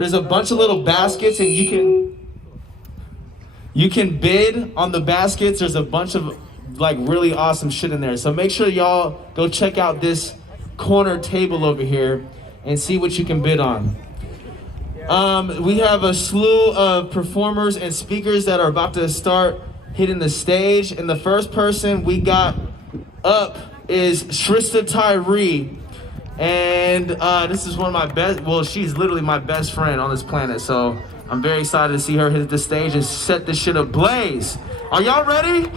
there's a bunch of little baskets, and you can bid on the baskets. There's a bunch of like really awesome shit in there. So make sure y'all go check out this corner table over here and see what you can bid on. We have a slew of performers and speakers that are about to start hitting the stage. And the first person we got up is Shrista Tyree. And this is one of my best, well, she's literally my best friend on this planet. So I'm very excited to see her hit the stage and set this shit ablaze. Are y'all ready?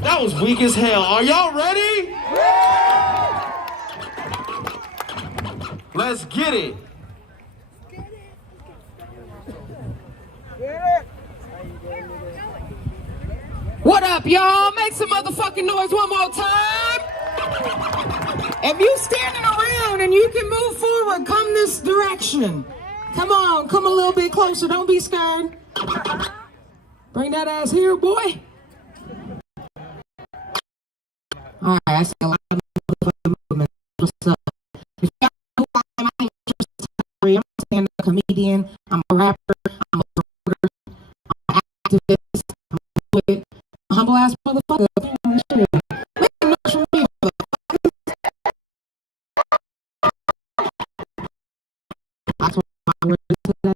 That was weak as hell. Are y'all ready? Let's get it. What up, y'all? Make some motherfucking noise one more time. If you standing around and you can move forward, come this direction. Come on, come a little bit closer. Don't be scared. Bring that ass here, boy. All right, I see a lot of movement. What's up? If you know who I am, I'm a stand-up comedian. I'm a rapper. I'm a promoter. I'm an activist. I'm a poet. A humble ass motherfucker. Shit. Make some noise for me, motherfuckers. That's what my word is today.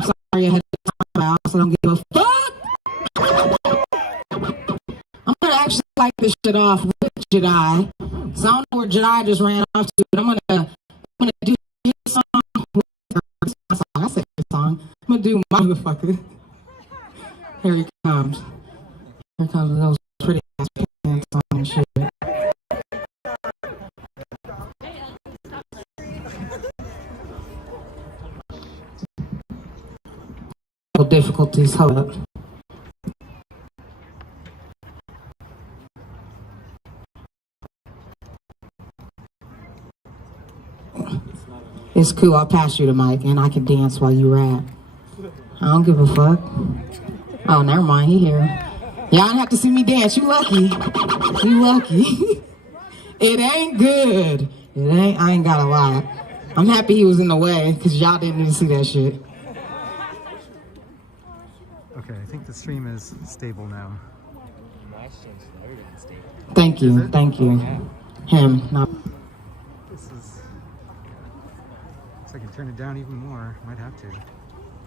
I'm sorry I had to talk about, so I don't give a fuck. I'm gonna actually light this shit off with Jedi. So I don't know where Jedi just ran off to, but I'm gonna do his song. I said his song. I'm gonna do my motherfucker. Here he comes. Here comes those pretty ass pants on and shit. No difficulties, hold up. It's cool, I'll pass you the mic and I can dance while you rap. I don't give a fuck. Oh, never mind, he here. Y'all don't have to see me dance, you lucky. You lucky. It ain't good. It ain't, I ain't got a lot. I'm happy he was in the way, because y'all didn't need to see that shit. Okay, I think the stream is stable now. Thank you, thank you. Him, not. I can turn it down even more. Might have to.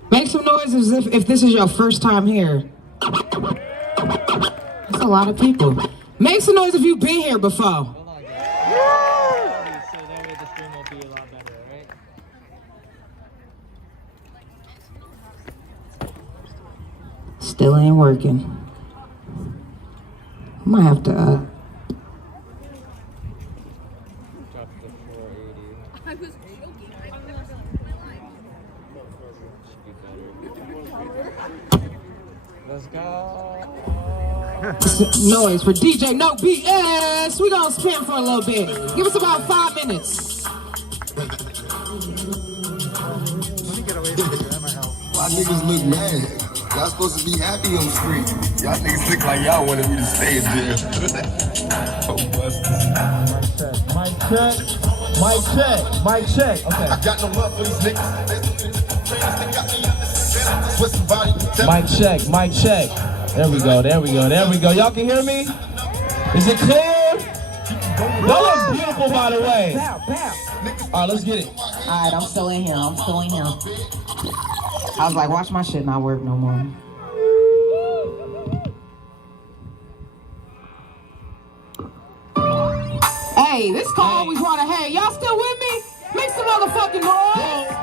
Make some noise as if this is your first time here. That's a lot of people. Make some noise if you've been here before. So that way the stream will be a lot better, right? Still ain't working. I might have to Let's go. noise for DJ No BS. We gonna spin for a little bit. Give us about 5 minutes. Let me get away from you. That might help. Why niggas look mad? Y'all supposed to be happy on screen. Y'all niggas look like y'all wanted me to stay in jail. Mic check. Mic check. Mic check. Okay. I got no love for these niggas. Mic check. Mic check. There we go. There we go. There we go. Y'all can hear me? Is it clear? Y'all look beautiful, by the way. All right, let's get it. All right, I'm still in here. I'm still in here. I was like, watch my shit not work no more. Hey, this call always want to hang. Y'all still with me? Make some motherfucking noise.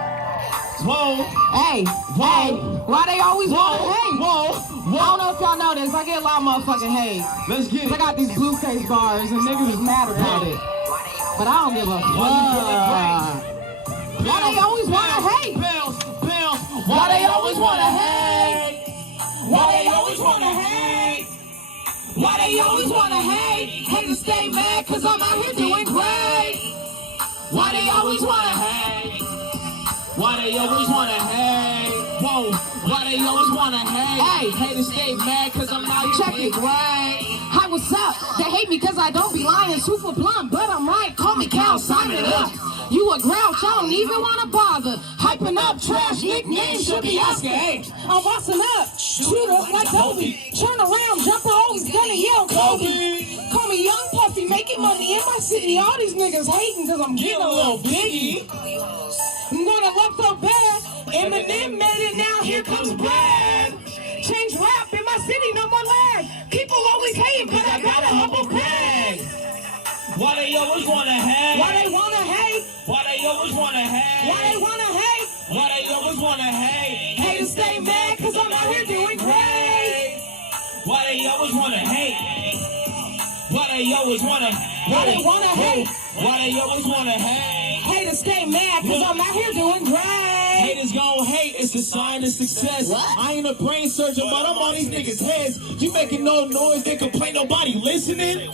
Whoa. Hey, Whoa. hey, why they always want to hate? Whoa. I don't know if y'all know this. I get a lot of motherfucking hate. Let's get it. I got these blue face bars and niggas is mad about it. But I don't give a fuck. Why they always want to hate? Why they always want to hate? Why they always want to hate? Why they always want to hate? Hate to stay mad cause I'm out here doing great. Why they always want to hate? Why they always want to hate? Whoa, why they always want to hate? Hey, hate to stay mad cause I'm out here doing great. what's up? They hate me cause I don't be lying, super blunt, but I'm right. Call me Cal, sign it up. You a grouch, I don't even wanna bother. Hyping up trash, nickname should be Oscar. Hey, I'm bossing up, shoot up like Kobe. Turn around, jumper, always gonna yell Kobe. Call me Young Puffy, making money in my city. All these niggas hating cause I'm getting a little biggie. I'm gonna look so bad. Eminem made it, now here comes Brad. Change rap in my city, no more lag. People always hate, but I got a humble brag. Why they always wanna hate? Why they wanna hate? Why they always wanna hate? Why they wanna hate? Why they always wanna hate? Haters stay mad cause I'm out here doing great. Why they always wanna hate? Why they always wanna Why they wanna hate? Why they always wanna hate? Haters stay mad cause I'm out here doing great. Haters gon' hate, it's a sign of success. What? I ain't a brain surgeon, but I'm on these niggas' heads. You making no noise, they complain, nobody listening.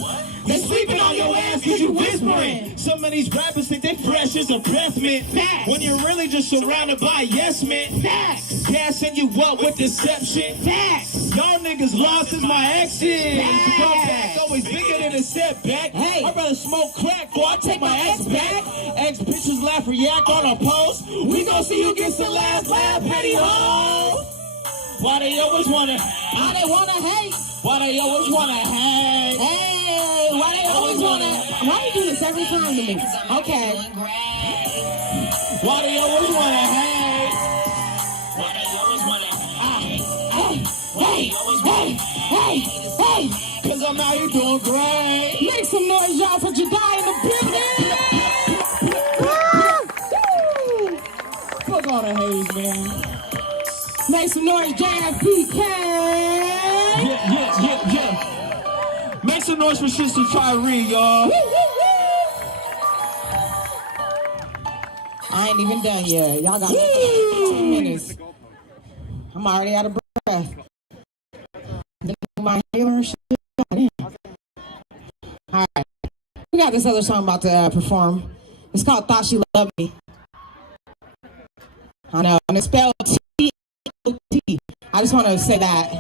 They sleeping on your ass cause you whispering. Some of these rappers think they fresh as a breath mint. When you're really just surrounded by yes men. Gassing you up with deception. Y'all niggas lost as my exit. Go back, always bigger than a setback. Hey. I'd rather smoke crack before I take my ex back. Ex bitches laugh, react on a post. We gon' see who gets the last laugh, petty hoe. Why they always wanna? Why they wanna hate? Why they always wanna hate? Hey, why they always wanna? Why you do this every time to me? Okay. Why they always wanna hate? Why they always wanna? Hey, hey. Cause I'm out here doing great. Make some noise, y'all, for Jedi in the building. Fuck all the haters, man. Make some noise, JFPK. Yeah. Make some noise for Sister Tyree, y'all. I ain't even done yet. Y'all got 15 minutes. I'm already out of breath. My healer and shit. Alright. We got this other song about to perform. It's called Thought She Loved Me. I know, and it's spelled T-O-T. I just want to say that.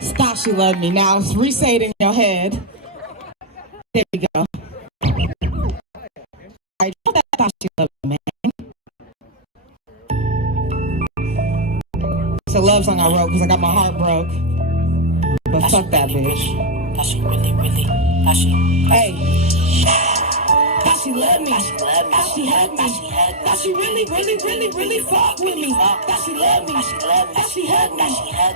It's Thought She Loved Me. Now, re-say it in your head. There we go. Alright, I thought she loved me, man. It's a love song I wrote because I got my heart broke. But fuck that bitch. Thought she really, thought she. Hey. Thought she loved me. Thought she hugged me. Thought she really fucked with me. Thought she loved me. Thought she hugged me.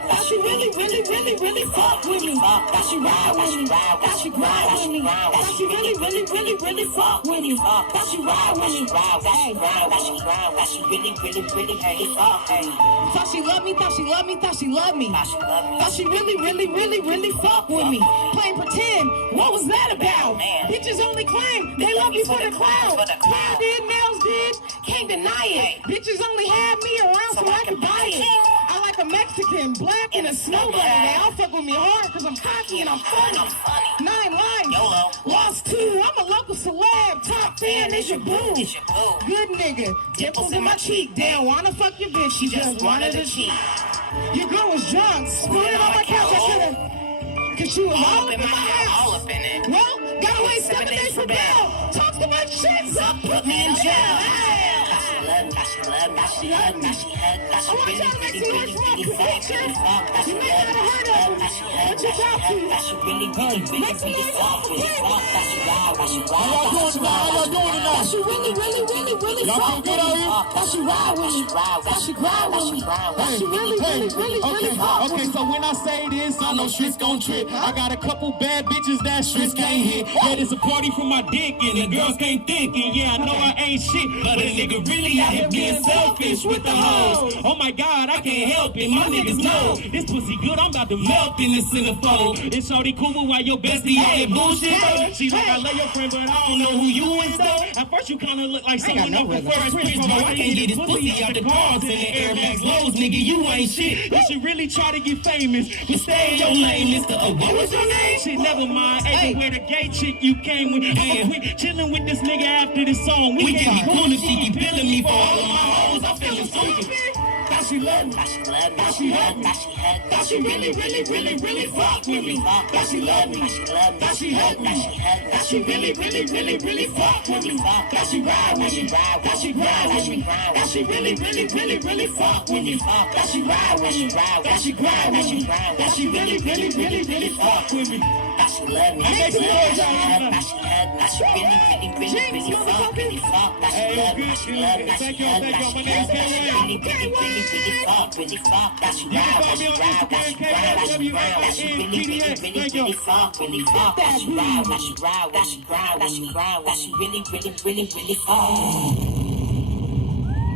Thought she really fucked with me. Thought she ride with me. Thought she grind with me. Thought she really fucked with me. Thought she ride with me. Thought she really fucked with me. Thought she loved me. Thought she loved me. Thought she loved me. Thought she really fucked with me. Playing pretend. What was that about? Bitches only claim they love you for the cloud. Cloud did, nails did, can't deny it. Bitches only had me around so I could buy it. I like a Mexican, black, and a snow bunny. They all fuck with me hard cause I'm cocky and I'm funny. 9 lines, lost 2. I'm a local celeb, top fan is your boo. Good nigga, dimples in my cheek. They don't wanna fuck your bitch, she just wanted to cheat. Your girl was drunk, split it on my couch. I should've, cause she was all up in my house. Well, got away 7 days for bail. Talk so much shit, so put me in jail. She hugged me. I want y'all to make some noise for my picture. You may not have heard of her, but you got to. Make some noise for my picture. How y'all doing tonight? She really fucked with me. That she ride with me. That she grind with me. That she really fucked with me. Okay, so when I say this, I know shit's gon' trip. I got a couple bad bitches that shit can't hit. Yeah, it's a party for my dick and the girls can't think. And yeah, I know I ain't shit, but a nigga really out here being selfish with the hoes. Oh my God, I can't help it, my niggas know. This pussy good, I'm about to melt in the centerfold. It's shorty cool, but why your bestie out here bullshit? She like, I love your friend, but I don't know who you is though. At first you kinda look like someone up for first pitch, but I can't get this pussy out the cars and the Air Max lows, nigga, you ain't shit. You should really try to get famous, but stay in your lane, Mr. What was your name? Shit, never mind, hey, where the gay chick you came with. Man, we chillin' with this nigga after this song. We can be cool if she keep billing me for all of my hoes, I'm feeling stupid. Now she love me. Now she love me. Now she hug me. Now she hug me. Now she really, really, really, really fuck with me. Now she love me. Now she love me. Now she hug me. Now she hug me. Now she really, really, really, really fuck with me. Now she ride with me. Now she grind with me. Now she really, really, really, really fuck with me. Now she ride with me. Now she grind with me. Now she really, really, really, really fuck with me. Now she love me. Now she hug me. Now she hug me. Now she really, really, really, really fuck with me. Now she love me. Now she love me. Now she hug me. Now she hug me. Now she really, really, really, really fuck with me. Now she ride. Now she ride. Now she grind. Now she grind. Now she really, really, really, really fuck with me. Now she ride. Now she ride. Now she grind. Now she grind. Now she really, really, really, really fuck.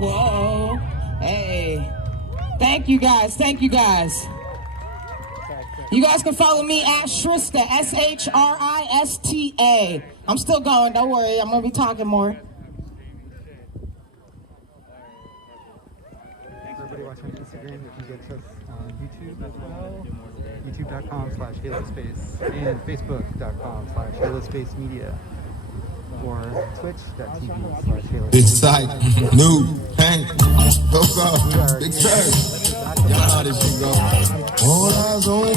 Whoa. Hey. Thank you guys. Thank you guys. You guys can follow me at Shrista, SHRISTA. I'm still going. Don't worry. I'm going to be talking more. Everybody watching on Instagram, you can get us on YouTube as well. YouTube.com/HalosSpace and Facebook.com/HalospaceMedia or Twitch.tv/HalosSpace. Big sight, new, paint, go go, big church. Y'all know how this shit go. All eyes on you.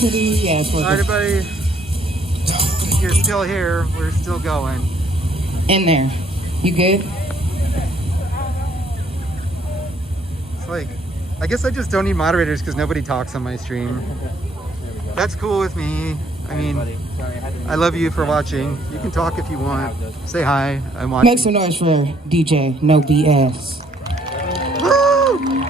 Yes, All right, everybody, if you're still here, we're still going. in there. You good? It's like, I guess I just don't need moderators because nobody talks on my stream. That's cool with me. I mean, I love you for watching. You can talk if you want. Say hi. I'm watching. Make some noise for DJ No BS. Woo!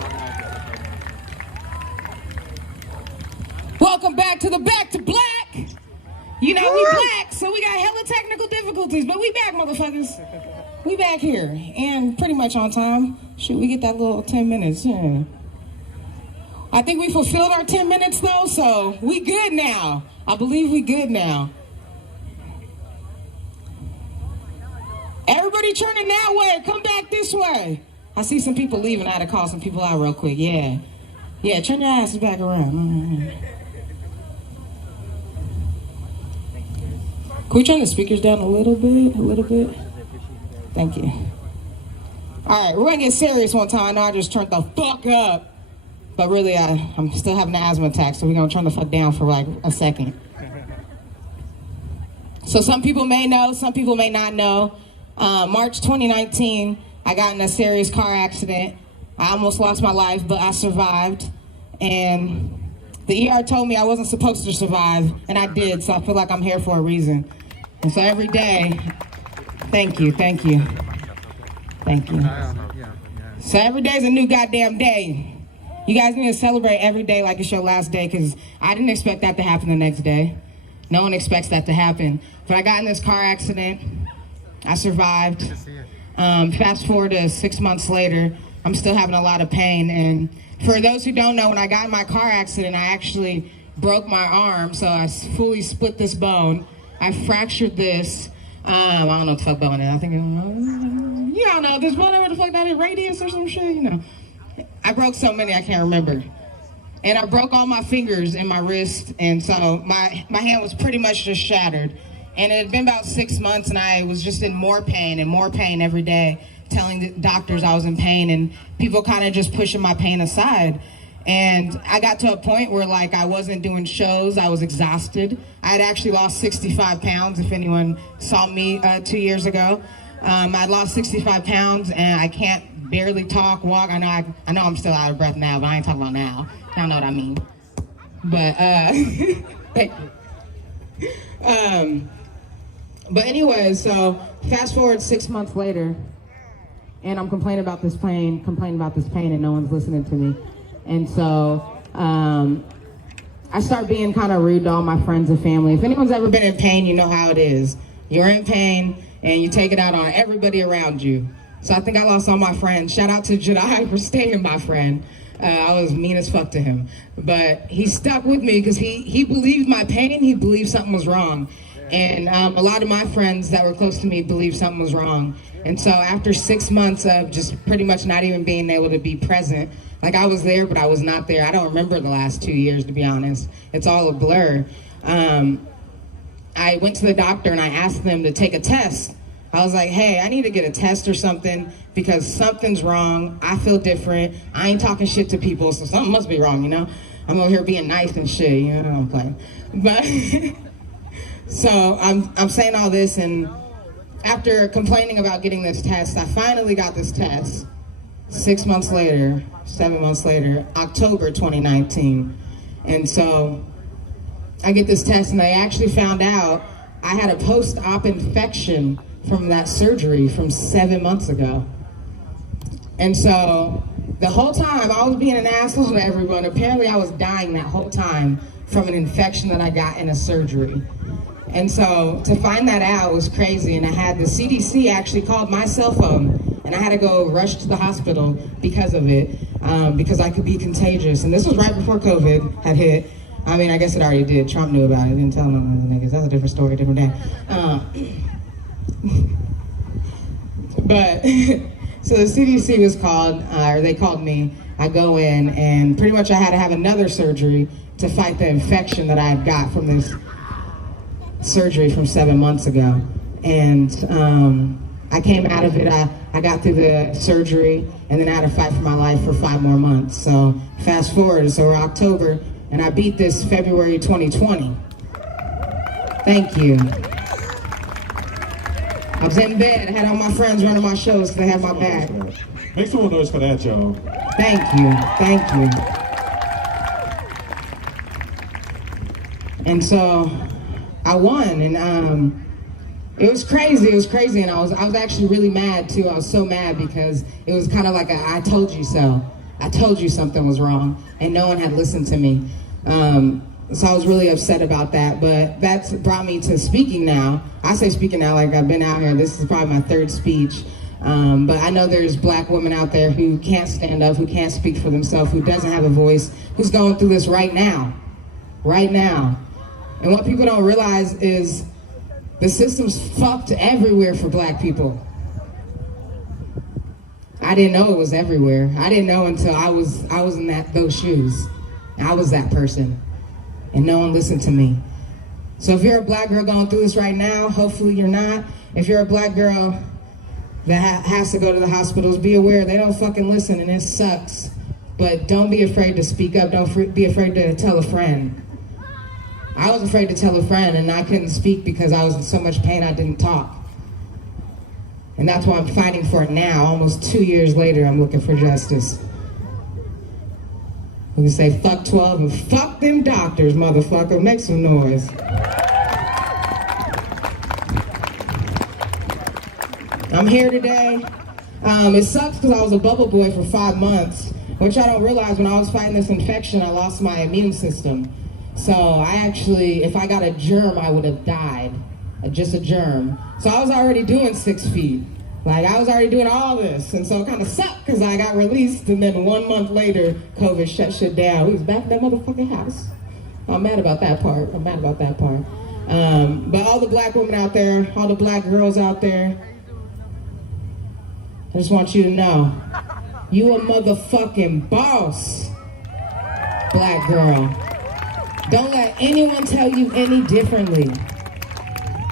Welcome back to the Back to Black. You know, we black, so we got hella technical difficulties, but we back, motherfuckers. We back here, and pretty much on time. Shoot, we get that little 10 minutes, yeah. I think we fulfilled our 10 minutes though, so we good now. I believe we good now. Everybody turning that way, come back this way. I see some people leaving, I had to call some people out real quick, yeah. Yeah, turn your asses back around. Can we turn the speakers down a little bit? Thank you. All right, we're gonna get serious one time. Now I just turned the fuck up. But really, I'm still having an asthma attack, so we're gonna turn the fuck down for like a second. So some people may know, some people may not know. March 2019, I got in a serious car accident. I almost lost my life, but I survived. And the ER told me I wasn't supposed to survive, and I did, so I feel like I'm here for a reason. And so every day, thank you. So every day's a new goddamn day. You guys need to celebrate every day like it's your last day, because I didn't expect that to happen the next day. No one expects that to happen. But I got in this car accident. I survived. Fast forward to 6 months later, I'm still having a lot of pain. And for those who don't know, when I got in my car accident, I actually broke my arm. So I fully split this bone. I fractured this. I don't know what the fuck bone is. I think, you don't know, this bone, whatever the fuck that is, radius or some shit, you know. I broke so many I can't remember. And I broke all my fingers and my wrist, and so my hand was pretty much just shattered. And it had been about 6 months, and I was just in more pain every day, telling the doctors I was in pain, and people kind of just pushing my pain aside. And I got to a point where like I wasn't doing shows, I was exhausted. I had actually lost 65 pounds, if anyone saw me 2 years ago. I lost 65 pounds, and I can't barely talk, walk. I know I'm still out of breath now, but I ain't talking about now. Y'all know what I mean. But thank you. But anyway, so fast forward 6 months later, and I'm complaining about this pain, and no one's listening to me. And so I start being kind of rude to all my friends and family. If anyone's ever been in pain, you know how it is. You're in pain, and you take it out on everybody around you. So I think I lost all my friends. Shout out to Jedi for staying my friend. I was mean as fuck to him. But he stuck with me because he believed my pain. He believed something was wrong. And a lot of my friends that were close to me believed something was wrong. And so after 6 months of just pretty much not even being able to be present, like I was there, but I was not there. I don't remember the last 2 years, to be honest. It's all a blur. I went to the doctor and I asked them to take a test. I was like, hey, I need to get a test or something because something's wrong. I feel different. I ain't talking shit to people, so something must be wrong, you know? I'm over here being nice and shit, you know, I'm playing. But, so I'm saying all this, and after complaining about getting this test, I finally got this test 7 months later, October 2019. And so I get this test, and I actually found out I had a post-op infection from that surgery from 7 months ago. And so the whole time I was being an asshole to everyone. Apparently I was dying that whole time from an infection that I got in a surgery. And so to find that out was crazy, and I had the CDC actually called my cell phone, and I had to go rush to the hospital because of it, because I could be contagious. And this was right before COVID had hit. I mean, I guess it already did. Trump knew about it. Didn't tell no other niggas. That's a different story, different day. But so the CDC was called, or they called me. I go in, and pretty much I had to have another surgery to fight the infection that I had got from this surgery from 7 months ago. And I came out of it. I got through the surgery, and then I had to fight for my life for 5 more months. So fast forward, so we're October, and I beat this February 2020. Thank you. I was in bed, I had all my friends running my shows, so they had my back. Make some noise for that, y'all. Thank you, thank you. And so I won, and it was crazy, and I was actually really mad too. I was so mad because it was kind of like I told you so. I told you something was wrong, and no one had listened to me. So I was really upset about that, but that's brought me to speaking now. I say speaking now like I've been out here. This is probably my third speech. But I know there's black women out there who can't stand up, who can't speak for themselves, who doesn't have a voice, who's going through this right now. Right now. And what people don't realize is the system's fucked everywhere for black people. I didn't know it was everywhere. I didn't know until I was in those shoes. I was that person. And no one listened to me. So if you're a black girl going through this right now, hopefully you're not. If you're a black girl that has to go to the hospitals, be aware they don't fucking listen and it sucks. But don't be afraid to speak up. Don't be afraid to tell a friend. I was afraid to tell a friend and I couldn't speak because I was in so much pain I didn't talk. And that's why I'm fighting for it now. Almost 2 years later, I'm looking for justice. We can say fuck 12 and fuck them doctors, motherfucker. Make some noise. I'm here today. It sucks because I was a bubble boy for 5 months, which I don't realize when I was fighting this infection, I lost my immune system. So I actually, if I got a germ, I would have died. Just a germ. So I was already doing 6 feet. Like, I was already doing all this, and so it kind of sucked because I got released, and then 1 month later, COVID shut shit down. We was back in that motherfucking house. I'm mad about that part. But all the black women out there, all the black girls out there, I just want you to know, you a motherfucking boss, black girl. Don't let anyone tell you any differently.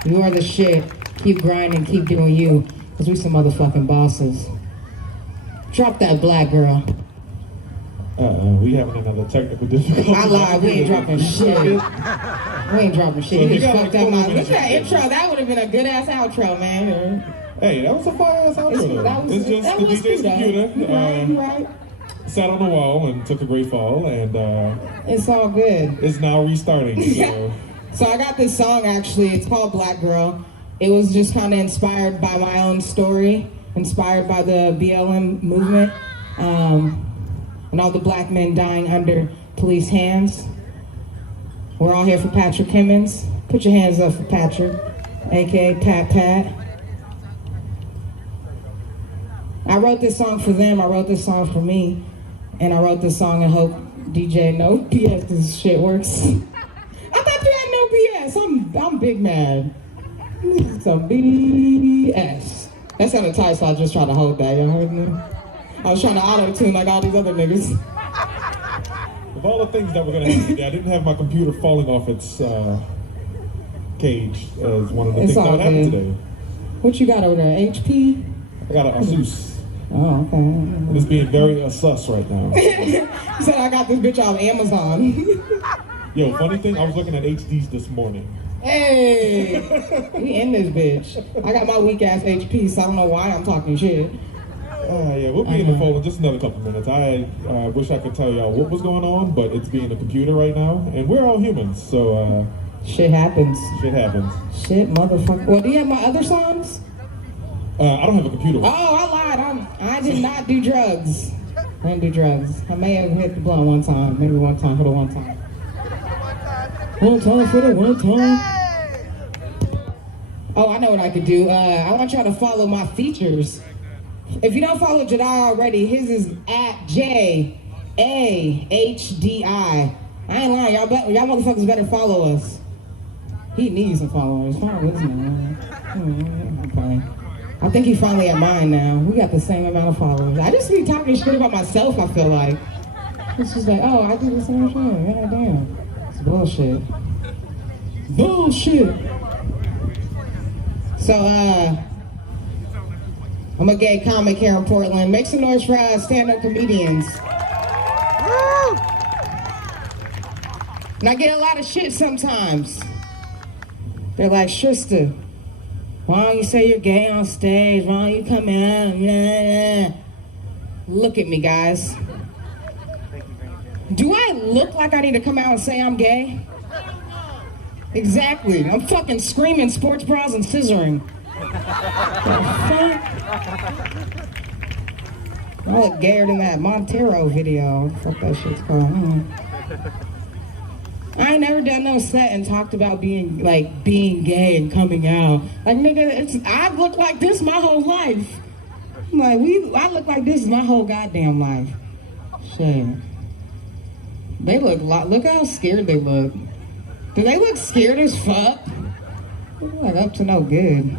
You are the shit. Keep grinding, keep doing you. Because we some motherfucking bosses. Drop that black girl. We having another technical difficulty. I lied, we ain't dropping shit. We ain't dropping shit. You just fucked up my... Look at that intro, that would have been a good ass outro, man. Hey, that was a fire ass outro. It's just the DJ's computer. Right. Sat on the wall and took a great fall, and it's all good. It's now restarting. So. So I got this song actually, it's called Black Girl. It was just kind of inspired by my own story, inspired by the BLM movement, and all the black men dying under police hands. We're all here for Patrick Kimmons. Put your hands up for Patrick, aka Pat. I wrote this song for them, I wrote this song for me, and I wrote this song and hope DJ no BS this shit works. I thought you had no BS. I'm big mad. Some BS. That sounded tight, so I just tried to hold that. You heard me? I was trying to auto-tune like all these other niggas. Of all the things that were gonna happen today, I didn't have my computer falling off its cage as one of the things that would happen today. What you got over there? HP? I got an Asus. Oh, okay. And it's being very sus right now. You said I got this bitch off Amazon. Yo, funny thing, I was looking at HDs this morning. Hey, we in this bitch. I got my weak ass HP, so I don't know why I'm talking shit. Yeah, we'll be in the fold in just another couple minutes. I wish I could tell y'all what was going on, but it's being a computer right now, and we're all humans, so shit happens. Shit happens. Shit, motherfucker. Well, do you have my other songs? I don't have a computer. Oh, I lied. I did not do drugs. I didn't do drugs. I may have hit the blunt one time, maybe one time for the one time. One time for the one time. Oh, I know what I could do. I want y'all to follow my features. If you don't follow Jedi already, his is at JAHDI. I ain't lying, y'all motherfuckers better follow us. He needs some followers. Follow us now. I think he finally at mine now. We got the same amount of followers. I just be talking shit about myself, I feel like. It's just like, oh, I do the same thing. God damn. It's bullshit. Bullshit. So, I'm a gay comic here in Portland. Make some noise for stand-up comedians. Woo! And I get a lot of shit sometimes. They're like, Shrista, why don't you say you're gay on stage? Why don't you come out? Look at me, guys. Do I look like I need to come out and say I'm gay? Exactly. I'm fucking screaming sports bras and scissoring. I look gayer than that Montero video. What the fuck that shit's called? I ain't never done no set and talked about being gay and coming out. Like, nigga, I've looked like this my whole life. Like, I look like this my whole goddamn life. Shit. They look how scared they look. Do they look scared as fuck? They look like up to no good.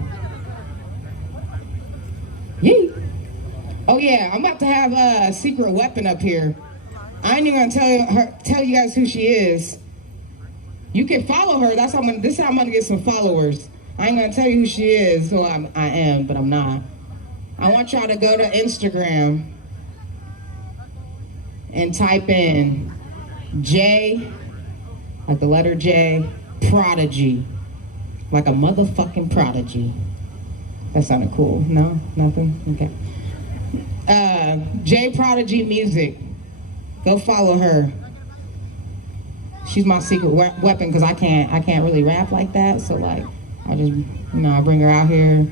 Yee. Oh yeah, I'm about to have a secret weapon up here. I ain't even gonna tell you guys who she is. You can follow her. This is how I'm gonna get some followers. I ain't gonna tell you who she is, so I am, but I'm not. I want y'all to go to Instagram and type in J, like the letter J, Prodigy. Like a motherfucking prodigy. That sounded cool. No? Nothing? Okay. J Prodigy Music. Go follow her. She's my secret weapon because I can't really rap like that. So like, I just, I bring her out here.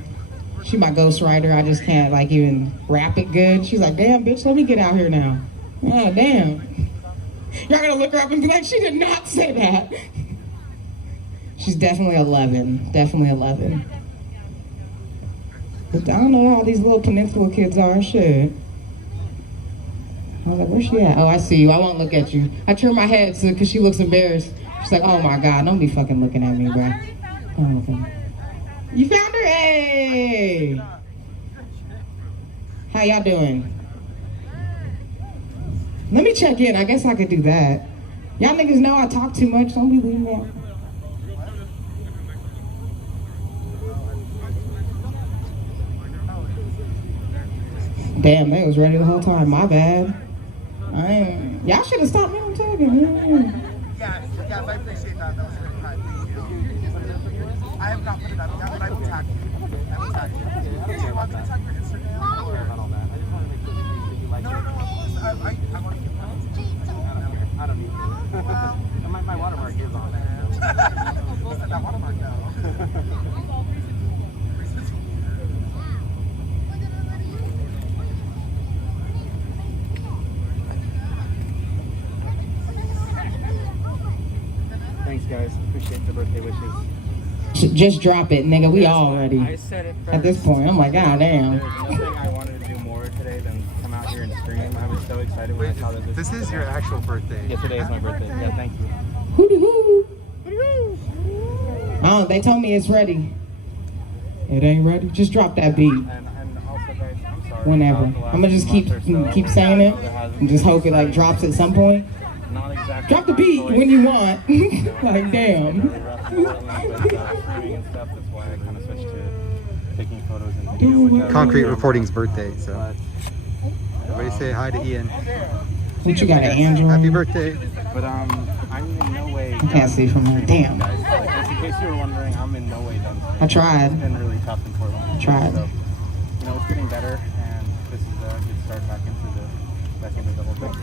She's my ghostwriter. I just can't like even rap it good. She's like, damn, bitch, let me get out here now. Oh, damn. Y'all gonna look her up and be like, she did not say that. She's definitely 11. Definitely 11. But I don't know how these little peninsula kids are. Shit. I was like, where's she at? Oh, I see you. I won't look at you. I turn my head because she looks embarrassed. She's like, oh my God, don't be fucking looking at me, bro. Oh, okay. You found her? Hey! How y'all doing? Let me check in. I guess I could do that. Y'all niggas know I talk too much. Don't be leaving me. Damn, they was ready the whole time. My bad. Y'all should have stopped me from talking. Yes, I appreciate that. That was very kind. I have not put it up yet, but I will tag you. I will tag you. Do you want me to tag your Instagram? I don't care about all that. I just want to make sure that you like it. No, I want to get one. I don't need it. My watermark is on there. That watermark now. Thanks, guys. Appreciate the birthday wishes. Just drop it, nigga. We all ready. I said it first. At this point, I'm like, God damn. There's nothing I wanted to do more today than come out here and stream. I was so excited when I saw that This is your actual birthday. Yeah, today is my birthday. Yeah, thank you. Hooty hoo. Oh, they told me it's ready. It ain't ready. Just drop that beat. And also, guys, I'm sorry. Whenever. I'm gonna just keep saying it and just hope it like drops at some point. Not exactly. Drop the beat when you want. Like damn. That's why I kind of switched to taking photos and video without Concrete Reporting's birthday, so everybody say hi to Ian. What you got, an Android? Happy birthday. But I'm in no way. I can't see from here. Damn. Guys, like, just in case you were wondering, I'm in no way done. I tried. It's been really tough in Portland. I tried. So, it's getting better, and this is a good start back into the whole thing. So.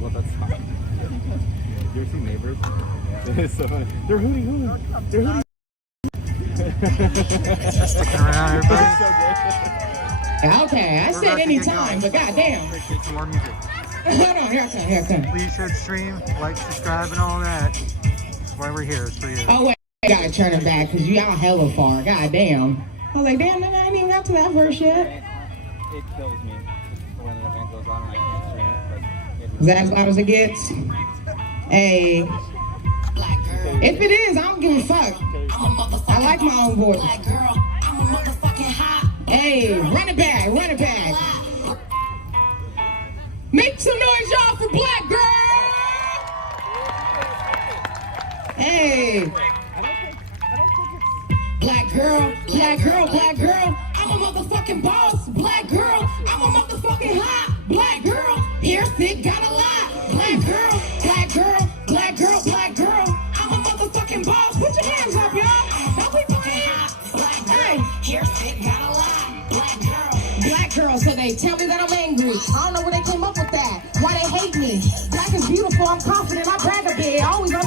Well, that's fine. You ever see Neighbors? It's so funny. They're hooting. They're hooting. Sticking around, everybody. Okay, I said anytime, but goddamn. Appreciate some more music. Hold on, here I come. Please share the stream, like, subscribe, and all that. That's why we're here. It's for you. Oh wait, I gotta turn it back because y'all hella far. Goddamn. I was like, damn, I ain't even got to that verse yet. It kills me when an event goes on and I can't stream it. But Is that as loud as it gets? Hey. If it is, I don't give a fuck. I like my own voice. Hey, run it back. Make some noise, y'all, for Black Girl. Hey. Black girl. I'm a motherfucking boss. Black girl, I'm a motherfucking hot. Black girl, hair thick, got a lot. Black girl. I'm a motherfucking boss. Put your hands up, y'all. Don't be playing. Hey, hair thick, got a lot. Black girl, so they tell me that I'm angry. I don't know where they came up with that. Why they hate me. Black is beautiful, I'm confident, I brag a bit. Always on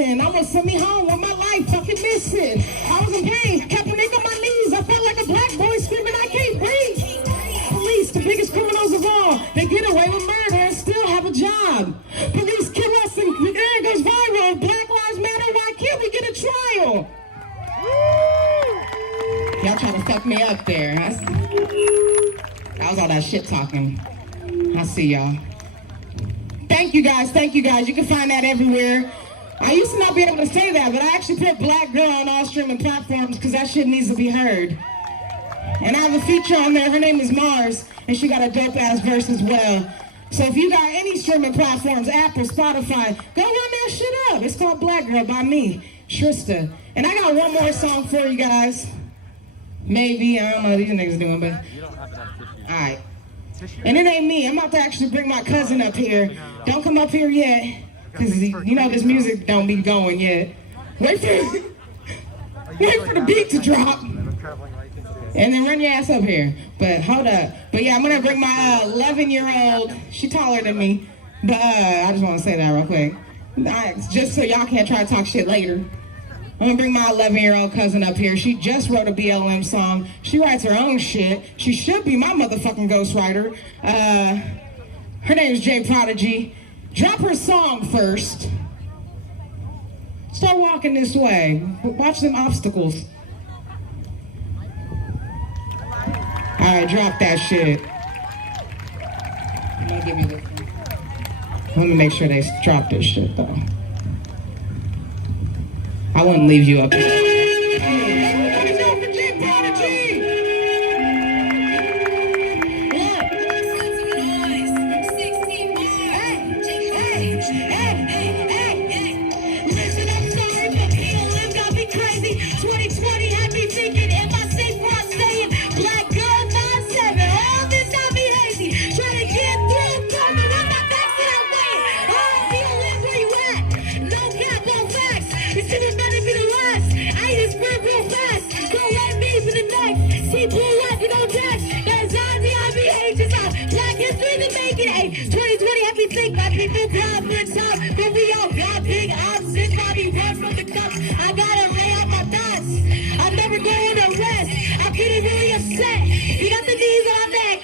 listen. Almost sent me home with my life fucking missing. I was in pain, kept a nigga on my knees. I felt like a black boy screaming, I can't breathe. Police, the biggest criminals of all, they get away with murder and still have a job. Police kill us and the air goes viral. Black Lives Matter, why can't we get a trial? Y'all trying to fuck me up there. That was all that shit talking. I see y'all. Thank you guys, thank you guys. You can find that everywhere. I used to not be able to say that, but I actually put Black Girl on all streaming platforms because that shit needs to be heard. And I have a feature on there, her name is Mars, and she got a dope ass verse as well. So if you got any streaming platforms, Apple, Spotify, go run that shit up. It's called Black Girl by me, Trista. And I got one more song for you guys. Maybe, I don't know what these niggas doing, but alright. And it ain't me. I'm about to actually bring my cousin up here. Don't come up here yet, because you know this music don't be going yet. Wait for the beat to drop. And then run your ass up here. But hold up. But yeah, I'm gonna bring my 11-year-old. She taller than me. But I just want to say that real quick. Just so y'all can't try to talk shit later. I'm gonna bring my 11-year-old cousin up here. She just wrote a BLM song. She writes her own shit. She should be my motherfucking ghostwriter. Her name is J Prodigy. Drop her song first. Start walking this way. Watch them obstacles. Alright, drop that shit. Let me make sure they drop this shit though. I wouldn't leave you up here. But we all got big options. Bobby run from the cops. I gotta lay out my thoughts. I'm never going to rest. I'm getting really upset. You got the knees on my neck.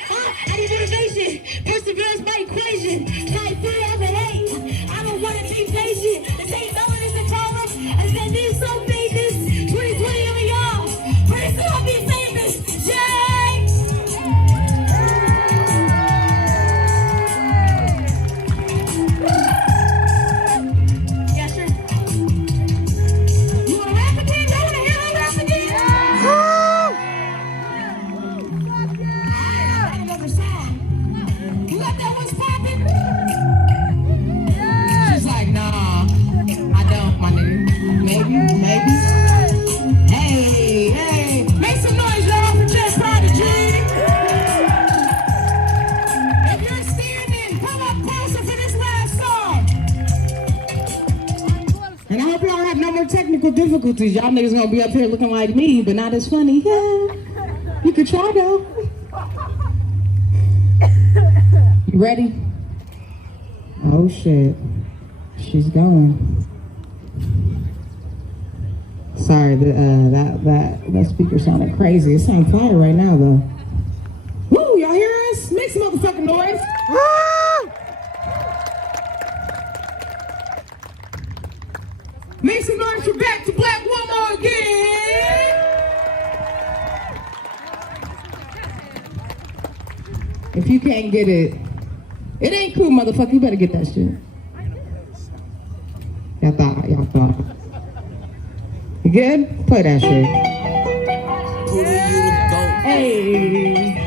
I need motivation. Perseverance my equation. Fight through all the hate. I don't want to be patient. This ain't knowing is a problem. I said this so famous. 2020 of y'all. Pretty soon I'll be famous. Jay! Technical difficulties. Y'all niggas gonna be up here looking like me, but not as funny. Yeah, you could try though. You ready? Oh shit, she's going. Sorry, that speaker sounded crazy. It's sounding quieter right now though. Woo, y'all hear us? Make some motherfucking noise. Make some noise for Back to Black Woman again! If you can't get it, it ain't cool, motherfucker. You better get that shit. Y'all thought. You good? Play that shit. Hey!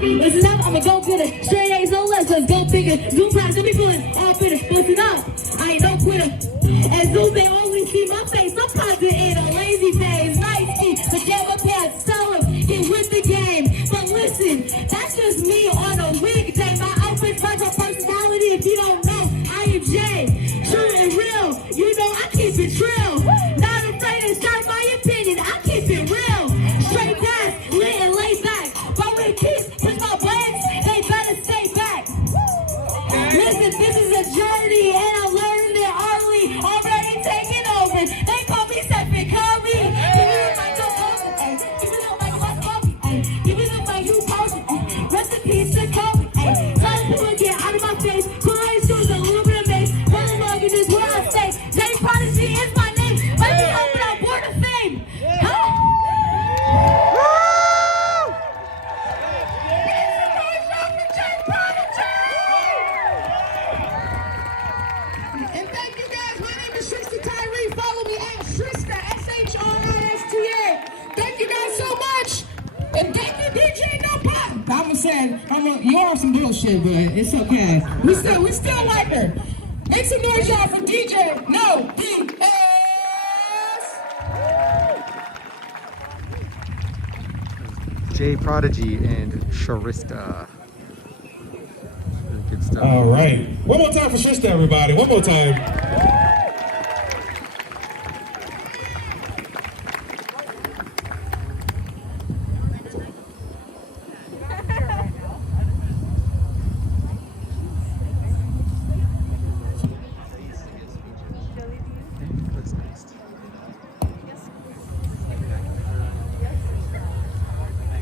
Listen up, I'ma go get it. Straight A's, no less, let's go bigger. Zoom price, don't be pulling all fitters. Listen up, I ain't no quitter. And Zoom, they only see my face. I'm probably in a lazy phase. Nice ski, pajama pants, tell them, get with the game. But listen, that's just me on a weekday. My outfit's my personality. If you don't know, I am Jay. True and real, you know I keep it trill. Not afraid to start my opinion, I keep it real. Straight past, lit and laid back. But with kids, with my blades, they better stay back. Listen, this is a journey, and I learned it all. said, you are some bullshit, but it's okay. We still like her. Make some noise, y'all, for DJ No BS. J Prodigy and Sharista. Really good stuff. All right. One more time for Sharista, everybody. One more time.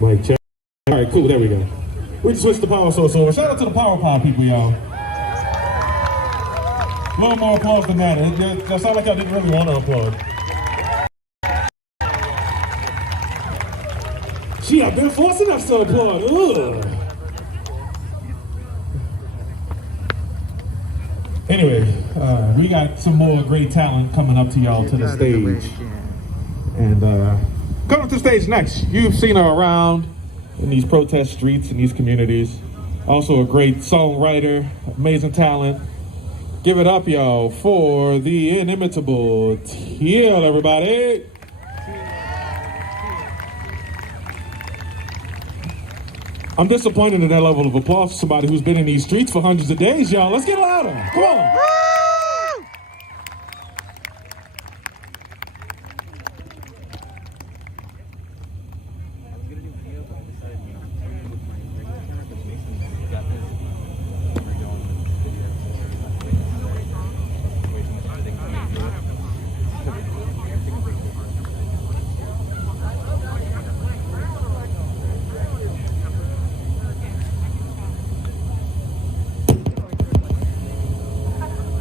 Mic check. All right, cool. There we go. We just switched the power source over. Shout out to the power people, y'all. A little more applause than that. That sounded like y'all didn't really want to applaud. Gee, I've been forcing us to applaud. Ugh. Anyway, we got some more great talent coming up to y'all to the stage. And coming to the stage next, you've seen her around in these protest streets in these communities. Also a great songwriter, amazing talent. Give it up, y'all, for the inimitable Teal, everybody. I'm disappointed in that level of applause for somebody who's been in these streets for hundreds of days, y'all. Let's get louder. Come on.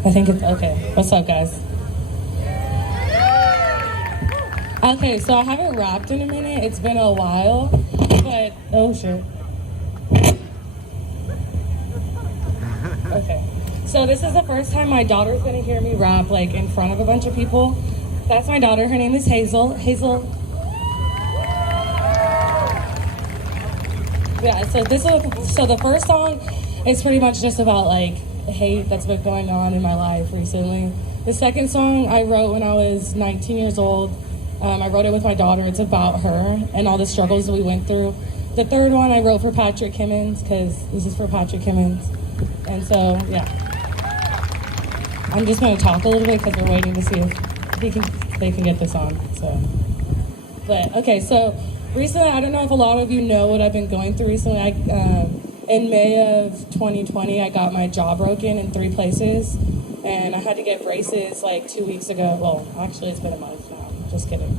I think it's okay. What's up, guys? Okay, so I haven't rapped in a minute. It's been a while, but oh shit. Okay, so this is the first time my daughter's gonna hear me rap like in front of a bunch of people. That's my daughter. Her name is Hazel. Hazel. Yeah. So the first song is pretty much just about like hate that's been going on in my life recently. The second song I wrote when I was 19 years old. I wrote it with my daughter. It's about her and all the struggles that we went through. The third one I wrote for Patrick Kimmons, because this is for Patrick Kimmons. And so, yeah. I'm just going to talk a little bit because we're waiting to see if they can get this on. So, but okay, so recently, I don't know if a lot of you know what I've been going through recently. In May of 2020, I got my jaw broken in 3 places, and I had to get braces like 2 weeks ago. Well, actually, it's been a month now. Just kidding.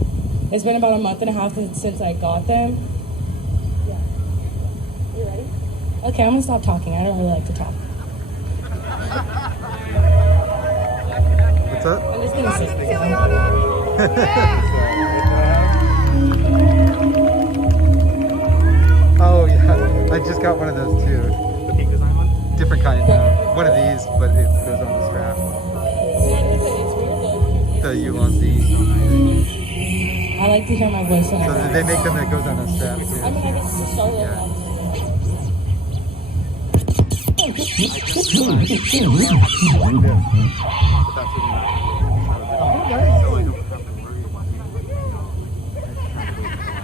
It's been about a month and a half since I got them. Yeah. You ready? Okay, I'm gonna stop talking. I don't really like to talk. What's up? I'm just gonna sit. Oh yeah, I just got one of those too. The pink design one? Different kind. One of these, but it goes on the strap. So you want these? I like to hear my voice when I So rap. they make them that goes on a strap too. I mean, I guess it's start with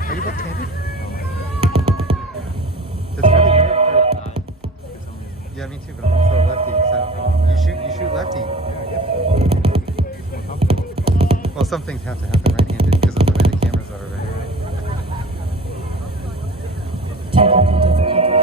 Are you left-handed? It's really weird. Yeah, me too, but I'm also a lefty. So you shoot lefty. Well, some things have to happen right-handed because of the way the cameras are, right? technical difficulty.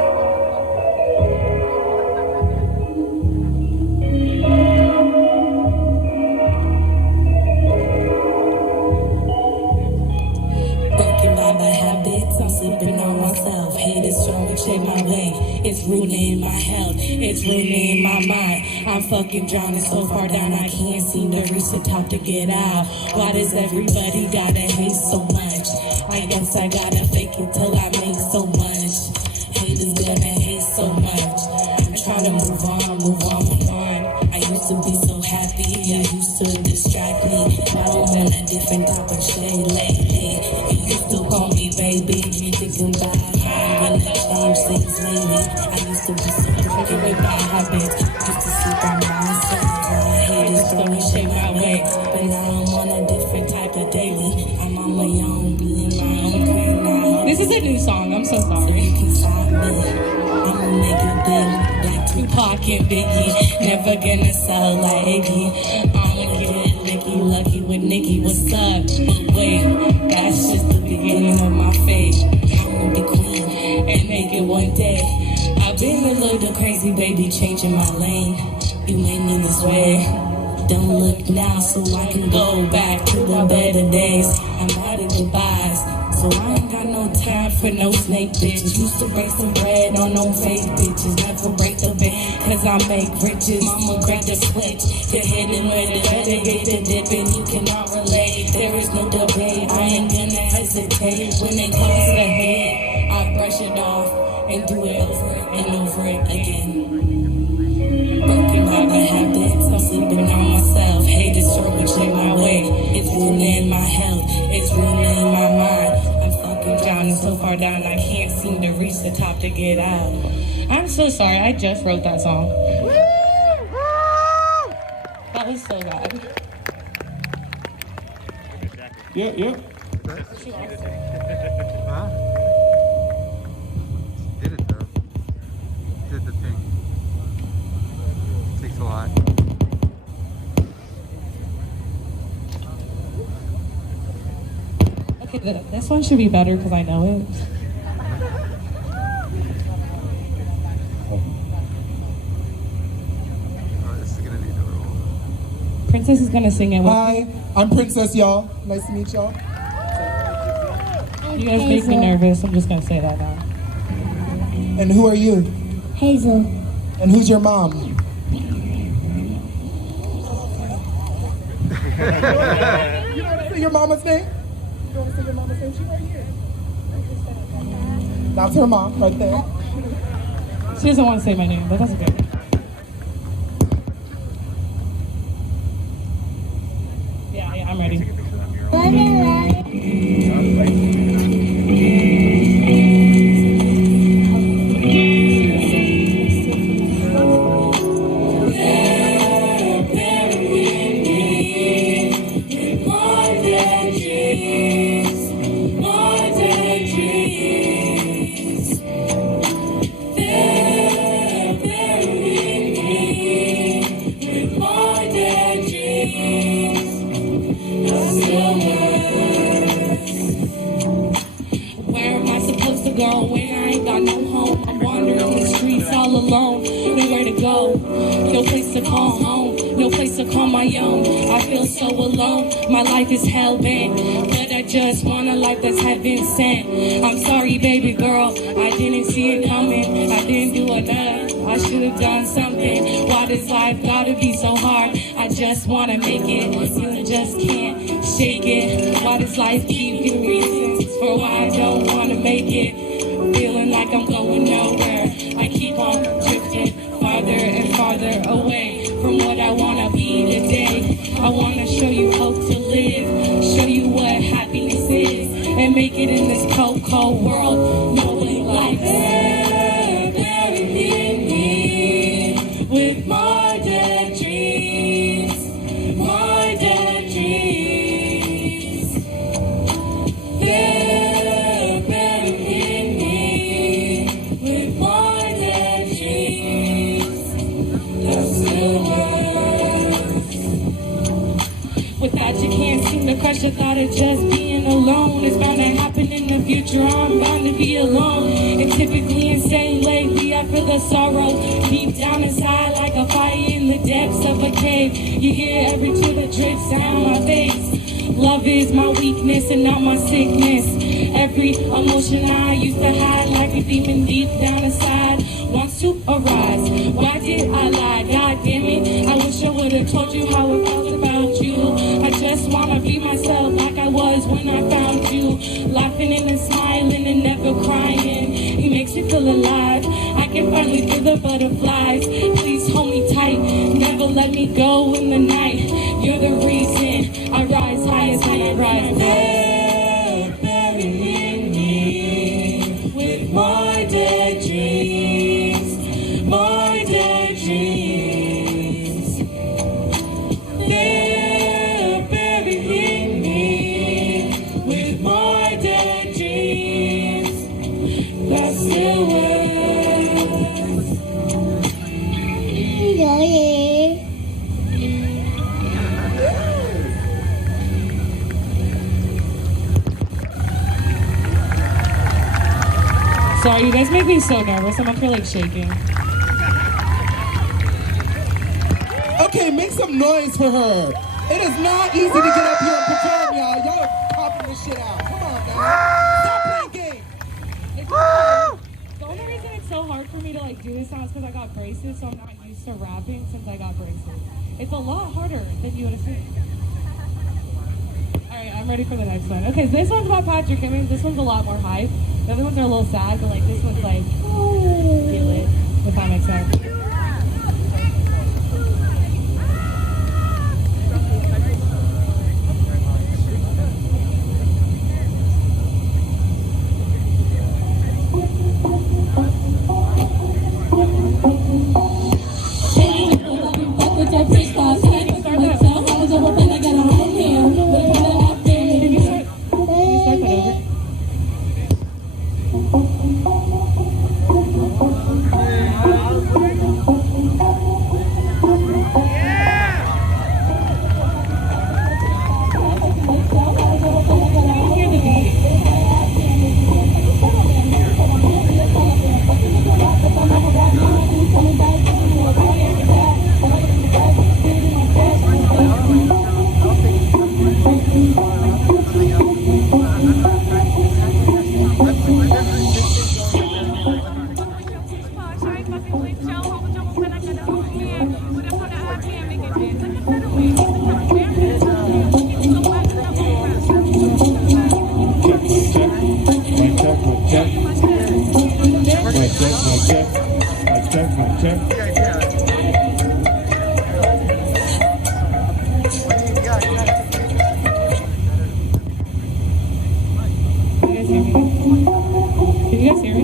Broken by my habits, I'm sleeping on myself. Hate is strong to check my way. It's rooted in my health, it's rooted in my mind. I'm fucking drowning so far down I can't seem to reach the top to get out. Why does everybody gotta hate so much? I guess I gotta fake it till I make so much. Hate is gonna hate so much. I'm trying to move on, move on. I used to be so happy, you used to distract me. Now I'm on a different type of shade lately. You used to call me baby, you thinking about how I'm gonna change things lately. is a new song. I'm so sorry. I'ma make it big like Tupac and Biggie. Never gonna sell like Iggy. I'ma get licky lucky with Nicki. What's up? But wait, that's just the beginning of my fate. I'ma be queen and make it one day. I've been a little crazy, baby, changing my lane. You made me this way. Don't look now, so I can go back to the better days. I'm out of goodbyes, so I ain't got no time for no snake bitches. Used to break some bread on no fake bitches. Never break the bank, cause I make riches. I'ma break the switch. You're hidden with it, better get the dip, and you cannot relate. There is no debate, I ain't gonna hesitate. When it comes to hate, I brush it off and do it over and over again. Broken by my habits, I'm sleeping on myself. Hate is shortchanging my way. It's ruining my health, it's ruining my mind. I'm fucking drowning so far down, I can't seem to reach the top to get out. I'm so sorry. I just wrote that song. That was so bad. Yeah. Huh? Did it though. Did the thing. Takes a lot. Okay, this one should be better because I know it. Oh, this is gonna be adorable. Princess is gonna sing it with Hi, I'm Princess, y'all. Nice to meet y'all. you. Guys make me nervous. I'm just gonna say that now. And who are you? Hazel. And who's your mom? You don't want to say your mama's name? You don't want to say your mama's name? She's right here. That's her mom right there. She doesn't want to say my name, but that's okay. Yeah, I'm ready. Where am I supposed to go when I ain't got no home? I'm wandering the streets all alone, nowhere to go, no place to call home, no place to call my own. I feel so alone, my life is hell-bent, but I just want a life that's heaven sent. I'm sorry, baby girl, I didn't see it coming, I didn't do enough, I should have done something. Why does life gotta be so hard? I just wanna make it, you just can't shake it. Why does life keep giving reasons for why I don't wanna make it? Feeling like I'm going nowhere, I keep on drifting farther and farther away from what I wanna be today. I wanna show you hope to live, show you what happiness is, and make it in this cold, cold world. Nobody likes bury me with my dead dreams, my dead dreams. They're burying me with my dead dreams. That's still worse. Without you can't seem to crush the thought of just being alone. It's bound to happen in the future, I'm bound to be alone. And typically insane lately, I feel the sorrow deep down inside like a fire in the depths of a cave. You hear every tear that drips down my face. Love is my weakness and not my sickness. Every emotion I used to hide like a demon deep down inside wants to arise. Why did I lie? God damn it, I wish I would have told you how I felt about you. I just wanna be myself like I was when I found you. Laughing and smiling and never crying. He makes me feel alive. I can finally feel the butterflies. Please hold me tight, never let me go in the night. You're the reason I rise high as I rise. They're burying me with my dead dreams, my dead dreams. They're burying me with my dead dreams. Sorry, you guys make me so nervous. I'm up here like shaking. Okay, make some noise for her. It is not easy to get up here and perform, y'all. Y'all are popping this shit out. Come on, now. Stop playing games. The only reason it's so hard for me to like do this song is because I got braces, so I'm not used to rapping since I got braces. It's a lot harder than you would assume. Alright, I'm ready for the next one. Okay, so this one's about Patrick Kimmons. This one's a lot more hype. The other ones are a little sad, but like this one's like, feel it, if that makes sense. Can you guys hear me?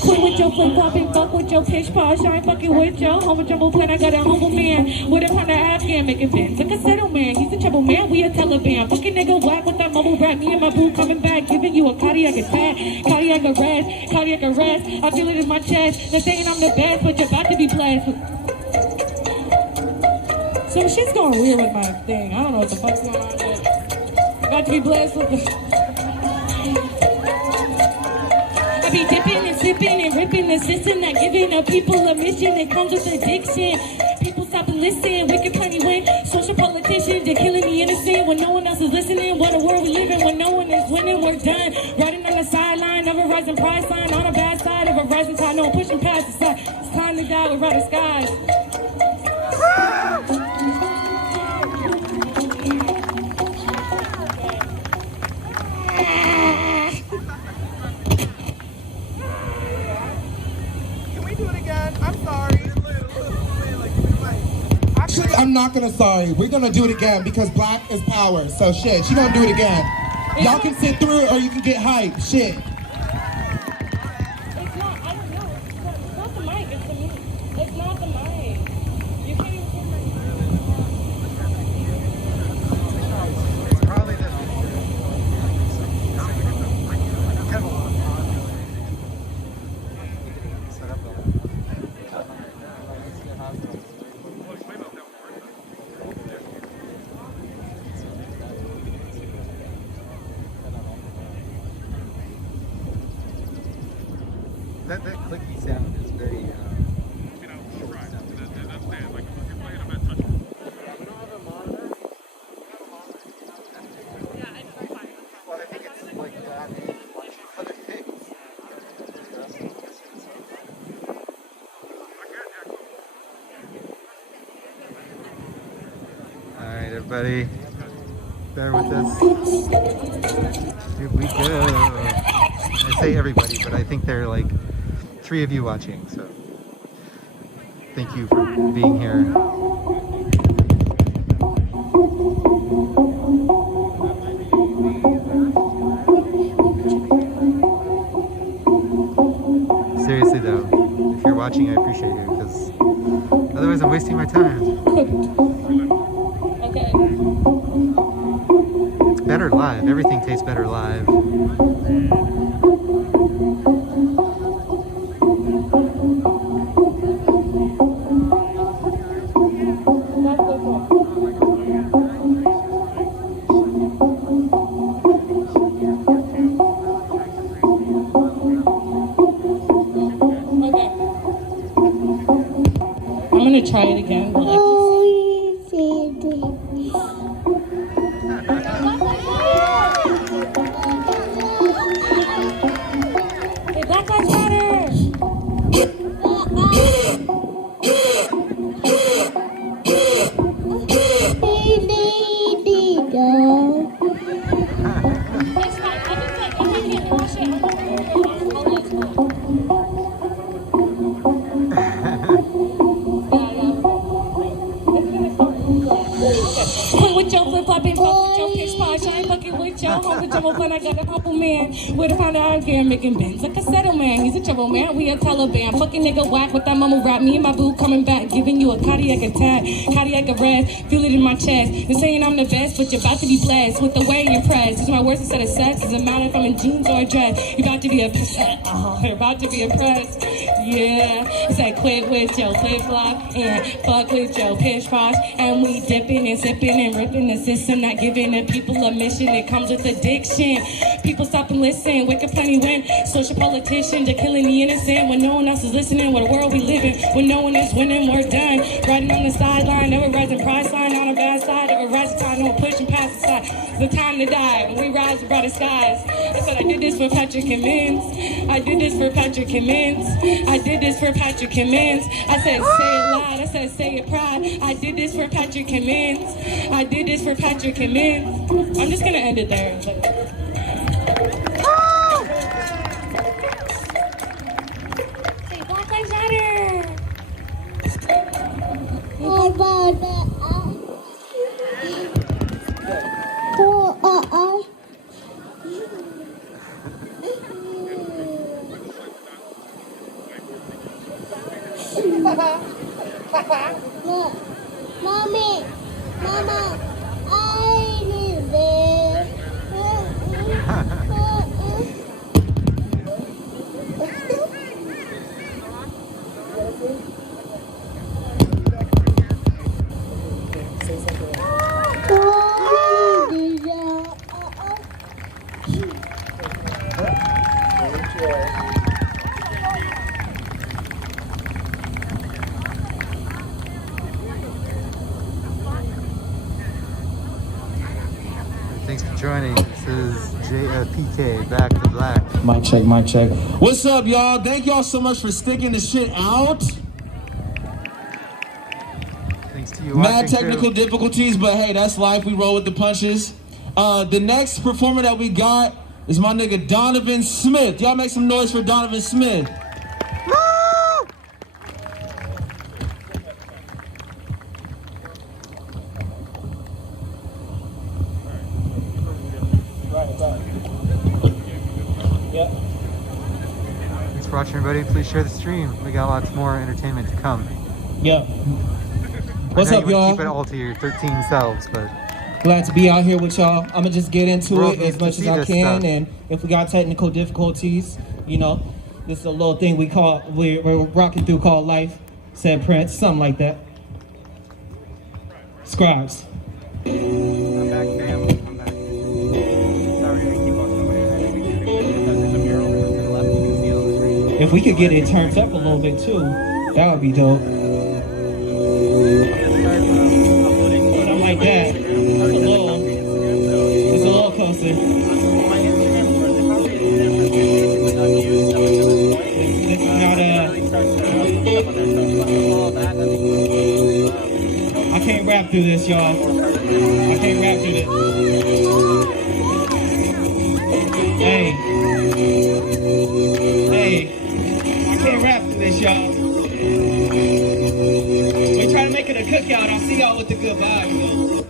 Quit with your flip flop and fuck with your pitch posh. I ain't fucking with your humble jumble plan. I got a humble man with a kind of Afghan making bins. Like a settle man, he's a trouble man. We a Taliban. Fucking nigga whack with that mumble rap. Me and my boo coming back, giving you a cardiac attack, cardiac arrest, cardiac arrest. I feel it in my chest. They're saying I'm the best, but you're about to be blessed. Some shit's going weird with my thing. I don't know what the fuck's going on, but about to be blessed with the... I be dipping and sipping and ripping the system, not giving up people a mission that comes with addiction. People stop and listen, wicked plenty win. Social politicians, they're killing the innocent when no one else is listening. What a world we live in when no one is winning, we're done. Riding on the sideline of a rising price line, on a bad side of a rising tide. No, I'm pushing past the side. It's time to die with brighter skies. Actually, I'm not gonna sorry. We're gonna do it again because black is power. So shit, she gonna do it again. Y'all can sit through it or you can get hype. Shit. It's not, I don't know. It's not the mic, it's the me. It's not the mic. You can't even hear my... It's probably the... Set up that clicky sound is very short sound. Well, I think it's like that other things. Alright, everybody, bear with us. Here we go. I say everybody, but I think there are like 3 of you watching, so thank you for being here. Seriously though, if you're watching, I appreciate you, because otherwise I'm wasting my time. Okay. It's better live. Everything tastes better live. flip-flopping, fuck with your pitch posh. I ain't fucking with your home pajama when I got a humble man. With a pound of iron gear, making bends like a settlement. He's a trouble man, we a Taliban. Fucking nigga whack with that mumble rap. Me and my boo coming back, giving you a cardiac attack, cardiac arrest. Feel it in my chest. You're saying I'm the best, but you're about to be blessed with the way you're pressed. These are my words instead of sex. Doesn't matter if I'm in jeans or a dress. You're about to be oppressed. You're about to be oppressed. Yeah. It's like quit with your flip-flop and fuck with your pitch posh. And we dipping and sipping and ripping the system, not giving the people a mission. It comes with addiction. People stop and listen. Wake up plenty win. Social politicians are killing the innocent when no one else is listening. What a world we live in. When no one is winning, we're done. Riding on the sideline, never rising price line on a bad side. Never rising time, no pushing past the side. It's the time to die. When we rise to brighter skies. I said I did this for Patrick Kimmons. I did this for Patrick Kimmons. I did this for Patrick Kimmons. I said say it loud. I said say it proud. I did this for Patrick Kimmons. I did this for Patrick Kimmons. I'm just gonna end it there. Say Black Lives Matter. Mommy, Mama, I need this. Thanks for joining. This is PK, Back to Black. Mic check, mic check. What's up, y'all? Thank y'all so much for sticking this shit out. Thanks to you. Mad technical difficulties, but hey, that's life. We roll with the punches. The next performer that we got is my nigga Donovan Smith. Y'all make some noise for Donovan Smith. Thanks for watching, everybody. Please share the stream. We got lots more entertainment to come. Yeah. What's up, y'all? Keep it all to your 13 selves, but glad to be out here with y'all. I'm gonna just get into World it needs as to much as see I this can, stuff. and if we got technical difficulties, you know, this is a little thing we're rocking through called life. Said Prince, something like that. Scribes. I'm back, fam. I'm back. Sorry, we keep on going. I think we can because there's a mural to the left. You can see it on the screen. If we could get it turned up a little bit too, that would be dope. Something like that. It's a little closer. It's not I can't rap through this, y'all. I can't rap through this. Hey. I can't rap through this, y'all. We're trying to make it a cookout. I'll see y'all with the good vibes, though.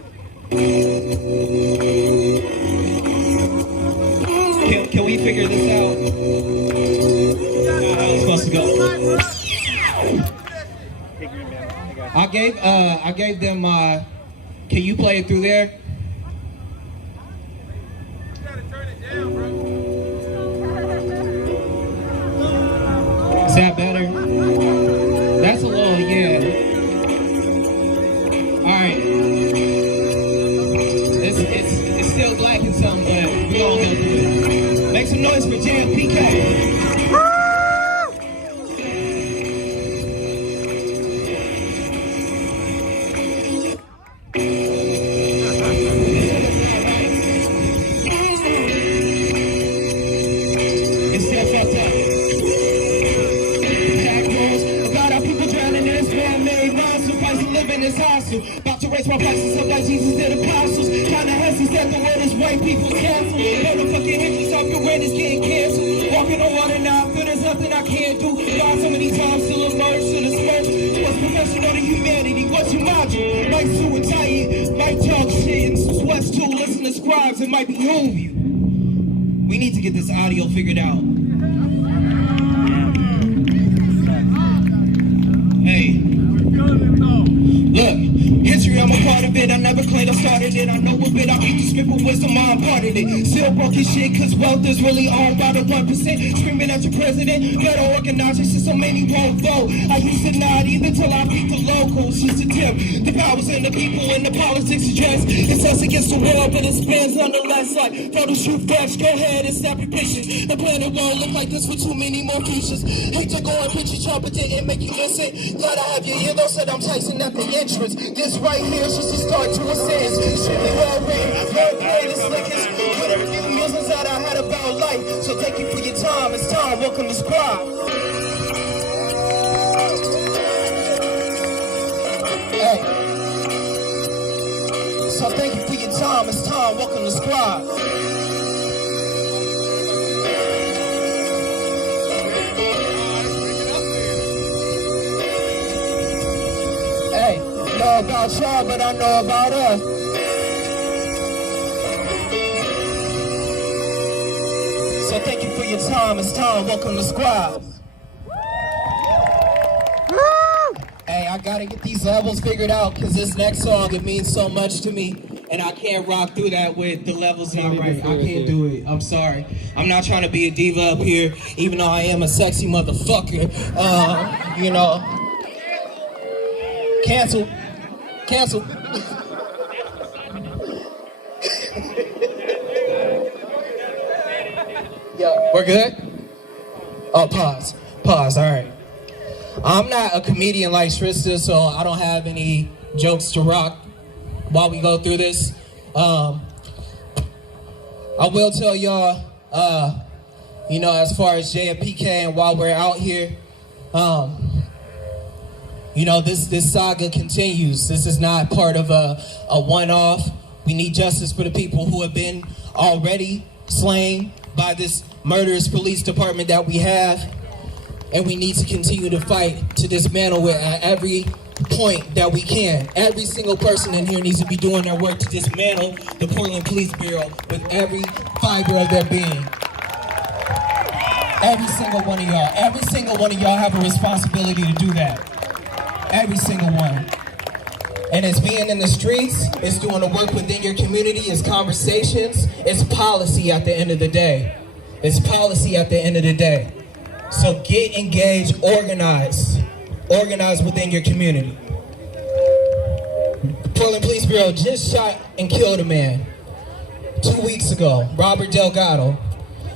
Can we figure this out? How it's supposed to go. I gave them can you play it through there? Is that better? That's a little, yeah. Alright. It's still black and something, but we all go through it. Make some noise for Jam PK. About to raise my prices up like Jesus did apostles. Kinda hesitant that the word is white people's cancel. Motherfucking hippies off your rent is getting canceled. Walking on water now, I feel there's nothing I can't do. God, so many times still immersed in the smirch. What's professional to humanity? What's your logic? Might sue a giant, might talk shit and scribes, it might behoove you. We need to get this audio figured out. Hey. Look, history, I'm a part of it. I never claimed I started it. I know a bit, I eat the script with wisdom, I'm part of it. Still broken shit, cause wealth is really owned by the 1%. Screaming at your president, better organize it, since so many won't vote. I used to not either till I beat the locals. Just a tip, the powers in the people and the politics address. It's us against the world, but it spins nonetheless. Like, throw the shoot fetch, go ahead and snap your pictures. The planet won't look like this with too many more features. Hate to go and pitch your trumpet, didn't make you listen. Glad I have your ear, though, said I'm Tyson at the entrance. This right here is just a start to a sentence. Extremely well written, well played, the slickest. Put a few millions that I had about life. So thank you for your time, it's time, welcome to Scribe. Hey. So thank you for your time, it's time, welcome to Scribe. Hey, know about y'all, but I know about us. So thank you for your time, it's time, welcome to Scribe. Hey, I gotta get these levels figured out, because this next song, it means so much to me, and I can't rock through that with the levels not right. I can't do it, I'm sorry. I'm not trying to be a diva up here, even though I am a sexy motherfucker. You know. Cancel. Cancel. Yo, we're good? Oh, pause. Pause, all right. I'm not a comedian like Trista, so I don't have any jokes to rock while we go through this. I will tell y'all, you know, as far as JFPK and while we're out here, you know, this saga continues. This is not part of a one-off. We need justice for the people who have been already slain by this murderous police department that we have. And we need to continue to fight to dismantle it at every point that we can. Every single person in here needs to be doing their work to dismantle the Portland Police Bureau with every fiber of their being. Every single one of y'all. Every single one of y'all have a responsibility to do that. Every single one. And it's being in the streets, it's doing the work within your community, it's conversations, it's policy at the end of the day. It's policy at the end of the day. So get engaged, organize. Organize within your community. The Portland Police Bureau just shot and killed a man 2 weeks ago, Robert Delgado.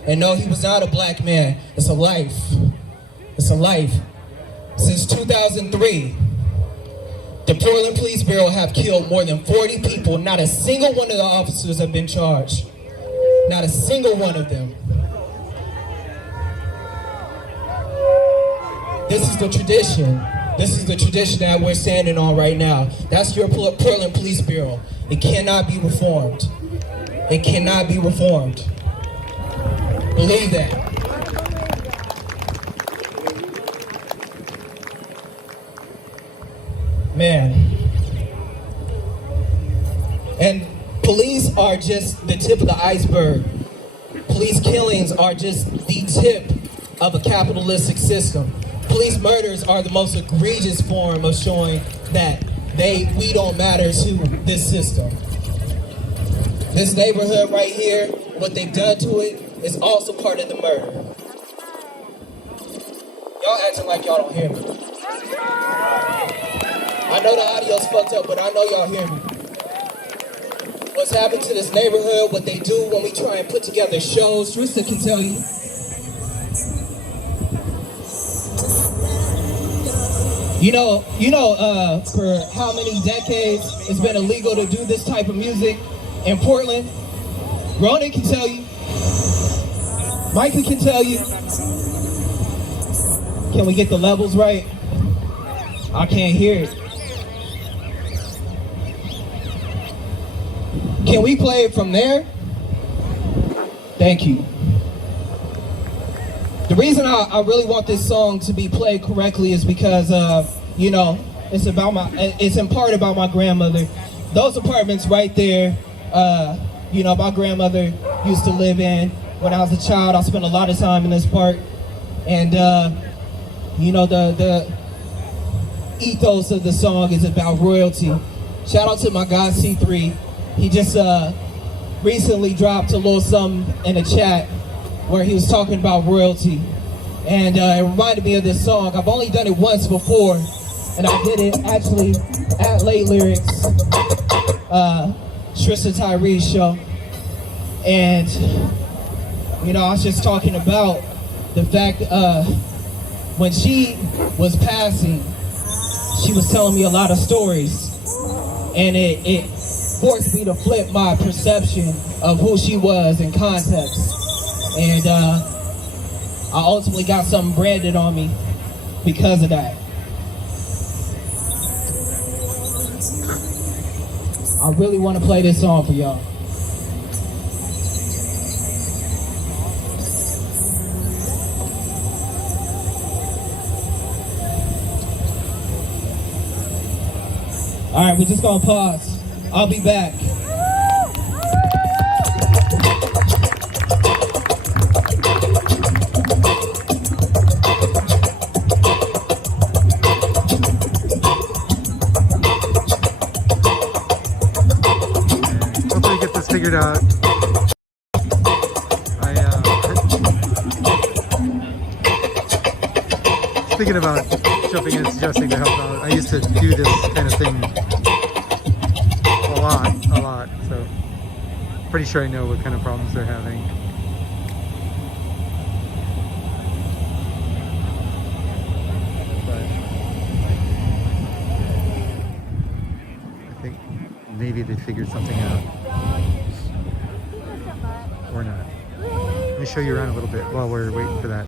And no, he was not a black man. It's a life. It's a life. Since 2003, the Portland Police Bureau have killed more than 40 people. Not a single one of the officers have been charged. Not a single one of them. This is the tradition. This is the tradition that we're standing on right now. That's your Portland Police Bureau. It cannot be reformed. It cannot be reformed. Believe that. Man. And police are just the tip of the iceberg. Police killings are just the tip of a capitalistic system. Police murders are the most egregious form of showing that we don't matter to this system. This neighborhood right here, what they've done to it is also part of the murder. Y'all acting like y'all don't hear me. I know the audio's fucked up, but I know y'all hear me. What's happened to this neighborhood, what they do when we try and put together shows, Trista can tell you. You know, for how many decades it's been illegal to do this type of music in Portland? Ronan can tell you. Micah can tell you. Can we get the levels right? I can't hear it. Can we play it from there? Thank you. The reason I really want this song to be played correctly is because, you know, it's in part about my grandmother. Those apartments right there, you know, my grandmother used to live in. When I was a child, I spent a lot of time in this park. And, you know, the ethos of the song is about royalty. Shout out to my guy C3. He just recently dropped a little something in the chat where he was talking about royalty. And it reminded me of this song. I've only done it once before, and I did it actually at Late Lyrics, Tristan Tyree's show. And, you know, I was just talking about the fact when she was passing, she was telling me a lot of stories, and it forced me to flip my perception of who she was in context. And I ultimately got something branded on me because of that. I really want to play this song for y'all. All right, we're just gonna pause. I'll be back. Hopefully get this figured out. Thinking about jumping in and suggesting to help out. I used to do this kind of thing a lot, so pretty sure I know what kind of problems they're having. But I think maybe they figured something out. Or not. Let me show you around a little bit while we're waiting for that.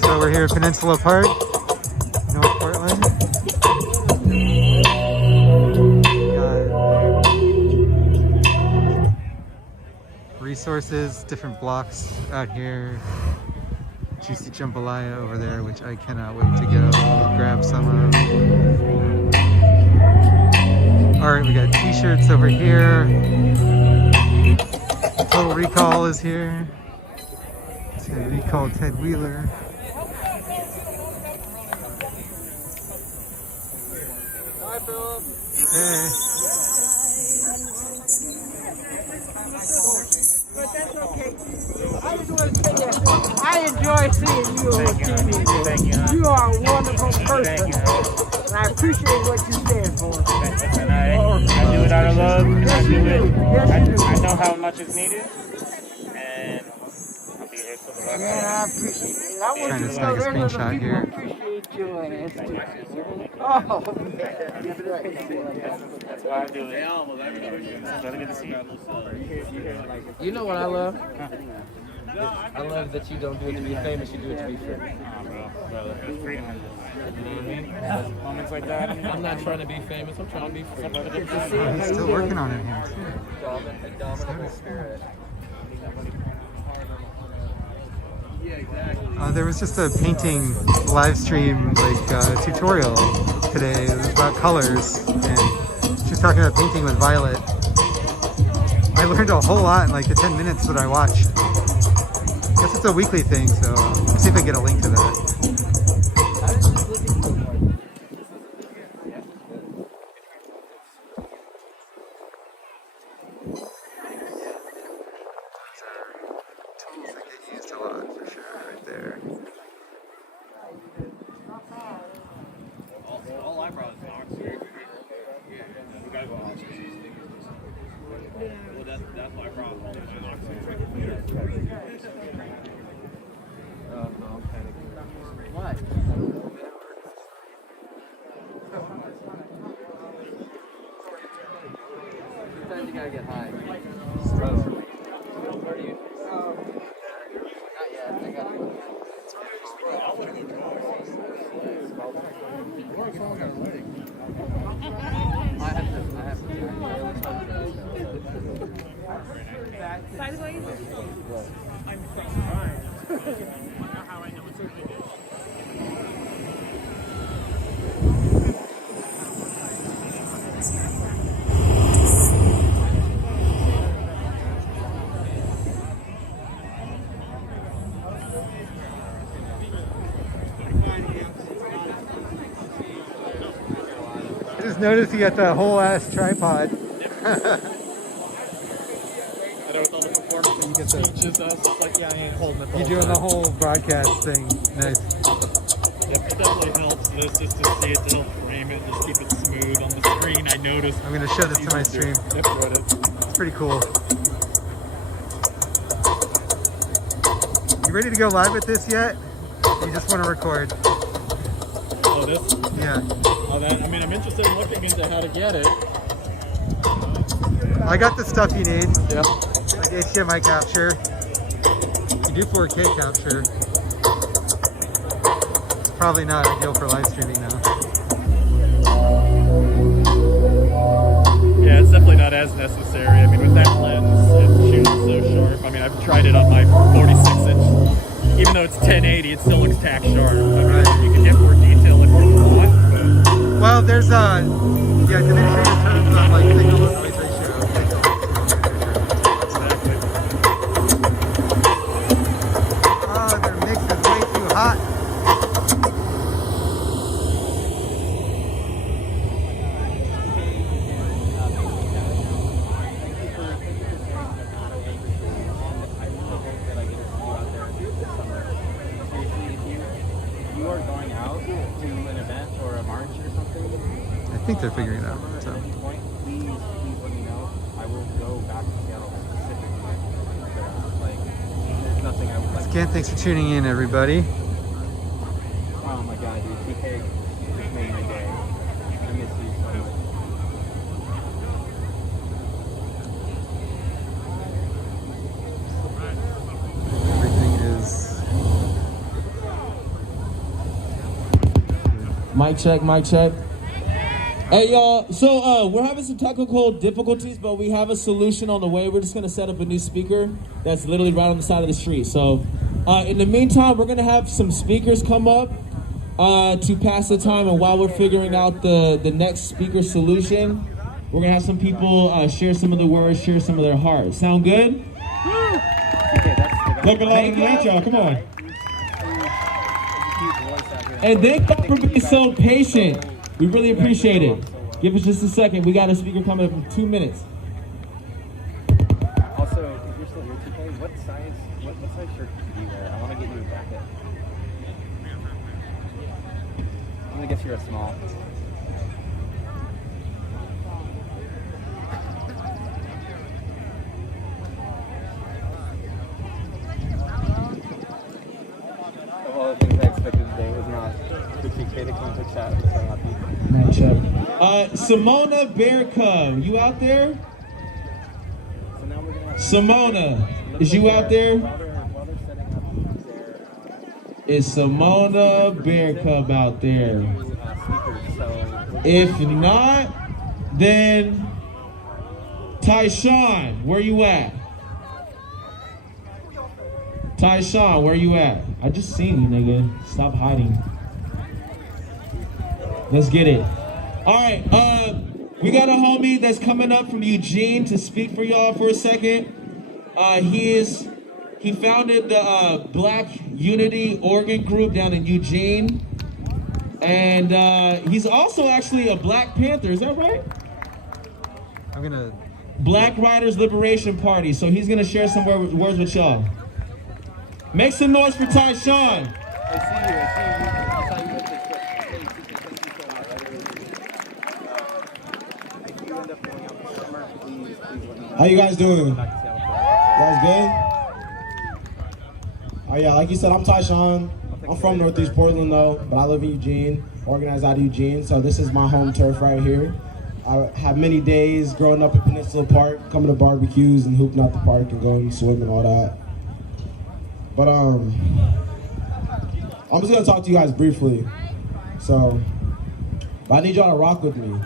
So we're here at Peninsula Park, North Portland. Got resources, different blocks out here. Juicy jambalaya over there, which I cannot wait to go grab some of. Alright, we got t-shirts over here. Total Recall is here. Ted Recall Ted Wheeler. Hi, Phillip. Hey. But that's okay. I just want to say that I enjoy seeing you on TV. Thank you. You are a wonderful person. And I appreciate what you stand for. And I do it out of love. And I do it. I know how much is needed. And I'll be here for the rest. Yeah, I appreciate it. I want Trying you to to know snag a there's other screenshot people here. appreciate your ass too. Oh, man. That's why I do it. It's really good to see you. You know what I love? I love that you don't do it to be famous, you do it to be free. There's freedom in this. You know what I mean? Moments like that. I'm not trying to be famous, I'm trying to be free. Oh, he's still working on it here too. Indomitable spirit. There was just a painting live stream tutorial today. It was about colors, and she was talking about painting with violet. I learned a whole lot in like the 10 minutes that I watched. I guess it's a weekly thing, so let's see if I get a link to that. Tools that get used a lot for sure, right there. All eyebrows are we gotta go oxygen. Well, that's my problem. My oxygen. What? Sometimes you gotta get high. Not yet, I got it. I have to. By the way, I'm fine. I know how I know it's okay. just noticed you got the whole ass tripod. I know with all the performance and speeches, I was just like, yeah, I ain't holding it. You're doing the whole broadcast thing. Nice. Yep, it definitely helps this just to see it, to help frame it, just keep it smooth on the screen. I noticed. I'm gonna show this to my stream. Yep, wrote it. It's pretty cool. You ready to go live with this yet? You just want to record? Oh, this? Yeah. Oh, that, I mean, I'm interested in looking into how to get it. I got the stuff you need. Yep. Like HDMI capture. You do 4K capture. It's probably not ideal for live streaming now. Yeah, it's definitely not as necessary. I mean, with that lens, it shoots so sharp. I mean, I've tried it on my 46-inch. Even though it's 1080, it still looks tack sharp. I mean, you can get more detail if you want. But... Well, there's yeah, diminishing returns on like signal to noise ratio. Oh, their mix is way too hot. I think they're figuring it out. So. Please let me know. I will go back to Seattle specifically. Like, there's nothing I would like. Again, thanks for tuning in, everybody. Oh my god, dude. TK just made my day. I miss you so much. Everything is. Mic check, mic check. Hey y'all, so we're having some technical difficulties, but we have a solution on the way. We're just gonna set up a new speaker that's literally right on the side of the street. So in the meantime, we're gonna have some speakers come up to pass the time, and while we're figuring out the next speaker solution, we're gonna have some people share some of the words, share some of their hearts. Sound good? Look along at y'all, come on. And thank you for being so patient. We really appreciate it. Give us just a second. We got a speaker coming up in 2 minutes. Also, if you're still here, TK, what size shirt do you wear? I want to get you a jacket. I'm gonna guess you're a small. Of all the things I expected today was not the TK to come to chat. I'm so happy. Simona Bear Cub, you out there? Simona, is you out there? Is Simona Bear Cub out there? If not, then Tyshawn, where you at? Tyshawn, where you at? I just seen you, nigga. Stop hiding. Let's get it. All right, we got a homie that's coming up from Eugene to speak for y'all for a second. He founded the Black Unity Organ Group down in Eugene. And he's also actually a Black Panther, is that right? I'm gonna... Black Riders Liberation Party, so he's gonna share some words with y'all. Make some noise for Tyshawn. I see you. How you guys doing? You guys good? Oh yeah, like you said, I'm Tyshawn. I'm from Northeast Portland though, but I live in Eugene, organized out of Eugene, so this is my home turf right here. I have many days growing up in Peninsula Park, coming to barbecues and hooping out the park and going swimming and all that. But I'm just gonna talk to you guys briefly. So, but I need y'all to rock with me.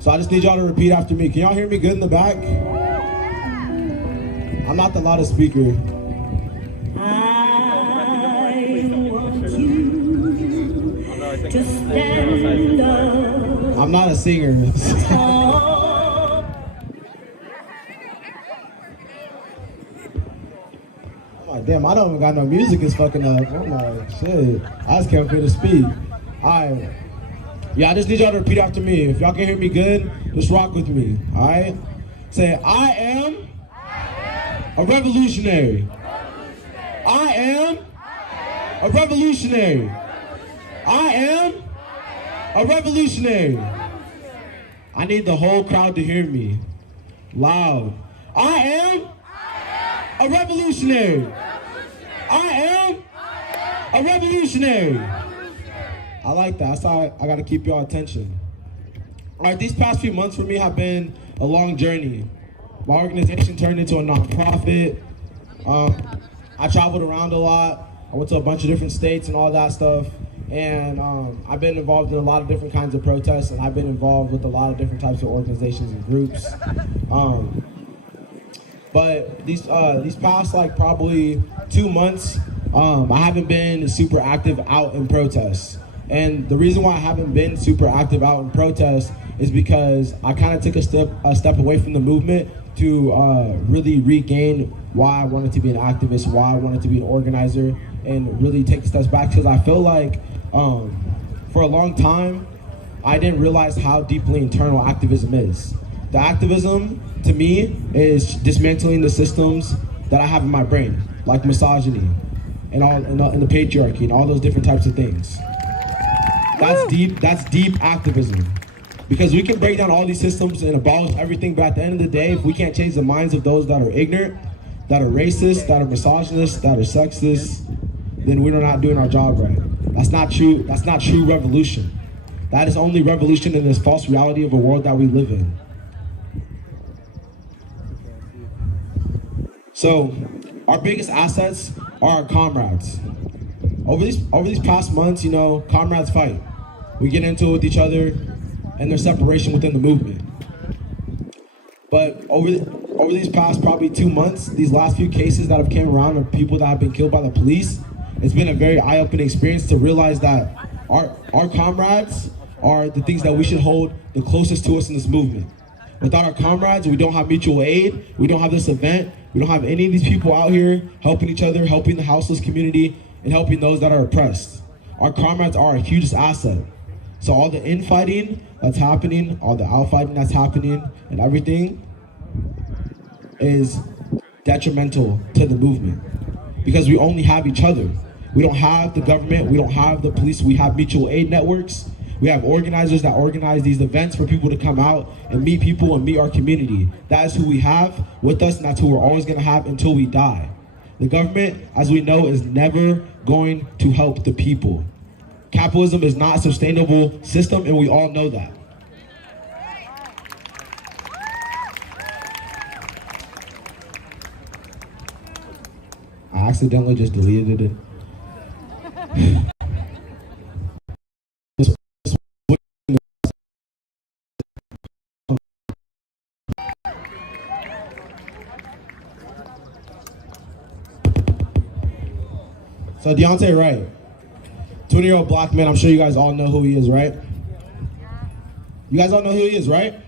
So I just need y'all to repeat after me. Can y'all hear me good in the back? I'm not the loudest speaker. I'm not a singer. Oh, damn, I don't even got no music is fucking up. Oh my shit. I just can't fit to speak. Alright. Yeah, I just need y'all to repeat after me. If y'all can hear me good, just rock with me, all right? Say, I am a revolutionary. I am a revolutionary. I am a revolutionary. I need the whole crowd to hear me. Loud. I am a revolutionary. I am a revolutionary. I like that. That's how I gotta keep y'all attention. All right, these past few months for me have been a long journey. My organization turned into a nonprofit. I traveled around a lot. I went to a bunch of different states and all that stuff. And I've been involved in a lot of different kinds of protests, and I've been involved with a lot of different types of organizations and groups. But these past like probably 2 months, I haven't been super active out in protests. And the reason why I haven't been super active out in protests is because I kind of took a step away from the movement to really regain why I wanted to be an activist, why I wanted to be an organizer, and really take steps back, because I feel like for a long time, I didn't realize how deeply internal activism is. The activism, to me, is dismantling the systems that I have in my brain, like misogyny and the patriarchy and all those different types of things. That's deep activism. Because we can break down all these systems and abolish everything, but at the end of the day, if we can't change the minds of those that are ignorant, that are racist, that are misogynist, that are sexist, then we're not doing our job right. That's not true revolution. That is only revolution in this false reality of a world that we live in. So, our biggest assets are our comrades. Over these past months, comrades fight. We get into it with each other, and there's separation within the movement. But over these past probably 2 months, these last few cases that have came around of people that have been killed by the police, it's been a very eye-opening experience to realize that our comrades are the things that we should hold the closest to us in this movement. Without our comrades, we don't have mutual aid, we don't have this event, we don't have any of these people out here helping each other, helping the houseless community, and helping those that are oppressed. Our comrades are our hugest asset. So all the infighting that's happening, all the outfighting that's happening, and everything is detrimental to the movement. Because we only have each other. We don't have the government, we don't have the police, we have mutual aid networks. We have organizers that organize these events for people to come out and meet people and meet our community. That is who we have with us, and that's who we're always gonna have until we die. The government, as we know, is never going to help the people. Capitalism is not a sustainable system, and we all know that. I accidentally just deleted it. So Deontay Wright, 20-year-old black man, I'm sure you guys all know who he is, right? You guys all know who he is, right?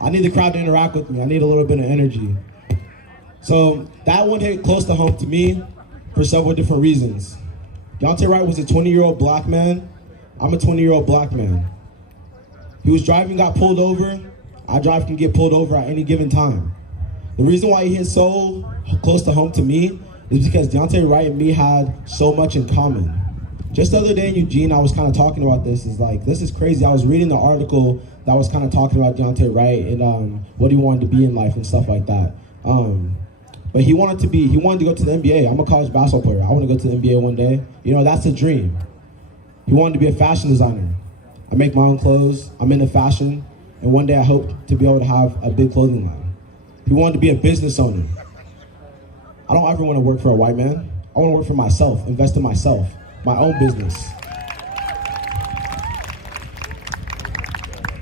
I need the crowd to interact with me. I need a little bit of energy. So that one hit close to home to me for several different reasons. Deontay Wright was a 20-year-old black man. I'm a 20-year-old black man. He was driving, got pulled over. I drive can get pulled over at any given time. The reason why he hit so close to home to me is because Deontay Wright and me had so much in common. Just the other day in Eugene, I was kind of talking about this. This is crazy. I was reading the article that was kind of talking about Deontay Wright and what he wanted to be in life and stuff like that. But he wanted to go to the NBA. I'm a college basketball player. I want to go to the NBA one day. That's a dream. He wanted to be a fashion designer. I make my own clothes. I'm into fashion. And one day I hope to be able to have a big clothing line. He wanted to be a business owner. I don't ever want to work for a white man. I want to work for myself, invest in myself, my own business.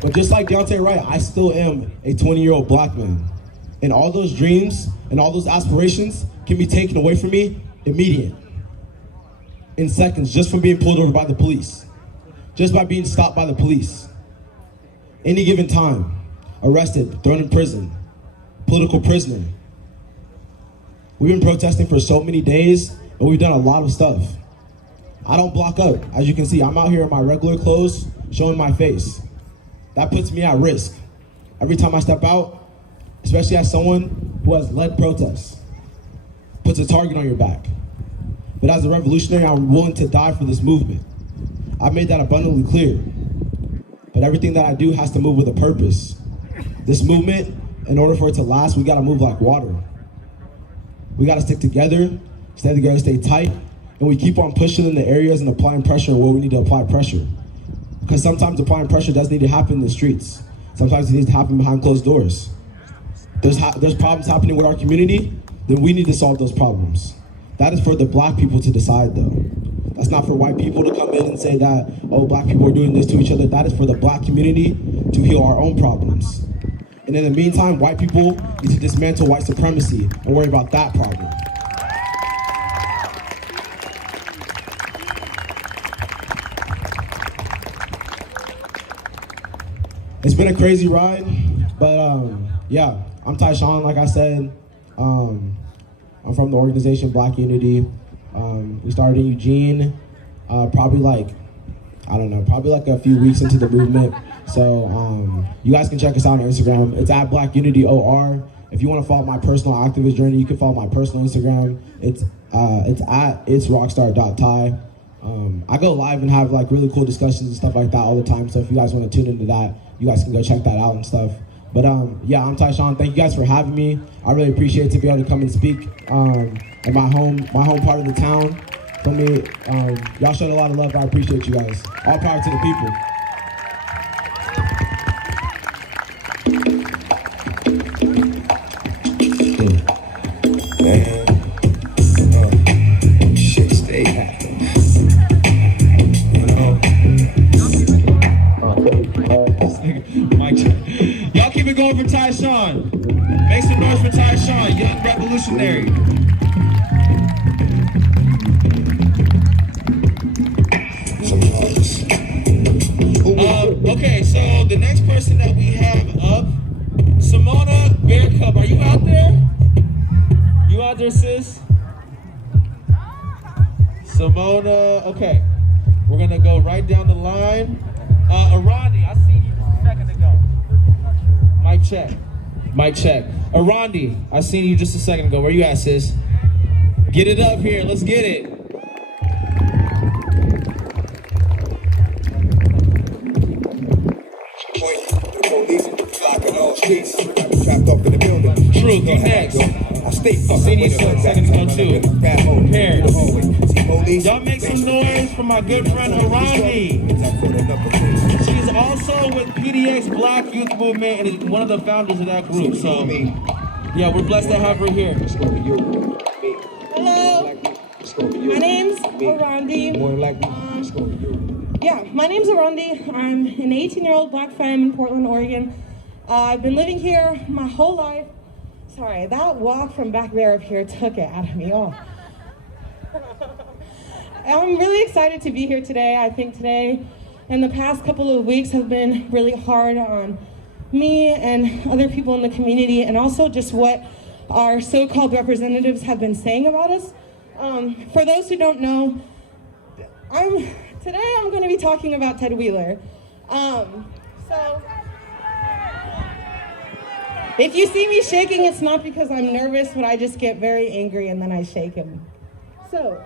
But just like Deontay Wright, I still am a 20-year-old black man. And all those dreams and all those aspirations can be taken away from me immediate. In seconds, just from being pulled over by the police. Just by being stopped by the police. Any given time, arrested, thrown in prison, political prisoner. We've been protesting for so many days, and we've done a lot of stuff. I don't block up. As you can see, I'm out here in my regular clothes, showing my face. That puts me at risk. Every time I step out, especially as someone who has led protests, puts a target on your back. But as a revolutionary, I'm willing to die for this movement. I've made that abundantly clear. But everything that I do has to move with a purpose. This movement, in order for it to last, we gotta move like water. We gotta stick together, stay tight, and we keep on pushing in the areas and applying pressure where we need to apply pressure. Because sometimes applying pressure doesn't need to happen in the streets. Sometimes it needs to happen behind closed doors. There's problems happening with our community, then we need to solve those problems. That is for the black people to decide though. That's not for white people to come in and say that, oh, black people are doing this to each other. That is for the black community to heal our own problems. And in the meantime, white people need to dismantle white supremacy and worry about that problem. It's been a crazy ride, but yeah, I'm Tyshawn, like I said. I'm from the organization Black Unity. We started in Eugene, probably like a few weeks into the movement. So you guys can check us out on Instagram. It's at Black Unity OR. If you want to follow my personal activist journey, you can follow my personal Instagram. It's at itsrockstar.ty. I go live and have like really cool discussions and stuff like that all the time. So if you guys want to tune into that, you guys can go check that out and stuff. But yeah, I'm Tyshawn. Thank you guys for having me. I really appreciate to be able to come and speak in my home part of the town. For me, y'all showed a lot of love. I appreciate you guys. All power to the people. Shit stay happening. Y'all keep it going for Tyshawn. Make some noise for Tyshawn, young revolutionary. Okay, so the next person that we have up, Simona Bear Cub. Are you out there? You out there, sis? Simona, okay. We're gonna go right down the line. Arandi, I seen you just a second ago. Mic check. Mic check. Arandi, I seen you just a second ago. Where you at, sis? Get it up here. Let's get it. Truth, you next. I seen you a second ago too. Prepared. Y'all make some noise for my good friend Arandi. She's also with PDX Black Youth Movement and is one of the founders of that group. So yeah, we're blessed to have her here. Hello, my name's Arandi. Yeah, my name's Arandi. I'm an 18-year-old black femme in Portland, Oregon. I've been living here my whole life. Sorry, that walk from back there up here took it out of me. Oh. I'm really excited to be here today. I think today and the past couple of weeks have been really hard on me and other people in the community, and also just what our so-called representatives have been saying about us. For those who don't know, today I'm going to be talking about Ted Wheeler. So if you see me shaking, it's not because I'm nervous, but I just get very angry and then I shake him. So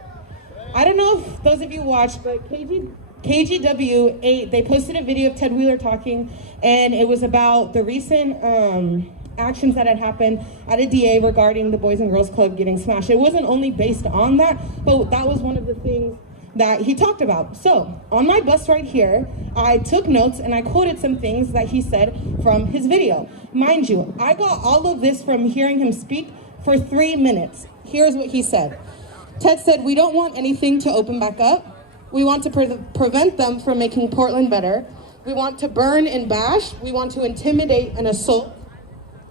I don't know if those of you watched, but KGW8, they posted a video of Ted Wheeler talking, and it was about the recent actions that had happened at a DA regarding the Boys and Girls Club getting smashed. It wasn't only based on that, but that was one of the things that he talked about. So on my bus right here, I took notes and I quoted some things that he said from his video. Mind you, I got all of this from hearing him speak for 3 minutes. Here's what he said. Ted said, "We don't want anything to open back up. We want to prevent them from making Portland better. We want to burn and bash. We want to intimidate and assault.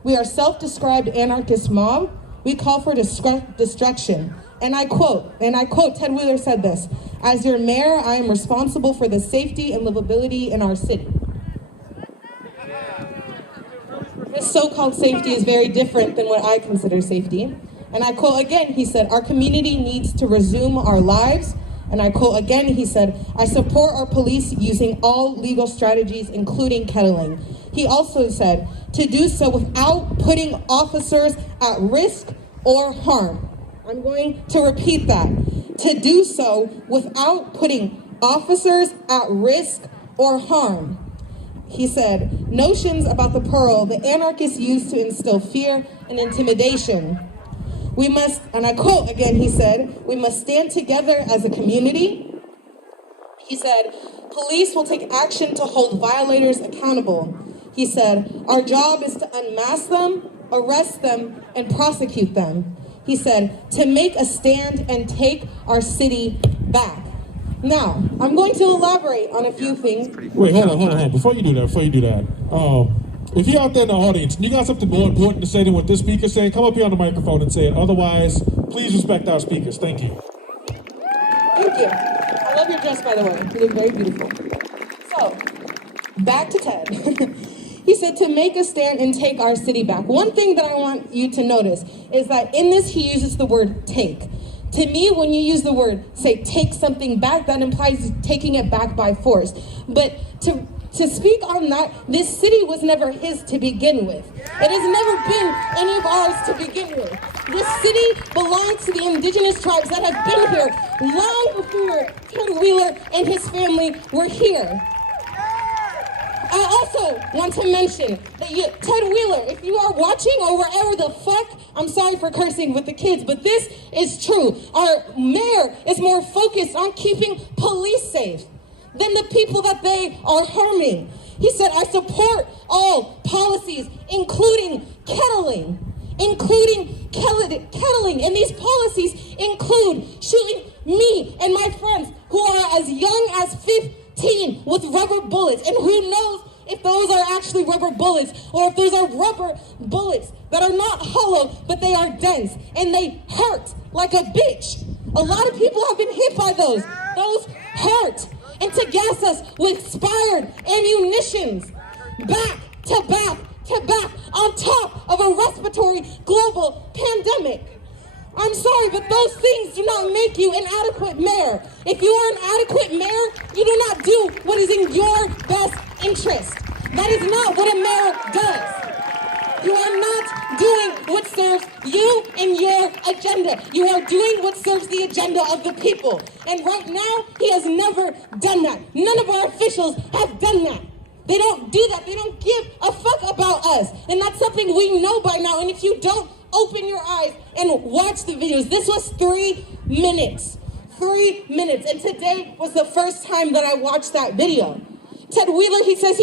We are self-described anarchist mob. We call for destruction." And I quote, Ted Wheeler said this, "As your mayor, I am responsible for the safety and livability in our city." This so-called safety is very different than what I consider safety. And I quote again, he said, "Our community needs to resume our lives And I quote again, he said, "I support our police using all legal strategies, including kettling." He also said, "to do so without putting officers at risk or harm." I'm going to repeat that. "To do so without putting officers at risk or harm." He said, "Notions about the pearl the anarchists use to instill fear and intimidation. We must," and I quote again, he said, "we must stand together as a community." He said, "Police will take action to hold violators accountable." He said, "Our job is to unmask them, arrest them, and prosecute them." He said, "to make a stand and take our city back." Now, I'm going to elaborate on a few things. Wait, hold on. Before you do that, if you're out there in the audience and you got something more important to say than what this speaker's saying, come up here on the microphone and say it. Otherwise, please respect our speakers. Thank you. Thank you. I love your dress, by the way. You look very beautiful. So, back to Ted. He said, "to make a stand and take our city back." One thing that I want you to notice is that in this, he uses the word take. To me, when you use the word, say, take something back, that implies taking it back by force. But to speak on that, this city was never his to begin with. It has never been any of ours to begin with. This city belongs to the indigenous tribes that have been here long before Ted Wheeler and his family were here. I also want to mention that Ted Wheeler, if you are watching or wherever the fuck, I'm sorry for cursing with the kids, but this is true. Our mayor is more focused on keeping police safe than the people that they are harming. He said, "I support all policies, including kettling. And these policies include shooting me and my friends who are as young as 15 with rubber bullets, and who knows if those are actually rubber bullets or if those are rubber bullets that are not hollow, but they are dense and they hurt like a bitch. A lot of people have been hit by those. Those hurt. And to gas us with expired ammunitions back to back to back on top of a respiratory global pandemic. I'm sorry, but those things do not make you an adequate mayor. If you are an adequate mayor, you do not do what is in your best interest. That is not what a mayor does. You are not doing what serves you and your agenda. You are doing what serves the agenda of the people. And right now, he has never done that. None of our officials have done that. They don't do that. They don't give a fuck about us. And that's something we know by now. And if you don't, open your eyes and watch the videos. This was 3 minutes. 3 minutes. And today was the first time that I watched that video. Ted Wheeler, he says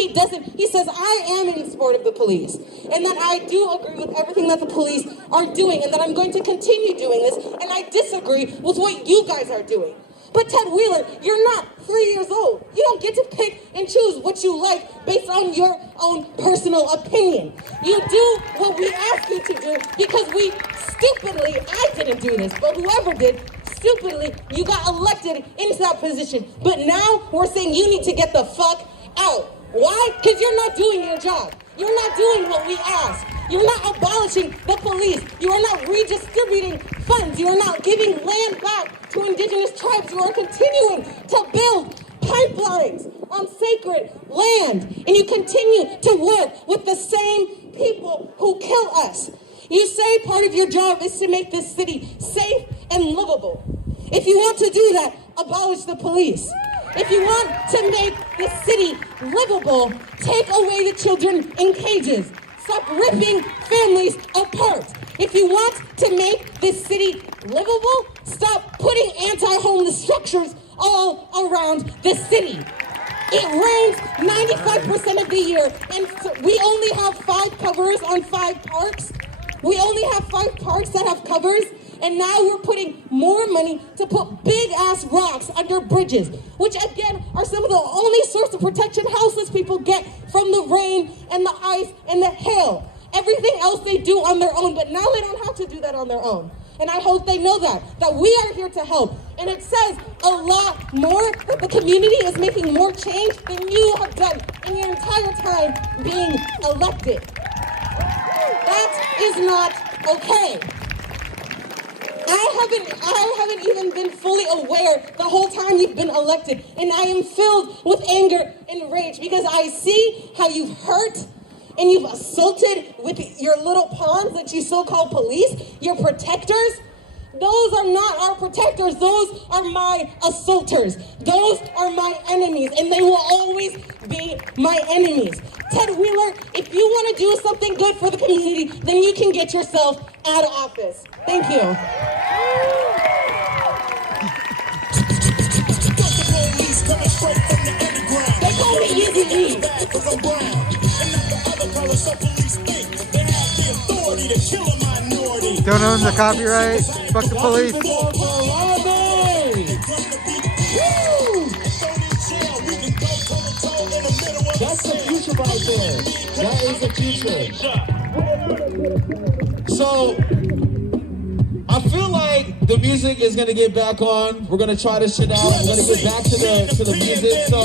I am in support of the police, and that I do agree with everything that the police are doing, and that I'm going to continue doing this, and I disagree with what you guys are doing. But Ted Wheeler, you're not 3 years old. You don't get to pick and choose what you like based on your own personal opinion. You do what we ask you to do because we stupidly, I didn't do this, but whoever did, stupidly, you got elected into that position. But now we're saying you need to get the fuck out. Why? Because you're not doing your job. You're not doing what we ask. You're not abolishing the police. You are not redistributing funds. You are not giving land back to indigenous tribes. You are continuing to build pipelines on sacred land. And you continue to work with the same people who kill us. You say part of your job is to make this city safe and livable. If you want to do that, abolish the police. If you want to make the city livable, take away the children in cages. Stop ripping families apart. If you want to make this city livable, stop putting anti-homeless structures all around the city. It rains 95% of the year, and we only have 5 covers on 5 parks. We only have 5 parks that have covers. And now we're putting more money to put big-ass rocks under bridges, which, again, are some of the only source of protection houseless people get from the rain and the ice and the hail. Everything else they do on their own, but now they don't have to do that on their own. And I hope they know that we are here to help. And it says a lot more that the community is making more change than you have done in your entire time being elected. That is not okay. I haven't even been fully aware the whole time you've been elected. And I am filled with anger and rage because I see how you've hurt and you've assaulted with your little pawns that you so-called police, your protectors. Those are not our protectors. Those are my assaulters. Those are my enemies, and they will always be my enemies. Ted Wheeler, if you want to do something good for the community, then you can get yourself out of office. Thank you. They call me Easy E. Don't own the copyright. Fuck the police. That's the future right there. That is the future. So, I feel like the music is gonna get back on. We're gonna try this shit out. We're gonna get back to the music. So,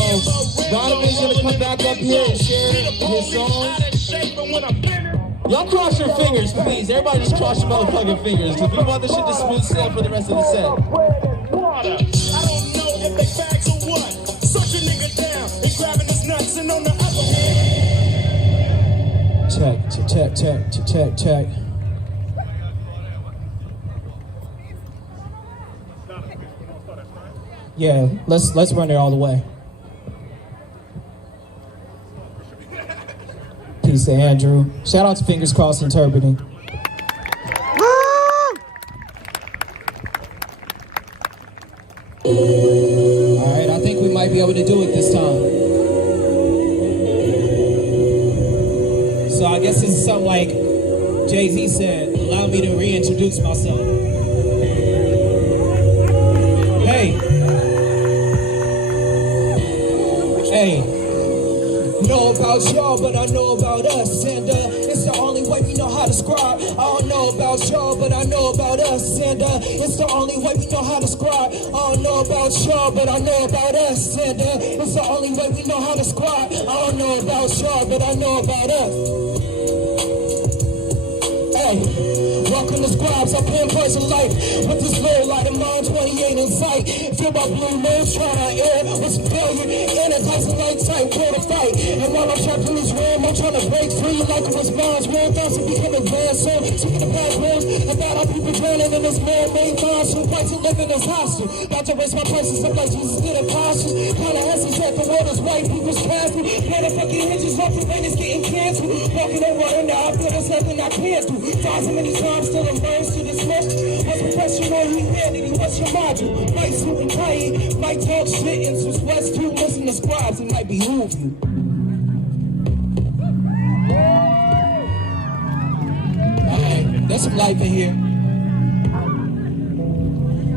Donovan's gonna come back up here and share his song. Y'all cross your fingers, please. Everybody just cross your motherfucking fingers. Because we want this shit to smooth sail for the rest of the set. I don't know if they facts or what. Such a nigga down and grabbing his nuts and on the other hand. Check. Yeah, let's run it all the way. Peace to Andrew. Shout out to Fingers Crossed Interpreting. Alright, I think we might be able to do it this time. So I guess this is something like Jay-Z said, allow me to reintroduce myself. Hey, know about y'all, but I know about us, and it's the only way we know how to scribe. I don't know about y'all, but I know about us, and it's the only way we know how to scribe. I don't know about y'all, but I know about us, and it's the only way we know how to scribe. I don't know about y'all, but I know about us. Hey, welcome to Scribes, I pinpoint your life with this low light of mine, 28 in sight. Feel my blue moves, trying to air with some failure, and a Tyson light tight, where to fight. And while I'm trapped in this room, I'm trying to break free like it was mine's real thoughts to become advanced. So, speaking of past words, about how people drowning in this man-made monster, white to live in this hostel. About to raise my prices up like Jesus did apostles. Kind of hesitate, the world is white people's castle. Motherfucking hinges off the rain is getting canceled. Walking on water now, I feel there's nothing I can't do. So many times still embarrassed to dismiss. What's professional humanity? What's your module? Might suit and tie, might talk shit in some sweats too. Listen to Scribes, it might behoove you. Alright, there's some life in here.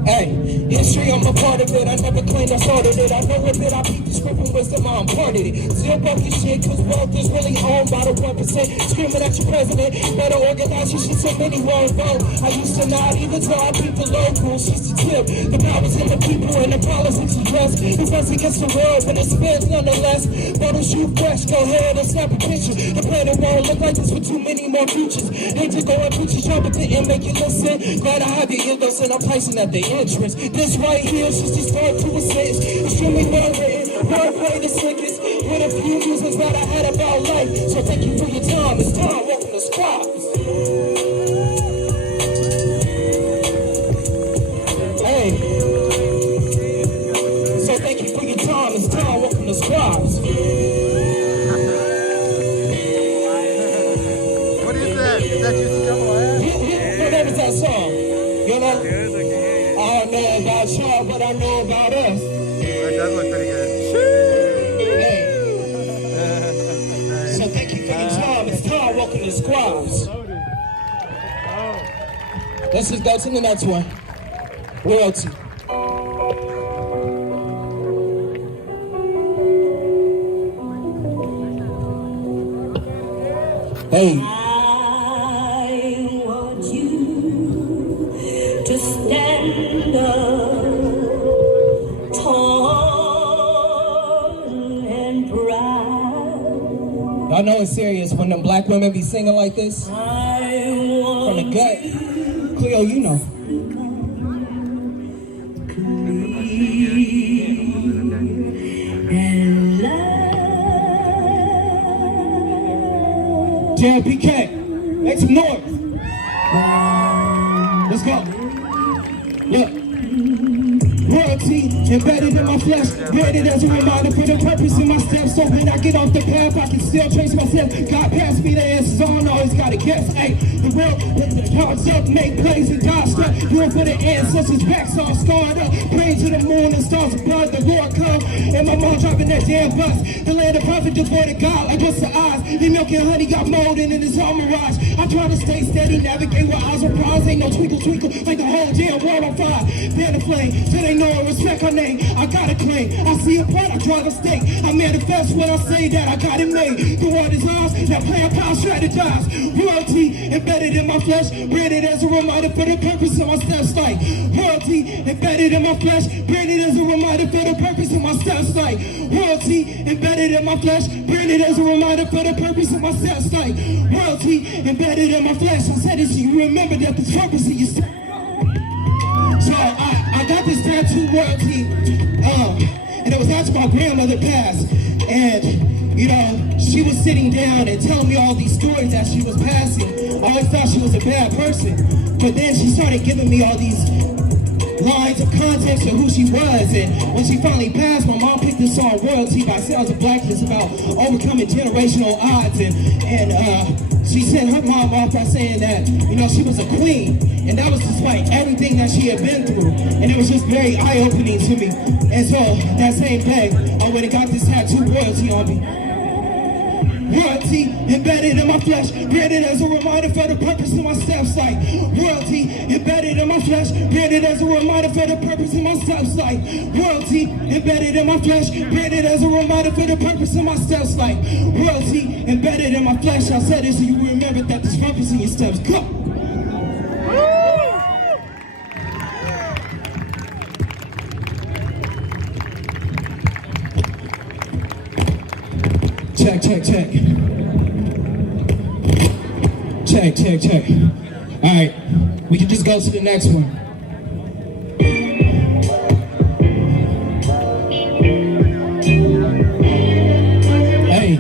Hey, history, I'm a part of it. I never claimed I started it. I know it, I beat the script and wisdom, I'm part of it. Still bucket shit, cause wealth is really owned by the 1%. Screaming at your president, better organize your shit so many won't vote. I used to not even tell people local, she's the tip. The power's in the people and the politics is dressed. It runs against the world, but it spins nonetheless. Photos you fresh, go ahead and snap a picture. The planet won't look like this for too many more futures. Hate to go and preach your job, but didn't make you listen. Glad I have your earlobes and I'm placing at the end. This right here is just a start to a sentence. Extremely well written, wordplay the slickest. With a few reasons that I had about life. So thank you for your time. It's time. Welcome to Scribes. Hey. So thank you for your time. It's time. Welcome to Scribes. What is that? Is that just Double F? What name is that song? You know? I don't know about y'all, but I know about us. That does look pretty good. Hey. So thank you for your time. It's time. Welcome to Scribes. Let's just go to the next one. Royalty. Hey. I want you to stand up, tall and proud. Y'all know it's serious when them black women be singing like this? From the gut. Cleo, you know. JPK, make some noise. Let's go. Look. Royalty embedded in my flesh, created as a reminder for the purpose in my steps. So when I get off the path, I can still trace myself. God passed me the answers, I don't always gotta guess. Hey, the world, the hearts up, make plays and die stuff. Doing for the ancestors, backs all scarred up. Praying to the moon and stars above, the Lord come. And my mom driving that damn bus. The land of prophet devoid of God, like what's the odds? The milk and honey got mold in it, it's all mirage. I try to stay steady, navigate with eyes on prize. Ain't no twinkle twinkle, like the whole damn world on fire. Fan the flame, till they know and respect her name. I got a claim, I see a point, I drive a stake. I manifest when I say that I got it made. The world is ours, now play a power strategize. Royalty embedded in my flesh, branded as a reminder for the purpose of my steps like. Royalty embedded in my flesh, branded as a reminder for the purpose of my steps like. Royalty embedded in my flesh, branded as a reminder for the purpose of my steps like. Royalty embedded in my flesh. I said it so you remember that the purpose of your steps. So I got this tattoo royalty, and it was after my grandmother passed, and you know, she was sitting down and telling me all these stories that she was passing. I always thought she was a bad person, but then she started giving me all these lines of context of who she was, and when she finally passed, my mom picked this song Royalty by Sounds of Blackness about overcoming generational odds, and she sent her mom off by saying that, you know, she was a queen, and that was despite everything that she had been through, and it was just very eye-opening to me. And so that same day, I went and got this tattoo Royalty on me. Royalty embedded in my flesh, branded as a reminder for the purpose of my steps like. Royalty embedded in my flesh, branded as a reminder for the purpose of my steps like. Royalty embedded in my flesh, branded as a reminder for the purpose of my steps like. Royalty embedded in my flesh. I said it so you remember that there's purpose in your steps. Go! Check, check, check. Check, check, check. All right, we can just go to the next one. Hey.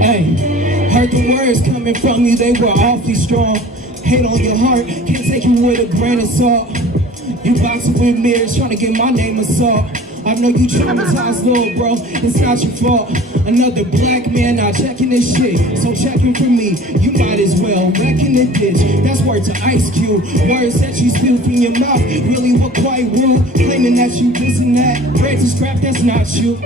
Hey. Heard the words coming from you, they were awfully strong. Hate on your heart, can't take you with a grain of salt. You boxing with mirrors, trying to get my name assault. I know you traumatized, little bro, it's not your fault. Another black man not checking this shit, so checking for me. You might as well wreck in the ditch. That's word to Ice Cube. Words that you spill from your mouth really were quite rude. Claiming that you this and that, bread to scrap, that's not you.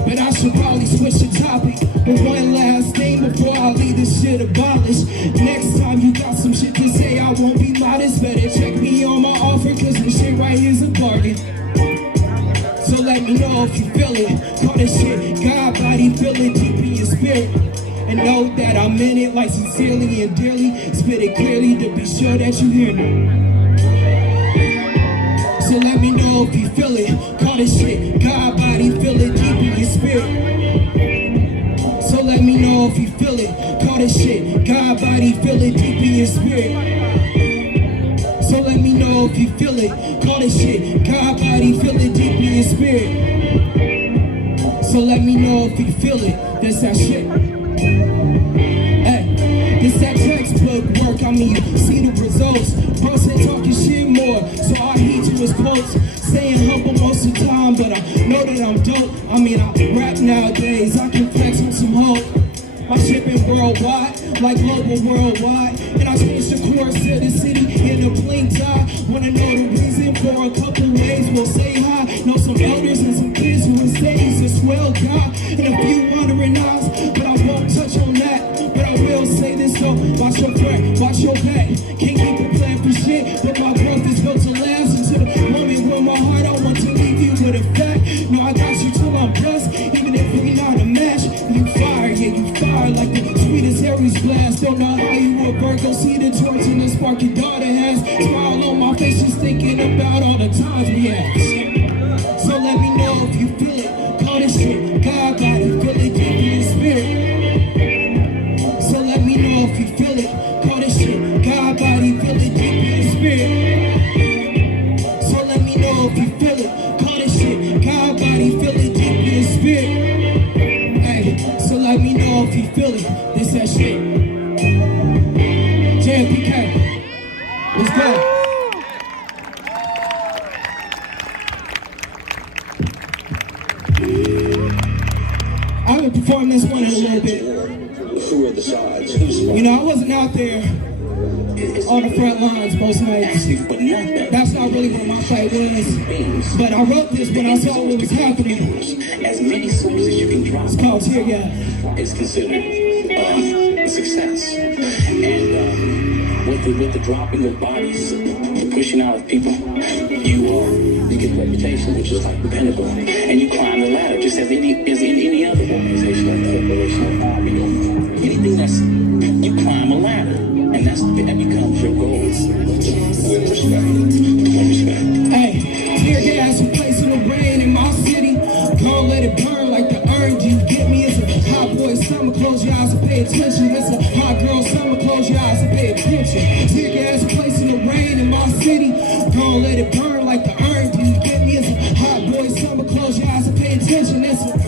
But I should probably switch the topic. But one last thing before I leave this shit abolished. Next time you got some shit to say, I won't be modest. Better check me on my offer, cause this shit right here's a bargain. So let me know if you feel it. Call this shit God body, feel it deep in your spirit. And know that I meant it like sincerely and dearly. Spit it clearly to be sure that you hear me. So let me know if you feel it. Call this shit God body, feel it deep in your spirit. So let me know if you feel it. Call this shit God body, feel it deep in your spirit. So let me know if you feel it. Call this shit God body, feel it deep in your spirit. So let me know if you feel it. That's that shit. Hey, this that textbook work. I mean, you see the results. Bro said talking shit more, so I heed to his quotes. Staying humble most of the time, but I know that I'm dope. I mean, I rap nowadays, I can flex on some hope. My shit been worldwide, like global worldwide. And I changed the course of the city in a blink eye. Wanna know the reason for a couple ways, we'll say hi. Know some elders and some kids who would say he's a swell guy. And a few wandering eyes, but I won't touch on that. But I will say this though, watch your front, watch your back. Can't keep a plan for shit, but my growth is built to last. Until the moment where my heart, I want to leave you with a fact. No, I got you till I'm blessed, even if we not a match. You fire, yeah, you fire like the sweetest Harry's blast. Don't know how you a Virgo, see the torch and the spark your daughter has. Smile on my face, just thinking about all the times we had. So let me know if you feel it. Call this shit God body, feel it deep in your spirit. I've been performing this one in a little bit. Who are the sides? You know, I wasn't out there on the front lines most nights. That's not really what my fight was. But I wrote this when I saw what was happening. As many songs as you can drop. It's called Tear Gas. It's considered a success. And with the dropping of bodies, the pushing out of people, you get a reputation, which is like dependable. And you climb the ladder just as any other organization, like corporation or army or anything that's, you climb a ladder. And that becomes your goal. With respect. Hey, tear gas replacing the rain in my city. Don't let it burn like the urge you get me. It's a hot boy summer, close your eyes and pay attention. It's a hot girl summer, close your eyes and pay attention. Tear gas replacing the rain in my city. Don't let it burn like the urge you get me. It's a hot boy summer, close your eyes and pay attention. It's a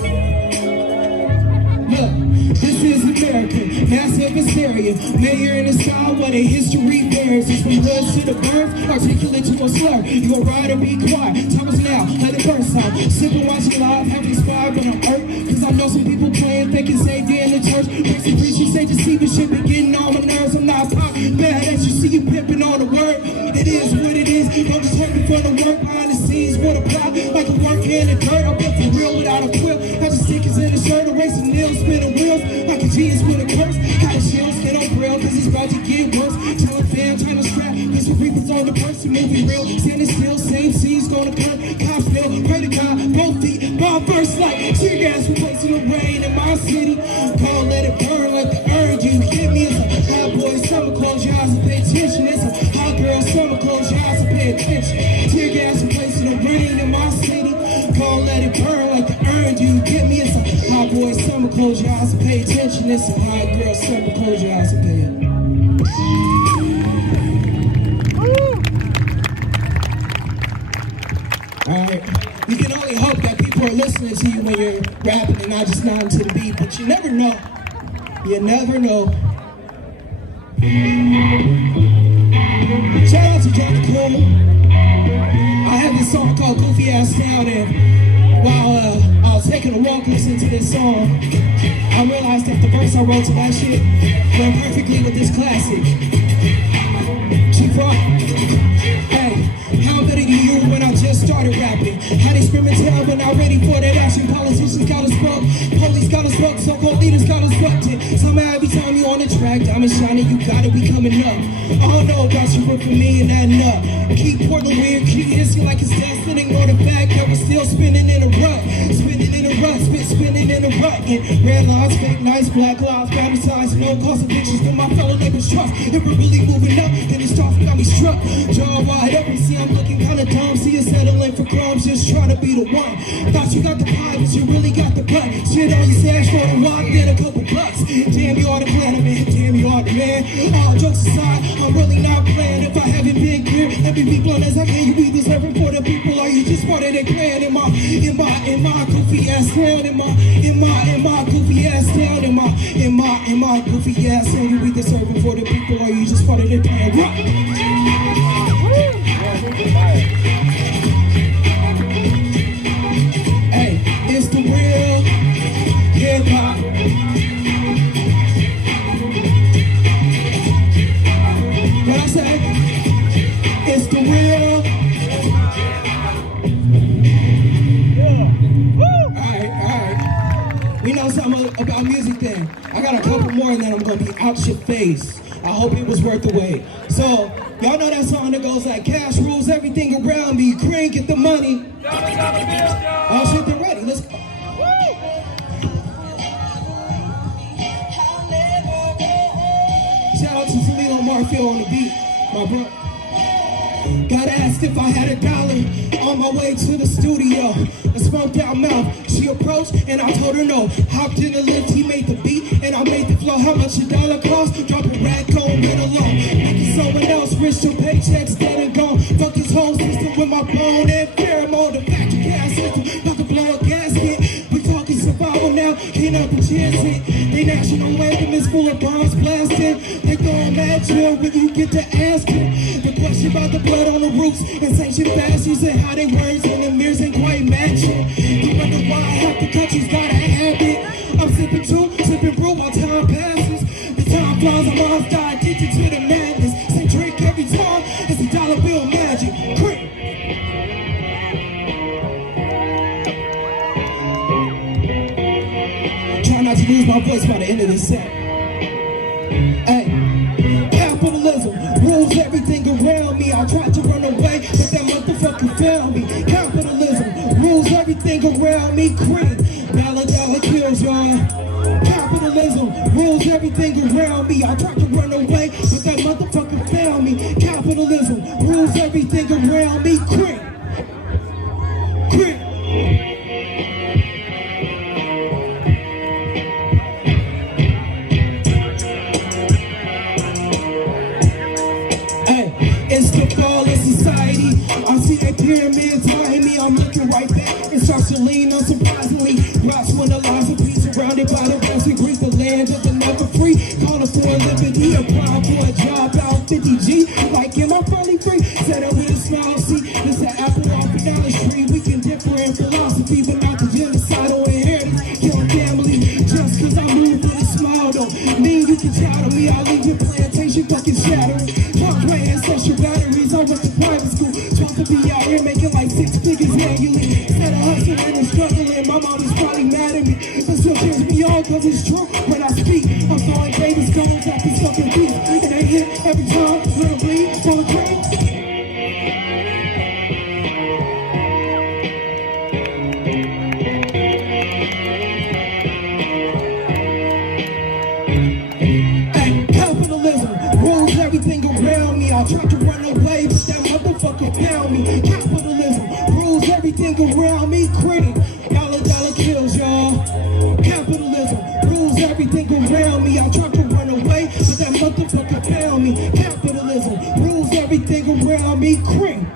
this is America, massive hysteria. Mayor in the sky, what a history bears. It's from hoods to the birth, articulate to a slur. You gon' ride or be quiet, time is now, let it burst out. Sipping, watching live, having inspired when I'm hurt. Cause I know some people playing, thinking Savior in the church. Breaks and preaching, say deceiving shit, been getting on my nerves. I'm not pop, bad as you see you pimping on the word. It is what it is, I'm just hoping for the work behind the scenes. What a plot, like a work in the dirt. I'm built for real without a quill. I just stickers in the shirt, erasing nails, spinning wheels. Like a genius with a curse, got a shield, skin on grill, cause it's about to get worse. Telling fam, trying to scrap, cause the reapers on the person, moving real. Standing still, same seas, gonna cut, cops still, pray to God, both feet, bomb first light. Tear gas replacing the rain in my city. Can't let it burn like the urge you get me. It's a hot boy summer, close your eyes and pay attention. It's a hot girl summer, close your eyes and pay attention. Tear gas replacing the rain in my city. Can't let it burn like the urge you get me. It's a hot boy summer, close your eyes and pay attention. It's a hot girl summer, close your eyes and pay attention. Alright, you can only hope that people are listening to you when you're rapping and not just nodding to the beat, but you never know. You never know. Shout out to Johnny Coleman. I have this song called Goofy Ass Town, and while I was taking a walk listening to this song, I realized that the verse I wrote to that shit went perfectly with this classic. Chief Rock. Hey, how better than you when I just started rapping? Had experimental but not ready for that action. Politicians got us broke, police got us broke, so-called leaders got us fucked in. Somehow every time you on the track, diamond shining, you gotta be coming up. I don't know about you, but for me and that nut. Keep Portland weird, keep history like it's destined. Ignore the fact that we're still spinning in a rut. Spinning in a rut, spinning in a rut. And red lines, fake nights, black lives, battle signs, no cause of bitches to my fellow neighbors trust. If we're really moving up, then it starts got me struck. Jaw wide open, see I'm looking kinda dumb. See you settling for crumbs, just trying to be the one. Thought you got the pie, but you really got the butt. Shit on your stash for the walk, then a couple bucks. Damn, you are the planet, man. Damn, you are the man. All jokes aside, I'm really not playing. If I haven't been clear, let me be blunt as I can. You be deserving for the people, or you just part of their clan? In my goofy ass town, in my goofy ass town, in my goofy ass town. You be deserving for the people, or you just part of their clan? Hey, it's the real hip hop. What I say? It's the real. Alright. We know something about music then. I got a couple more and then I'm gonna be out shit face. I hope it was worth the wait. So, y'all know that song that goes like, cash rules everything around me, crank get the money. Oh shit, they're ready, let's go. Shout out to Salino Marfield on the beat, my bro. Got asked if I had $1 on my way to the studio. A smoked out mouth, she approached and I told her no. Hopped in the lift, he made the beat and I made the flow. How much $1 cost? Drop a rack, go and win alone. Making someone else rich, your paychecks dead and gone. Fuck his whole system with my bone and pheromone. The factory gas system, about to blow a gasket. We talking survival now, can't up a chance it. They national anthem is full of bombs blasting. They throwing mad chill when you get to asking. The question about the blood on the roofs and sanction fascists and how they words and the mirrors ain't quite matching. You wonder why half the country's gotta have it. I'm Non-stop addicted to the madness. Same drink every time, it's a dollar bill magic. Quick. Try not to lose my voice by the end of this set. Hey, capitalism rules everything around me. I tried to run away, but that motherfucker found me. Capitalism rules everything around me. Cream, dollar kills y'all. Capitalism rules everything around me. I tried to run away, but that motherfucker found me. Capitalism rules everything around me. Cream. It's the fall of society. I see a pyramids behind me. I'm looking right back and start to lean. Unsurprisingly, rocks when the lives of peace surrounded by the rest of Greece, the land of the never free. Calling for a liberty, applying for a job out 50G. Like, am I finally free? Said I with a smile. See, this an apple off down the street. We can differ in philosophy, but not the genocidal inheritance. Killing family just cause I move with a smile. Don't mean you can tattle me. I leave your plantation fucking shattering. My ancestral batteries, I went to private school. Trying to be out here making like 6 figures annually. Instead of hustling and struggling, my mom is probably mad at me. But still turns me on cause it's true when I speak. I'm throwing Davis guns at this fucking beat. And they hit every time, little bleed, full of cream. Everything around me, I tried to run away, but that motherfucker found me. Capitalism rules everything around me. Critic, dollar kills y'all. Capitalism rules everything around me. I tried to run away, but that motherfucker found me. Capitalism rules everything around me. Critic.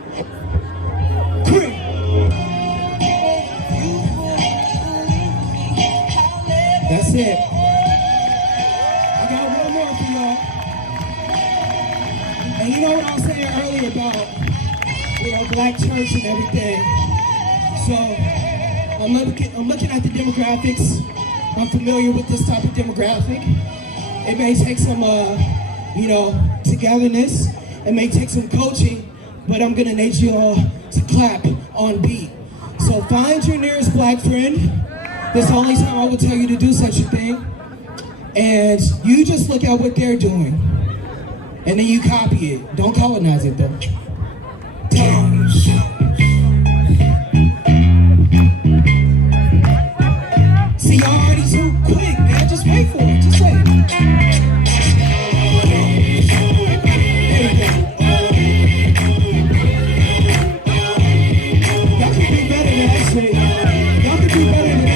That's it. I got one more for y'all. And you know what I was saying earlier about, black church and everything. So I'm looking at the demographics. I'm familiar with this type of demographic. It may take some, togetherness. It may take some coaching, but I'm gonna need you all to clap on beat. So find your nearest black friend. This is the only time I will tell you to do such a thing. And you just look at what they're doing. And then you copy it. Don't colonize it though. See, y'all already too quick, man. Just wait for it. Just wait. Y'all can do better than that shit. Y'all can do better than that.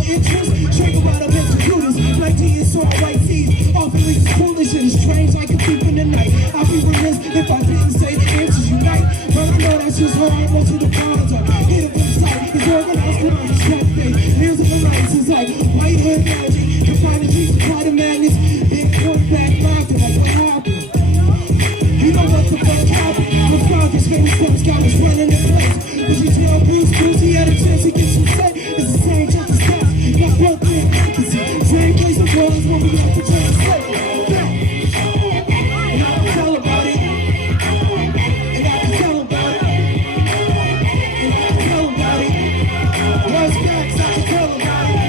Interest, drink about a mental Judas, like tea and saw white teeth. Often it's foolish and strange like a thief in the night. I'd be remiss if I didn't say the answers unite. But I know that's just hard, most of the powers are hit up inside. It's organized but on the strong thing. Here's the lights, it's like white hood magic. Can find the dreams, apply the madness. Then quarterback laughing like what happened? You know what the fuck happened? The father's famous steps got us running in place. But you tell Bruce he had a chance to get some say. It's the same just as fast. Not both in same place of words when we have to translate. And I can tell about it. And I can tell about it. And I can tell about it. What's facts, I can tell about it.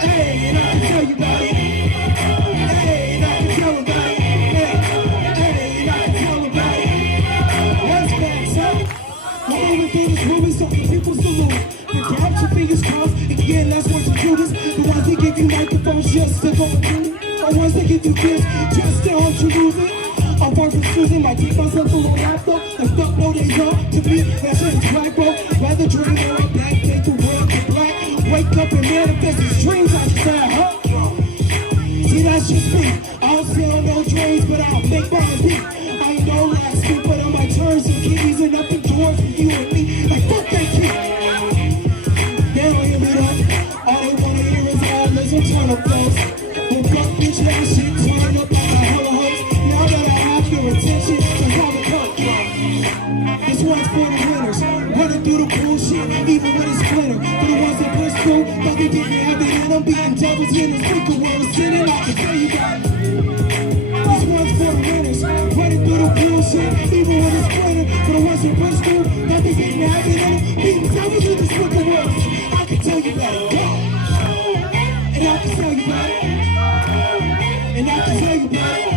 Hey, and I can tell you about it. Hey, and I can tell about it. Hey, and I can tell about it. What's facts, huh? We're moving through this movie so the people salute. Grab your fingers crossed, again, that's what you do this. The ones that give you microphones just to go through it. Or ones that give you gifts just to help you lose it. I'm far from choosing, might keep myself a little laptop. And fuck no days off, to me, that shit is black, bro. Rather dream or a black, make the world get black. Wake up and manifest his dreams outside, huh? See, that's just me. I don't sell no dreams, but I'll make my beat. I ain't no last week, but I might turn some keys and up and doors for you and me. Like, fuck that kid. They don't hear me though. All they for the winners. Running through the bullshit, even when it's glitter. For the ones that push through, thought they didn't have it, and I'm beating devils in the speaker world. Sitting I can tell you that. This one's for the winners. Running through the bullshit, even when it's glitter. For the ones that push through, thought they didn't have it, and I'm beating devils in the speaker world. I can tell you better. And I can tell you better. And I can tell you about it.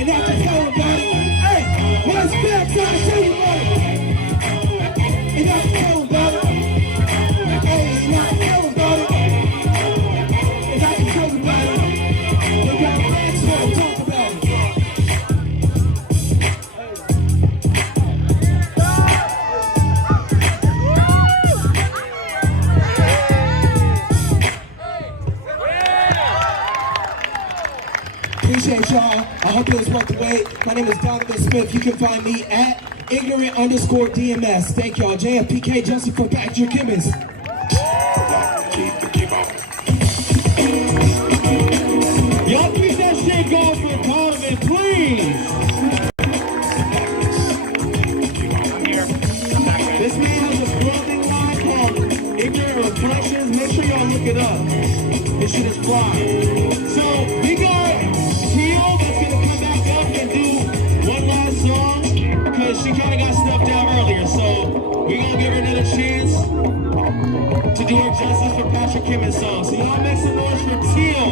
And I can tell you about it. Hey, what's back? I can tell you about it. And I can tell you about it. Hey, and I can tell you about it. And I can tell you about it. They got facts for to talk about it. Appreciate y'all. I hope it was worth the wait. My name is Donovan Smith. You can find me at ignorant_DMS. Thank y'all. JFPK, Joseph for Patrick Kimmons. Y'all keep that shit going for Donovan, please. This man has a clothing line called Ignorant Reflections. Make sure y'all look it up. This shit is fly. So we got Teal that's gonna come back up and do one last song because she kind of got snuffed out earlier. So we gonna give her another chance to do her justice for Patrick Kimmons' song. So y'all make some noise for Teal.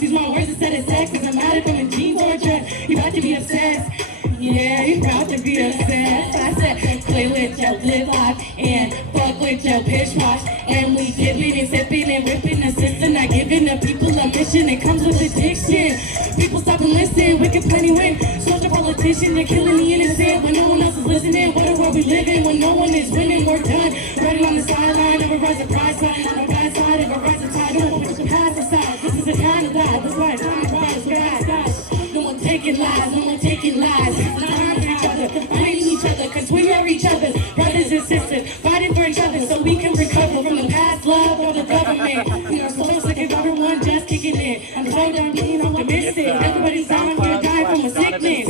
These my words instead of sex, cause I'm out of from jeans or a dress. You about to be obsessed. Yeah, you about to be obsessed. I said, play with your lip lock and fuck with your pitch wash. And we dipping and sipping and ripping, assisting, not giving the people a mission. It comes with addiction. People stop and listen, we can plenty win. Social politicians are killing the innocent when no one else is listening. What a world we live in when no one is winning. We're done. Riding on the sideline of a rise of prize sign. On the bad side of a rise of tide. No one puts the past aside. This is a kind of life. That's why it's time to rise, guys. No one taking lies. No one taking lies. It's time for each other. Fighting each other. Cause we are each other's brothers and sisters. Fighting for each other so we can recover from the past love of the government. We are so sick of everyone just kicking it. I'm so done being optimistic. Everybody's down here dying from a sickness.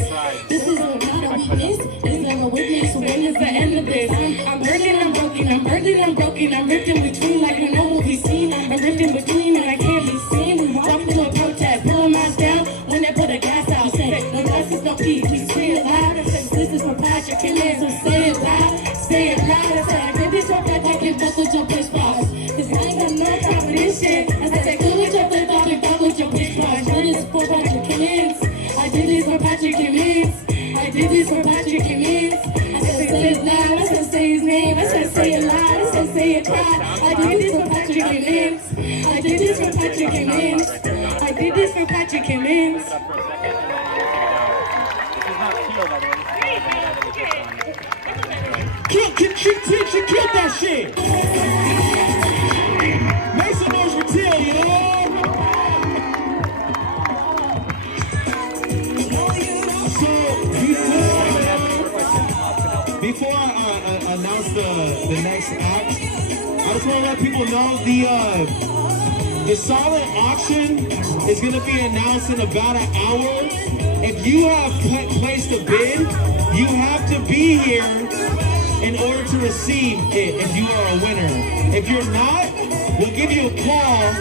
This is not a weakness. It's not a weakness. When is the end of this? I'm hurting, I'm broken. I'm hurting, I'm broken. I'm ripped in between like I know what we've seen. I'm ripped in between and I can't be seen. We walk through a protest. Pull a mask down when they put a gas out. Say, no justice, no peace. We say it loud. I said, this is for Patrick Kimmons. So say it loud. Say it loud. I said, I did this for Patrick and fuck with your push box. Cause I ain't got no time for this shit. I said, go with your flip flop and fuck with your push box. I did this for Patrick Kimmons. I did this for Patrick Kimmons. I did this for Patrick Kimmons. I said, say it loud. I said, say his name. I said, say it loud. I said, say it proud. I did this for Patrick Kimmons. I did this for Patrick Kimmons. I did this for Patrick Kimmons. Kill that shit! Make some noise for Teal, you know? So, before I announce the next act, I just want to let people know the silent auction is going to be announced in about an hour. If you have placed a bid, you have to be here in order to receive it if you are a winner. If you're not, we'll give you a call,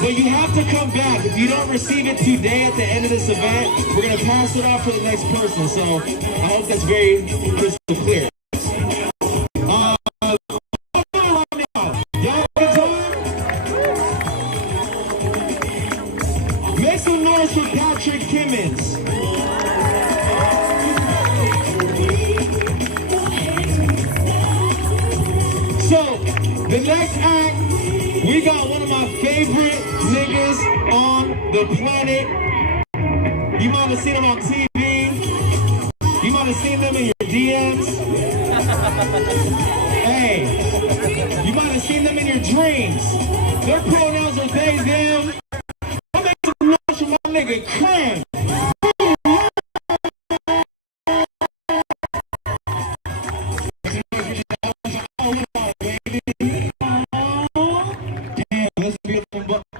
but you have to come back. If you don't receive it today at the end of this event, we're gonna pass it off to the next person. So I hope that's very crystal clear. Make some noise for Patrick Kimmons. So, the next act We got one of my favorite niggas on the planet. You might have seen them on TV. You might have seen them in your DMs. Hey, you might have seen them in your dreams. Their pronouns are they, them. I make some noise for my nigga Cram.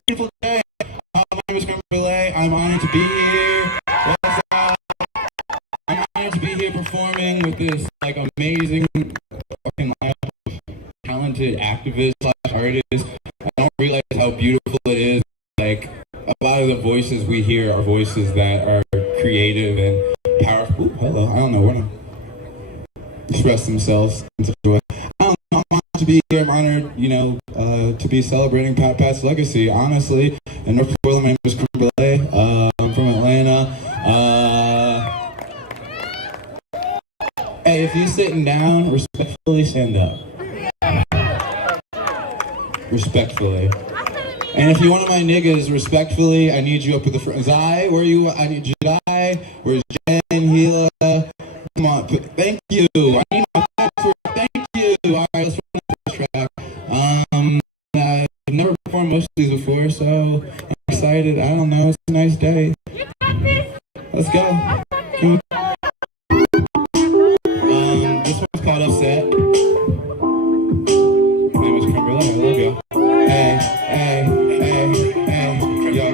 Beautiful day. My name is Kimberly. I'm honored to be here. I'm honored to be here performing with this like amazing fucking lineup of talented activists / artists. I don't realize how beautiful it is. Like a lot of the voices we hear are voices that are creative and powerful. Ooh, hello. I don't know. We're gonna express themselves in such a way. I don't know. I'm honored to be here. I'm honored, you know, to be celebrating Pat's legacy, honestly. In North Portland, my name is Kimberly. I'm from Atlanta. Hey, if you're sitting down, respectfully stand up. Respectfully. And if you're one of my niggas, respectfully, I need you up at the front. Zai, where are you? I need Jedi. Where's Jen, Hila? Come on, thank you. I need my thank you. All right, let's run the track. I've never performed most of these before, so I'm excited. I don't know. It's a nice day. Let's go. This one's called Upset. My name is Kimberly. I love you. Hey, hey, hey, hey, yo.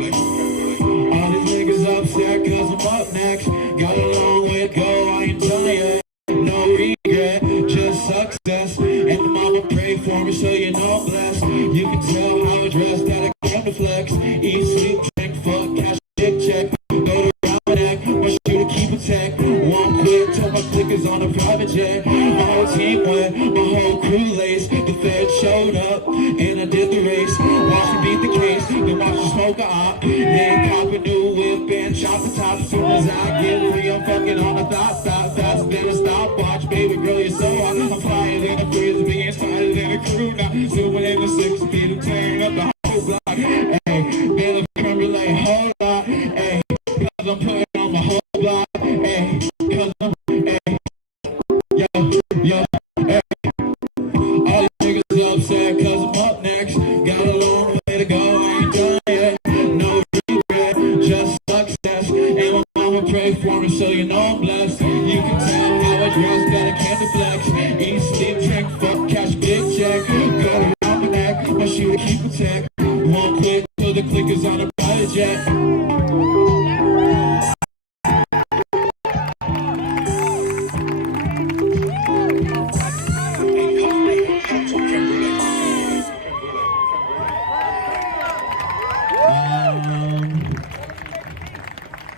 All these niggas upset 'cause I'm up next. Got a long way to go. I ain't telling you. No regret, just success. And mama pray for me, so you know I'm blessed. You can tell how I dress that I came to flex. Eat, sleep, drink, fuck, cash, chick, check. Go to Round, want you to keep a tech. One quick, tell my clickers on a private jet. My whole team went, my whole crew laced. The Fed showed up, and I did the race. Watch me beat the case, then watch you smoke a op. Then cop a new whip and chop the top. As soon as I get free, I'm fucking on a thought stop. Faster than a stopwatch, baby girl, you're so hot. I'm flying in the breeze, being started in a crew now. Zooming in the 6 feet, I'm tearing up the whole block. Hey, man, the camera like, hold on. Hey, 'cause I'm putting on my whole block. Hey, 'cause I'm, hey, yo, yo, hey. All these niggas upset 'cause I'm up next. Got a long way to go, I ain't done yet. No regret, just success. And my mama pray for me, so you know I'm blessed. You can tell how I dress, got a candy flex. Eat, sleep, drink, fuck, cash, big check. Go to round the neck, want you to keep a tech. One quick, till the clickers on a private jet.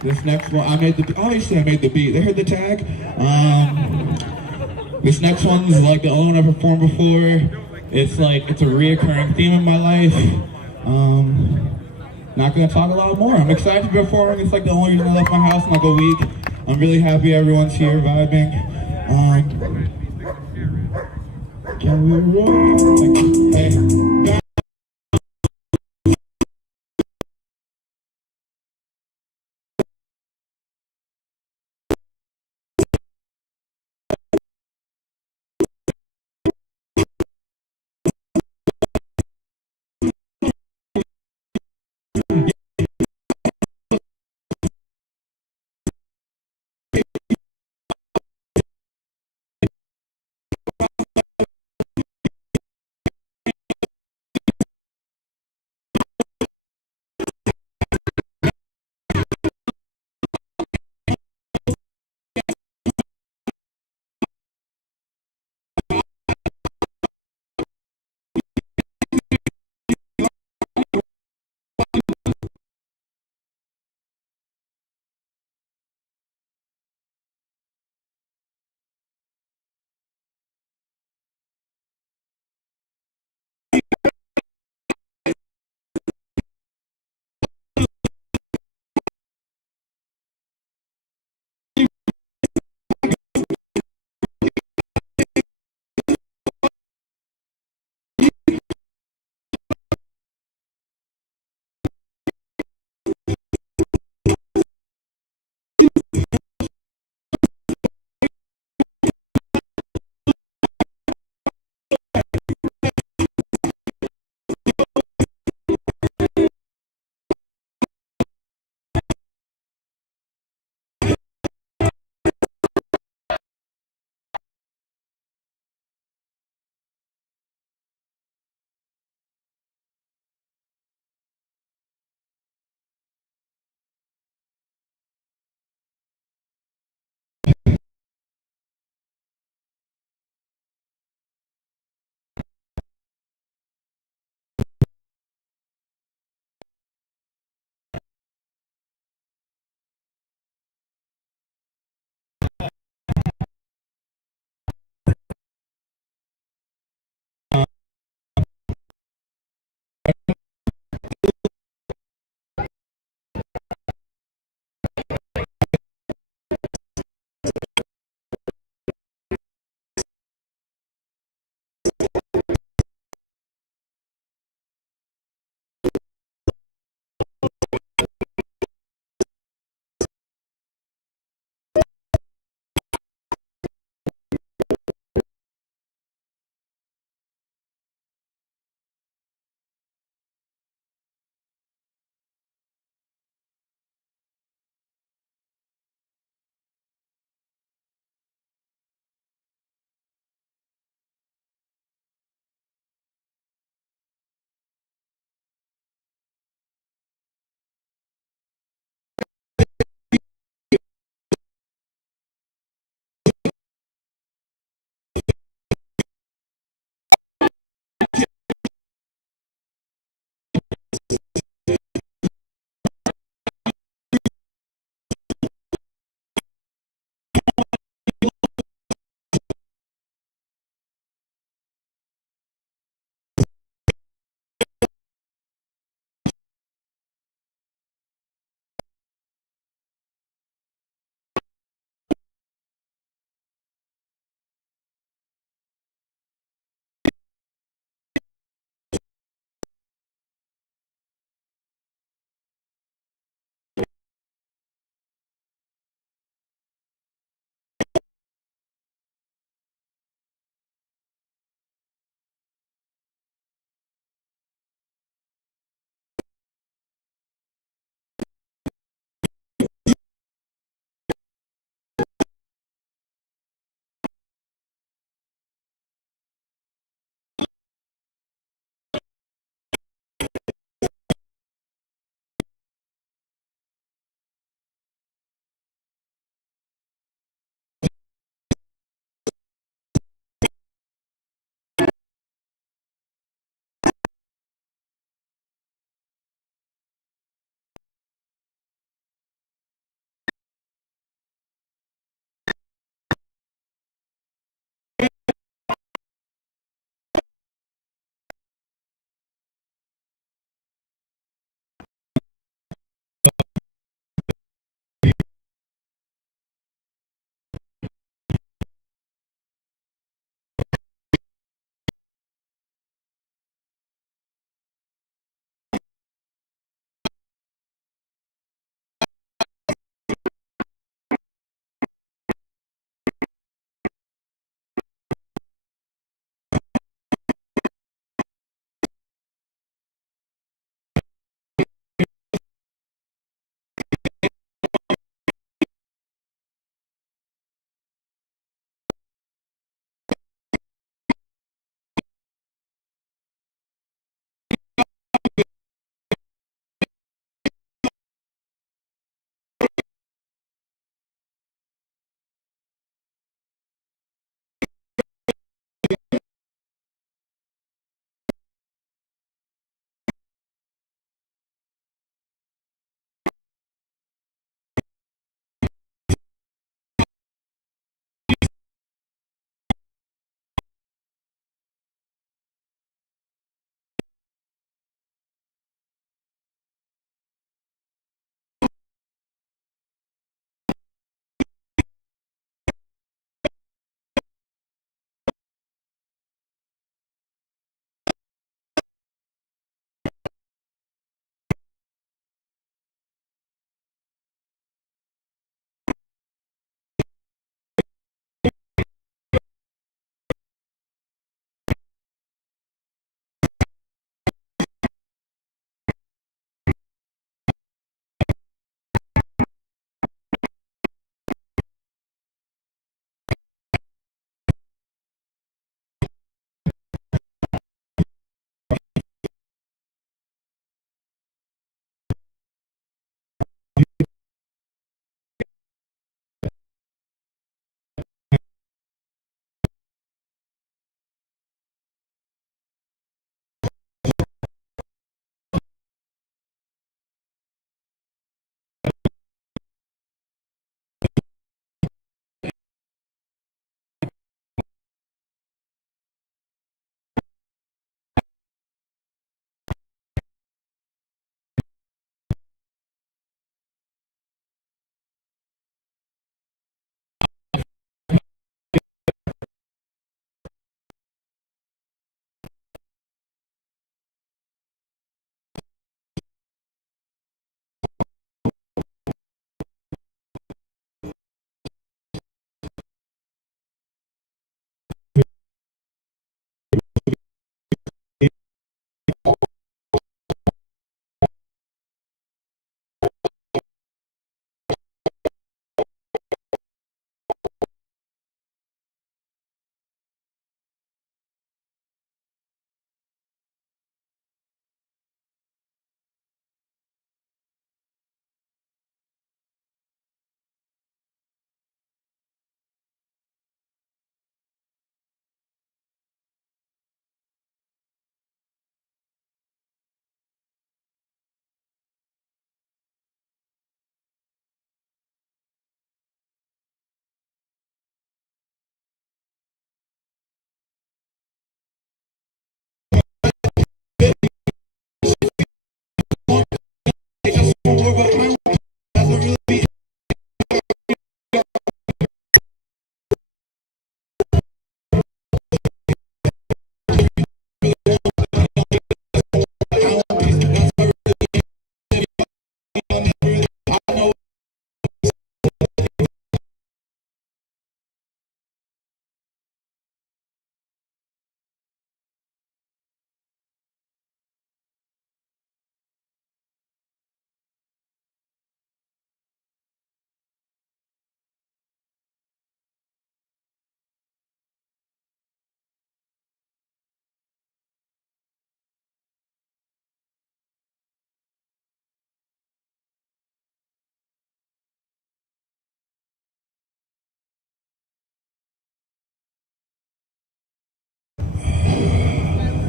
This next one, I made the beat. Obviously, I made the beat. They heard the tag. This next one's like the only one I've performed before. It's like, it's a reoccurring theme in my life. Not gonna talk a lot more. I'm excited to be performing. It's like the only reason I left my house in like a week. I'm really happy everyone's here vibing. Can we roll? Hey.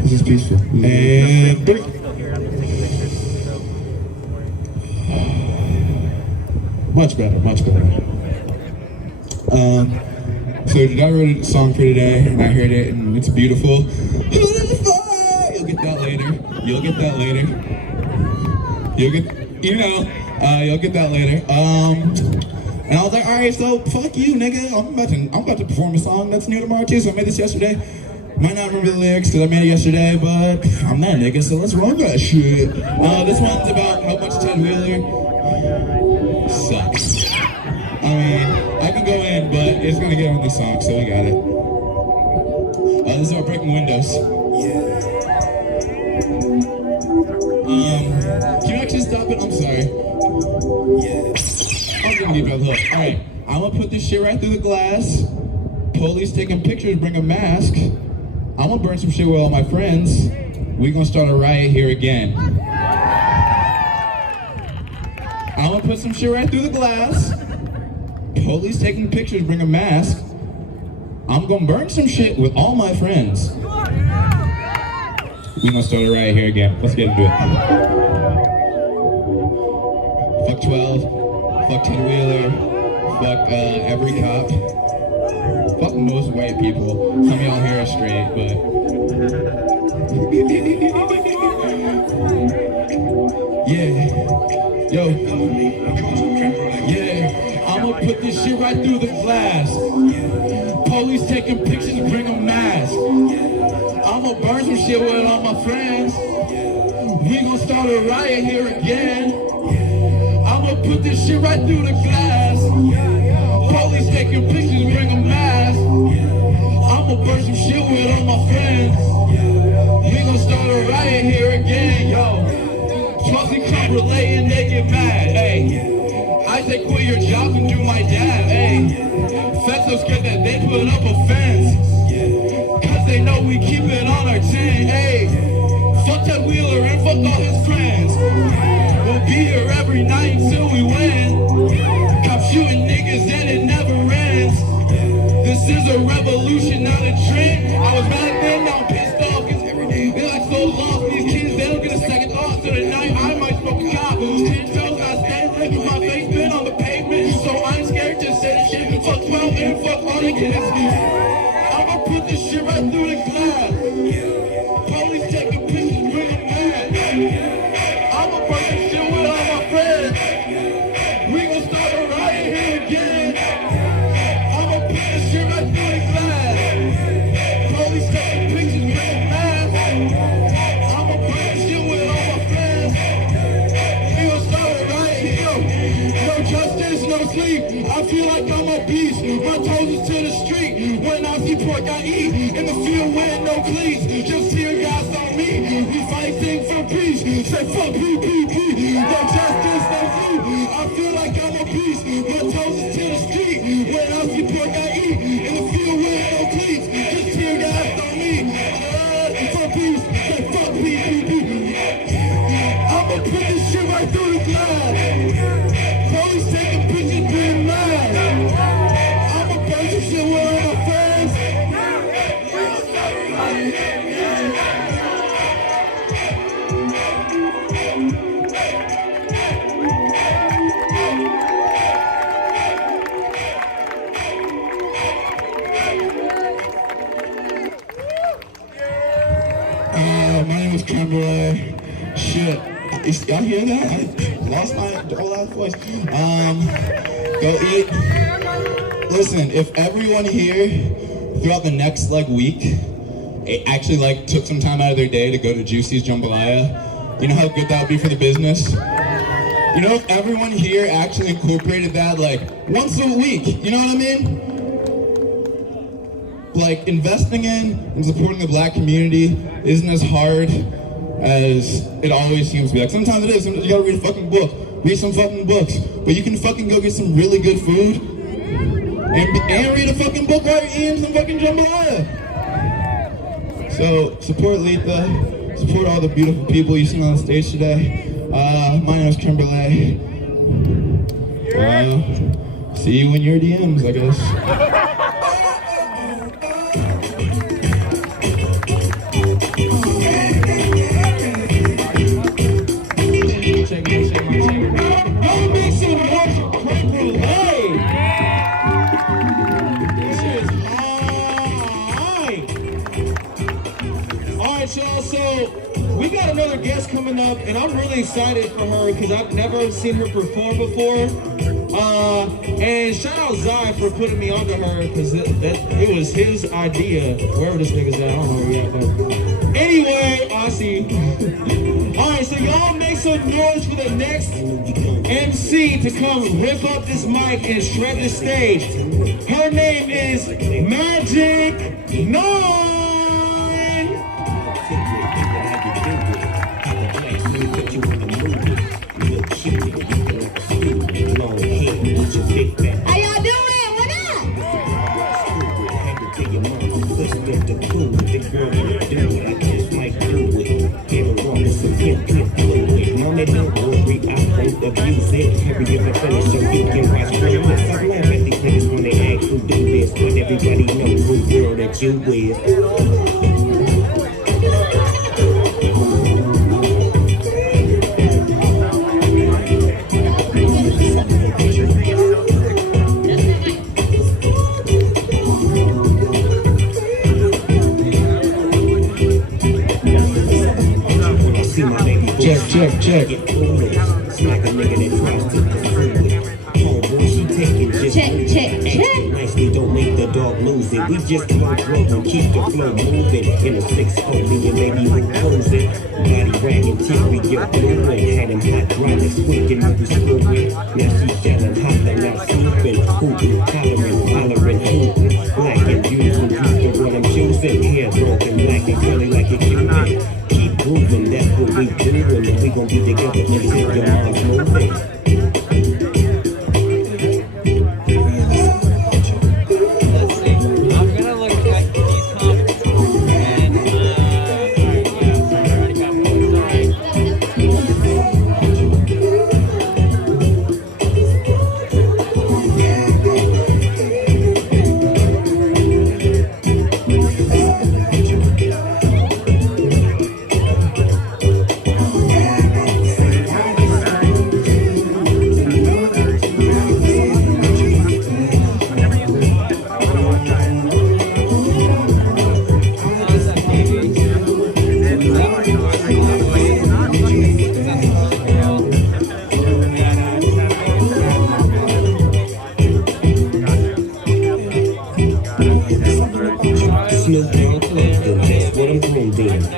This is peaceful. And three. Much better, much better. So I wrote a song for today, and I heard it, and it's beautiful. You'll get that later. You'll get that later. You'll get that later. And I was like, all right, so fuck you, nigga. I'm about to perform a song that's new tomorrow too. So I made this yesterday. Might not remember the lyrics because I made it yesterday, but I'm that nigga, so let's run that shit. This one's about how much Ted Wheeler sucks. I mean, I can go in, but it's gonna get on this song, so we got it. This is about breaking windows. Can you actually stop it? I'm sorry. I'm gonna give you a hook. Alright, I'm gonna put this shit right through the glass. Police taking pictures, bring a mask. I'm gonna burn some shit with all my friends. We gonna start a riot here again. I'm gonna put some shit right through the glass. Police taking pictures, bring a mask. I'm gonna burn some shit with all my friends. We gonna start a riot here again. Let's get into it. Fuck 12. Fuck Ted Wheeler. Fuck every cop. Fuck most white people. Some of y'all here are straight, but yeah. Yo. Yeah. I'ma put this shit right through the glass. Police taking pictures, bring a mask. I'ma burn some shit with all my friends. We gon' start a riot here again. I'ma put this shit right through the glass. Police taking pictures, bring a mask. I'ma burn some shit with all my friends. We gon' start a riot here again, yo. Chelsea come relay and they get mad, ayy. I say quit your job and do my dad, ayy. Feds so scared that they put up a fence. Cause they know we keep it on our 10, ayy. Fuck Ted Wheeler and fuck all his friends. We'll be here every night until we win. Cop shooting niggas and it never ends. This is a revolution, not a trend. I was mad then, now I'm pissed off. Cause every day they like so lost. These kids, they don't get a second thought. So tonight I might smoke a cop. 10 toes, I stand there with my face been on the pavement. So I'm scared to say shit. Fuck 12 and fuck all the kids. I'ma put this shit right through the glass. Police taking pictures, bring a man. I'ma burn this shit with all my friends. We gon' start a riot here again. I'ma put this shit right through the glass. Police taking pictures, bring a man. I'ma burn this shit with all my friends. We gon' start a riot here. No justice, no sleep. I feel like I'm a beast. My toes is to the street. When I see pork, I eat. In the field with no cleats. Just tear gas on me. We fighting for peace. Say fuck PPP. No justice, no sleep. I feel like I'm a beast. My toes is to the street. When I see pork, I eat. In the field with no cleats. Just tear gas on me. For peace. Say fuck PPP. I'ma put this shit right through the glass. Police taking pictures, being mad. I'ma burn some shit with all my friends. My name is Kimberly. Shit. Y'all hear that? lost my whole ass voice. Go eat. Listen, if everyone here throughout the next week actually took some time out of their day to go to Juicy's Jambalaya, you know how good that would be for the business? You know, if everyone here actually incorporated that once a week, you know what I mean? Investing in and supporting the black community isn't as hard as it always seems to be. Sometimes it is. Sometimes you gotta read a fucking book. Read some fucking books. But you can fucking go get some really good food and read a fucking book while you're eating some fucking jambalaya. So support Letha. Support all the beautiful people you've seen on the stage today. My name is Kimberly. See you in your DMs, I guess. So we got another guest coming up, and I'm really excited for her because I've never seen her perform before. And shout out Zai for putting me onto her because it was his idea. Wherever this nigga's at, I don't know where he at, but anyway, I see. All right, so y'all make some noise for the next MC to come rip up this mic and shred the stage. Her name is Magic 9. How y'all doing? What up? Everybody knows who girl that you with. Check. Smack a nigga that tries to consume it. Homeboy, she taking just Check. nicely, don't make the dog lose it. We just flow and keep the flow moving. In a 6-0, me and baby who pose it. Body ragging till we get fluid. Had him hot, grinding, squeaking, we was screwing. Now she yelling, hollering, out sleeping, hooping, hollering, hooping. Black and beautiful, beautiful, what I'm choosing. Hair broken, black and curly like a Cuban. Keep moving, that's what we doing. We gon' be together until your mom's moving.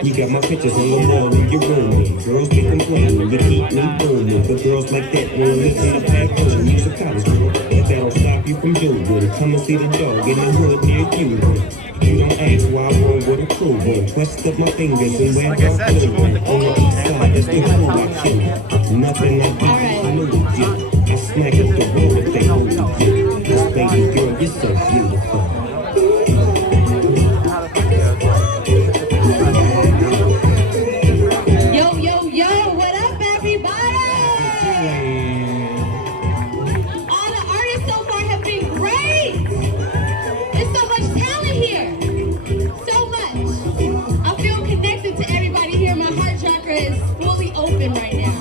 You got my pictures on the wall in your room. Girls keep complaining, you keep me booming. The girls like that wanna live in the back room. You's a college girl, but that don't stop you from doing. Come and see the dog in the hood near you. You don't ask why I roll with a crew. Twist up my fingers and wear dark blue. On the east side, that's the crew like you. Nothing like that, I know you do. I smack up the road if they hold you. This baby girl, you're so beautiful. Right now.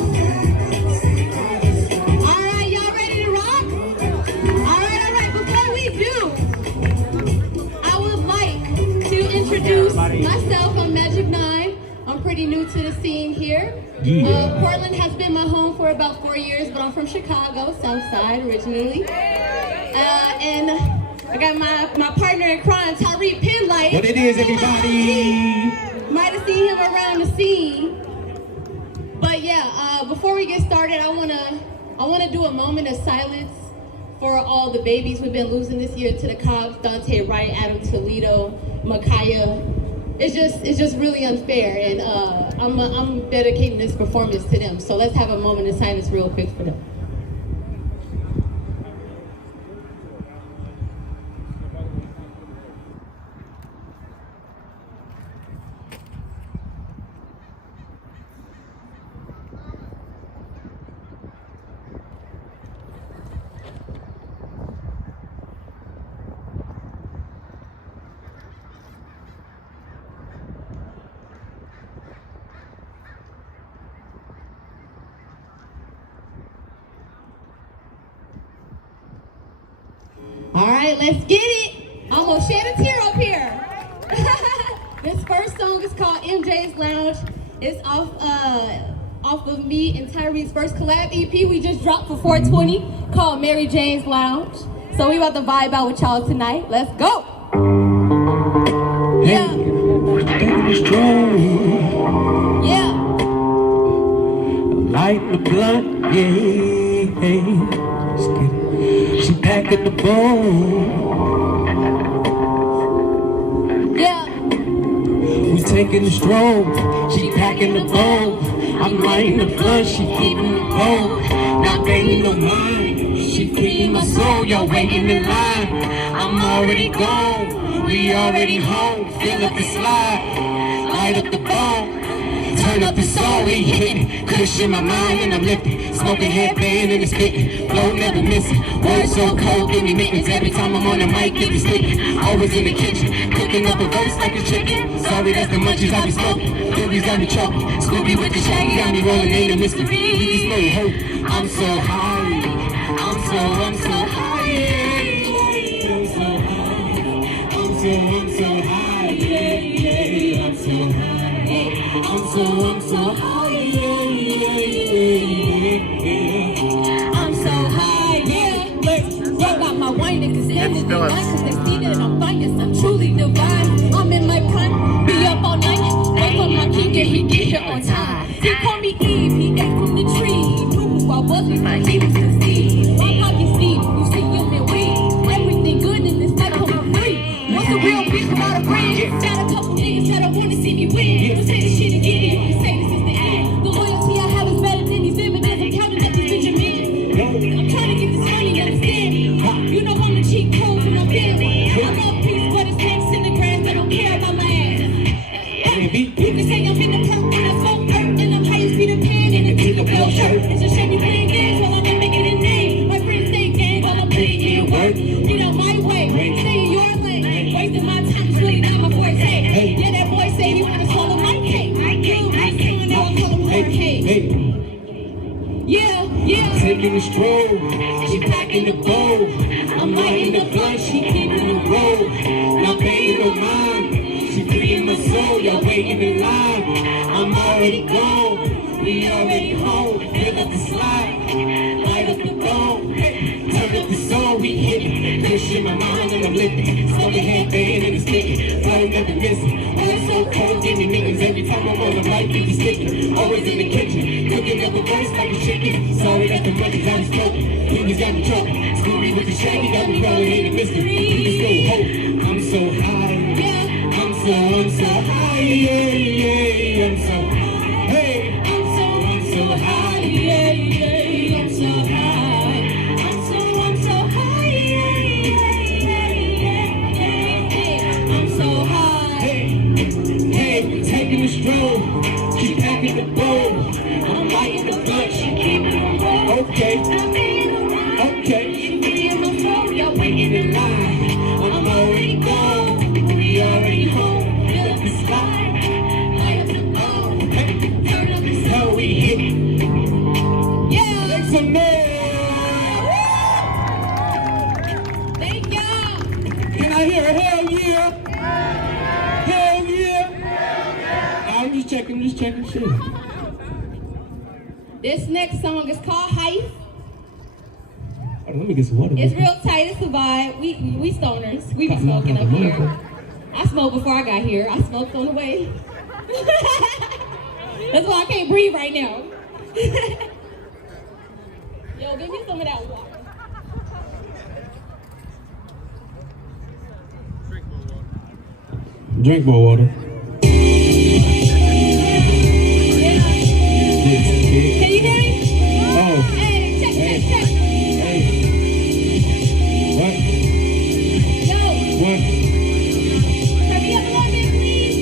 pretty new to the scene here. Yeah. Portland has been my home for about 4 years, but I'm from Chicago, South Side originally. And I got my partner in crime, Tariq Penlight. What it is, everybody? Might have seen him around the scene. But yeah, before we get started, I wanna do a moment of silence for all the babies we've been losing this year to the cops: Dante Wright, Adam Toledo, Micaiah. It's just really unfair, and I'm dedicating this performance to them. So let's have a moment of silence real quick for them. All right, let's get it. I'm gonna shed a tear up here. This first song is called MJ's Lounge. It's off of me and Tyree's first collab EP we just dropped for 420 called Mary Jane's Lounge. So we about to vibe out with y'all tonight. Let's go. Yeah. Yeah. Light the blunt, yeah. She packing the bowl. Yeah. We taking the stroll. She packing the bowl. I'm lighting the blunt. She keeping the bowl. Not paying no mind. She feeding my soul. Y'all waiting in line. I'm already gone. We already home. Fill up the slide. Light up the bone. Turn up the song, we hitting. Kush in my mind and I'm lifting. Smoking headband and it's spitting. Flow never missing. Words so cold, give me mittens. Every time I'm on the mic, it be sticking. Always in the kitchen, cooking up a verse like a chicken. Sorry, that's the munchies I be smoking. Phillies got me choking. Scooby with the shaggy got me rolling, ain't a mystery. We be slow, ho. I'm so high. I'm so high. I'm so high. I'm so high. Yeah, I'm so high. I'm so high, I'm so high, yeah. Roll out my wine, niggas standing in line, cause they see that I'm fine, yes, I'm truly divine. I'm in my prime, be up all night, wait for my king, and he get here on time. He called me Eve, he ate from the tree, he knew who I was before he was conceived. I'm obviously, you see him and weed, everything good in this life come for free. What's a real bitch without a friend? Got a couple niggas that I wanna see me win. Don't say this shit again. Say this is the end. The loyalty I have is better than these dividends. I'm counting up these Benjamins. I'm trying to get this money, understand? You know I'm the cheat code for my family. I love peace, but it's tanks in the grass. I don't care about my ass. You can say I'm in the perk when I smoke earth, and I'm high as Peter Pan in a Tinker Bell shirt. It's a shame you playing games while I'm not making a name. My friends say games while I'm putting in work. Get out my way, stay in your lane. Wasting my time is really not my forte. Yeah, that boy say he wanna swallow my cake. I can't, now I call him hurricane. Yeah, yeah. Taking the stroll, she packing the bowl. I'm lighting the blunt, she keeping the roll. Not paying no mind, she freeing my soul. Y'all waiting in line, I'm already gone. We already home, fill up the slide. Light up the bone, turn up the song, we hitting. Kush in my mind and I'm lifting. Smoking headband and it's sticking. Flow never missing. Words so cold, give me mittens. Every time I'm on the mic, it be sticking. Always in the kitchen, cooking up a verse like a chicken. Sorry, that's the money I'm smoking. Phillies got me choking. Scooby with the shaggy got me rolling, ain't a mystery. We be slow, ho. I'm so high. I'm so high. Yeah, I'm so high. Hey, I'm so high. Yeah, I'm so high. I'm so high. I'm so high. Hey, taking the stroll. She packing the bowl. I'm lighting the blunt. She keeping the roll. Okay. She being my phone. Y'all waiting in line. I'm already gone. We already home. Fill up the slide. Light up the bone. Turn up the soul. We hit it. Yeah. Make some noise. Thank y'all. Can I hear a hell yeah? Hell yeah? I'm just checking. checking shit. This next song is called Hype. Let me get some water. It's real tight, it's a vibe. We stoners. We be smoking up here. I smoked before I got here. I smoked on the way. That's why I can't breathe right now. Yo, give me some of that water. Drink more water. Can you hear me? Oh. Hey, check. Hey. What? Yo. What? Have you ever loved it, please?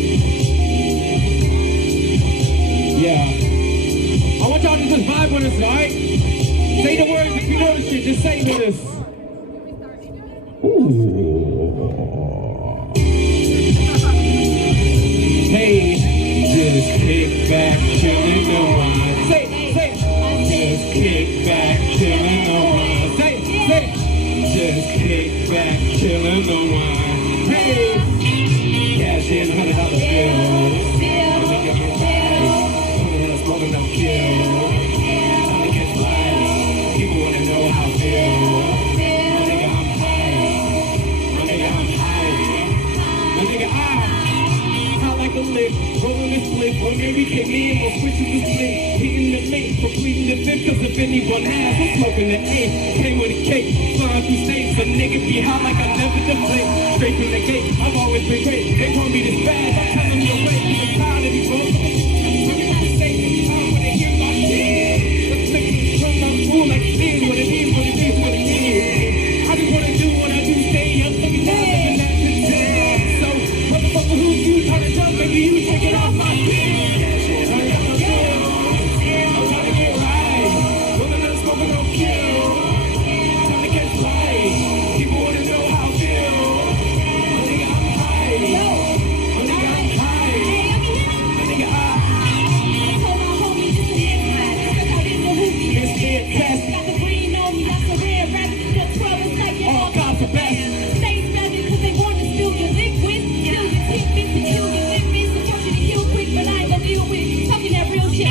Yeah. I want y'all to just vibe with us, alright? Say the words if you know the shit, just say it with us. Ooh. Hey, just kick back, chillin' around. Say. Just kick back, chillin' around. Say. Just kick back, chillin' around. Hey, cash in $100 bills. Smoking up kills. Time to catch flies. People wanna know how I feel. My nigga, I'm high. Like a lick, rolling this split, or maybe take me in, or switching the split, hitting the link, completing the fifth, cause if anyone has, I'm smoking the A, came with a cake, flying through states, a nigga be high like I never deflate, straight from the gate, I've always been great, they call me this bad, I'm telling you away, I'm tired of these folks, running out the state, time when they hear my shit, let's make them run my fool like it is, what it is, what it is, what it is, I just wanna do what I do, stay up, every time, living that shit down, so, motherfucker, who's you trying to jump, baby, you take it off my feet. I'm trying to get right. Rolling up, smoking, no kill. Time to catch flight. People wanna know how I feel. My nigga, I'm high. My nigga, I'm high. My nigga, I told my homie just to hit fast. Cause I didn't know who he is. Got the green on me, that's the red rabbit. The 12 is like all kinds of best. Stay spazzy cause they want to steal your liquid. Steal your tidbits to kill your limits. To force you to heal quick, but I ain't gonna deal with talking that real shit.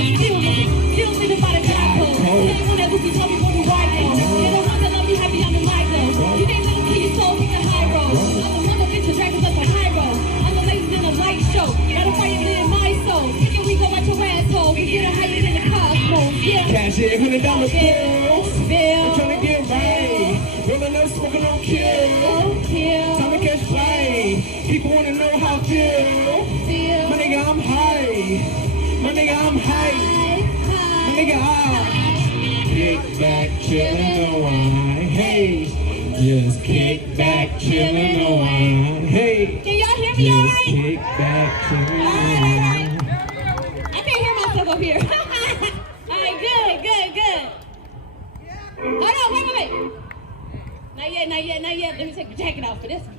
Still in the body that I code. They ain't want that goofy tell me what to ride though. They don't want to love me happy on the mic though. You ain't little kid, soul with the high road. I'm the one that bitch dragons up on high road. I'm the ladies in a light show. Got a fire in my soul. Thinking we go back to asshole. We get a higher than the cosmos. Yeah. Cash in $100 bills. I'm trying to get right. Rolling up, smoking on kill. Time to catch flight. People wanna know how I feel. My nigga, I'm high. My nigga, I'm high. My nigga, I'm kick back, chillin' around. Hey, just kick back, chillin' around. Hey, can y'all hear me alright? Kick back, chillin' around. I can't hear myself up here. Alright, good. Hold on, wait. Not yet. Let me take the jacket off for this one.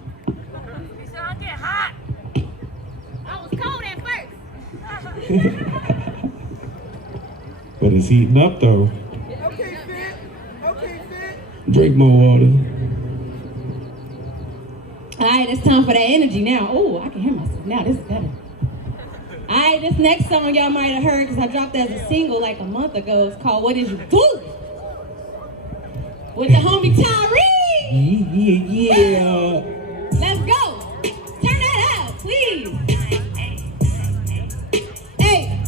It's gonna get hot. I was cold at first. But it's heating up though. Okay, fit. Drink more water. Alright, it's time for that energy now. Oh, I can hear myself now. This is better. Alright, this next song y'all might have heard because I dropped it as a single like a month ago. It's called What Is You Do? With the homie Tyree. Yeah. Let's go. Turn that up, please. Hey.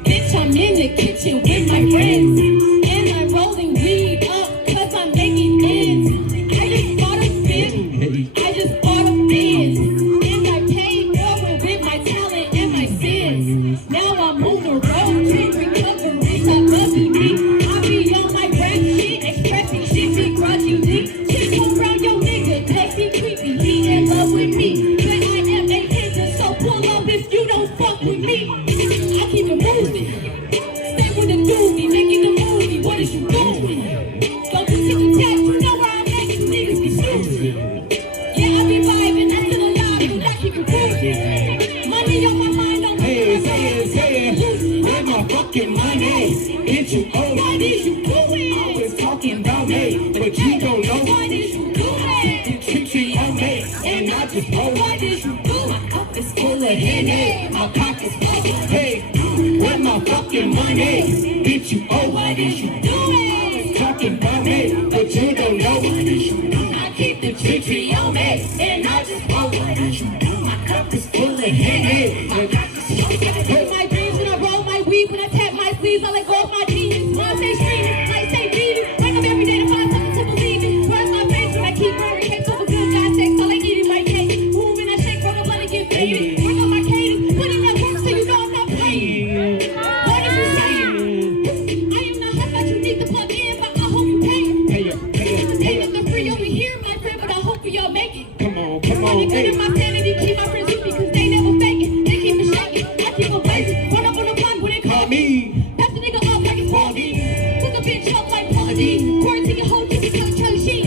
Bitch, I'm in the kitchen with my friends. And I'm rolling weed up cause I'm making ends. I just bought a spin. I just bought a Benz. And I paid for it with my talent and my sins. Now I'm on the road to recovery. I love you, D. I be on my rap shit, expressing shit begrudgingly. Shit come around your nigga, sexy, creepy. He in love with me. But I am a hater, so pull up if you don't fuck with me. I keep it moving. Stay with the doobie, making the movie. What is you doing? Don't you see the tech? You know where I'm at. These niggas be stupid. Yeah, I be vibing. I'm still alive, but I keep it moving. Money on my mind, I'm say it. Where's my fucking money? Bitch, you owe me. What is you doing? Always talking about me, but you don't know. What is you doing? You treat on me, and I just owe. What is you doing? My cup is full of Henny. My pocket's motherfucking money. Bitch, you owe. What is you doing? Talking about me, but you don't know what is you doing. I keep the tree on me, and I just want what is you doing. My cup is full of Henny. Roll my dreams when I roll my weed, when I tap my sleeves, I let go of my demons. When I say streaming, like say beating. Wake up every day to find something to believe in. Where's my face when I keep growing? Cakes over good, God takes all I eat in my cake. Moving that shake, roll the blood and get faded. Bring up my cadence, put in that work so you know I'm not playing. What is you saying? I am not hot, but you need to plug in, but I hope you pay. Ain't nothing free over here, my friend, but I hope y'all make it. Come on, Running good in my sanity, keep my friends with me, cause they never fake it. They keep me shaking, I keep them blazing. Run up on the block when they call me. Pass the nigga up like it's Baldy. Took a bitch up like Paulie. Quarantine your whole bitch, tell Charlie shit.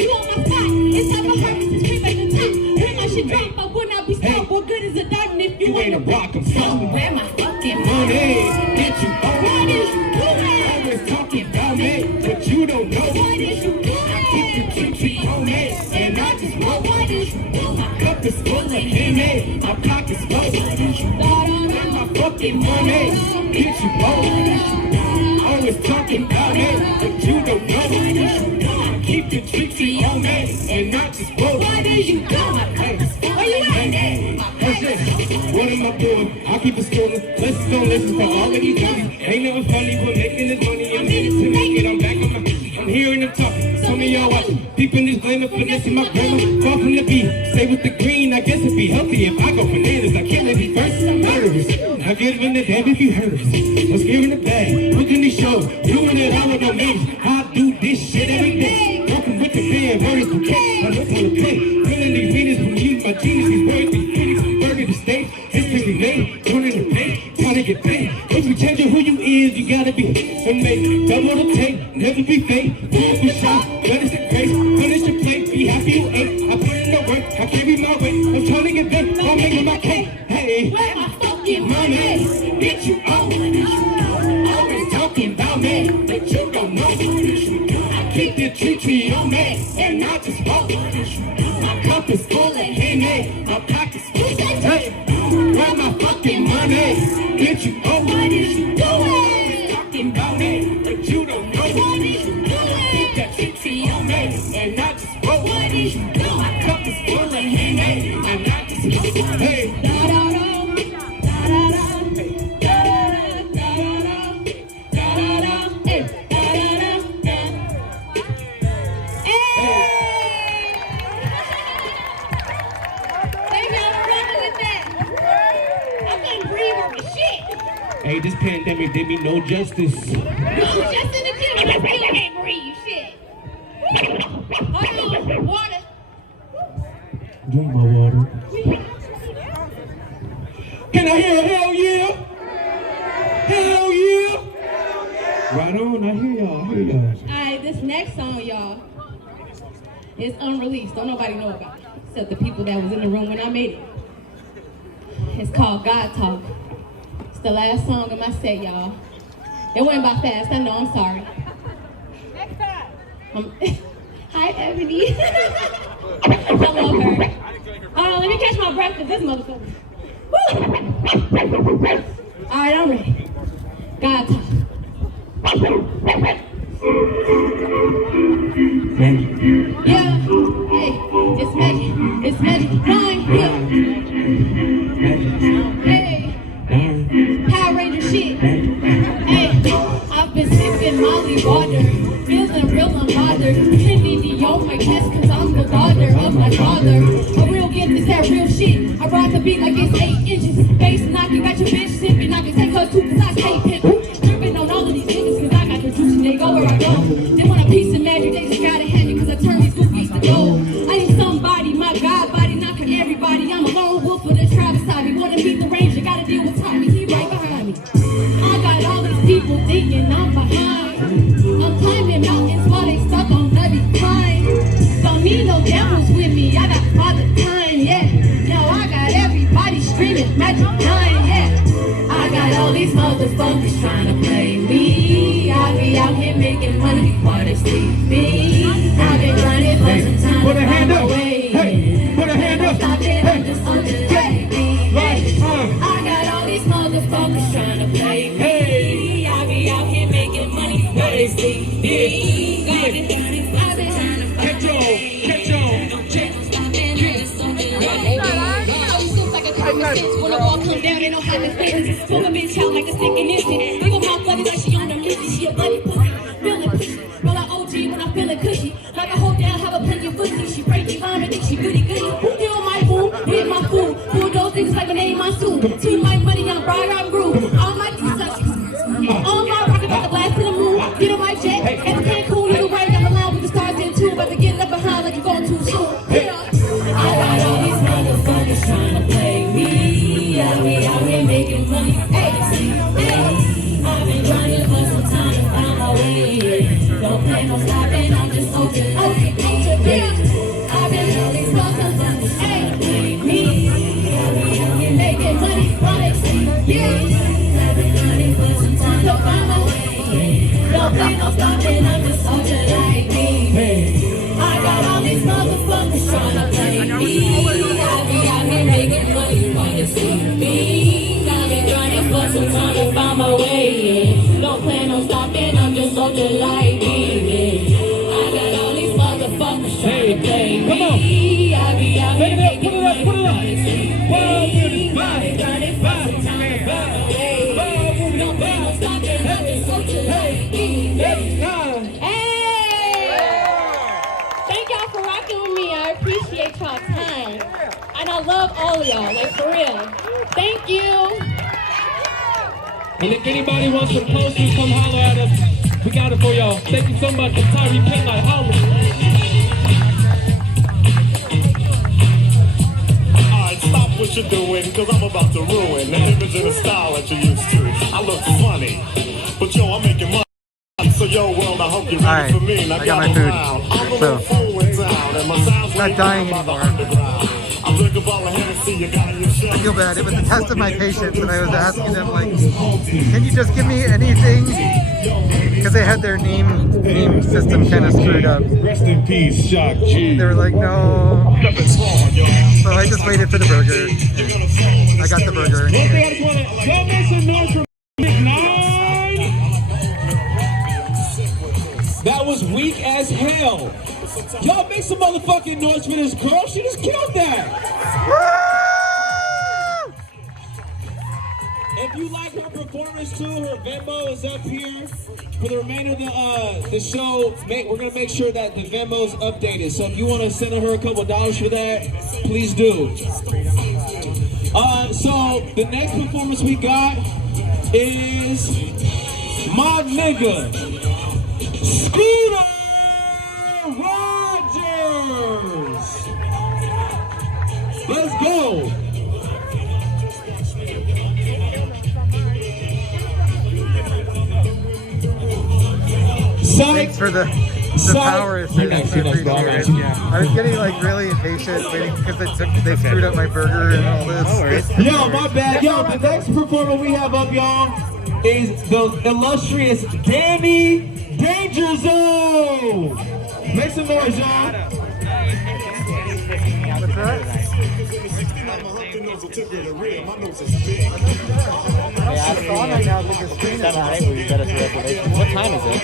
You on my spot, it's time for harvest, it's creep at the top. When my shit drop, I would not be stopped. What good is a diamond if you ain't a rock? I'm sorry. Where my fucking money? Bitch, you owe. What is you doing? Always talking about me, but you don't know. What is you doing? I keep the tree on me, and I just want what is you doing? My cup is full of Henny, my pocket's full. What is you doing? Where my fucking money? Bitch, you owe. Always talking about me, but you don't know. What is you doing? I keep the tree on me, and I just want what is you doing? Where you at? What am I doing? I'll keep it schooling. Let's go listen for all of these guys. Ain't never funny, but making this money. I'm in it to make it. I'm back on my. I'm hearing them talking. Some of y'all watching. Peeping this glamour, finessing my grandma. Far from the beat. Stay with the green. I guess it'd be healthy if I go bananas. I can't let me first. I'm murderous. I get in the damn if you heard us. I'm scaring the bag. Looking these shows. Doing it all with no names. I do this shit every day. Walking with the band. Murders for cash. I look on the plate. Feeling these meanings from you. My genius. These words. These feelings. Burning the state. It's pretty late. Turning the pay. Trying to get paid. If you changing who you is, you gotta be some mate. Double the tape. Never be fake. Don't be shy. Let us grace. Finish your plate. Be happy you ate. I put in the work. I carry my weight. I'm trying to get back. I'm making my cake. Hey. Where my fucking Money. Bitch, you owe. Always talking about me, but you don't know what you do. I keep the tree on me, and I just want what you do. My cup is full of Henny, my pocket's full of hey. Where my fucking money? Bitch, you owe. What is you doing? Talking about me, but you don't know what is you doing. I keep that tree on me, and I just want what is you do. My cup is full of Henny, and I just want hey. Hey, this pandemic did me no justice. Just in the gym, I still can't breathe. Shit. Hold on, water. Drink my water. Can I hear a hell yeah? Hell yeah! Right on, I hear y'all, Alright, this next song, y'all, is unreleased. Don't nobody know about it, except the people that was in the room when I made it. It's called God Talk. It's the last song of my set, y'all. It went by fast, I know, I'm sorry. Next time. Hi, Ebony. I love her. Hold on, let me catch my breath because this motherfucker. Woo! Alright, I'm ready. God Talk. Yeah, hey, it's magic. It's magic. Nine, yeah. Hey, Power Ranger shit. Hey, I've been sipping Molly water, feeling real unbothered. Trinity on my chest, cause I'm the daughter of my father. A real gift is that real shit. I rock the beat like it's 8 inches. Bass knocking, got your bitch sipping. I can take her too, cause I stay pimpin'. Drippin' on all of these niggas, cause I got the juice and they go where I go. They want a piece of magic, they just gotta have it, cause I turn these goofies to gold. I ain't somebody, my God body, knocking everybody. I'm a lone wolf with a tribe beside me. Wanna meet the ranger, gotta deal with Tommy, he right behind me. I got all these people thinking I'm behind. I'm climbing mountains while they stuck on nutty climb. Don't need no devils with me, I got father time, yeah. Now I got everybody screaming magic time, yeah. I got all these motherfuckers trying to play me. I be out here making money before they see me. I've been grinding for some time. Put a hand up. Hey, put a hand up. Hey, I got all these motherfuckers trying to play me. When the wall come down, they know how to fit. Pull a bitch out like a stick in instant. They gon' pop bloody like she on the mission. She a bloody pussy, feeling pushy. Roll out OG when I'm feeling cushy. Like I hold down, have a plenty of footy. She break the vomit, think she goody goody. Get on my boom, hit my food. Pull those things like a name my suit. Too my money, I'm bright, I'm groove. All my all my rocket about the blast to the moon. Get on my jet, and the Cancun, you the right. I'm aligned with the stars in tune. About to get left behind like you're going too soon. Yeah. I got all these motherfuckers trying to play me. I be out here making money. Hey, I've been trying for some time to find my way. Don't play no stopping, I'm just open. I've been all these motherfuckers trying to play me. I be out here making money. I've been trying for some time to find my way. Don't play no stopping, I'm just open like me. I got all these motherfuckers trying to play me. I be out here making money, wanna see me. I've been trying for some time to find my way. Don't plan on stopping, I'm just soldier like me. I got all these motherfuckers trying to play me. I be out here making money, wanna see me. I've been trying for some time to find my way. Don't plan on stopping, I'm just soldier like me. Thank y'all for rocking with me. I appreciate y'all time. And I love all of y'all, like for real. Thank you. And if anybody wants some posters, come holler at us. We got it for y'all. Thank you so much. I'm Tyree Penlight. Holler. Alright, stop what you're doing, cause I'm about to ruin the image and the style that you used to. I look funny, but yo, I'm making money. So yo, world, I hope you're ready for me. I got my food. So, it's not dying anymore. I feel bad. It was a test of my patience, and I was asking them, like, can you just give me anything? Because they had their name system kind of screwed up. Rest in peace, Shock G. They were like, no. So I just waited for the burger. I got the burger. Y'all make some noise for that was weak as hell. Y'all make some motherfucking noise for this girl. She just killed that. Woo! If you like her performance too, her Venmo is up here. For the remainder of the show, we're gonna make sure that the Venmo is updated. So if you want to send her a couple dollars for that, please do. So the next performance we got is my nigga Scooter Rogers. Let's go. Thanks for the power assist. I was getting like really impatient waiting because they screwed up my burger and all this. Yo, my bad. Yo, the next performer we have up, y'all, is the illustrious Danny Danger Zone. Make some noise, y'all. What's that? Yeah, I saw right now that the screen is high. We got a reservation. What time is it?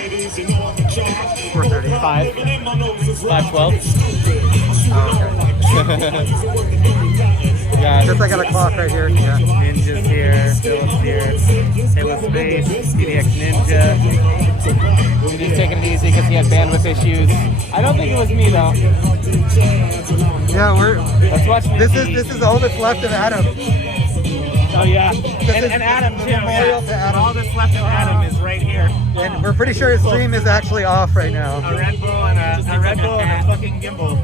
4:30. 5:12. Yeah. Just I got a clock right here. Yeah. Ninja's here, Phillip's here, Halospace, PDX Ninja. We're just taking it easy because he had bandwidth issues. I don't think it was me though. Yeah, let's watch this is all that's left of Adam. Oh yeah, and Adam too. Memorial to Adam. All that's left of Adam is right here. And we're pretty sure his stream is actually off right now. A Red Bull and a fucking gimbal.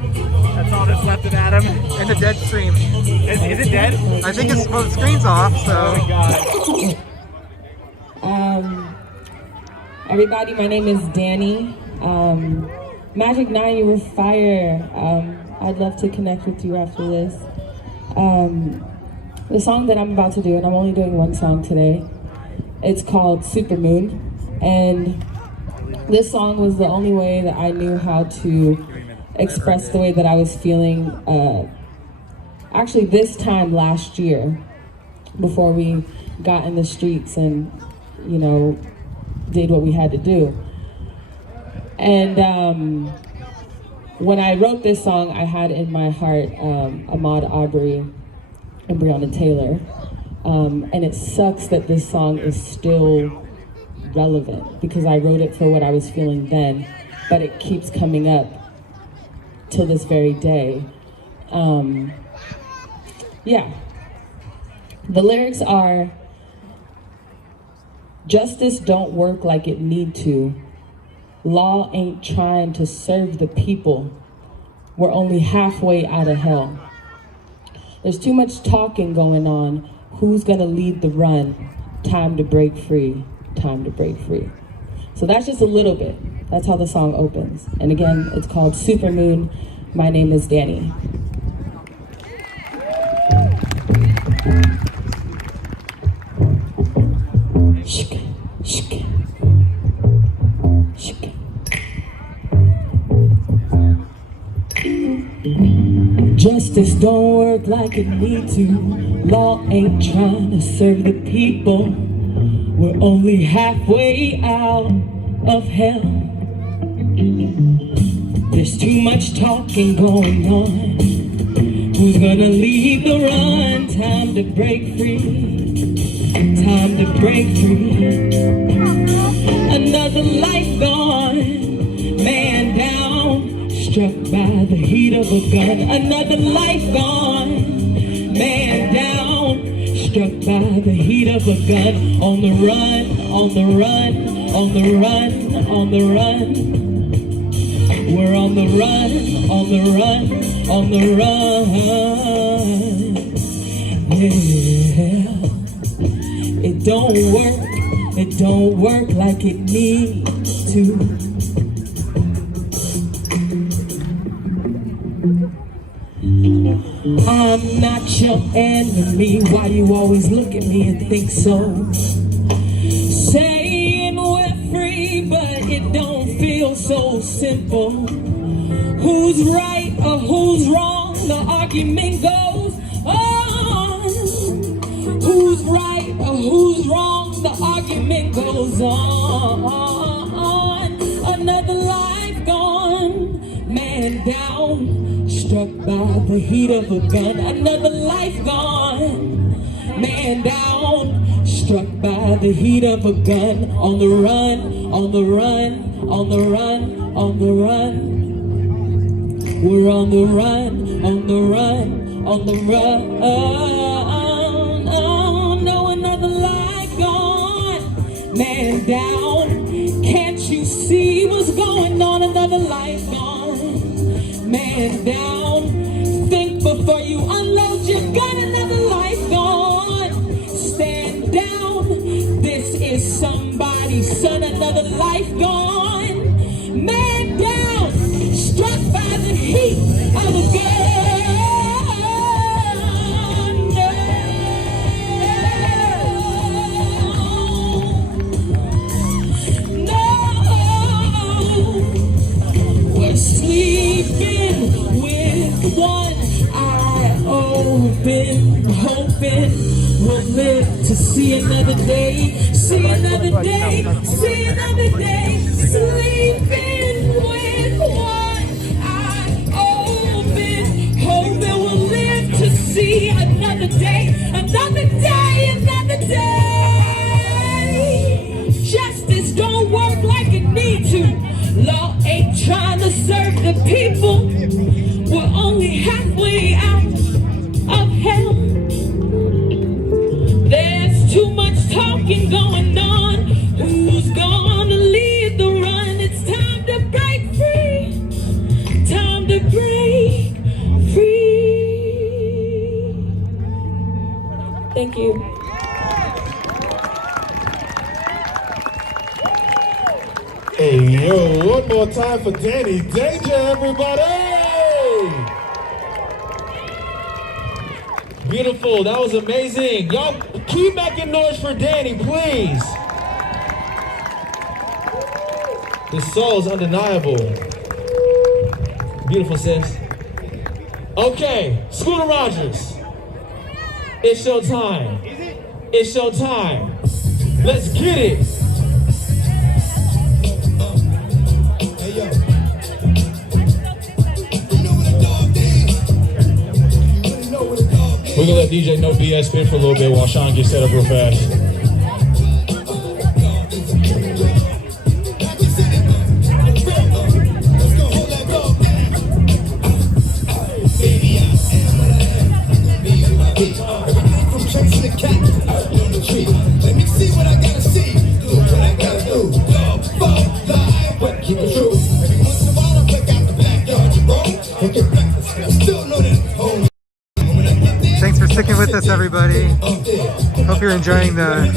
That's all that's left of Adam. And a dead stream. Is it dead? I think it's the screen's off. So. Oh my god. Everybody, my name is Danny. Magic 9, you were fire. I'd love to connect with you after this. The song that I'm about to do, and I'm only doing one song today, it's called Supermoon. And this song was the only way that I knew how to express the way that I was feeling. Actually, this time last year, before we got in the streets and, you know, did what we had to do. And when I wrote this song, I had in my heart Ahmaud Arbery and Breonna Taylor. And it sucks that this song is still relevant because I wrote it for what I was feeling then, but it keeps coming up till this very day. Yeah. The lyrics are, justice don't work like it need to. Law ain't trying to serve the people. We're only halfway out of hell. There's too much talking going on. Who's gonna lead the run? Time to break free, time to break free. So that's just a little bit. That's how the song opens. And again, it's called Supermoon. My name is Danny. Justice don't work like it need to. Law ain't trying to serve the people. We're only halfway out of hell. There's too much talking going on. Who's gonna lead the run? Time to break free. Time to break free. Another life gone. Man down. Struck by the heat of a gun. Another life gone. Man down. Struck by the heat of a gun. On the run, on the run, on the run, on the run. We're on the run, on the run, on the run. Yeah. It don't work like it needs to. I'm not your enemy. Why you always look at me and think so? Saying we're free, but it don't feel so simple. Who's right or who's wrong? The argument goes on. Who's right or who's wrong? The argument goes on. Another life gone, man down, struck by the heat of a gun. Another life gone, man down, struck by the heat of a gun. On the run, on the run, on the run, on the run. We're on the run, on the run, on the run. Oh no, another life gone, man down. Can't you see what's going on? Another life gone, man down. Think before you unload your gun. Another life gone. Stand down. This is somebody's son. Another life gone, man down. Struck by the heat of a gun. No, we're sleeping with one eye open, hoping we'll live to see another day, see another day, see another day. Sleeping with one eye open, hoping we'll live to see another day, another day, another day. Justice don't work like it need to. Law ain't trying to serve the people. We're only halfway out of hell. There's too much talking going on. Who's gonna lead the run? It's time to break free. Time to break free. Thank you. Hey, yo, one more time for Danny Danger, everybody! Beautiful, that was amazing. Y'all keep making noise for Danny, please. The soul's undeniable. Beautiful, sis. Okay, Scooter Rogers. It's your time. It's your time. Let's get it. Hey We're gonna let DJ No BS spin for a little bit while Sean gets set up real fast. Chasing the cat on the tree. Let me see what I gotta see. Do what I gotta do. Go, fuck, lie, but keep it true. Every once in a while I break out the backyard, you wrong. Take it back. I still know that home. Thanks for sticking with us, everybody. Hope you're enjoying the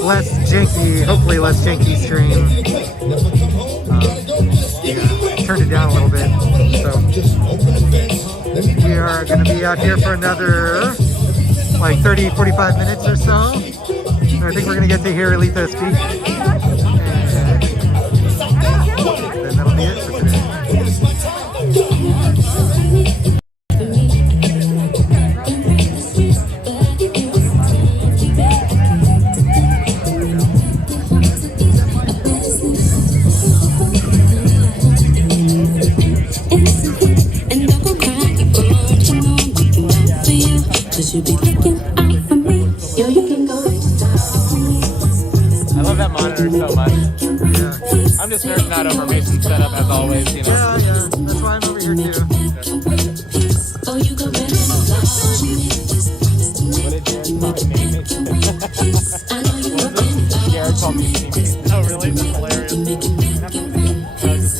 less janky, hopefully less janky stream. Turned it down a little bit. So we are going to be out here for another like 30-45 minutes or so. And I think we're going to get to hear Letha speak. And then that'll be it for today. I love that monitor so much. Yeah. I'm just nerding out over Mason's setup as always, you know. Yeah. That's why I'm over here too. Jared called me Mimi. Oh, really? That's hilarious.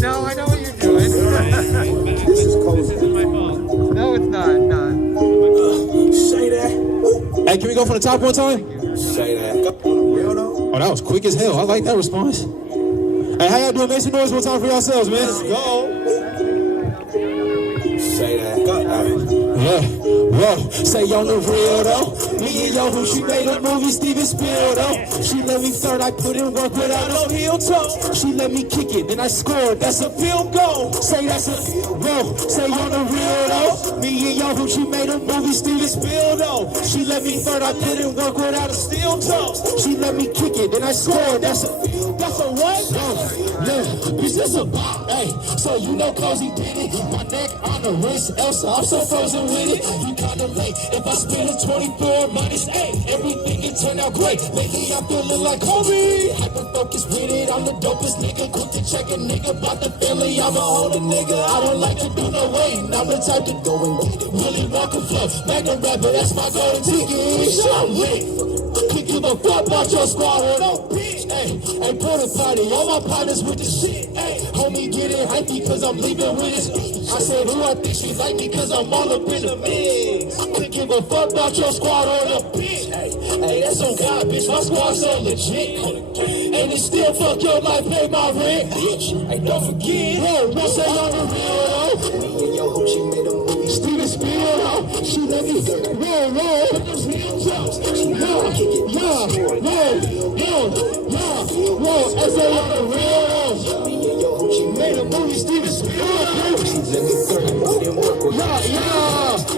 No, I know what you're doing. This isn't my fault. No, it's not. Hey, can we go from the top one time? Oh, that was quick as hell. I like that response. Hey, how y'all doing? Make some noise one time for yourselves, man. Let's go. Say that. Yeah. Whoa. Say on the real though. Me and yo, who she made a movie, Steven Spielberg. She let me third, I put in work without no heel toe. She let me kick it, then I scored. That's a field goal. Say that's a whoa. Say on the real though. Me and yo, who she made a movie, Steven Spielberg. She let me third, I put in work without a steel toe. She let me kick it, then I scored. That's a what? Yeah, bitch, that's a bop. Hey, so you know Cozy did it. My neck on the wrist, Elsa, I'm so frozen with it. You kinda late. If I spend a 24 minus 8, everything can turn out great. Lately I'm feeling like Kobe. Hyper focused with it. I'm the dopest nigga. Quick to check a nigga about the family. I'm a older nigga. I don't like to do no waiting. I'm the type to go and get it. Really walk a flow. Magnum rapper, that's my golden ticket. So lit. Could give a fuck about your squad or no bitch. Hey, put a party. All my partners with the shit. Hey, homie, get it hype because I'm leaving with this. I said, who I think she like me because I'm all up in the mix. Could give a fuck about your squad or no bitch. Hey, that's on God, bitch. My squad's so legit. And it still fuck your life, pay my rent. Bitch, hey, don't forget. We'll say on the real. Me and yo, hope she made a movie. Steven Spielberg. She let me roll. With those heel drops. I say on the real. Me and yo, hope she made a movie. Steven Spielberg. She let me third. Didn't work with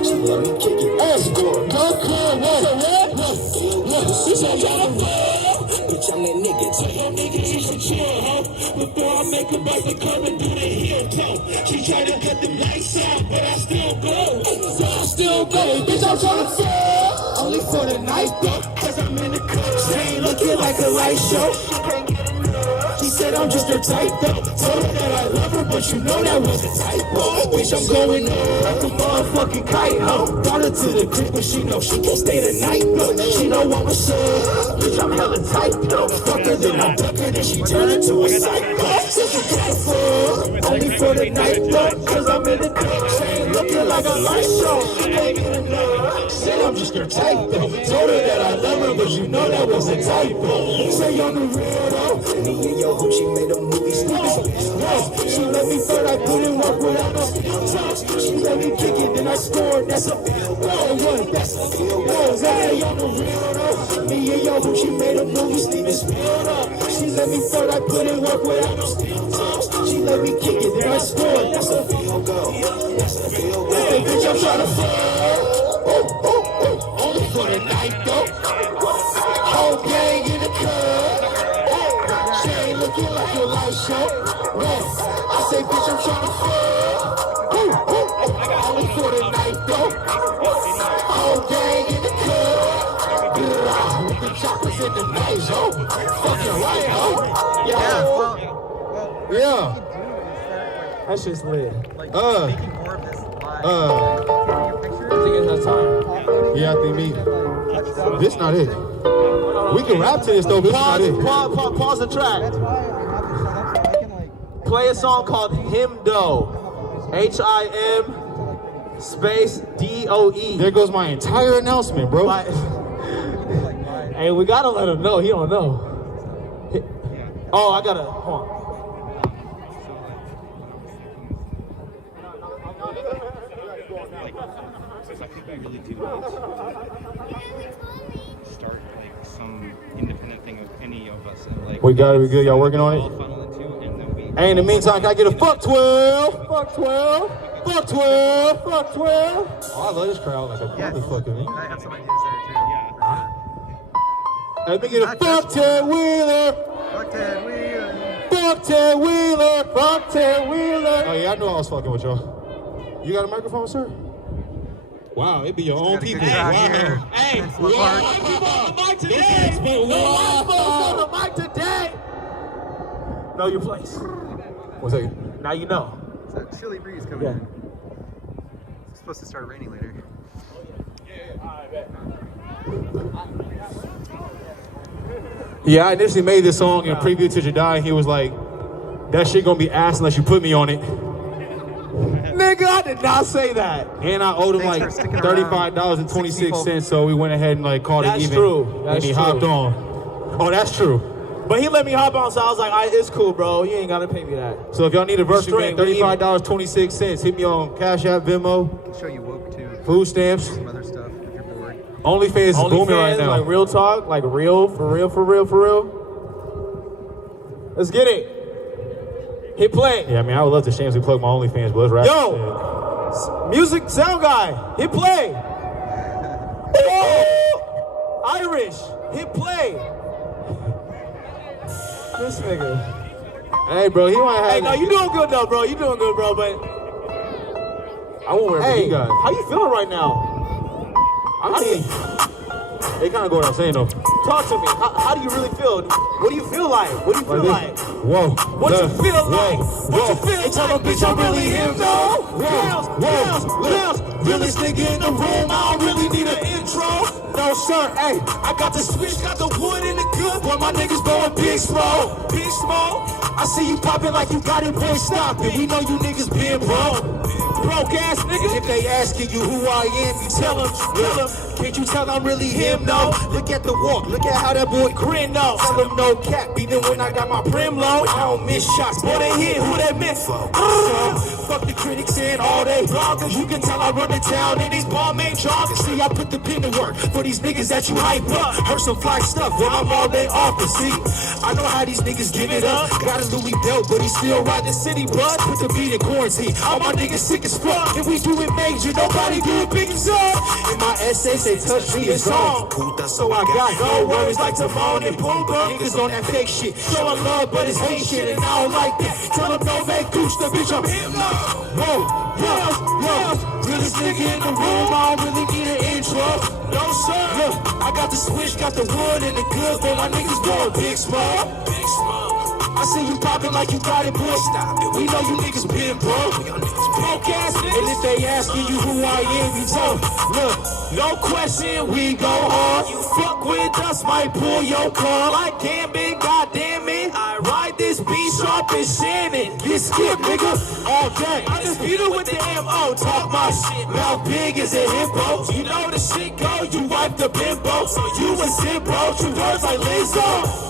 She let me kick it. Hey, score. Go she said, bitch, I'm that nigga. Tell your niggas you should chill, huh? Before I make a bite to come and do the heel toe. She tried to cut them lights out, but I still go. Bitch, I'm trying to fall. Only for the night, though. Cause I'm in the club. She ain't looking like a light show. She can't get enough. She said I'm just her type, though. Told her that I love her, but you know that was a typo. Bitch, I'm going on like a motherfucking kite, huh? Brought her to the crib, but she know she can't stay the night, though. She know what was up. Bitch, I'm hella tight, though. Fuck her, then I duck her, then she turn into a psycho. Such a careful. Only for the night, though. Cause I'm in the club. She ain't looking like a light show. She can't get enough. Said I'm just her type, though. Told her that I love her, but you know that was a typo. Say on the real, though. Me and yo, hope she made a movie. She let me third, I put in work without no touch. She let me kick it, then I scored. That's a field goal. That's a field goal. Say on the real, though. Me and yo, hope she made a movie. Steven Spielberg. She let me third, I put in work without no touch. She let me kick it, then I scored. That's a field goal. That's a field goal. Hey, bitch, I'm trying to fall. Only for the night, though. Whole gang in the club. it like a live show. Man, I say, bitch, I'm tryna fuck. Only for the night, though. Whole gang in the club. With the choppers in the night, ho. Fucking right, ho. Yeah. That shit's lit. I think it's that time. Yeah, I think me. This not it. We can rap to this though, but this not it. Pause the track. Play a song called Himdo. HIM space DOE. There goes my entire announcement, bro. Hey, we gotta let him know. He don't know. Oh, I gotta. Hold on. Really do start like some independent thing with any of us. And, like, We gotta be good. Y'all working on it? Hey, in the meantime, can I get a fuck 12? Fuck 12. Fuck 12. Fuck 12. Oh, I love this crowd like a motherfucker, man. I have some ideas there too. Let me get a fuck 10 wheeler. Fuck Ted Wheeler. Fuck 10 wheeler. Fuck 10 wheeler. Oh yeah, I knew I was fucking with y'all. You got a microphone, sir? Wow, it be your own people. Hey, wow. hey, Hey, wow. On the mic today. Know your place. 1 second. Now you know. It's a chilly breeze coming in. It's supposed to start raining later. Yeah, I initially made this song in preview to Jedi, and he was like, that shit gonna be ass unless you put me on it. Nigga, I did not say that. And I owed him like $35.26, so we went ahead and like called it even. True. And he hopped on. Oh, that's true. But he let me hop on, so I was like, it's cool, bro. You ain't gotta pay me that. So if y'all need a verse, Straight, $35.26. Hit me on Cash App, Venmo, I'll show you woke too. food stamps. Some other stuff if you're bored. OnlyFans is booming right now. Like real talk, like real, for real, for real, for real. Let's get it. Hit play. Yeah, I mean, I would love to shamelessly plug my OnlyFans, but let's wrap Yo, music sound guy, hit play. Irish, hit play. This nigga. Hey, bro, he might have. Hey, no, you doing good though, bro. You doing good, bro. But I won't wear what he got. how you feeling right now? I mean, it kind of go without saying though. Talk to me. How do you really feel? What do you feel like? What do you feel like? Whoa. What you feel like? What you feel like? Tell them, bitch, I'm really him, though. Girls, realest nigga in the room, I don't really need an intro. No, sir, hey, I got the switch, got the wood in the good, boy, my niggas blowing big smoke. Big smoke. I see you popping like you got it, boy, stop it. We know you niggas been broke. Broke ass niggas. If they asking you who I am, you tell them. Can't you tell I'm really him, no? Look at the walk, look at how that boy grin, no. Tell them no cap, even when I got my brim low. I don't miss shots, boy, they hit who they miss. Fuck the critics and all they bloggers. You can tell I run the town and these ball main joggers. See, I put the pin to work for these niggas that you hype up. Heard some fly stuff when I'm all day off. See, I know how these niggas give it up. Got a Louis belt, but he still ride the city bus. Put the beat in quarantine. All my niggas sick as fuck. If we do it major, nobody do it big as us. In my essay, say touch me is on. So I got no worries like Timon and Pumbaa. Niggas on that fake shit, showing love, but it's hate shit, and I don't like that. Tell them don't make gooch, the bitch I'm him now. Whoa, realest nigga in the room, I don't really need an intro. No sir, look, I got the switch, got the wood and the good, but my niggas blowing big smoke. Big smoke. I see you popping like you got it, boy, stop it. We know you niggas been broke. Broke ass niggas. And if they asking you who I am, you tell them. Look, no question, we go hard. You fuck with us, might pull your car. Like damn it, goddamn it. I ride this beat sharp as Shannon. Get skip, nigga, all day. I just beat it with the MO. Talk my shit, mouth big as a hippo. You know the shit go, you wipe the bimbo. So you a simple, true words like Lizzo.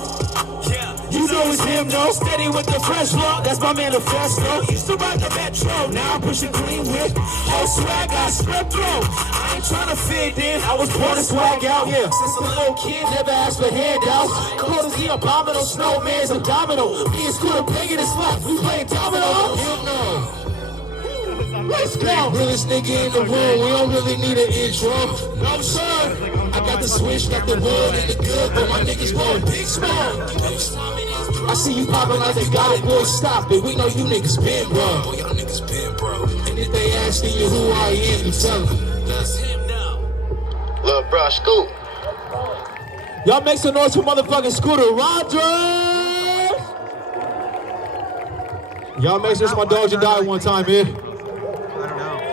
You know it's him, no. Steady with the fresh look, that's my manifesto. Used to ride the metro, now I'm pushing clean with whole swag, I spread through. I ain't trying to fit in, I was born to swag out, yeah. Since a little kid, never asked for handouts. Close the abominable snowman's abdominal. Me and Scooter banging his slap, we playing domino. Him no. Let's go. Realest nigga in the room, we don't really need an intro. No, sir. I got the switch, got the wood and the good, but my niggas blowing big smoke. I see you popping like they got it, boy, stop it. We know you niggas been broke. Boy, y'all niggas been broke. And if they asking you who I am, you tell them. That's him now. Lil' bro, Scoop. Y'all make some noise for motherfucking Scooter Rogers. Y'all make sure my dog just died one time, man.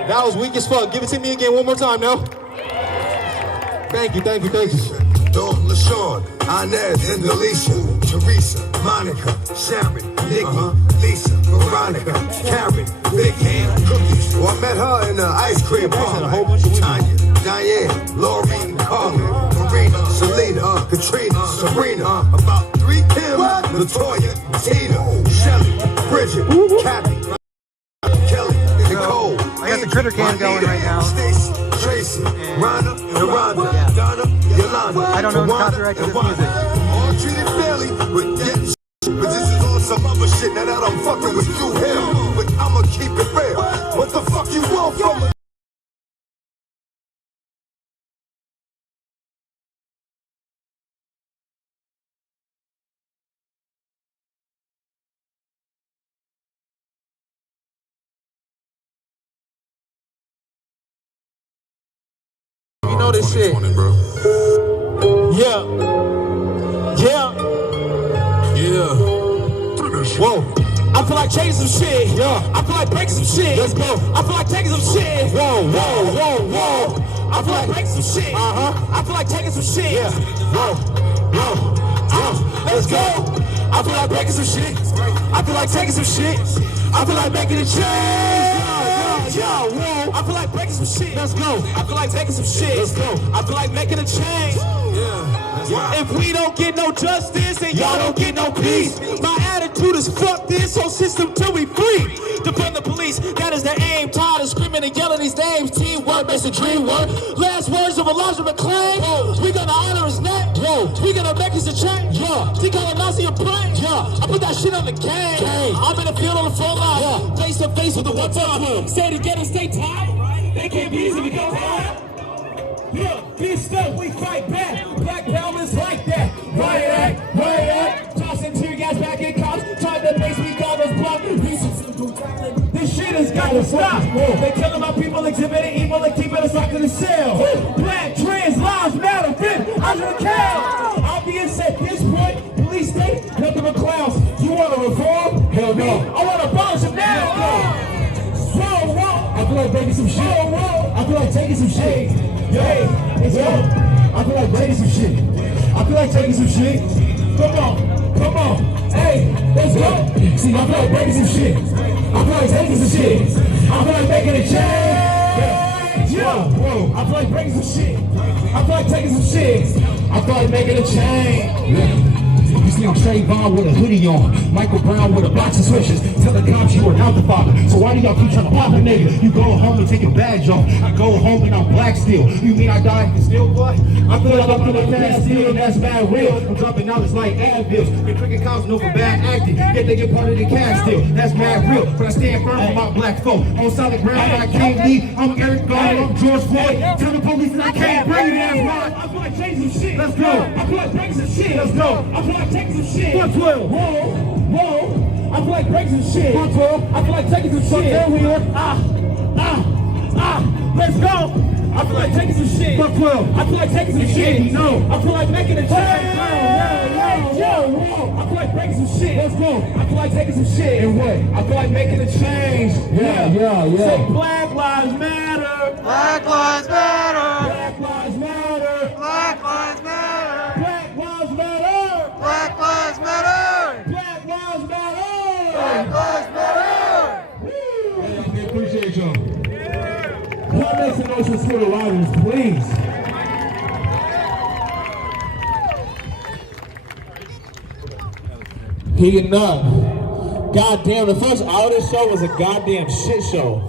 That was weak as fuck. Give it to me again one more time now. Thank you, thank you, thank you. Dawn, LaShawn, Inez, and Alicia, Teresa, Monica, Sharon, Nikki, Lisa, Veronica, Karen, Big Hand, Cookies. Well, I met her in the ice cream parlor. Tanya, Diane, Lori, Carmen, Marina, Selena, Katrina, Sabrina, about 3 Kim, Latoya, Tina, Shelly, Bridget, Kathy, Kelly, Nicole. I got the critter cam going right now. Stacy, Tracy, Rhonda, Yolanda, Donna, Yolanda. I don't know the copyright to this music. All treated fairly, but getting but this is on some other shit. Now that I'm fucking with you here, but I'ma keep it real. What the fuck you want from me? You know this shit. Yeah. Yeah. Yeah. Whoa. I feel like changing some shit. Yeah. I feel like breaking some shit. Let's go. I feel like taking some shit. Whoa, whoa, whoa, whoa. I feel like breaking some shit. I feel like taking some shit. Yeah. Whoa, whoa. Let's go. I feel like breaking some shit. I feel like taking some shit. I feel like making a change. Yo, whoa. I feel like breaking some shit. Let's go. I feel like taking some shit. Let's go. I feel like making a change. Yeah. If we don't get no justice, then y'all don't get no peace. My attitude is fuck this whole system till we free. Defund the police, that is the aim. Tired of screaming and yelling these names. Teamwork makes a dream work. Last words of Elijah McClain. We gonna honor his name. We gonna make us a change. She calling Nazi a prank. I put that shit on the game. I'm in the field on the front line. Face to face with the one time. Stay together, stay tight. They can't be easy to go high. Yeah, this stuff we fight back. Black powers like that. Riot act, riot act. Tossing tear gas back in cops. Trying to base me call us block. This shit has got to stop. They killing my people, exhibiting evil and keeping us locked in the cell. Black trans lives matter. Fit under the cow. Obvious at this point. Police state, nothing but clowns. You want to reform? Hell no. I want to abolish them now. Whoa, whoa. I feel like breaking some shit. Whoa, whoa. I feel like taking some shit. Hey, let's go. I feel like breaking some shit. I feel like taking some shit. Come on, come on. Hey, let's go. See, I feel like breaking some shit. I feel like taking some shit. I feel like making a change. Yeah, whoa. I feel like breaking some shit. I feel like taking some shit. I feel like making a change. You see I'm Trayvon with a hoodie on, Michael Brown with a box of switches. Tell the cops you are not the father. So why do y'all keep trying to pop a nigga? You go home and take your badge off. I go home and I'm black still. You mean I died still, boy? I feel like I'm doing fast still, and that's bad real. I'm dropping knowledge like Advils. The cricket cops know for bad acting. Yet they get part of the cash still. That's mad real. But I stand firm for my black folk. On solid ground, I can't leave. I'm Eric Garner, I'm George Floyd. Tell the police that I can't breathe. That's right. I feel like changing some shit. Let's go. I feel like breaking some shit. Let's go. I feel like taking some shit. 112. Whoa, whoa. I feel like breaking some shit. 112. I feel like taking some shit. There we are. Let's go. I feel like taking some shit. 112. I feel like taking some shit. No. I feel like making a change. Whoa. I feel like breaking some shit. Let's go. I feel like taking some shit. And what? I feel like making a change. Yeah. Say Black Lives Matter. Black Lives Matter. Black Lives Matter. Black Lives Matter. Black Lives Matter. Black Lives Matter. Black Lives Matter. Black Lives Matter. Hey, I appreciate y'all. Y'all make some noise for Scooter Rogers, please. Heating up. Goddamn, the first hour of this show was a goddamn shit show.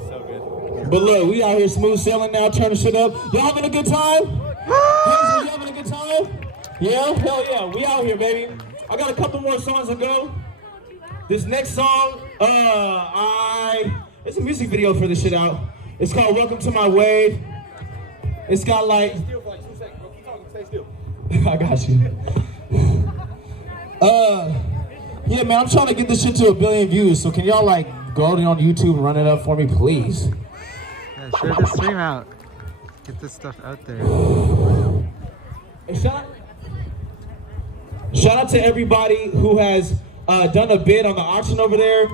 But look, we out here smooth sailing now, turning shit up. Y'all having a good time? Y'all having a good time? Yeah? Hell yeah, we out here, baby. I got a couple more songs to go. This next song, I There's a music video for this shit out. It's called Welcome to My Wave. It's got like... I got you. Yeah, man, I'm trying to get this shit to 1 billion views, so can y'all like go on YouTube and run it up for me, please? Yeah, share the stream out. Get this stuff out there. And shout out to everybody who has done a bid on the auction over there.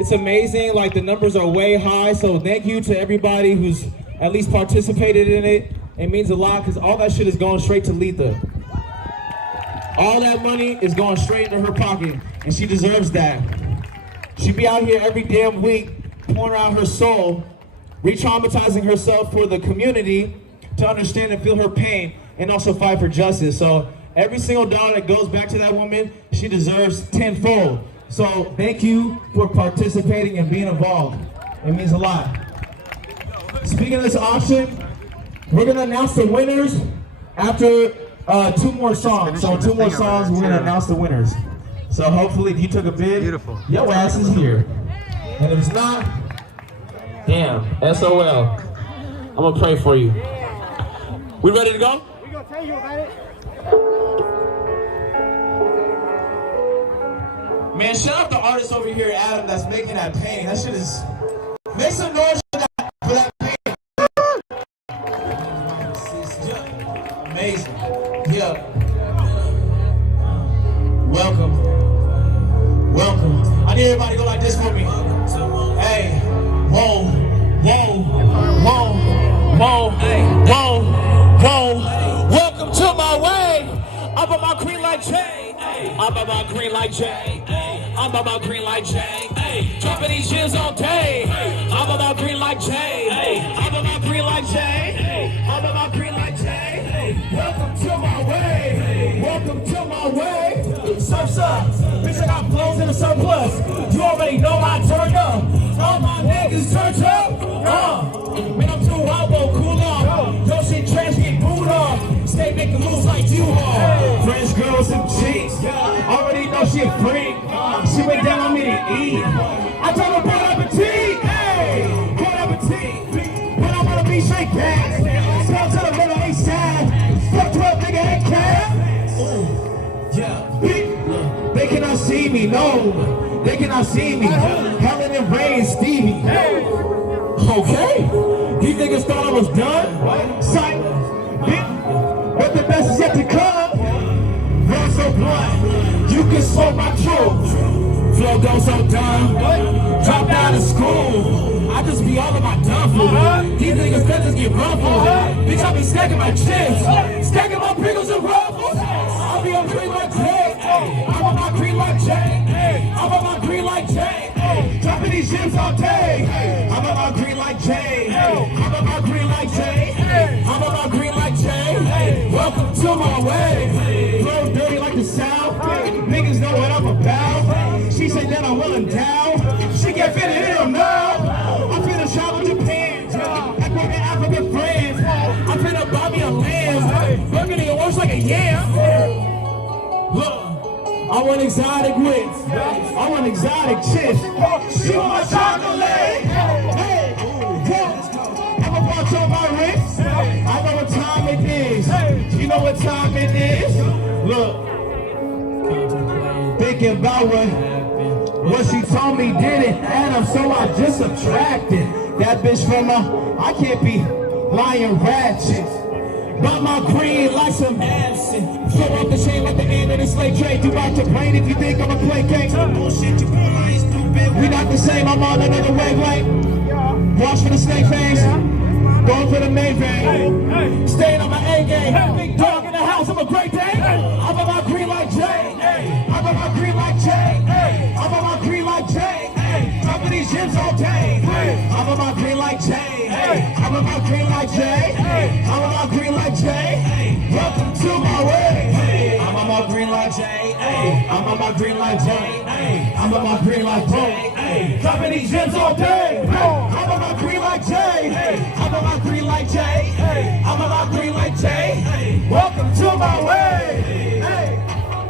It's amazing, like the numbers are way high, so thank you to everybody who's at least participated in it. It means a lot because all that shit is going straight to Letha. All that money is going straight into her pocket, and she deserves that. She be out here every damn week pouring out her soul, re-traumatizing herself for the community to understand and feel her pain and also fight for justice. So every single dollar that goes back to that woman, she deserves tenfold. So thank you for participating and being involved. It means a lot. Speaking of this auction, we're gonna announce the winners after 2 more songs. So 2 more songs, we're gonna announce the winners. So hopefully if you took a bid, your ass is here. And if it's not, damn, SOL. I'm gonna pray for you. We ready to go? We're gonna tell you about it. Man, shout out the artist over here, Adam, that's making that pain. That shit is... Make some noise for that pain. Amazing. Yeah. Welcome. Welcome. I need everybody to go like this for me. Hey. Whoa. Whoa. Whoa. Whoa. Whoa. Whoa. Welcome to my way. I'm on my green like Jay. I'm on my green like Jay. I'm on my green like Jay. Dropping these shits all day. I'm on my green like Jay. I'm on my green like Jay. I'm on my green like Jay. Welcome to my way. Welcome to my way. Surf's up. Bitch, I got flows in the surplus. You already know I turned up. All my niggas turned up. Man, I'm too wild, cool off. Yo, shit trash, get booed off. Stay making moves like you are. French girls and cheeks. Already know she a freak. She went down on me to eat. I told her, bon appetit. Hey, bon appetit. But I'm gonna be straight back. Spell to the middle, ain't sad. Fuck 12, nigga, ain't cat. Yeah. They cannot see me, no. They cannot see me. Helen and Ray and Stevie. Okay. These niggas thought I was done. Sight. But the best is yet to come. Run so blunt. You can smoke my truth. Flow goes so dumb. Dropped out of school. I just be all of my duffel. These niggas that just get ruffled. Bitch, I be stacking my chips. Stacking my pickles and ruffles. I'll be on green like Jay. I'm on my green like Jay. I'm on my green like Jay. Dropping these gyms all day. I'm on my green like Jay. I'm on my green like Jay. I'm on my green like Jay. Welcome to my way. Flow dirty like the South. Niggas know what I'm about. She said that I'm well endowed. She can't fit it in her mouth. I'm finna travel Japan. Act with my African friends. I'm finna buy me a lamb. Burgundy it works like a yam. Look. I want exotic whips. I want exotic chips. She want my chocolate. Hey, I'ma watch on my wrist. I know what time it is. You know what time it is? Look, thinking about what she told me didn't add up, so I just subtracted that bitch from I can't be lying ratchet. But my green like some absent. Throw up the chain like the end of the slave trade. You about to plane if you think I'ma play cake. Bullshit, you pull, I ain't stupid. We not the same, I'm on another wavelength. Watch for the snake face. Going for the main vein. Staying on my A game. Big dog in the house, I'm a great day. I'm on my green like Jay. I'm on my green like Jay. I'm on my green like Jay. Dropping these gyms all day. I'm on my green like Jay. I'm on my green like Jay. I'm on my green like Jay. Welcome to my way. I'm on my green like Jay. I'm on my green like Jay. I'm on my green like Jay. Dropping these gyms all day. I'm on my green like Jay. I'm on my green like Jay. I'm on my green like Jay. Welcome to my way. Hey,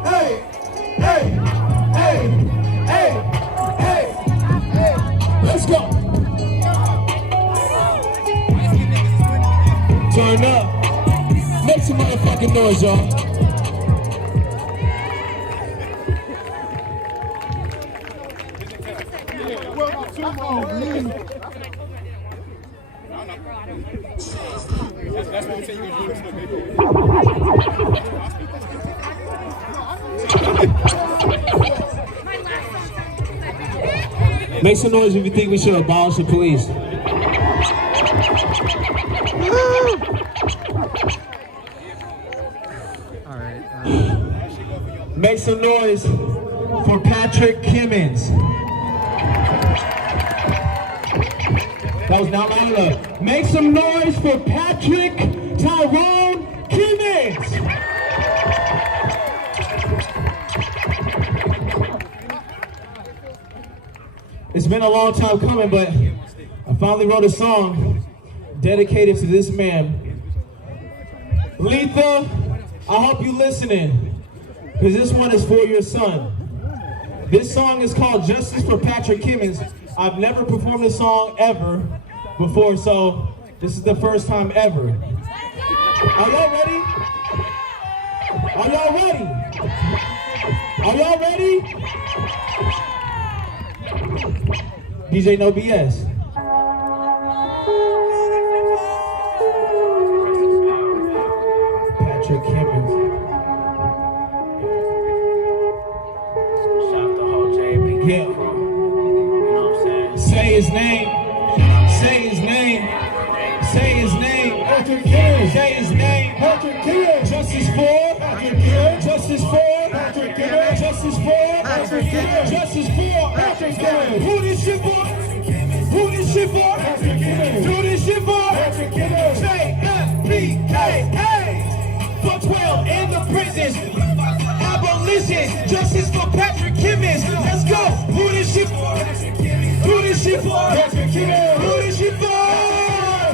hey, hey, hey, hey, hey, hey. Let's go. Turn up. Make some motherfucking noise, y'all. Make some noise if you think we should abolish the police. Make some noise for Patrick Kimmons. That was not loud enough. Make some noise for Patrick Tyrone Kimmons. It's been a long time coming, but I finally wrote a song dedicated to this man. Letha, I hope you listening, because this one is for your son. This song is called Justice for Patrick Kimmons. I've never performed this song ever before, so this is the first time ever. Are y'all ready? Are y'all ready? Are y'all ready? DJ No BS. Patrick Kimmons. Yeah. Say his name. Say his name. Say his name. Patrick Kimmons. Say his name. Patrick Kimmons. Justice for Patrick Kimmons. Justice for Patrick Kimmons. Justice for Patrick Kimmons. Justice for Patrick Kimmons. Who this shit for? Who this shit for? Patrick Kimmons. Who this shit for? Patrick Kimmons. J-F-B-K-A. For 12 in the prisons. Abolition. Justice for Patrick Kimmons. Let's go. Who this shit for? Who this shit for? Patrick Kimmons. Who this shit for?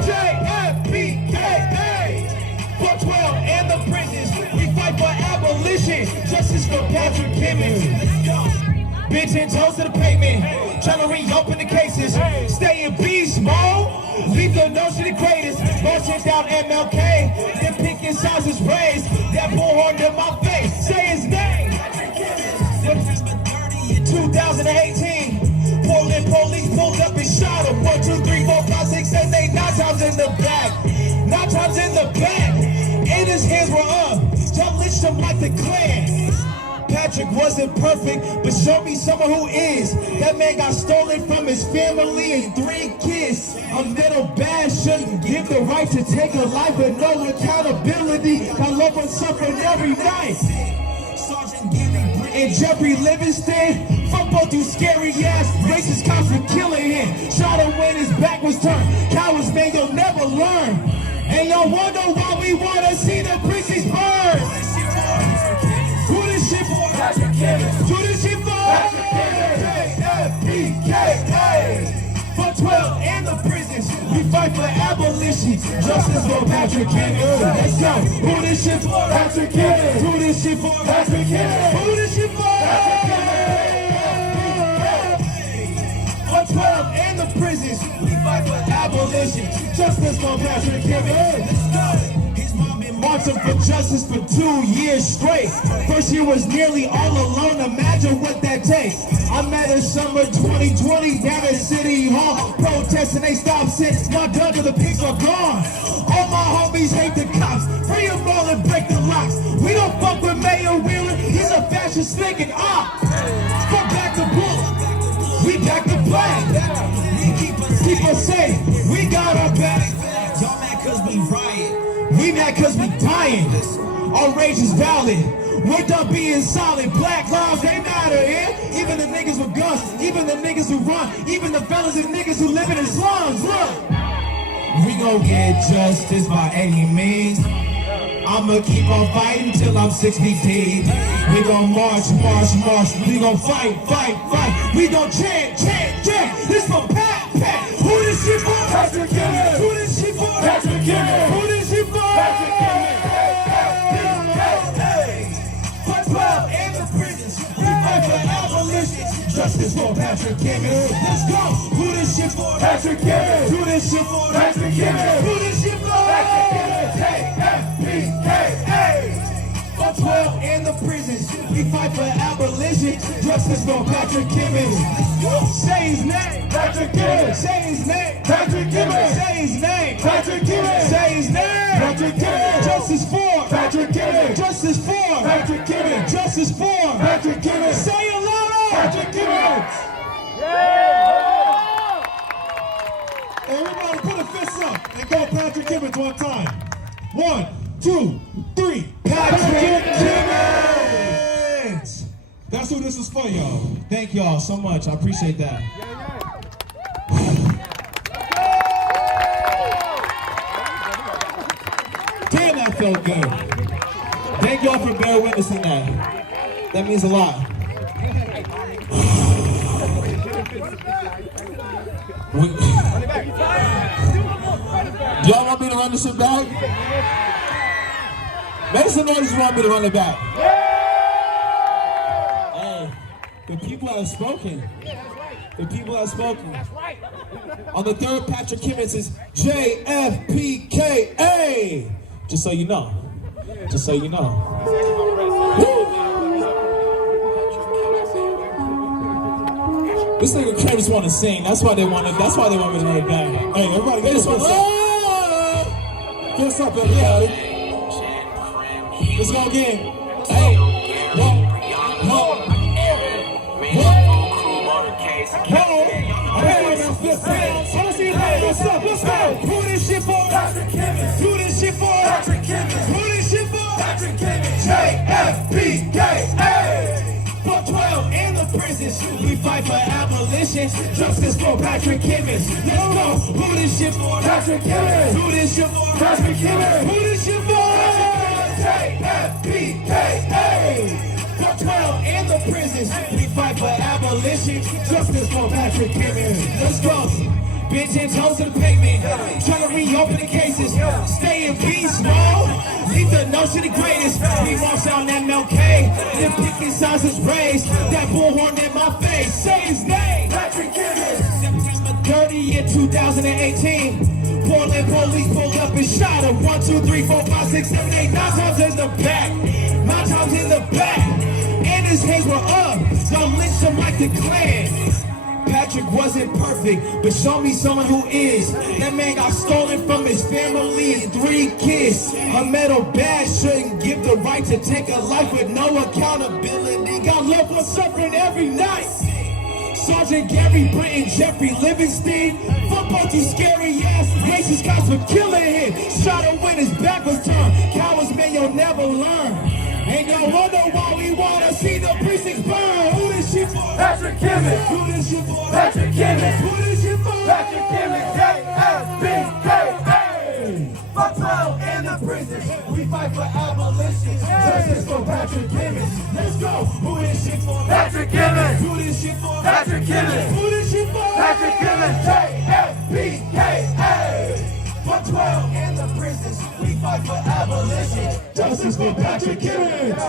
J-F-B-K-A. For 12 in the prisons. We fight for abolition. Justice for Patrick Kimmons. Let's go. Bitch and toes to the pavement. Trying to reopen the cases. Stay in beast mode. Leave the notion the greatest. Motion down MLK. Then picking sizes raised. That bullhorn in my face. Say his name. 2018. Portland police pulled up and shot him. 1, 2, 3, 4, 5, 6, 7, 8, 9 times in the back. 9 times in the back. And his hands were up. Don't lynch him like the Klan. Patrick wasn't perfect, but show me someone who is. That man got stolen from his family and 3 kids. A little bad shouldn't give the right to take a life with no accountability. I love one suffering every night. And Jeffrey Livingston, fuck both you scary ass racist cops for killing him. Shot him when his back was turned. Cowards, man, you'll never learn. And y'all wonder why we wanna see the precincts burn. Who this shit for? Patrick Kimmons. Who this shit for? Patrick Kimmons. J-F-B-K-A. For 12 in the prisons, we fight for abolition. Justice for Patrick Kimmons. Let's go. Who this shit for? Patrick Kimmons. Who this shit for? Patrick Kimmons. Who this shit for? Patrick Kimmons. For 12 in the prisons, we fight for abolition. Justice for Patrick Kimmons. Let's go. Marching for justice for 2 years straight. First year was nearly all alone. Imagine what that takes. I met in summer 2020 down at City Hall. Protesting, they stopped since my gun to the pigs are gone. All my homies hate the cops. Free them all and break the locks. We don't fuck with Mayor Wheeler. He's a fascist snake and op. Fuck back the book. We back the black. Keep us safe. We got our back. Y'all mad cause we riot. We mad cause we dying. Our rage is valid. We're done being solid. Black lives, they matter, yeah? Even the niggas with guns, even the niggas who run, even the fellas and niggas who live in the slums, look. We gon' get justice by any means. I'ma keep on fighting till I'm 6 feet deep. We gon' march, march, march. We gon' fight, fight, fight. We gon' chant, chant, chant. This for Pat, Pat. Who this shit for? Patrick Kimmons. Who this shit for? Patrick Kimmons. Who this shit for? Patrick Kimmons. For 12 in the prisons, we fight for abolition. Justice for Patrick Kimmons. Let's go. Who this shit for? Patrick Kimmons. Who this shit for? Patrick Kimmons. Who this shit for? Patrick Kimmons. We fight for abolition. Justice for Patrick Kimmons. Say his name. Patrick Kimmons. Say his name. Patrick Kimmons. Say his name. Patrick Kimmons. Say his name. Patrick Kimmons. Justice for Patrick Kimmons. Justice for Patrick Kimmons. Justice for Patrick Kimmons. Say it louder. Patrick Kimmons. Everybody put a fist up and go Patrick Kimmons one time. 1, 2, 3. Patrick Kimmons! That's who this is for, y'all. Thank y'all so much. I appreciate that. Damn, that felt good. Thank y'all for bearing witnessing that. That means a lot. Y'all want me to run this shit back? Make some noise if you want me to run it back. Hey, the people have spoken. The people have spoken. On the third, Patrick Kimmons is JFPKA. Just so you know. Just so you know. Woo. This nigga Travis want to sing. That's why they want me to run it back. Hey, everybody, get this one. What's up, everybody? Let's go again. Hey, let's go. Who this shit for? Patrick Kimmons. Who this shit for? Patrick Kimmons. Who this shit for? Patrick Kimmons. JFPKA. For 12 in the prisons, we fight for abolition. Justice for Patrick Kimmons. Let's go. Who this shit for? Patrick Kimmons. Who this shit for? Patrick Kimmons. Who this shit for? JFPKA. For 12 in the prisons, we fight for abolition. Justice for Patrick Kimmons. Let's go. Bitch and toes to the pavement, trying to reopen the cases. Stay in peace, bro. Leave the notion the greatest. He walks down MLK, the picking sizes raised. That bullhorn in my face. Say his name, Patrick Kimmons. September 30th, 2018. Portland police pulled up and shot him. 1, 2, 3, 4, 5, 6, 7, 8, 9 times in the back. 9 times in the back. And his hands were up. Don't lynch him like the Klan. Patrick wasn't perfect, but show me someone who is. That man got stolen from his family and 3 kids. A metal badge shouldn't give the right to take a life with no accountability. Got loved ones suffering every night. Sergeant Gary Britton, Jeffrey Livingston. Football too scary ass racist cops for killing him. Shot him when his back was turned. Cowards, man, you'll never learn. And y'all wonder why we wanna see the precincts burn. Who this shit for? Patrick Kimmons. Who this shit for? Patrick Kimmons. Who this shit for? Patrick Kimmons. JFPKA. For 12 in the prisons, we fight for abolition. Justice for Patrick Kimmons. Let's go. Who this shit for? Patrick Kimmons. Who this shit for? Patrick Kimmons. Who this shit for? Patrick Kimmons. JFPKA. For 12 in the prisons, we fight for abolition. Justice for Patrick Kimmons.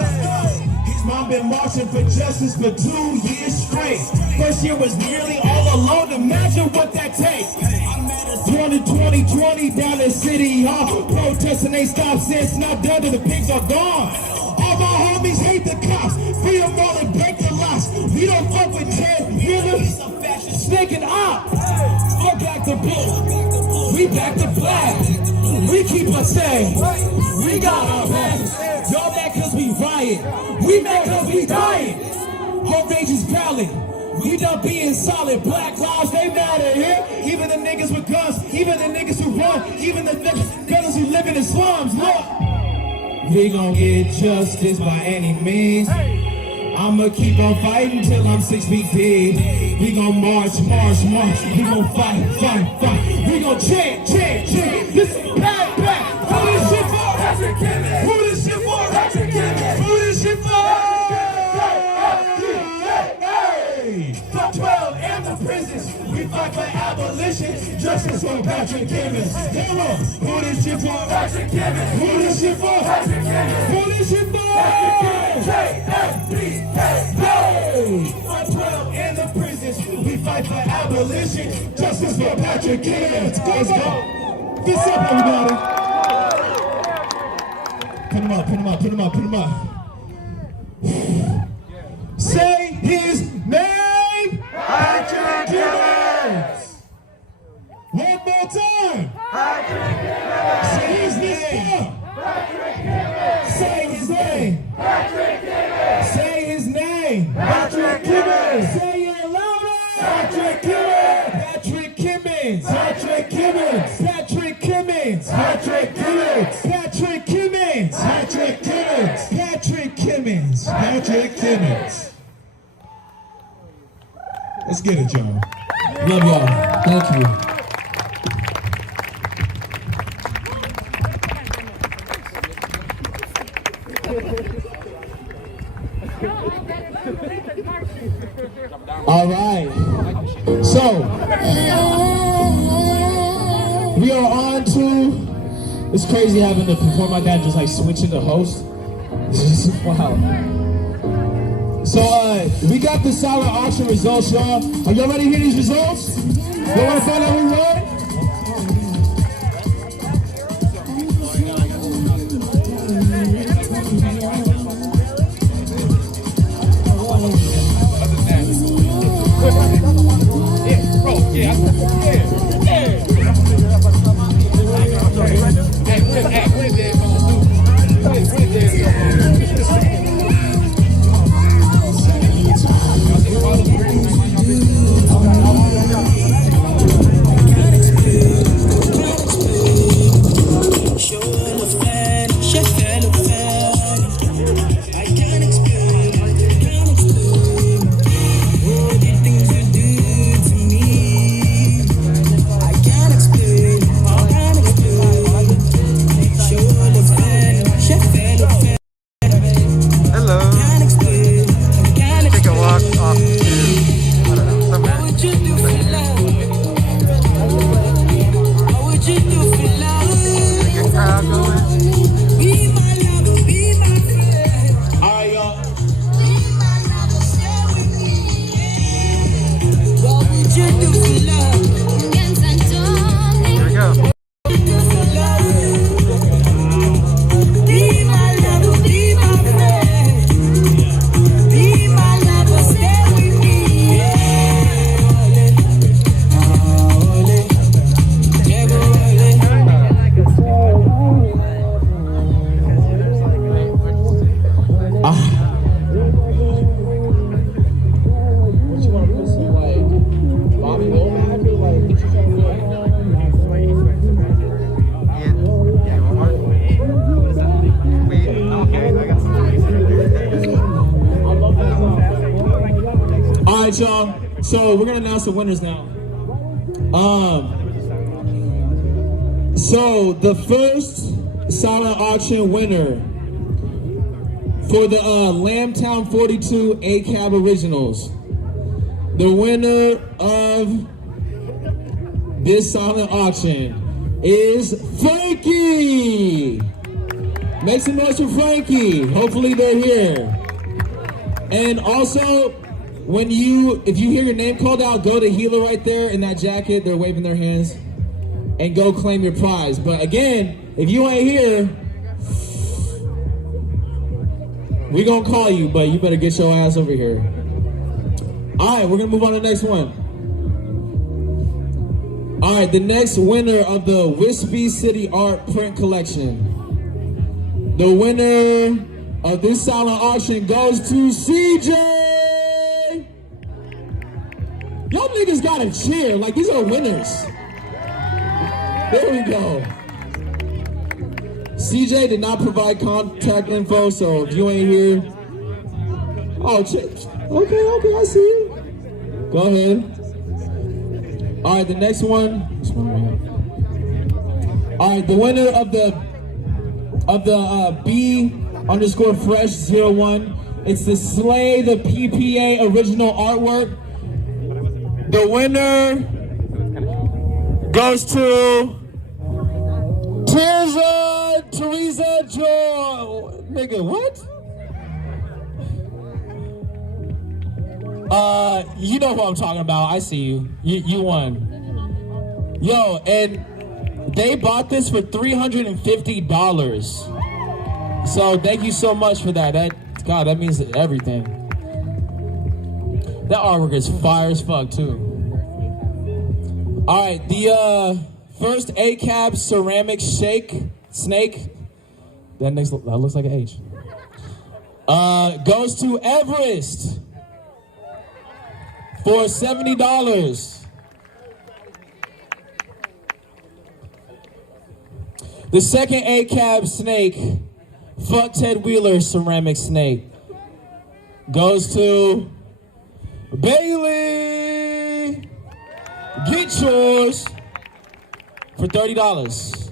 His mom been marching for justice for 2 years straight. First year was nearly all alone. Imagine what that takes. I met her 2020 down at City Hall. Protesting they stop since not done till the pigs are gone. All my homies hate the cops. Free them all and break the locks. We don't fuck with Ted Miller. He's a fascist snake and op. Fuck back the blue. We back to black. We keep us safe. We got our backs. Y'all mad cause we riot. We mad cause we dying. Whole rage is valid. We done being solid. Black lives, they matter here. Even the niggas with guns. Even the niggas who run. Even the brothers who live in the slums. Look. We gon' get justice by any means. I'ma keep on fighting till I'm 6 feet deep. We gon' march. We gon' fight. We gon' chant. Listen, back. Who this shit for? Patrick Kimmons. Who this shit for? Patrick Kimmons. Who this shit for? For 12 in the prisons, we fight for abolition. Justice for Patrick Kimmons. Come on. Who this shit for? Patrick Kimmons. Who this shit for? Patrick Kimmons. Who this shit for? Patrick Kimmons. JFPKA. For 12 in the prisons, we fight for abolition. Justice for Patrick Kimmons. Let's go. Fist up, everybody. Put him up. Let's get it, y'all. Love y'all. Thank you. All right. So we are on to. It's crazy having to perform like that and just like switching the host. It's just wow. So we got the silent auction results, y'all. Are y'all ready to hear these results? You want to find out who won? Y'all. So we're gonna announce the winners now. So the first silent auction winner for the Lambtown 42 A-Cab Originals. The winner of this silent auction is Frankie. Make some noise for Frankie. Hopefully they're here. And also, if you hear your name called out, go to Healer right there in that jacket. They're waving their hands. And go claim your prize. But again, if you ain't here, we gonna call you, but you better get your ass over here. All right, we're gonna move on to the next one. All right, the next winner of the Wispy City Art Print Collection. The winner of this silent auction goes to CJ. Y'all niggas gotta cheer, like these are winners. There we go. CJ did not provide contact info, so if you ain't here, oh, okay, I see you. Go ahead. All right, the next one. All right, the winner of the B_fresh01. It's the Slay the PPA original artwork. The winner goes to Teresa Joy. Nigga, what? You know who I'm talking about. I see you. You won. Yo, and they bought this for $350. So thank you so much for that. God, that means everything. That artwork is fire as fuck too. All right, the first A-Cab ceramic snake. That looks like an H. Goes to Everest for $70. The second A-Cab snake, fuck Ted Wheeler ceramic snake, goes to Bailey. Get yours for $30.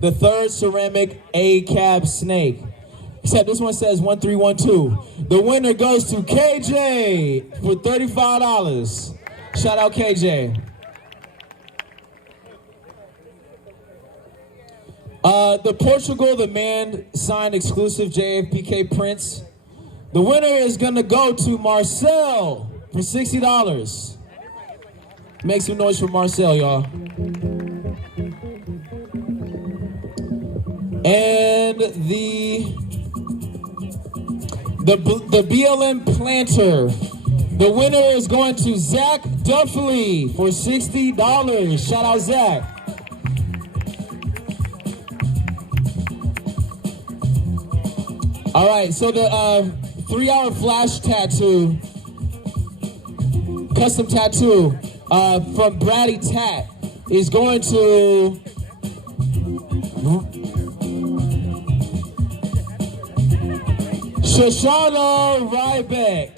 The third ceramic A-cab snake. Except this one says 1312. The winner goes to KJ for $35. Shout out KJ. The Portugal, the man signed exclusive JFPK prints. The winner is gonna go to Marcel for $60. Make some noise for Marcel, y'all. And the BLM planter. The winner is going to Zach Duffley for $60. Shout out Zach. All right, so the 3-hour flash tattoo, custom tattoo from Braddy Tat is going to Shoshana Rybeck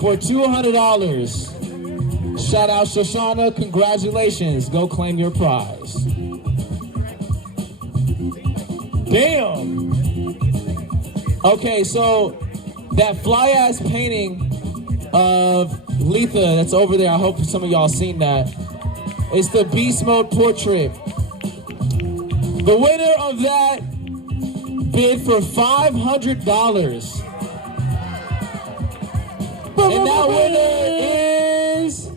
for $200. Shout out Shoshana, congratulations. Go claim your prize. Damn. Okay, so that fly-ass painting of Letha that's over there, I hope some of y'all seen that. It's the Beast Mode portrait. The winner of that bid for $500. And that winner is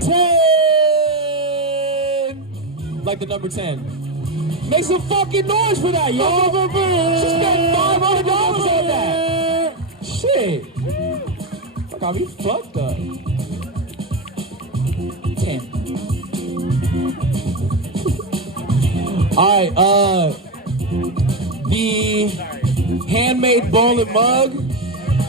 10. Like the number 10. Make some fucking noise for that, y'all. She spent $500 on that. Shit. Fuck, I'll be fucked up. 10. All right, the handmade bowl and mug.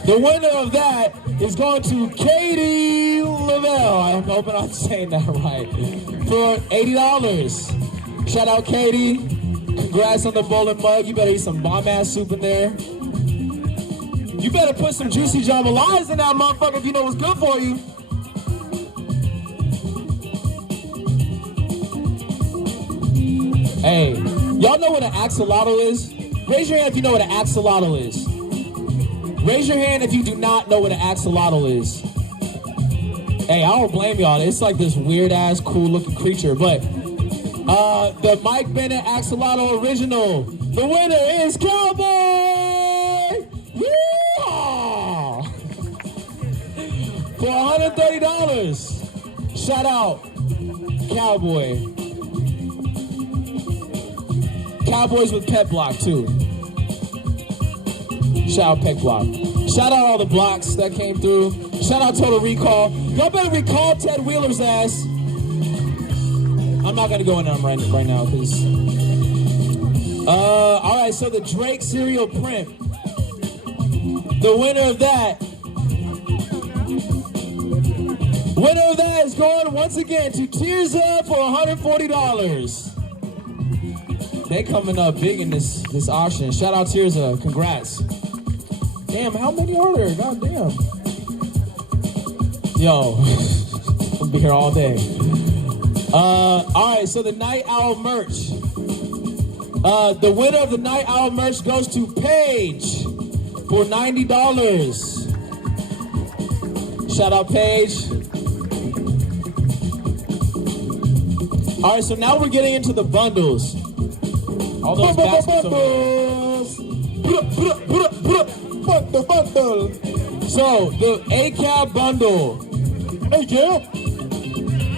The winner of that is going to Katie Lavelle. I'm hoping I'm saying that right. For $80. Shout out Katie. Congrats on the bowl and mug. You better eat some bomb-ass soup in there. You better put some juicy jambalayas in that motherfucker if you know what's good for you. Hey, y'all know what an axolotl is? Raise your hand if you know what an axolotl is. Raise your hand if you do not know what an axolotl is. Hey, I don't blame y'all. It's like this weird-ass, cool-looking creature, but the Mike Bennett Axolotl Original. The winner is Cowboy! Yeehaw! For $130. Shout out Cowboy. Cowboys with pet block too. Shout out pet block. Shout out all the blocks that came through. Shout out Total Recall. Y'all better recall Ted Wheeler's ass. I'm not gonna go into them right now, because all right, so the Drake cereal print. The winner of that is going once again to Tears Up for $140. They coming up big in this auction. Shout out Tears Up, congrats. Damn, how many are there? God damn. Yo, I'll be here all day. All right, so the Night Owl merch. The winner of the Night Owl merch goes to Paige for $90. Shout out Paige. All right, so now we're getting into the bundles. All those baskets over there. Bundle. So the A-Cab bundle. A-Cab.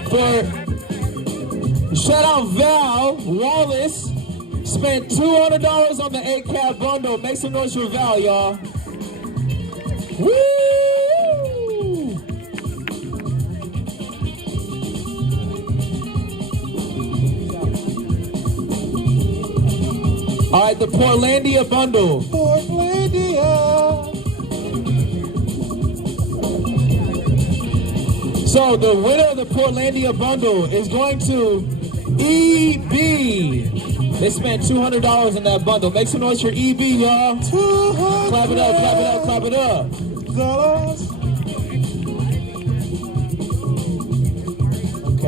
For shout out Val Wallace. Spent $200 on the A-Cab bundle. Make some noise for Val, y'all. Woo! All right, the Portlandia bundle. Portlandia. So the winner of the Portlandia bundle is going to EB. They spent $200 in that bundle. Make some noise for EB, y'all. Clap it up, clap it up, clap it up.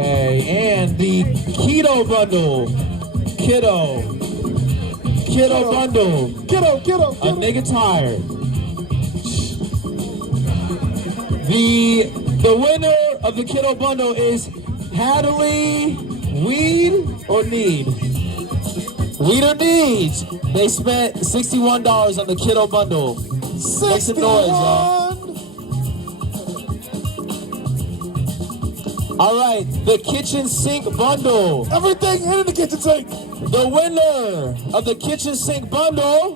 Okay, and the keto bundle. Keto bundle. Kiddo. A nigga tired. The winner of the keto bundle is Hadley Weed or Need? Weed or Needs? They spent $61 on the keto bundle. Make some noise, y'all. All right, the kitchen sink bundle. Everything in the kitchen sink. The winner of the kitchen sink bundle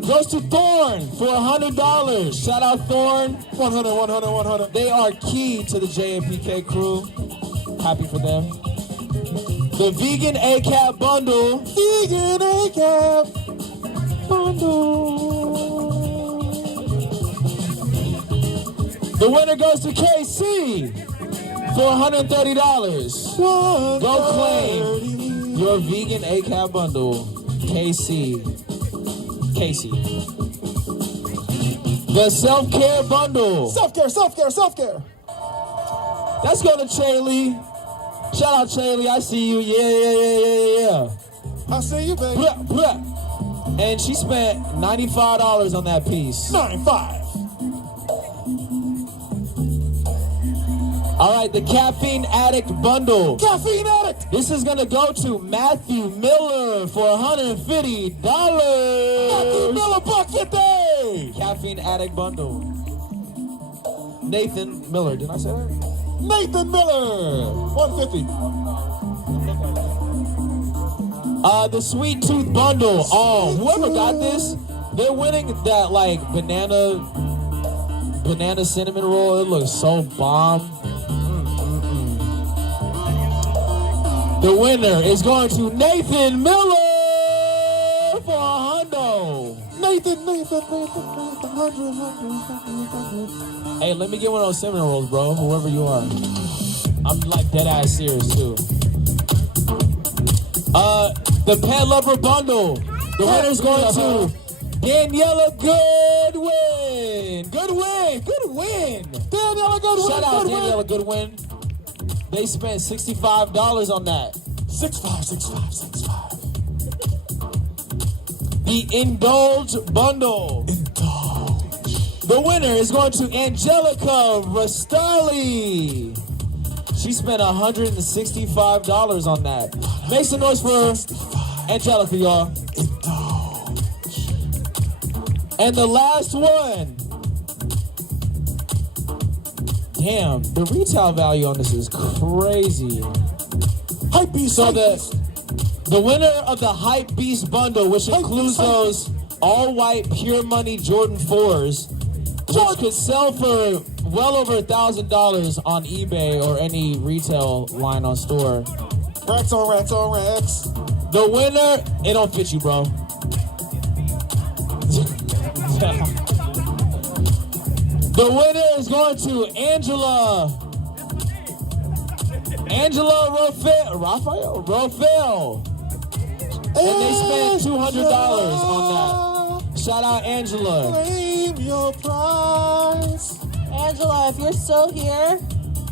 goes to Thorn for $100. Shout out Thorn. 100. They are key to the JMPK crew. Happy for them. The vegan ACAP bundle. Vegan ACAP bundle. The winner goes to KC for $130. Go claim your vegan ACAP bundle. Casey. The self-care bundle. Self-care. That's going to Chaley. Shout out Chaley, I see you. Yeah. I see you, baby. Blah. And she spent $95 on that piece. 95. All right, the caffeine addict bundle. Caffeine addict. This is gonna go to Matthew Miller for $150. Matthew Miller, $150. Caffeine addict bundle. Nathan Miller, did I say that? Nathan Miller, $150. The sweet tooth bundle. Oh, whoever got this, they're winning that like banana cinnamon roll. It looks so bomb. The winner is going to Nathan Miller for $100. Nathan, 100. Hey, let me get one of those cinnamon rolls, bro. Whoever you are. I'm like dead ass serious too. The pet lover bundle. The winner's going to Daniela Goodwin. Goodwin. Daniela Goodwin. Shout out Daniela Goodwin. They spent $65 on that. 65. The Indulge bundle. The winner is going to Angelica Rastali. She spent $165 on that. Make some noise for Angelica, y'all. And the last one. Damn, the retail value on this is crazy. Hype Beast. So the winner of the Hype Beast bundle, which includes those all-white Pure Money Jordan 4s, which could sell for well over $1,000 on eBay or any retail line on store. Racks on racks. The winner, it don't fit you, bro. The winner is going to Angela Raphael. And they spent $200 on that. Shout out Angela. Claim your prize. Angela, if you're still here,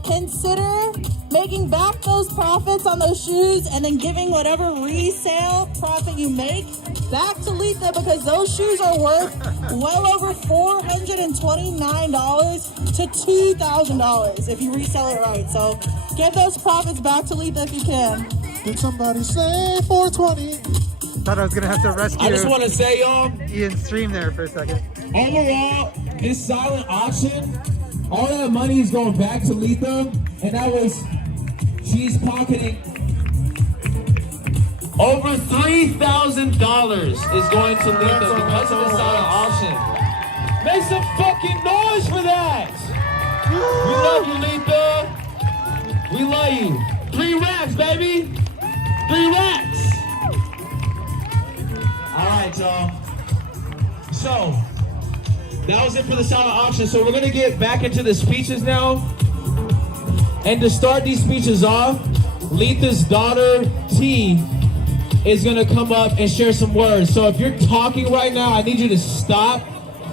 consider making back those profits on those shoes and then giving whatever resale profit you make back to Letha, because those shoes are worth well over $429 to $2,000 if you resell it right. So give those profits back to Letha if you can. Did somebody say 420? Thought I was gonna have to rescue. I just want to say, y'all, Ian's stream there for a second. overall, this silent auction, all that money is going back to Letha, and that was, she's pocketing over $3,000 is going to Letha because of the silent auction. Make some fucking noise for that! We love you, Letha. We love you. 3 racks, baby. 3 racks. All right, y'all. So, that was it for the silent auction. So we're gonna get back into the speeches now. And to start these speeches off, Letha's daughter, T, is gonna come up and share some words. So if you're talking right now, I need you to stop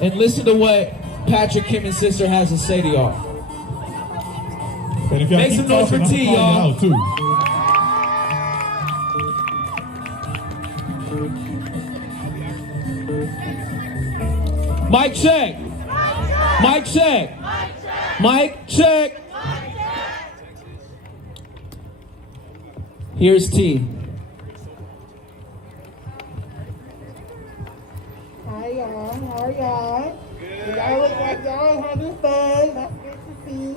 and listen to what Patrick Kimmons' sister has to say to y'all. Hey, And if y'all Make keep some noise for talking, T, I'm calling y'all. out too. Mic check. Mic check. Mic check. Here's T. Hi y'all, how are y'all? Good. Y'all look like y'all having fun. That's good to see.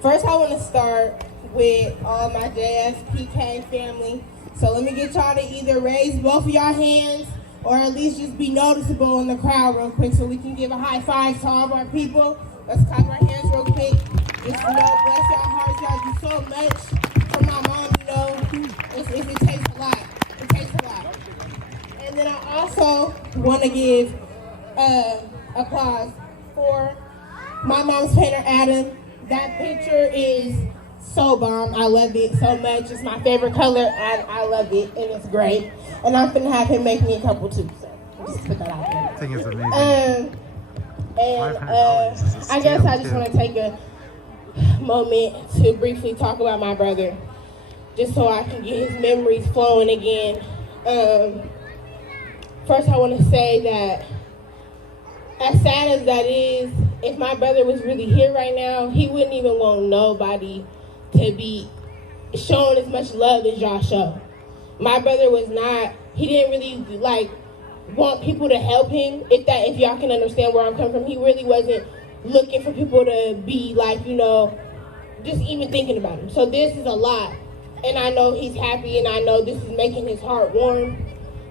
First I want to start with all my JSPK family. So let me get y'all to either raise both of y'all hands or at least just be noticeable in the crowd real quick so we can give a high five to all of our people. Let's clap our hands real quick. Just, you know, bless y'all hearts. Y'all do so much for my mom, you know. It takes a lot. It takes a lot. And then I also want to give applause for my mom's painter, Adam. That picture is so bomb. I love it so much. It's my favorite color, and I love it, and it's great. And I'm finna have him make me a couple too, so just put that out there. That thing is amazing. I guess I just want to take a moment to briefly talk about my brother, just so I can get his memories flowing again. First, I want to say that as sad as that is, if my brother was really here right now, he wouldn't even want nobody to be shown as much love as y'all show. My brother was not, he didn't really like want people to help him, if y'all can understand where I'm coming from. He really wasn't looking for people to be like, you know, just even thinking about him. So this is a lot. And I know he's happy, and I know this is making his heart warm.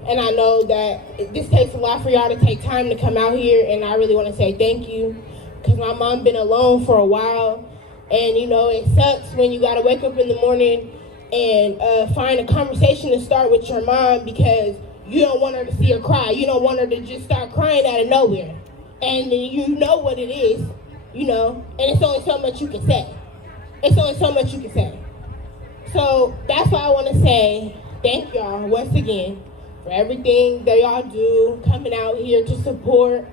And I know that this takes a lot for y'all to take time to come out here, and I really want to say thank you, because my mom been alone for a while, and you know, it sucks when you got to wake up in the morning and find a conversation to start with your mom because you don't want her to see her cry. You don't want her to just start crying out of nowhere. And you know what it is, you know, and it's only so much you can say. It's only so much you can say. So that's why I want to say thank y'all once again for everything that y'all do, coming out here to support.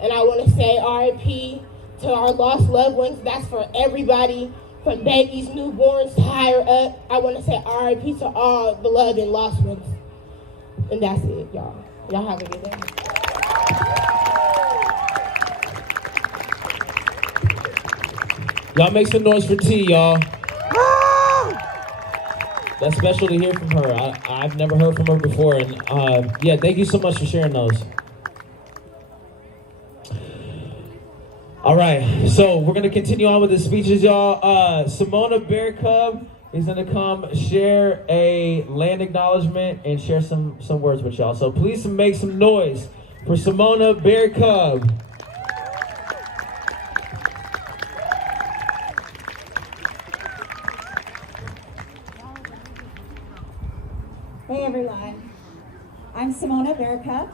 And I want to say RIP to our lost loved ones. That's for everybody, from babies, newborns, to higher up. I want to say RIP to all beloved and lost ones. And that's it, y'all. Y'all have a good day. Y'all make some noise for T, y'all. That's special to hear from her. I've never heard from her before, and yeah, thank you so much for sharing those. All right, so we're gonna continue on with the speeches, y'all. Simona Bear Cub is gonna come share a land acknowledgement and share some words with y'all. So please make some noise for Simona Bear Cub. Hey everyone, I'm Simona Bearcup.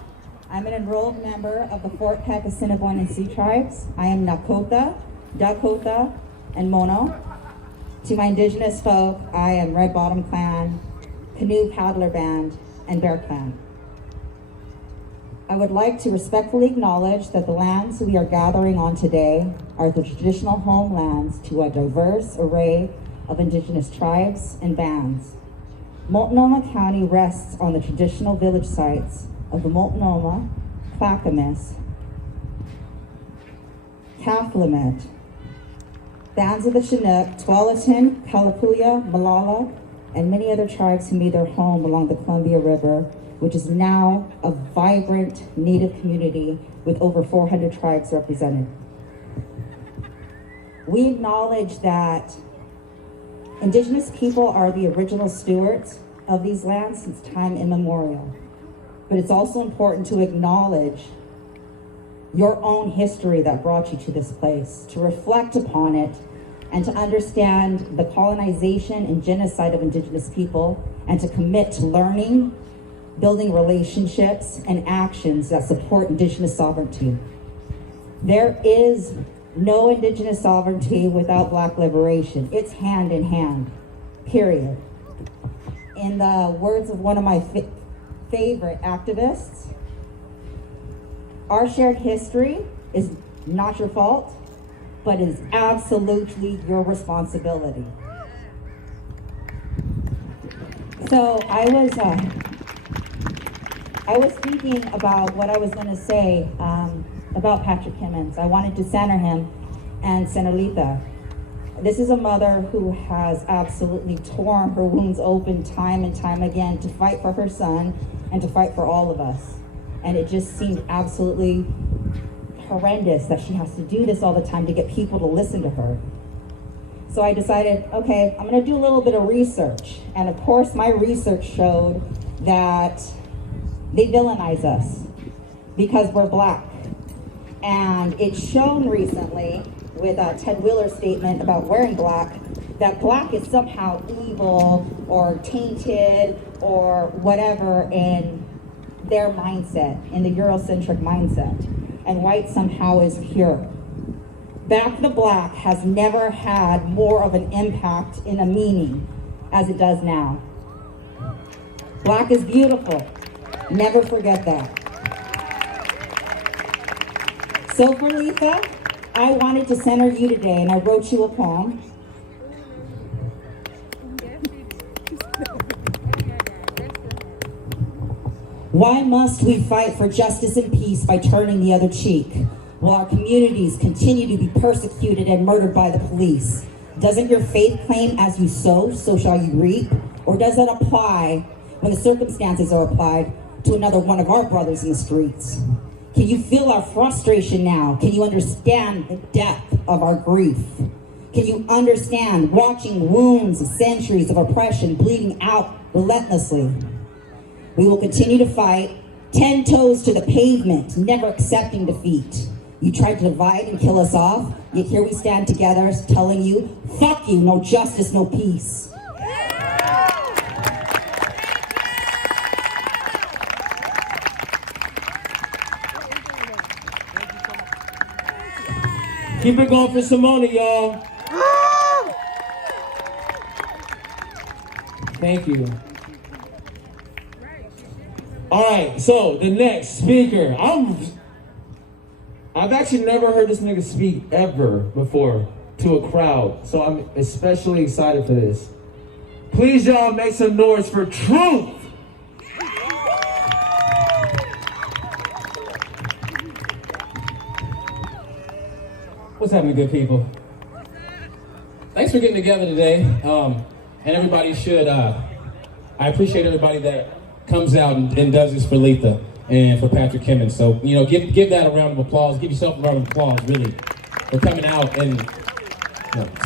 I'm an enrolled member of the Fort Peck Assiniboine and Sioux tribes. I am Nakota, Dakota, and Mono. To my indigenous folk, I am Red Bottom Clan, Canoe Paddler Band, and Bear Clan. I would like to respectfully acknowledge that the lands we are gathering on today are the traditional homelands to a diverse array of indigenous tribes and bands. Multnomah County rests on the traditional village sites of the Multnomah, Clackamas, Cathlamet, bands of the Chinook, Tualatin, Kalapuya, Malala, and many other tribes who made their home along the Columbia River, which is now a vibrant Native community with over 400 tribes represented. We acknowledge that Indigenous people are the original stewards of these lands since time immemorial. But it's also important to acknowledge your own history that brought you to this place, to reflect upon it, and to understand the colonization and genocide of Indigenous people, and to commit to learning, building relationships, and actions that support Indigenous sovereignty. There is no Indigenous sovereignty without Black liberation. It's hand in hand, period. In the words of one of my favorite activists, our shared history is not your fault, but is absolutely your responsibility. So I was thinking about what I was going to say about Patrick Kimmons. I wanted to center him and center Letha. This is a mother who has absolutely torn her wounds open time and time again to fight for her son and to fight for all of us. And it just seemed absolutely horrendous that she has to do this all the time to get people to listen to her. So I decided, okay, I'm gonna do a little bit of research. And of course, my research showed that they villainize us because we're black. And it's shown recently with Ted Wheeler's statement about wearing black, that black is somehow evil or tainted or whatever in their mindset, in the Eurocentric mindset. And white somehow is pure. Back the Black has never had more of an impact in a meaning as it does now. Black is beautiful. Never forget that. So for Letha, I wanted to center you today, and I wrote you a poem. Why must we fight for justice and peace by turning the other cheek, while our communities continue to be persecuted and murdered by the police? Doesn't your faith claim, as you sow, so shall you reap? Or does that apply when the circumstances are applied to another one of our brothers in the streets? Can you feel our frustration now? Can you understand the depth of our grief? Can you understand watching wounds of centuries of oppression bleeding out relentlessly? We will continue to fight, 10 toes to the pavement, never accepting defeat. You tried to divide and kill us off, yet here we stand together telling you, fuck you, no justice, no peace. Keep it going for Simona, y'all. Thank you. All right, so the next speaker, I've actually never heard this nigga speak ever before to a crowd, so I'm especially excited for this. Please, y'all, make some noise for Truth. What's happening, good people? Thanks for getting together today, and everybody should. I appreciate everybody that comes out and does this for Letha and for Patrick Kimmons. So, you know, give that a round of applause. Give yourself a round of applause, really, for coming out and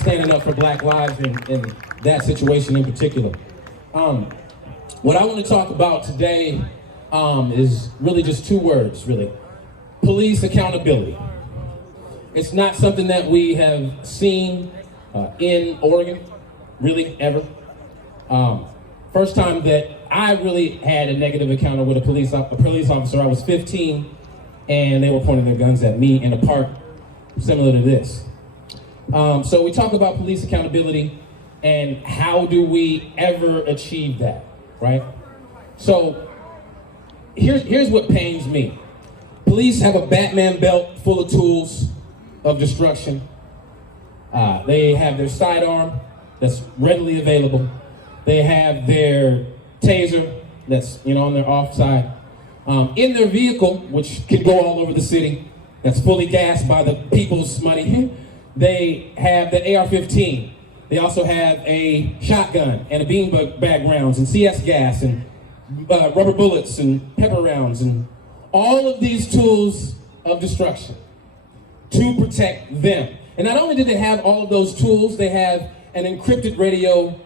standing up for Black lives in that situation in particular. What I want to talk about today is really just two words, really. Police accountability. It's not something that we have seen in Oregon, really, ever. First time that I really had a negative encounter with a police officer, I was 15, and they were pointing their guns at me in a park similar to this. So we talk about police accountability and how do we ever achieve that, right? So here's what pains me. Police have a Batman belt full of tools of destruction. They have their sidearm that's readily available. They have their taser that's on their offside. In their vehicle, which can go all over the city, that's fully gassed by the people's money, they have the AR-15. They also have a shotgun and a beanbag rounds and CS gas and rubber bullets and pepper rounds and all of these tools of destruction to protect them. And not only do they have all of those tools, they have an encrypted radio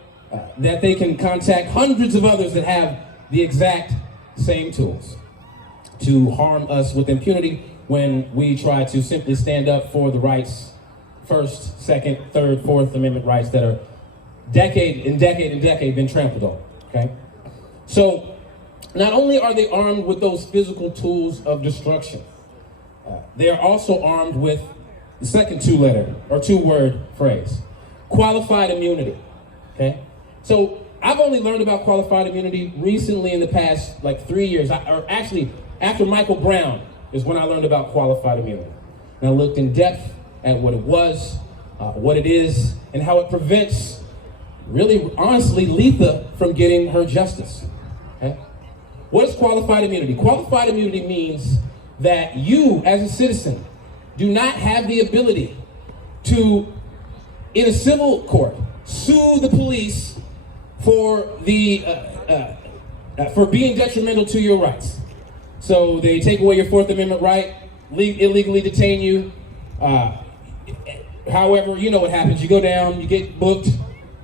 that they can contact hundreds of others that have the exact same tools to harm us with impunity when we try to simply stand up for the rights, First, Second, Third, Fourth Amendment rights that are decade been trampled on, okay? So, not only are they armed with those physical tools of destruction, they are also armed with the second two-word phrase, qualified immunity, okay? So I've only learned about qualified immunity recently in the past 3 years, or actually after Michael Brown is when I learned about qualified immunity. And I looked in depth at what it was, what it is, and how it prevents, really, honestly, Letha from getting her justice. Okay? What is qualified immunity? Qualified immunity means that you, as a citizen, do not have the ability to, in a civil court, sue the police for for being detrimental to your rights. So they take away your Fourth Amendment right, illegally detain you. However, you know what happens. You go down, you get booked,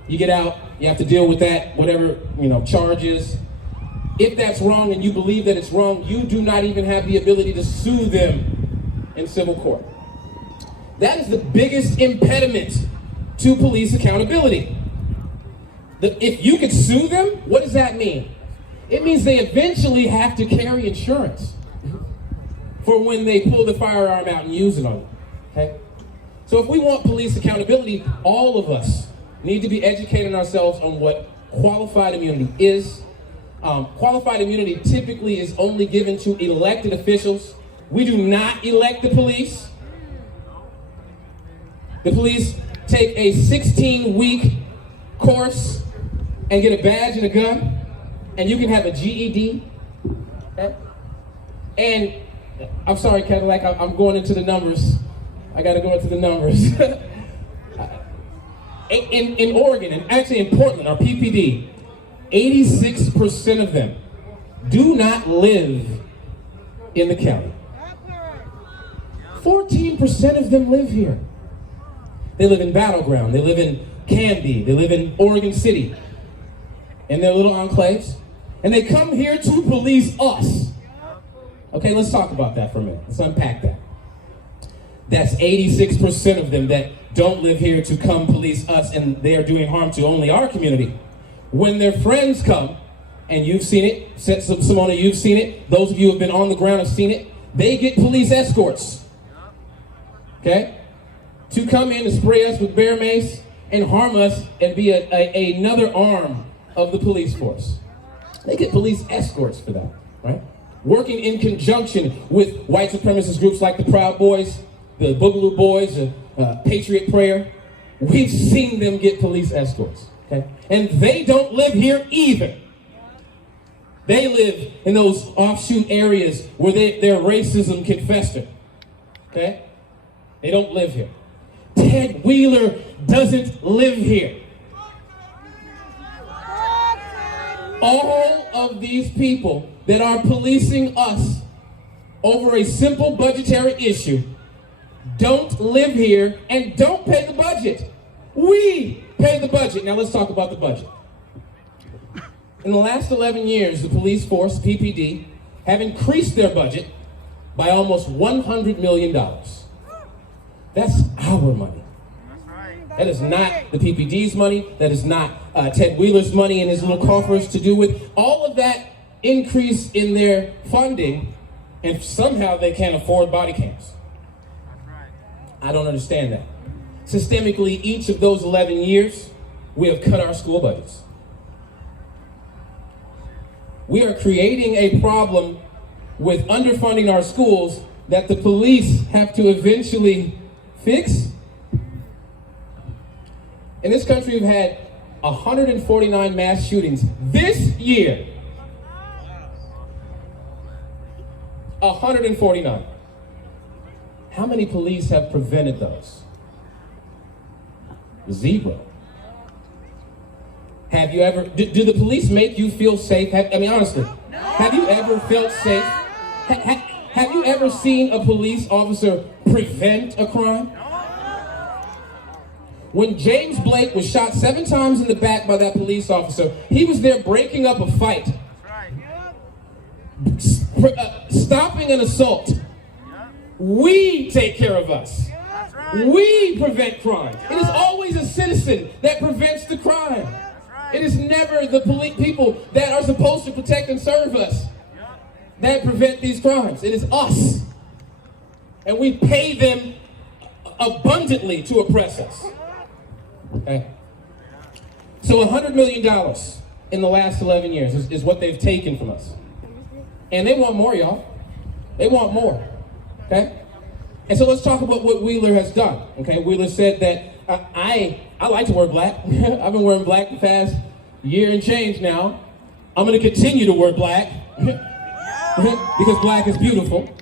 you get out, you have to deal with that, whatever, charges. If that's wrong and you believe that it's wrong, you do not even have the ability to sue them in civil court. That is the biggest impediment to police accountability. If you could sue them, what does that mean? It means they eventually have to carry insurance for when they pull the firearm out and use it on you, okay? So if we want police accountability, all of us need to be educating ourselves on what qualified immunity is. Qualified immunity typically is only given to elected officials. We do not elect the police. The police take a 16-week course and get a badge and a gun, and you can have a GED. Okay? And I'm sorry, Cadillac, I'm going into the numbers. I got to go into the numbers. In Oregon, and actually in Portland, our PPD, 86% of them do not live in the county. 14% of them live here. They live in Battleground, they live in Canby, they live in Oregon City, in their little enclaves, and they come here to police us. Okay, let's talk about that for a minute. Let's unpack that. That's 86% of them that don't live here to come police us, and they are doing harm to only our community. When their friends come, and you've seen it, Simona, you've seen it, those of you who have been on the ground have seen it, they get police escorts, okay? To come in and spray us with bear mace and harm us and be another arm of the police force. They get police escorts for that, right? Working in conjunction with white supremacist groups like the Proud Boys, the Boogaloo Boys, Patriot Prayer. We've seen them get police escorts, okay? And they don't live here either. They live in those offshoot areas where their racism can fester, okay? They don't live here. Ted Wheeler doesn't live here. All of these people that are policing us over a simple budgetary issue don't live here and don't pay the budget. We pay the budget. Now let's talk about the budget. In the last 11 years, the police force, PPD, have increased their budget by almost $100 million. That's our money. That is not the PPD's money. That is not Ted Wheeler's money in his little coffers to do with all of that increase in their funding, and somehow they can't afford body cams. I don't understand that. Systemically, each of those 11 years, we have cut our school budgets. We are creating a problem with underfunding our schools that the police have to eventually fix. In this country, we've had 149 mass shootings this year. 149. How many police have prevented those? Zero. Have you ever, do the police make you feel safe? Honestly, have you ever felt safe? Have you ever seen a police officer prevent a crime? When James Blake was shot 7 times in the back by that police officer, he was there breaking up a fight. Stopping an assault. We take care of us. We prevent crime. It is always a citizen that prevents the crime. It is never the people that are supposed to protect and serve us that prevent these crimes. It is us. And we pay them abundantly to oppress us. Okay? So $100 million in the last 11 years is what they've taken from us. And they want more, y'all. They want more. Okay? And so let's talk about what Wheeler has done. Okay, Wheeler said that I like to wear black. I've been wearing black the past year and change now. I'm going to continue to wear black because black is beautiful,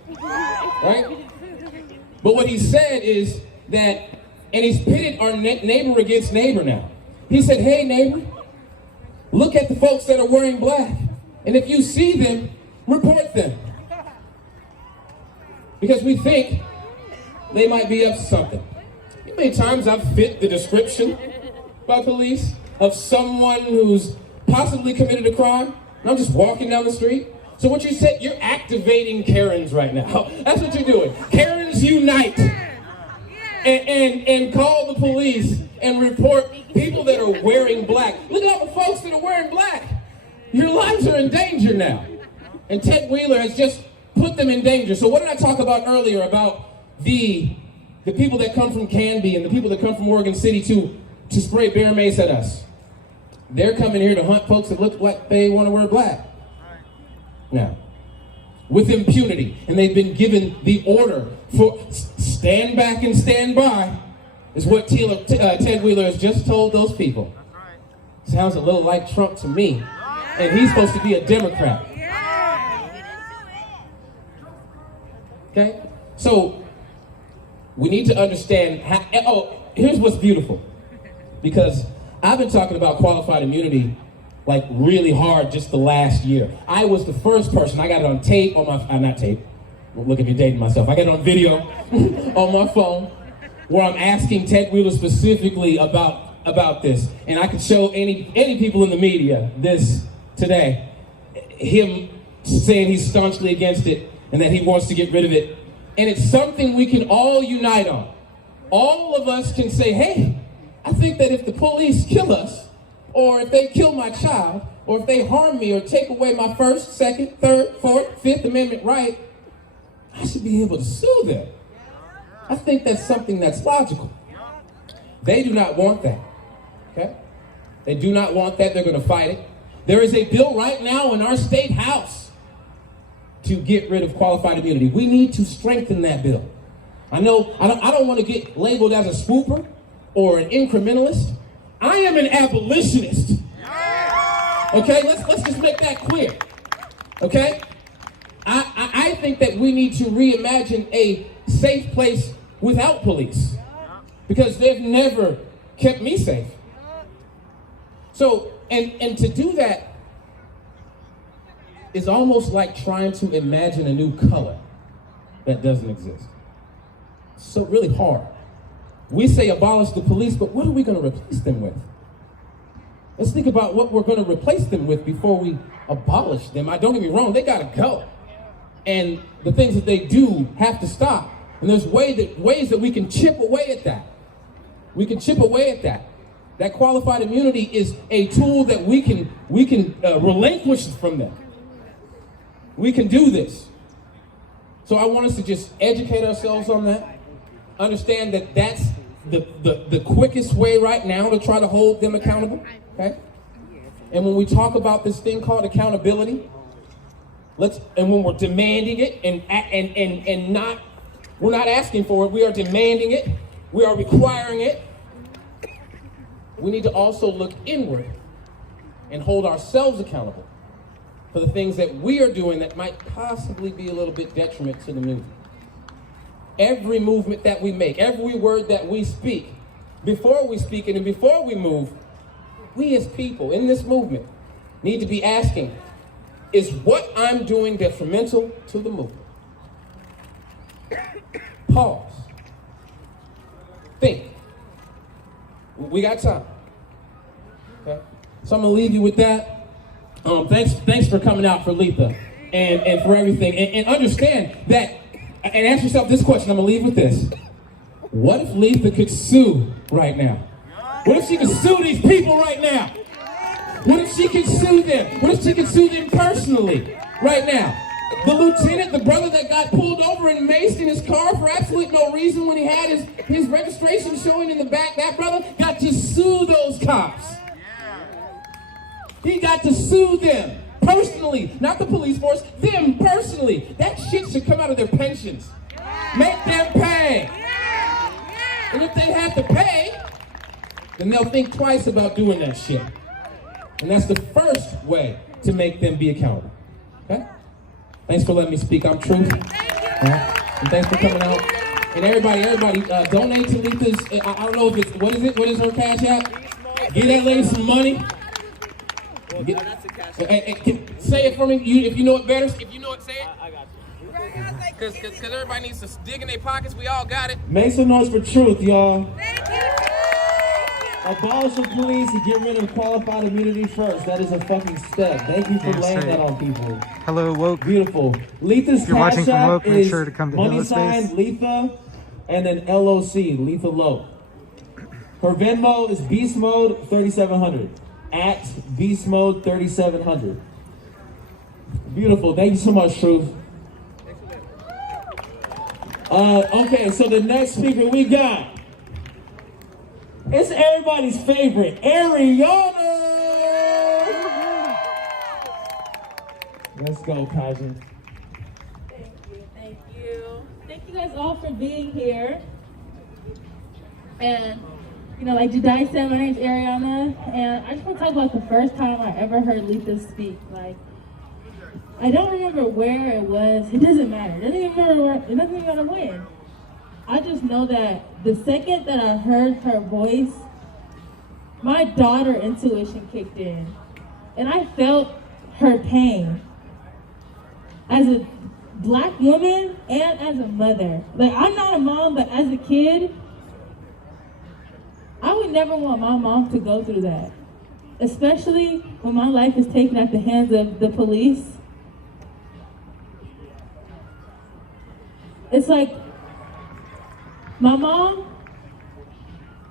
right? But what he said is that, and he's pitted our neighbor against neighbor now. He said, hey neighbor, look at the folks that are wearing black. And if you see them, report them. Because we think they might be up to something. You know how many times I've fit the description by police of someone who's possibly committed a crime, and I'm just walking down the street? So what you said, you're activating Karens right now. That's what you're doing. Karens unite. And call the police and report people that are wearing black. Look at all the folks that are wearing black. Your lives are in danger now. And Ted Wheeler has just put them in danger. So what did I talk about earlier about the people that come from Canby and the people that come from Oregon City to spray bear mace at us? They're coming here to hunt folks that look like they want to wear black. Now, with impunity, and they've been given the order for stand back and stand by, is what Ted Wheeler has just told those people. Sounds a little like Trump to me, and he's supposed to be a Democrat. Okay? So, we need to understand here's what's beautiful. Because I've been talking about qualified immunity like really hard just the last year. I was the first person, I got it on tape on my, not tape, look at me dating myself. I got it on video on my phone where I'm asking Ted Wheeler specifically about this. And I could show any people in the media this today. Him saying he's staunchly against it and that he wants to get rid of it. And it's something we can all unite on. All of us can say, hey, I think that if the police kill us, or if they kill my child, or if they harm me or take away my First, Second, Third, Fourth, Fifth Amendment right, I should be able to sue them. I think that's something that's logical. They do not want that, okay? They do not want that. They're going to fight it. There is a bill right now in our state house to get rid of qualified immunity. We need to strengthen that bill. I know I don't want to get labeled as a swooper or an incrementalist. I am an abolitionist. Okay, let's just make that clear. Okay? I think that we need to reimagine a safe place without police. Because they've never kept me safe. So, and to do that is almost like trying to imagine a new color that doesn't exist. So really hard. We say abolish the police, but what are we going to replace them with? Let's think about what we're going to replace them with before we abolish them. Don't get me wrong, they got to go. And the things that they do have to stop. And there's ways that we can chip away at that. We can chip away at that. That qualified immunity is a tool that we can relinquish from them. We can do this. So I want us to just educate ourselves on that. Understand that that's the quickest way right now to try to hold them accountable, okay? And when we talk about this thing called accountability, and when we're demanding it we're not asking for it, we are demanding it, we are requiring it, we need to also look inward and hold ourselves accountable for the things that we are doing that might possibly be a little bit detriment to the movement. Every movement that we make, every word that we speak, before we speak it and before we move, we as people in this movement need to be asking, is what I'm doing detrimental to the movement? Pause. Think. We got time. Okay? So I'm gonna leave you with that. Thanks for coming out for Letha and for everything. And understand that. And ask yourself this question, I'm gonna leave with this. What if Letha could sue right now? What if she could sue these people right now? What if she could sue them? What if she could sue them personally right now? The lieutenant, the brother that got pulled over and maced in his car for absolutely no reason when he had his registration showing in the back, that brother got to sue those cops. He got to sue them. Personally, not the police force, them personally. That shit should come out of their pensions. Make them pay. And if they have to pay, then they'll think twice about doing that shit. And that's the first way to make them be accountable. Okay? Thanks for letting me speak. I'm Truth. And thanks for coming out. And everybody, donate to Letha's. I don't know if it's, what is it? What is her cash app? Give that lady some money. Say it for me. If you know it better. If you know it, say it. I got you. Because everybody needs to dig in their pockets. We all got it. Make some noise for Truth, y'all. Abolish the police and get rid of qualified immunity first. That is a fucking step. Thank you for laying that on people. Hello, Woke. Beautiful. Letha's if you're watching cash from app Woke, make is sure to come to money Halospace. sign Letha and then LOC, lethaloc. Her Venmo is Beast Mode 3700 at Beast Mode 3700. Beautiful. Thank you so much, Truth. Okay, so the next speaker we got. It's everybody's favorite, Ariana! Let's go, pageant. Thank you. Thank you guys all for being here. And, you know, like Jedi said, my name's Ariana, and I just want to talk about the first time I ever heard Letha speak. Like, I don't remember where it was. It doesn't matter. It doesn't even matter when. I just know that the second that I heard her voice, my daughter intuition kicked in. And I felt her pain. As a Black woman and as a mother. Like, I'm not a mom, but as a kid, I would never want my mom to go through that. Especially when my life is taken at the hands of the police. It's like, my mom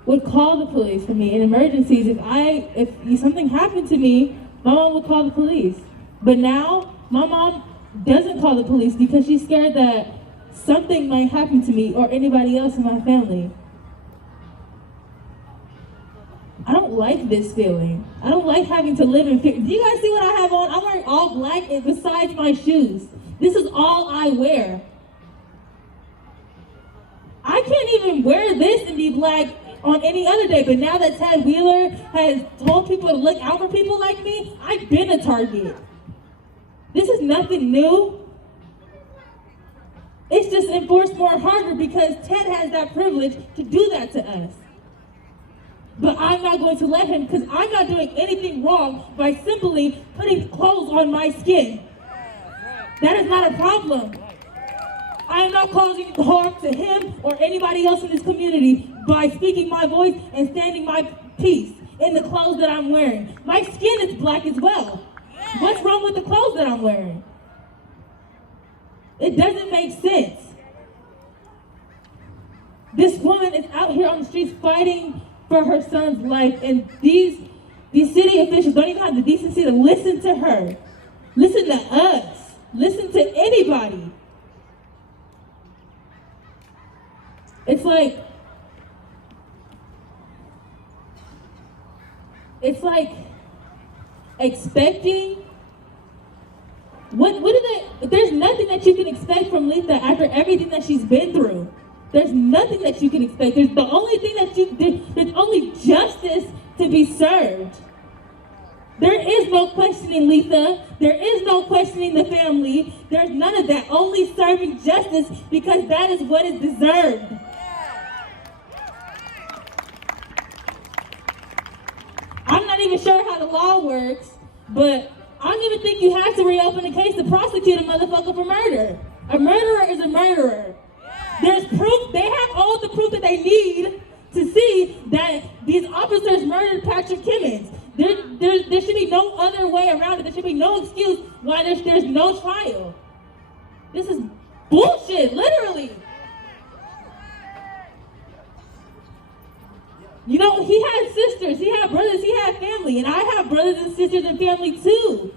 would call the police for me in emergencies. If something happened to me, my mom would call the police. But now, my mom doesn't call the police because she's scared that something might happen to me or anybody else in my family. I don't like this feeling. I don't like having to live in fear. Do you guys see what I have on? I'm wearing all black besides my shoes. This is all I wear. I can't even wear this and be Black on any other day, but now that Ted Wheeler has told people to look out for people like me, I've been a target. This is nothing new. It's just enforced more harder because Ted has that privilege to do that to us. But I'm not going to let him because I'm not doing anything wrong by simply putting clothes on my skin. That is not a problem. I am not causing harm to him or anybody else in this community by speaking my voice and standing my piece in the clothes that I'm wearing. My skin is Black as well. What's wrong with the clothes that I'm wearing? It doesn't make sense. This woman is out here on the streets fighting for her son's life, and these city officials don't even have the decency to listen to her. Listen to us. Listen to anybody. It's like expecting, there's nothing that you can expect from Letha after everything that she's been through. There's nothing that you can expect. There's only justice to be served. There is no questioning Letha. There is no questioning the family. There's none of that. Only serving justice because that is what is deserved. I'm not even sure how the law works, but I don't even think you have to reopen the case to prosecute a motherfucker for murder. A murderer is a murderer. There's proof, they have all the proof that they need to see that these officers murdered Patrick Kimmons. There should be no other way around it. There should be no excuse why there's no trial. This is bullshit, literally. You know, he had sisters, he had brothers, he had family, and I have brothers and sisters and family too.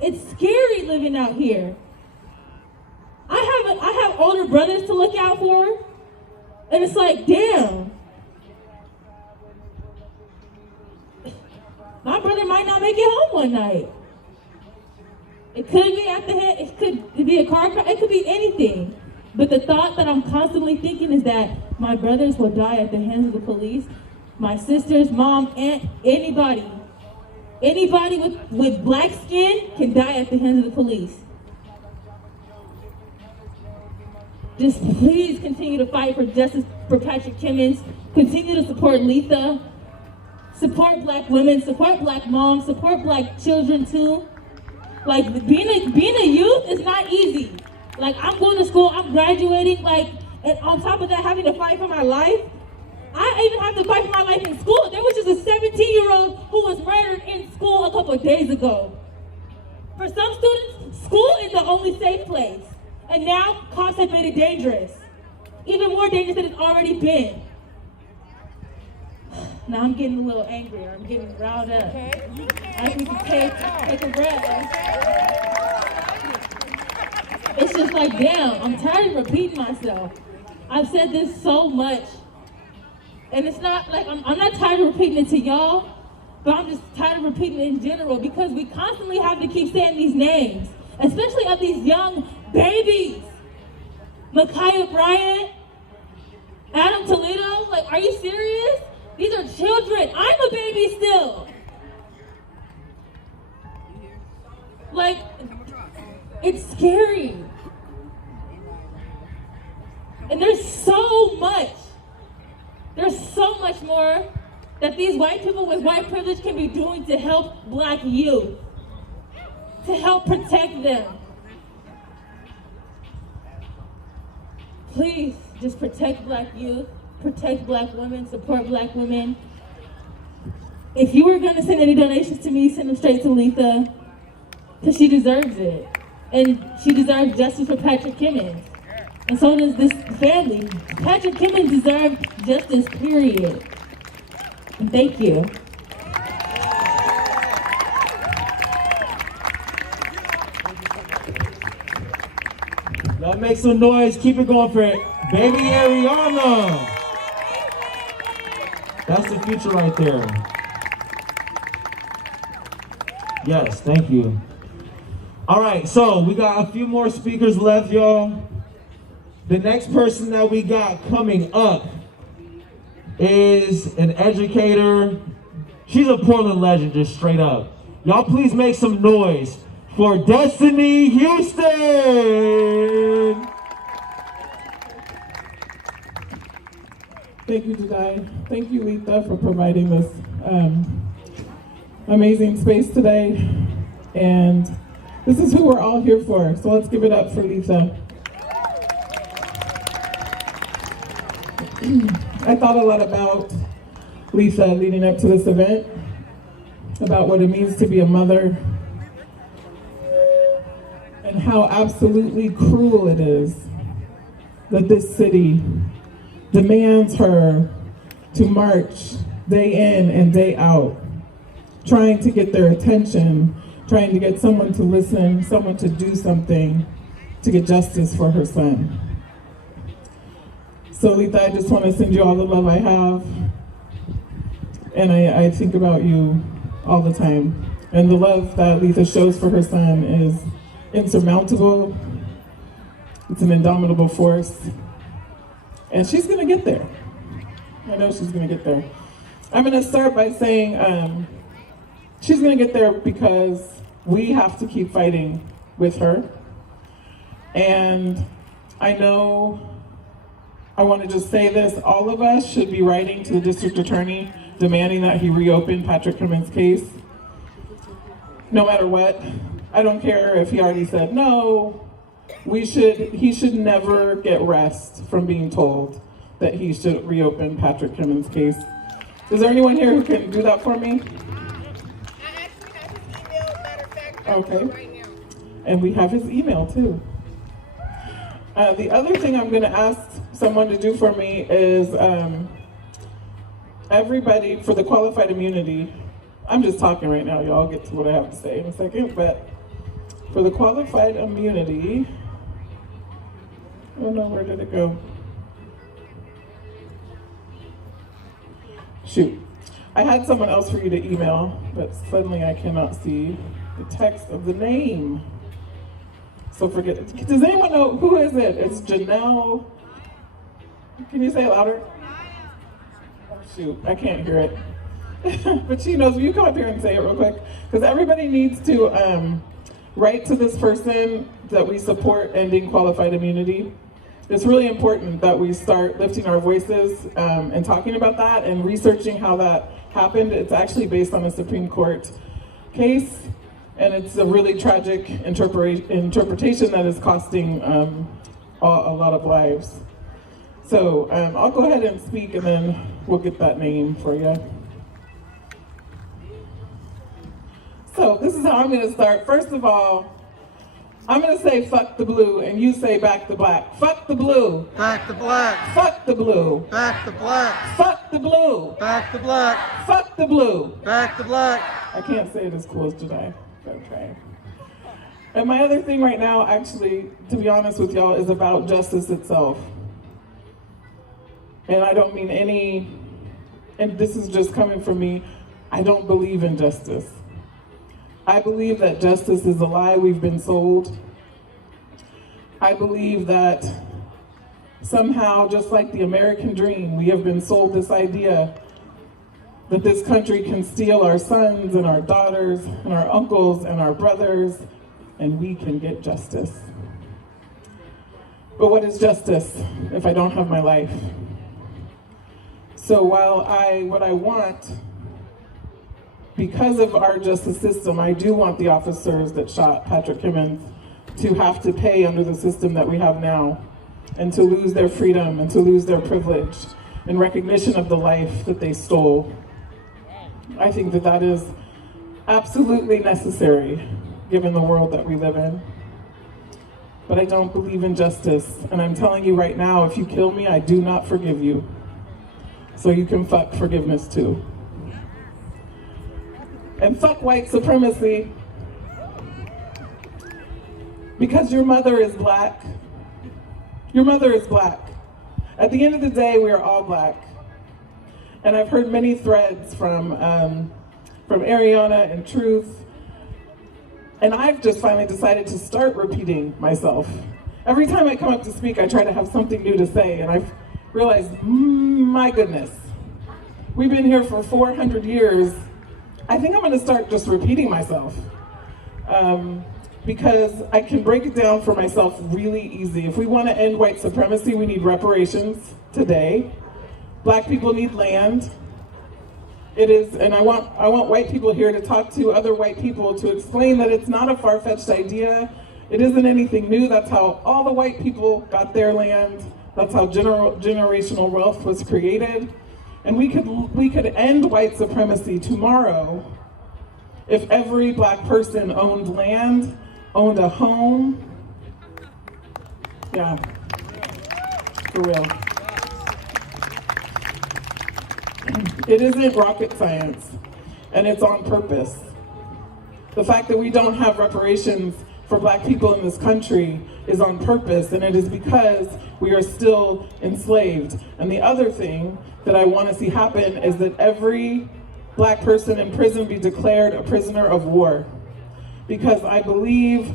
It's scary living out here. I have older brothers to look out for, and it's like, damn. My brother might not make it home one night. It could be at the head, it could be a car crash, it could be anything. But the thought that I'm constantly thinking is that my brothers will die at the hands of the police, my sisters, mom, aunt, anybody with black skin can die at the hands of the police. Just please continue to fight for justice for Patrick Kimmons. Continue to support Letha. Support black women, support black moms, support black children too. Like being a youth is not easy. Like I'm going to school, I'm graduating, and on top of that having to fight for my life. I even have to fight for my life in school. There was just a 17-year-old who was murdered in school a couple of days ago. For some students, school is the only safe place. And now cops have made it dangerous. Even more dangerous than it's already been. Now I'm getting a little angrier. I'm getting riled up. I need to take a breath. It's just like, damn, I'm tired of repeating myself. I've said this so much. And it's not like, I'm not tired of repeating it to y'all, but I'm just tired of repeating it in general because we constantly have to keep saying these names, especially of these young babies. Micaiah Bryant, Adam Toledo, like, are you serious? These are children. I'm a baby still. Like, it's scary. And there's so much more that these white people with white privilege can be doing to help black youth, to help protect them. Please, just protect black youth, protect black women, support black women. If you were gonna send any donations to me, send them straight to Letha, because she deserves it. And she deserves justice for Patrick Kimmons. And so does this family. Patrick Kimmons deserves justice, period. And thank you. Y'all make some noise. Keep it going for baby Ariana. That's the future right there. Yes, thank you. All right, so we got a few more speakers left, y'all. The next person that we got coming up is an educator. She's a Portland legend, just straight up. Y'all please make some noise for Destiny Houston. Thank you, Jedi. Thank you, Letha, for providing this amazing space today. And this is who we're all here for, so let's give it up for Letha. I thought a lot about Letha leading up to this event, about what it means to be a mother, and how absolutely cruel it is that this city demands her to march day in and day out, trying to get their attention, trying to get someone to listen, someone to do something to get justice for her son. So Letha, I just want to send you all the love I have. And I think about you all the time. And the love that Letha shows for her son is insurmountable. It's an indomitable force. And she's gonna get there. I know she's gonna get there. I'm gonna start by saying she's gonna get there because we have to keep fighting with her. And I know, I want to just say this, all of us should be writing to the district attorney demanding that he reopen Patrick Kimmons' case. No matter what. I don't care if he already said no. He should never get rest from being told that he should reopen Patrick Kimmons' case. Is there anyone here who can do that for me? Okay. And we have his email too. The other thing I'm going to ask someone to do for me is everybody, for the qualified immunity, I'm just talking right now, y'all get to what I have to say in a second, but for the qualified immunity, oh no, where did it go? Shoot. I had someone else for you to email, but suddenly I cannot see the text of the name. So forget it. Does anyone know, who is it? It's Janelle. Can you say it louder? Oh shoot, I can't hear it. But she knows. Will you come up here and say it real quick? Because everybody needs to write to this person that we support ending qualified immunity. It's really important that we start lifting our voices and talking about that and researching how that happened. It's actually based on a Supreme Court case, and it's a really tragic interpretation that is costing a lot of lives. So I'll go ahead and speak, and then we'll get that name for you. So this is how I'm going to start. First of all, I'm going to say fuck the blue, and you say back the black. Fuck the blue. Back the black. Fuck the blue. Back the black. Fuck the blue. Back the black. Fuck the blue. Back the black. I can't say it as cool as Jedi. Gotta try. And my other thing right now, actually, to be honest with y'all, is about justice itself. And I don't mean and this is just coming from me, I don't believe in justice. I believe that justice is a lie we've been sold. I believe that somehow, just like the American dream, we have been sold this idea that this country can steal our sons and our daughters and our uncles and our brothers, and we can get justice. But what is justice if I don't have my life? So while what I want, because of our justice system, I do want the officers that shot Patrick Kimmons to have to pay under the system that we have now, and to lose their freedom and to lose their privilege in recognition of the life that they stole. I think that that is absolutely necessary given the world that we live in. But I don't believe in justice, and I'm telling you right now, if you kill me, I do not forgive you. So you can fuck forgiveness too. And fuck white supremacy. Because your mother is black. Your mother is black. At the end of the day, we are all black. And I've heard many threads from Ariana and Truth. And I've just finally decided to start repeating myself. Every time I come up to speak, I try to have something new to say, and I've realized, my goodness, we've been here for 400 years. I think I'm gonna start just repeating myself because I can break it down for myself really easy. If we wanna end white supremacy, we need reparations today. Black people need land. It is, and I want white people here to talk to other white people to explain that it's not a far-fetched idea. It isn't anything new. That's how all the white people got their land. That's how generational wealth was created. And we could end white supremacy tomorrow if every black person owned land, owned a home. Yeah, for real. It isn't rocket science, and it's on purpose. The fact that we don't have reparations for black people in this country is on purpose, and it is because we are still enslaved. And the other thing that I want to see happen is that every black person in prison be declared a prisoner of war. Because I believe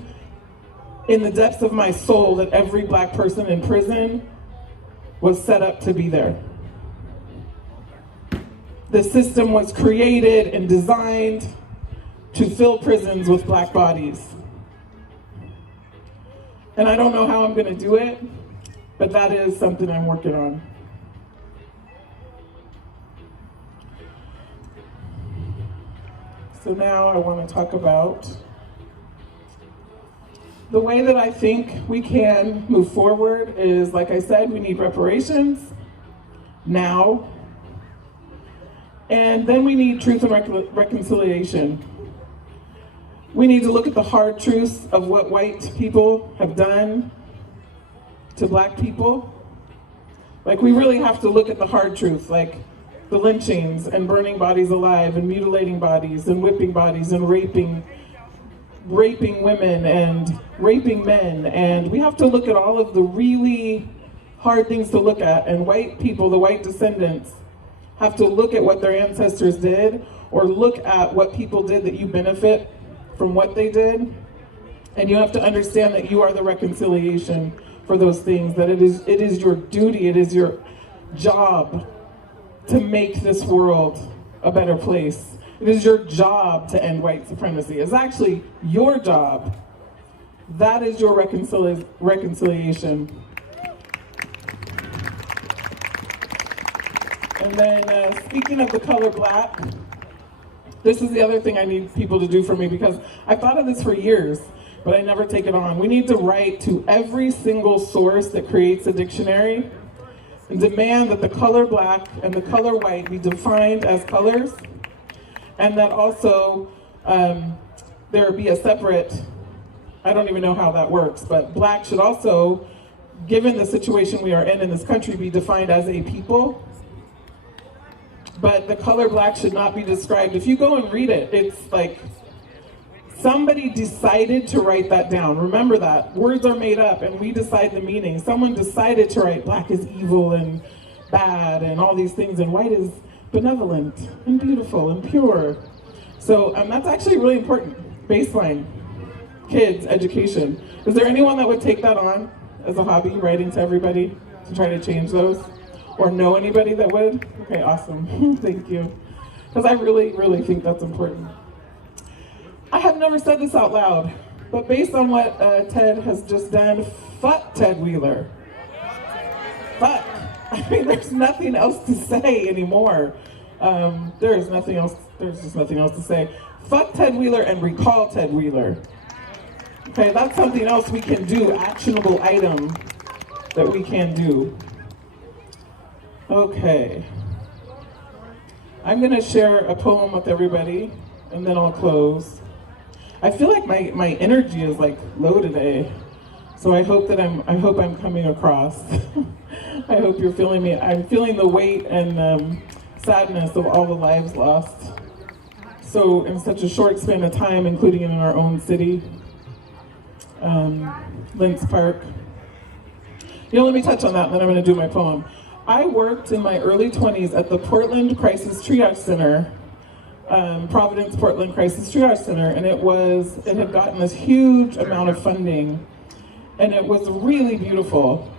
in the depths of my soul that every black person in prison was set up to be there. The system was created and designed to fill prisons with black bodies. And I don't know how I'm gonna do it, but that is something I'm working on. So now I want to talk about the way that I think we can move forward is, like I said, we need reparations now. And then we need truth and reconciliation. We need to look at the hard truths of what white people have done to black people. Like, we really have to look at the hard truth, like the lynchings and burning bodies alive and mutilating bodies and whipping bodies and raping women and raping men. And we have to look at all of the really hard things to look at. And white people, the white descendants, have to look at what their ancestors did, or look at what people did that you benefit from what they did, And you have to understand that you are the reconciliation for those things, that it is your duty, it is your job to make this world a better place. It is your job to end white supremacy. It's actually your job. That is your reconciliation. And then speaking of the color black, this is the other thing I need people to do for me, because I've thought of this for years, but I never take it on. We need to write to every single source that creates a dictionary and demand that the color black and the color white be defined as colors, and that also there be a separate, I don't even know how that works, but black should also, given the situation we are in this country, be defined as a people. But the color black should not be described. If you go and read it, it's like somebody decided to write that down. Remember that. Words are made up and we decide the meaning. Someone decided to write black is evil and bad and all these things, and white is benevolent and beautiful and pure. So that's actually really important. Baseline. Kids, education. Is there anyone that would take that on as a hobby, writing to everybody to try to change those? Or know anybody that would? Okay, awesome. Thank you. Because I really, really think that's important. I have never said this out loud, but based on what Ted has just done, fuck Ted Wheeler. Fuck. I mean, there's nothing else to say anymore. There's just nothing else to say. Fuck Ted Wheeler and recall Ted Wheeler. Okay, that's something else we can do, actionable item that we can do. Okay. I'm gonna share a poem with everybody and then I'll close. I feel like my energy is like low today. So I hope I'm coming across. I hope you're feeling me. I'm feeling the weight and sadness of all the lives lost. So in such a short span of time, including in our own city, Lynch Park. Let me touch on that and then I'm gonna do my poem. I worked in my early 20s at the Portland Crisis Triage Center, Providence Portland Crisis Triage Center, and it had gotten this huge amount of funding, and it was really beautiful.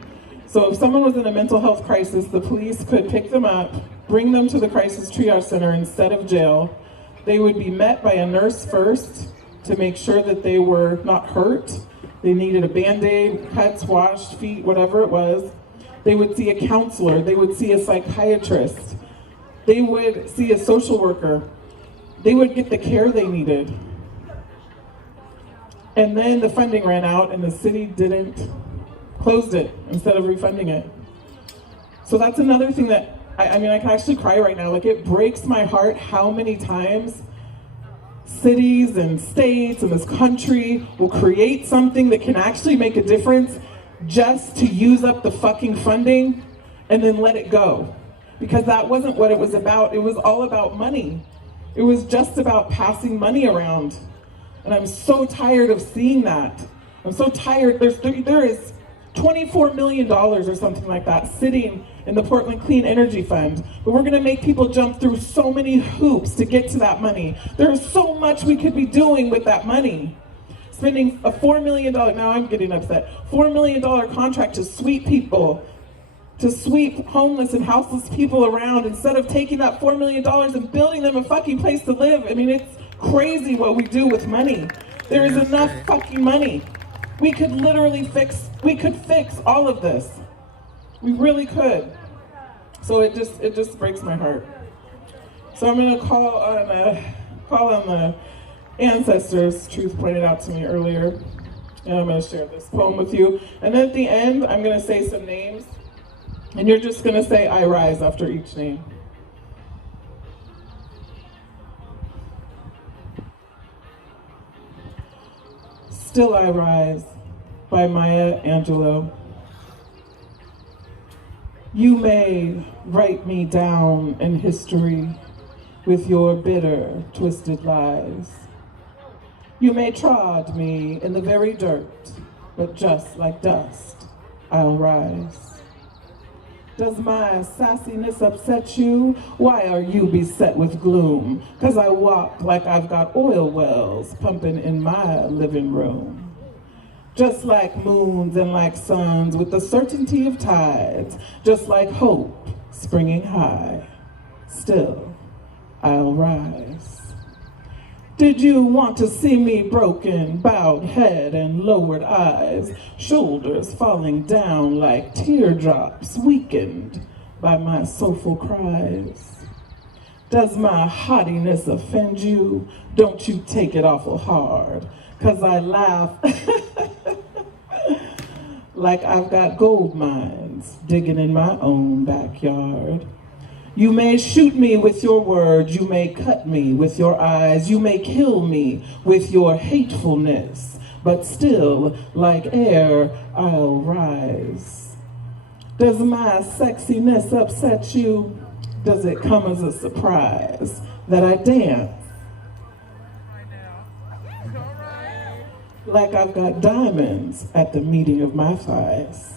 So if someone was in a mental health crisis, the police could pick them up, bring them to the Crisis Triage Center instead of jail. They would be met by a nurse first to make sure that they were not hurt. They needed a Band-Aid, cuts, washed, feet, whatever it was. They would see a counselor, they would see a psychiatrist, they would see a social worker, they would get the care they needed. And then the funding ran out and the city closed it instead of refunding it. So that's another thing that, I mean, I can actually cry right now. Like, it breaks my heart how many times cities and states and this country will create something that can actually make a difference just to use up the fucking funding and then let it go. Because that wasn't what it was about. It was all about money. It was just about passing money around. And I'm so tired of seeing that. I'm so tired. There is $24 million or something like that sitting in the Portland Clean Energy Fund. But we're gonna make people jump through so many hoops to get to that money. There's so much we could be doing with that money. Spending a $4 million, now I'm getting upset, $4 million contract to sweep people, to sweep homeless and houseless people around instead of taking that $4 million and building them a fucking place to live. I mean, it's crazy what we do with money. There is enough fucking money. We could literally fix all of this. We really could. So it just breaks my heart. So I'm gonna call on the ancestors. Truth pointed out to me earlier, and I'm going to share this poem with you. And then at the end, I'm going to say some names, and you're just going to say "I rise" after each name. Still I Rise by Maya Angelou. You may write me down in history with your bitter, twisted lies. You may trod me in the very dirt, but just like dust, I'll rise. Does my sassiness upset you? Why are you beset with gloom? 'Cause I walk like I've got oil wells pumping in my living room. just like moons and like suns, with the certainty of tides, just like hope springing high. Still, I'll rise. Did you want to see me broken, bowed head and lowered eyes, shoulders falling down like teardrops, weakened by my soulful cries? Does my haughtiness offend you? Don't you take it awful hard, 'cause I laugh like I've got gold mines digging in my own backyard. You may shoot me with your words, you may cut me with your eyes, you may kill me with your hatefulness, but still, like air, I'll rise. Does my sexiness upset you? Does it come as a surprise that I dance like I've got diamonds at the meeting of my thighs?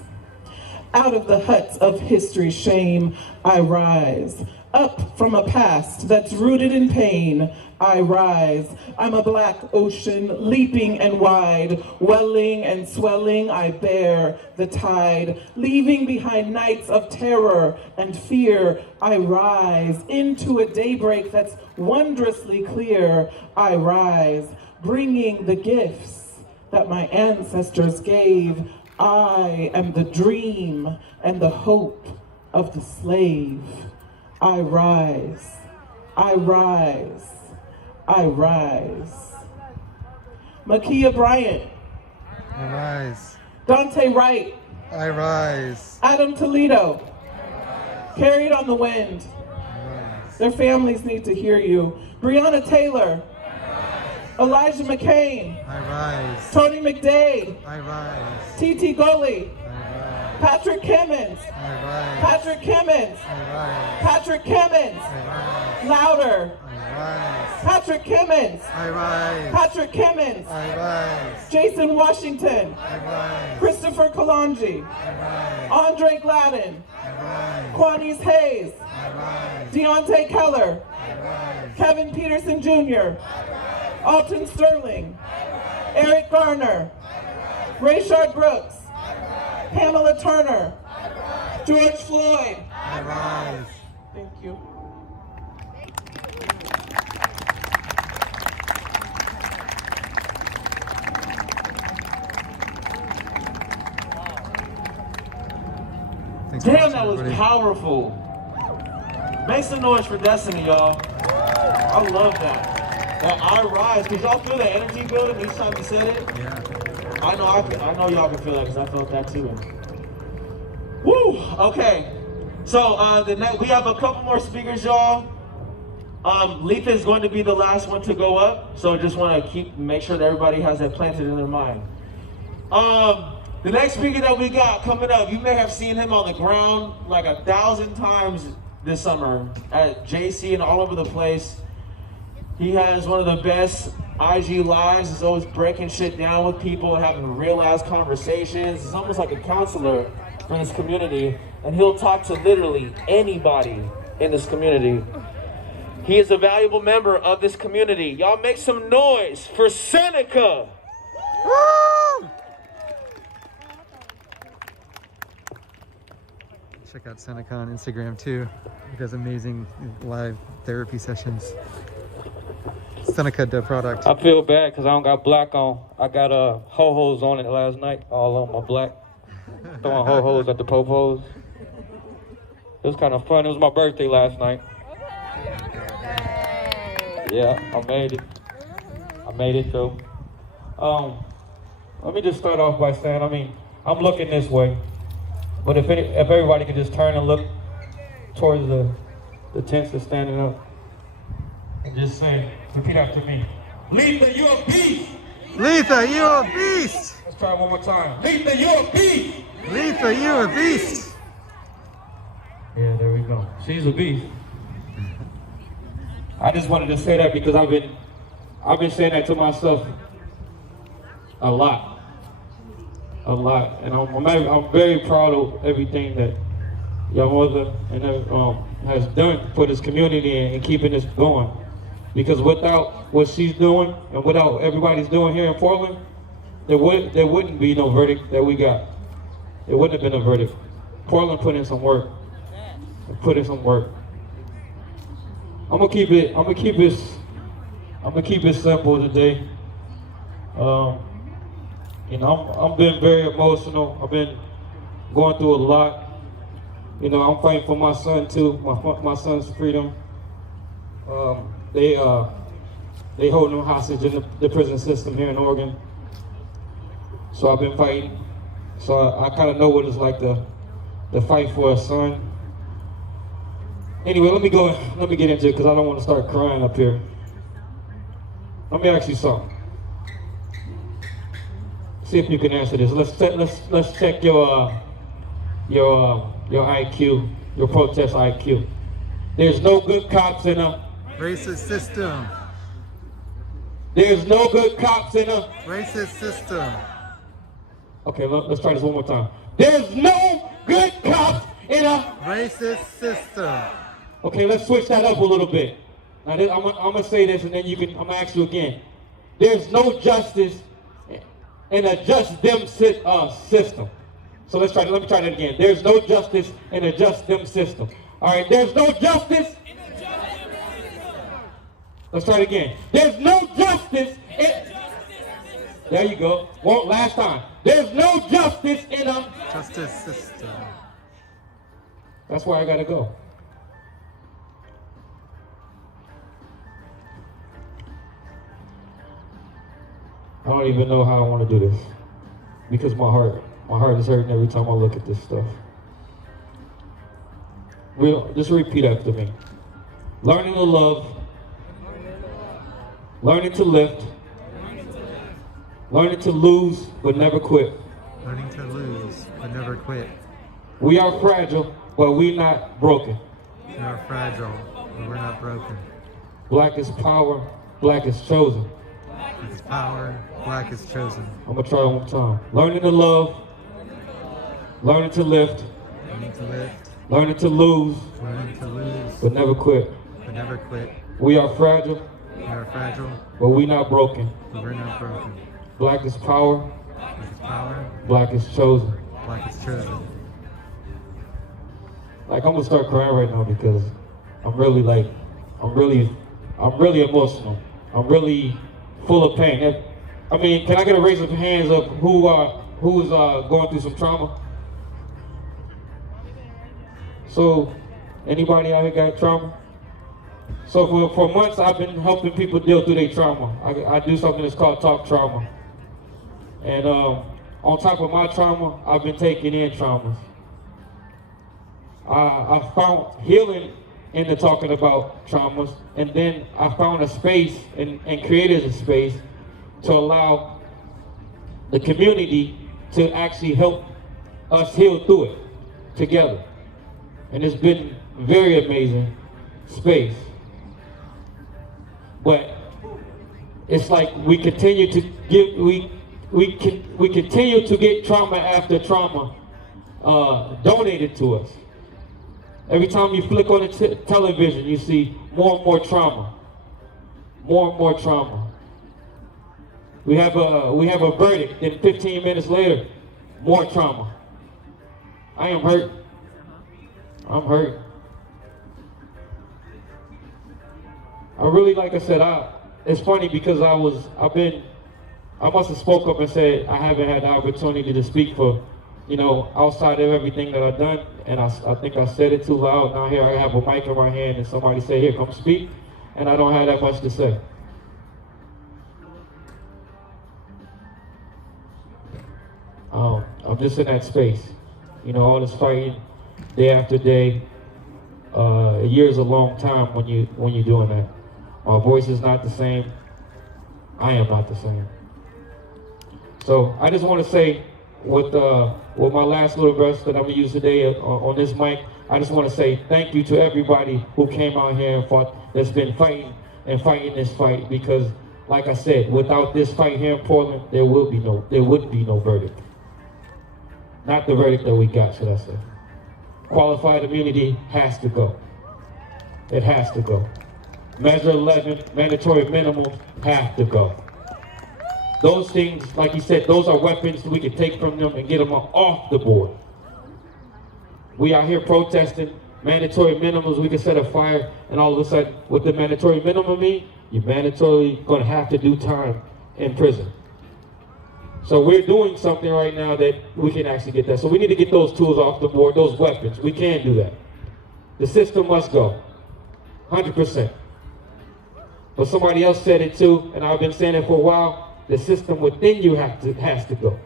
Out of the huts of history's shame, I rise. Up from a past that's rooted in pain, I rise. I'm a black ocean, leaping and wide, welling and swelling, I bear the tide. Leaving behind nights of terror and fear, I rise. Into a daybreak that's wondrously clear, I rise. Bringing the gifts that my ancestors gave. I am the dream and the hope of the slave. I rise, I rise, I rise. Makia Bryant. I rise. Dante Wright. I rise. Adam Toledo. Carried on the wind. Their families need to hear you. Breonna Taylor. Elijah McCain. I rise. Tony McDade. I rise. T.T. Goley. I rise. Patrick Kimmons. I rise. Patrick Kimmons. I rise. Patrick Kimmons. I rise. Louder. I rise. Patrick Kimmons. I rise. Patrick Kimmons. I rise. Jason Washington. I rise. Christopher Kalonji. I rise. Andre Gladden. I rise. Quanice Hayes. I rise. Deontay Keller. I rise. Kevin Peterson Jr. Alton Sterling. Eric Garner. Rayshard Brooks. Pamela Turner. George Floyd. I rise. Thank you. Thanks for Damn, watching, that was everybody. powerful. Make some noise for Destiny, y'all. I love that. That I rise. Could y'all feel the energy building each time you said it? Yeah. I know y'all can feel that because I felt that too. Woo! Okay. So we have a couple more speakers, y'all. Letha is going to be the last one to go up, so just want to make sure that everybody has that planted in their mind. The next speaker that we got coming up, you may have seen him on the ground like 1,000 times this summer at JC and all over the place. He has one of the best IG lives. He's always breaking shit down with people, having real-ass conversations. He's almost like a counselor for this community, and he'll talk to literally anybody in this community. He is a valuable member of this community. Y'all make some noise for Seneca. Woo! Check out Seneca on Instagram too. He does amazing live therapy sessions. Seneca, the product. I feel bad because I don't got black on. I got ho-hos on it last night, all on my black. Throwing ho-hos at the po-pos. It was kind of fun. It was my birthday last night. Yeah, I made it. I made it though. Let me just start off by saying, I'm looking this way. But if everybody could just turn and look towards the tents that's standing up. And just say, repeat after me. Letha, you're a beast! Letha, you're a beast! Let's try it one more time. Letha, you're a beast! Letha, you're a beast! Yeah, there we go. She's a beast. I just wanted to say that because I've been saying that to myself a lot. And I'm very proud of everything that your mother and has done for this community and keeping this going. Because without what she's doing and without everybody's doing here in Portland, there wouldn't be no verdict that we got. It wouldn't have been a verdict. Portland put in some work. Put in some work. I'm gonna keep it simple today. You know, I'm been very emotional. I've been going through a lot. You know, I'm fighting for my son too, my son's freedom. They hold him hostage in the prison system here in Oregon. So I've been fighting. So I kind of know what it's like to fight for a son. Anyway, let me get into it because I don't want to start crying up here. Let me ask you something. See if you can answer this. Let's check your IQ, your protest IQ. There's no good cops in a racist system. There's no good cops in a racist system. Okay, let's try this one more time. There's no good cops in a racist system. Okay, let's switch that up a little bit. Now, I'm gonna say this, and then I'm gonna ask you again. There's no justice in a just them system. So let me try that again. There's no justice in a just them system. All right, there's no justice. Let's try it again. There's no justice in. There you go. One last time. There's no justice in a justice system. That's where I gotta go. I don't even know how I want to do this because my heart is hurting every time I look at this stuff. Just repeat after me. Learning to love, learning to lift, learning to lose but never quit. Learning to lose but never quit. We are fragile, but we're not broken. We are fragile, but we're not broken. Black is power, black is chosen. Black is power, black is chosen. I'm gonna try it one more time. Learning to love, learning to lift, learning to lose, but never quit. But never quit. We are fragile, but we're not broken. But we're not broken. Black is power, Black is power, black is chosen. black is chosen. Like I'm gonna start crying right now because I'm really emotional. I'm really full of pain. I mean, can I get a raise of hands of who's going through some trauma? So, anybody out here got trauma? So for months I've been helping people deal through their trauma. I do something that's called Talk Trauma. And on top of my trauma, I've been taking in traumas. I found healing in the talking about traumas, and then I found a space and created a space to allow the community to actually help us heal through it together. And it's been very amazing space. But it's like we continue to continue to get trauma after trauma donated to us. Every time you flick on the television, you see more and more trauma. More and more trauma. We have a verdict, and 15 minutes later, more trauma. I am hurt. I'm hurt. I really, like I said, it's funny because I must have spoke up and said I haven't had the opportunity to speak for, outside of everything that I've done, and I think I said it too loud. Now here I have a mic in my hand and somebody say, here, come speak, and I don't have that much to say. I'm just in that space. All this fighting day after day. A year is a long time when you're doing that. My voice is not the same. I am not the same. So I just want to say, with my last little verse that I'm gonna use today on this mic, I just want to say thank you to everybody who came out here and fought, that's been fighting this fight, because like I said, without this fight here in Portland, there would be no verdict. Not the verdict that we got, should I say. Qualified immunity has to go. It has to go. Measure 11, mandatory minimums have to go. Those things, like he said, those are weapons we can take from them and get them off the board. We out here protesting mandatory minimums. We can set a fire, and all of a sudden, what the mandatory minimum mean? You're mandatorily going to have to do time in prison. So we're doing something right now that we can actually get that. So we need to get those tools off the board, those weapons. We can do that. The system must go, 100%. But somebody else said it too, and I've been saying it for a while. The system within you has to go.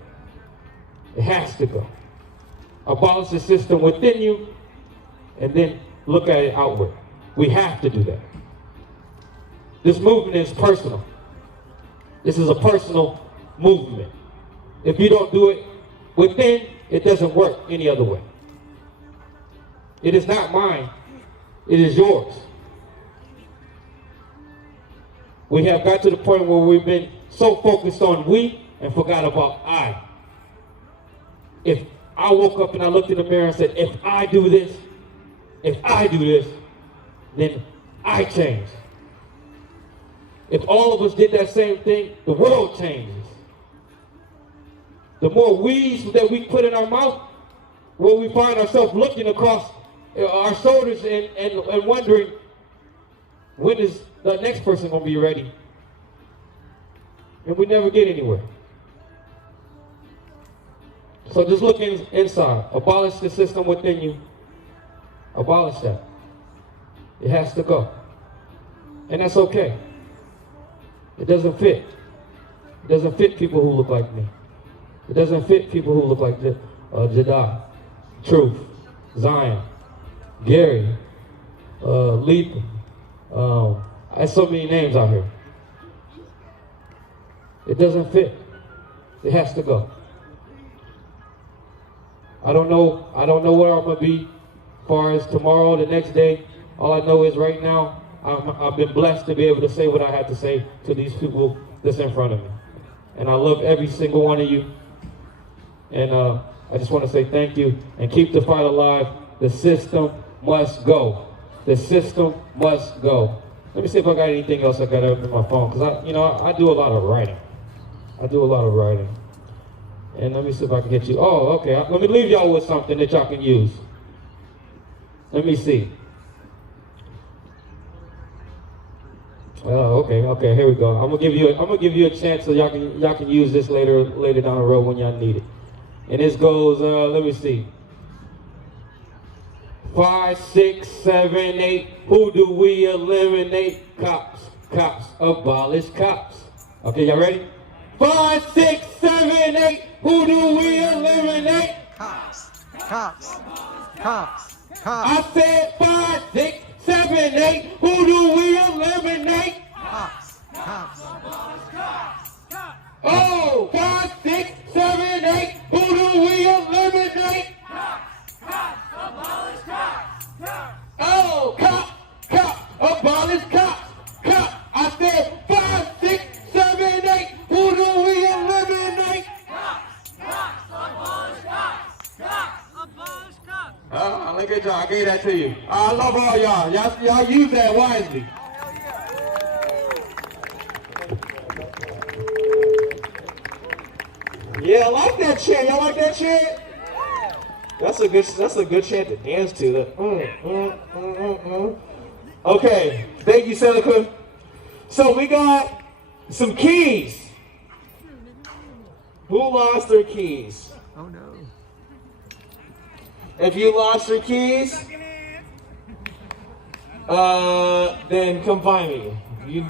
It has to go. Abolish the system within you, and then look at it outward. We have to do that. This movement is personal. This is a personal movement. If you don't do it within, it doesn't work any other way. It is not mine. It is yours. We have got to the point where we've been so focused on we and forgot about I. If I woke up and I looked in the mirror and said, if I do this, then I change. If all of us did that same thing, the world changes. The more we's that we put in our mouth, where we find ourselves looking across our shoulders and wondering, when is the next person going to be ready? And we never get anywhere. So just look inside. Abolish the system within you. Abolish that. It has to go. And that's okay. It doesn't fit. It doesn't fit people who look like me. It doesn't fit people who look like Jedi, Truth, Zion, Gary, Letha. There's so many names out here. It doesn't fit. It has to go. I don't know where I'm gonna be as far as tomorrow, the next day. All I know is right now, I've been blessed to be able to say what I have to say to these people that's in front of me. And I love every single one of you. And I just want to say thank you and keep the fight alive. The system must go. The system must go. Let me see if I got anything else I got up in my phone, because I do a lot of writing. And let me see if I can get you. Oh, okay. Let me leave y'all with something that y'all can use. Let me see. Oh, okay. Here we go. I'm gonna give you a chance so y'all can use this later down the road when y'all need it. And this goes. Let me see. 5, 6, 7, 8. Who do we eliminate? Cops. Abolish cops. Okay, y'all ready? 5, 6, 7, 8. Who do we eliminate? Cops. I said 5, 6, 7, 8. Who do we eliminate? Cops. Oh, 5, 6, 7, 8. Who do we eliminate? Cops. Abolish cops. Oh, cops. Abolish cops. I said 5, 6, 7, 8. Who do we eliminate? Cops. Abolish cops. Abolish cops. Look at y'all. I gave that to you. I love all y'all. Y'all use that wisely. Yeah, I like that chant. Y'all like that chant? That's a good chant to dance to. Okay, thank you, Seneca. So we got some keys. Who lost their keys? Oh no. If you lost your keys, then come find me. You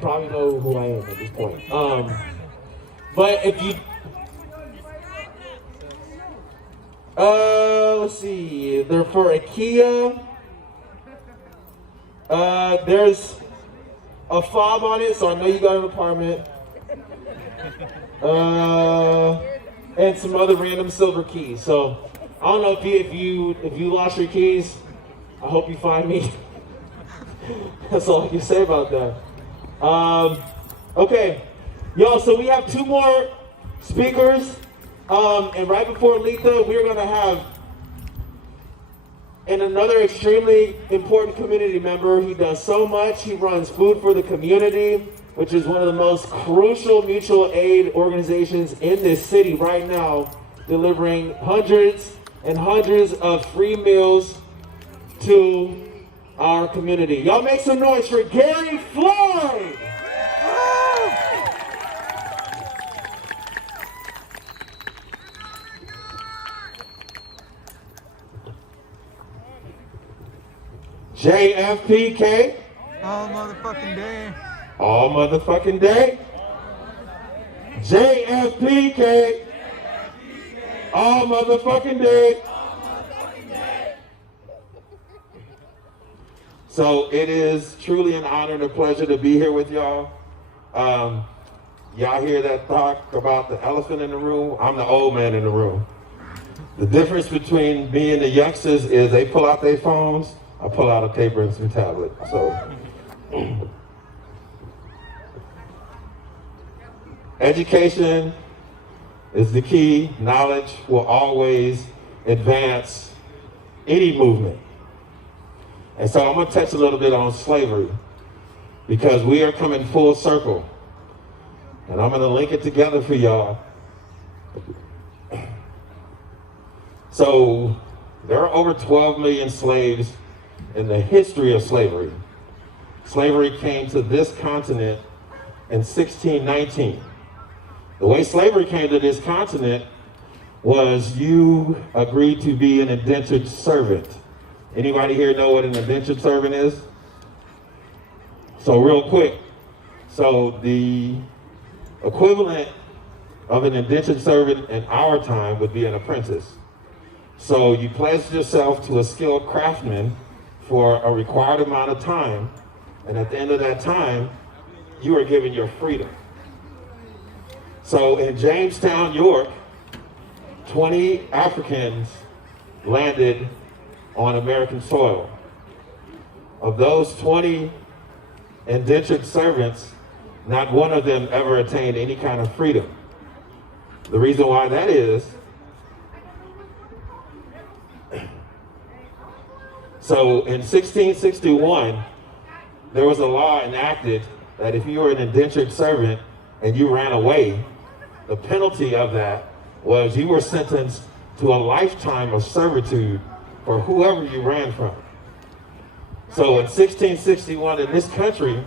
probably know who I am at this point. But if you let's see, they're for IKEA. There's a fob on it, so I know you got an apartment. And some other random silver keys. So I don't know if you lost your keys. I hope you find me. That's all I can say about that. Okay, yo. So we have 2 more speakers. And right before Letha, we're gonna have another extremely important community member. He does so much. He runs food for the community. which is one of the most crucial mutual aid organizations in this city right now, delivering hundreds and hundreds of free meals to our community. Y'all make some noise for Gary Floyd! JFPK. All motherfucking day. All motherfucking day. JFPK. All motherfucking day. So it is truly an honor and a pleasure to be here with y'all. Y'all hear that talk about the elephant in the room? I'm the old man in the room. The difference between me and the youngsters is they pull out their phones, I pull out a paper and some tablet. So education is the key. Knowledge will always advance any movement. And so I'm going to touch a little bit on slavery because we are coming full circle. And I'm going to link it together for y'all. So there are over 12 million slaves in the history of slavery. Slavery came to this continent in 1619. The way slavery came to this continent was you agreed to be an indentured servant. Anybody here know what an indentured servant is? So real quick, so the equivalent of an indentured servant in our time would be an apprentice. So you pledged yourself to a skilled craftsman for a required amount of time, and at the end of that time, you were given your freedom. So in Jamestown, York, 20 Africans landed on American soil. Of those 20 indentured servants, not one of them ever attained any kind of freedom. The reason why that is, so in 1661, there was a law enacted that if you were an indentured servant and you ran away, the penalty of that was you were sentenced to a lifetime of servitude for whoever you ran from. So in 1661 in this country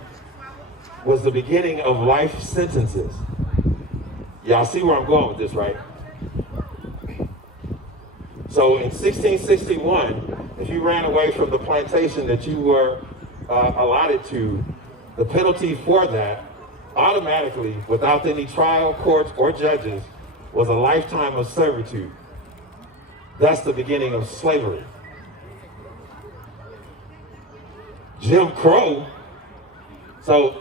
was the beginning of life sentences. Y'all see where I'm going with this, right? So in 1661, if you ran away from the plantation that you were allotted to, the penalty for that automatically, without any trial, courts, or judges, was a lifetime of servitude. That's the beginning of slavery. Jim Crow. So,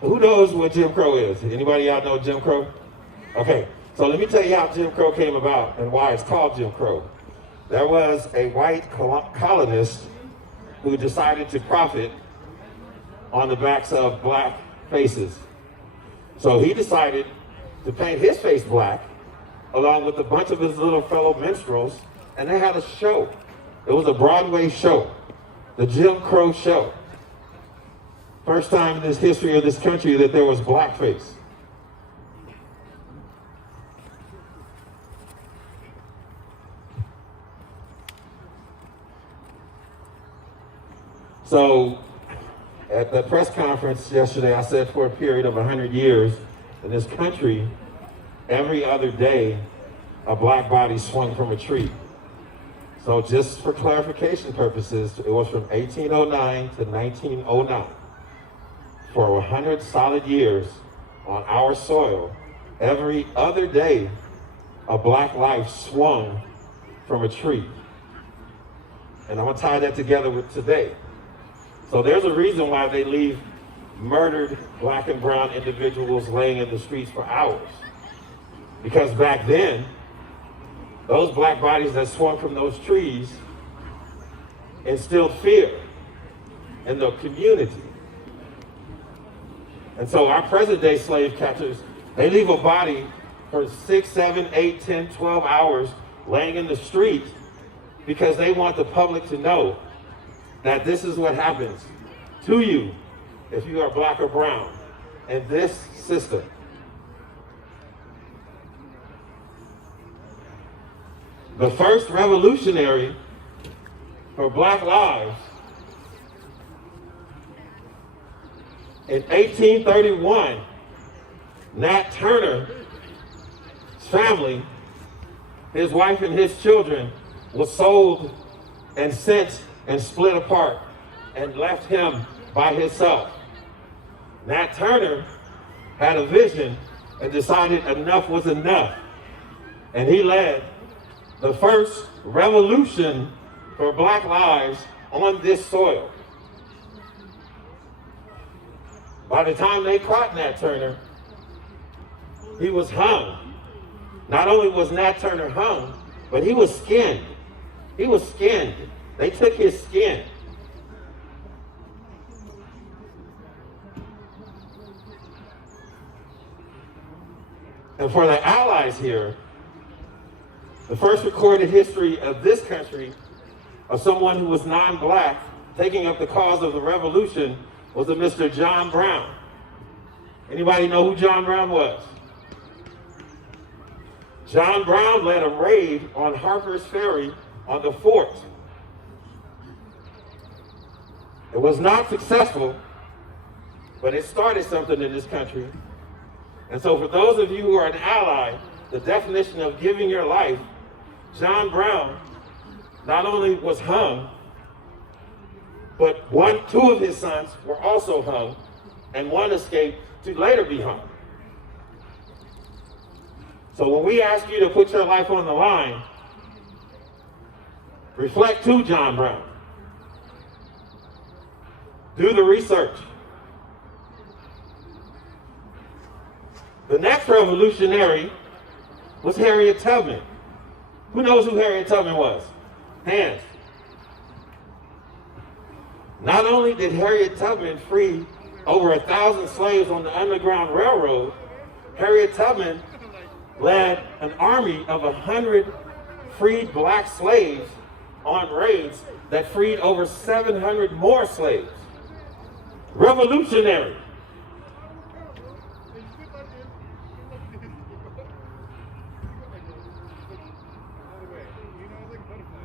who knows what Jim Crow is? Anybody y'all know Jim Crow? Okay, so let me tell you how Jim Crow came about and why it's called Jim Crow. There was a white colonist who decided to profit on the backs of black faces. So he decided to paint his face black along with a bunch of his little fellow minstrels, and they had a show. It was a Broadway show, the Jim Crow Show. First time in this history of this country that there was blackface. So at the press conference yesterday, I said for a period of 100 years in this country, every other day, a black body swung from a tree. So just for clarification purposes, it was from 1809 to 1909. For 100 solid years on our soil, every other day, a black life swung from a tree. And I'm gonna tie that together with today. So there's a reason why they leave murdered black and brown individuals laying in the streets for hours. Because back then, those black bodies that swung from those trees instilled fear in the community. And so our present day slave catchers, they leave a body for 6, 7, 8, 10, 12 hours laying in the street because they want the public to know that this is what happens to you if you are black or brown. in this system. The first revolutionary for Black lives in 1831, Nat Turner's family, his wife and his children, was sold and sent and split apart and left him by himself. Nat Turner had a vision and decided enough was enough. And he led the first revolution for Black lives on this soil. By the time they caught Nat Turner, he was hung. Not only was Nat Turner hung, but he was skinned. He was skinned. They took his skin. And for the allies here, the first recorded history of this country of someone who was non-Black taking up the cause of the revolution was a Mr. John Brown. Anybody know who John Brown was? John Brown led a raid on Harper's Ferry on the fort. It was not successful, but it started something in this country. And so for those of you who are an ally, the definition of giving your life, John Brown not only was hung, but two of his sons were also hung, and one escaped to later be hung. So when we ask you to put your life on the line, reflect to John Brown. Do the research. The next revolutionary was Harriet Tubman. Who knows who Harriet Tubman was? Hands. Not only did Harriet Tubman free over 1,000 slaves on the Underground Railroad, Harriet Tubman led an army of 100 freed Black slaves on raids that freed over 700 more slaves. Revolutionary.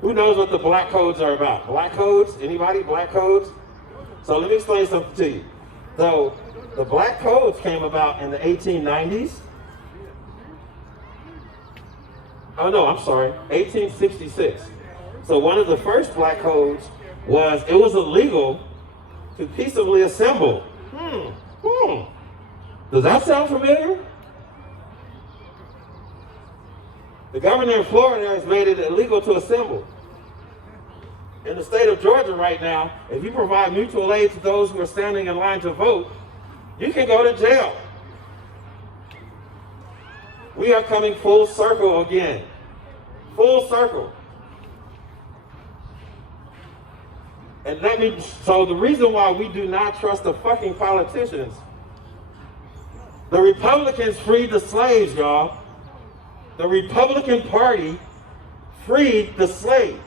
Who knows what the Black codes are about? Black codes? Anybody? Black codes? So let me explain something to you. So the Black codes came about in the 1890s. Oh no, I'm sorry, 1866. So one of the first Black codes was, it was illegal to peaceably assemble. Does that sound familiar? The governor of Florida has made it illegal to assemble. In the state of Georgia right now, if you provide mutual aid to those who are standing in line to vote, you can go to jail. We are coming full circle again. Full circle. And so the reason why we do not trust the fucking politicians, the Republicans freed the slaves, y'all. The Republican Party freed the slaves.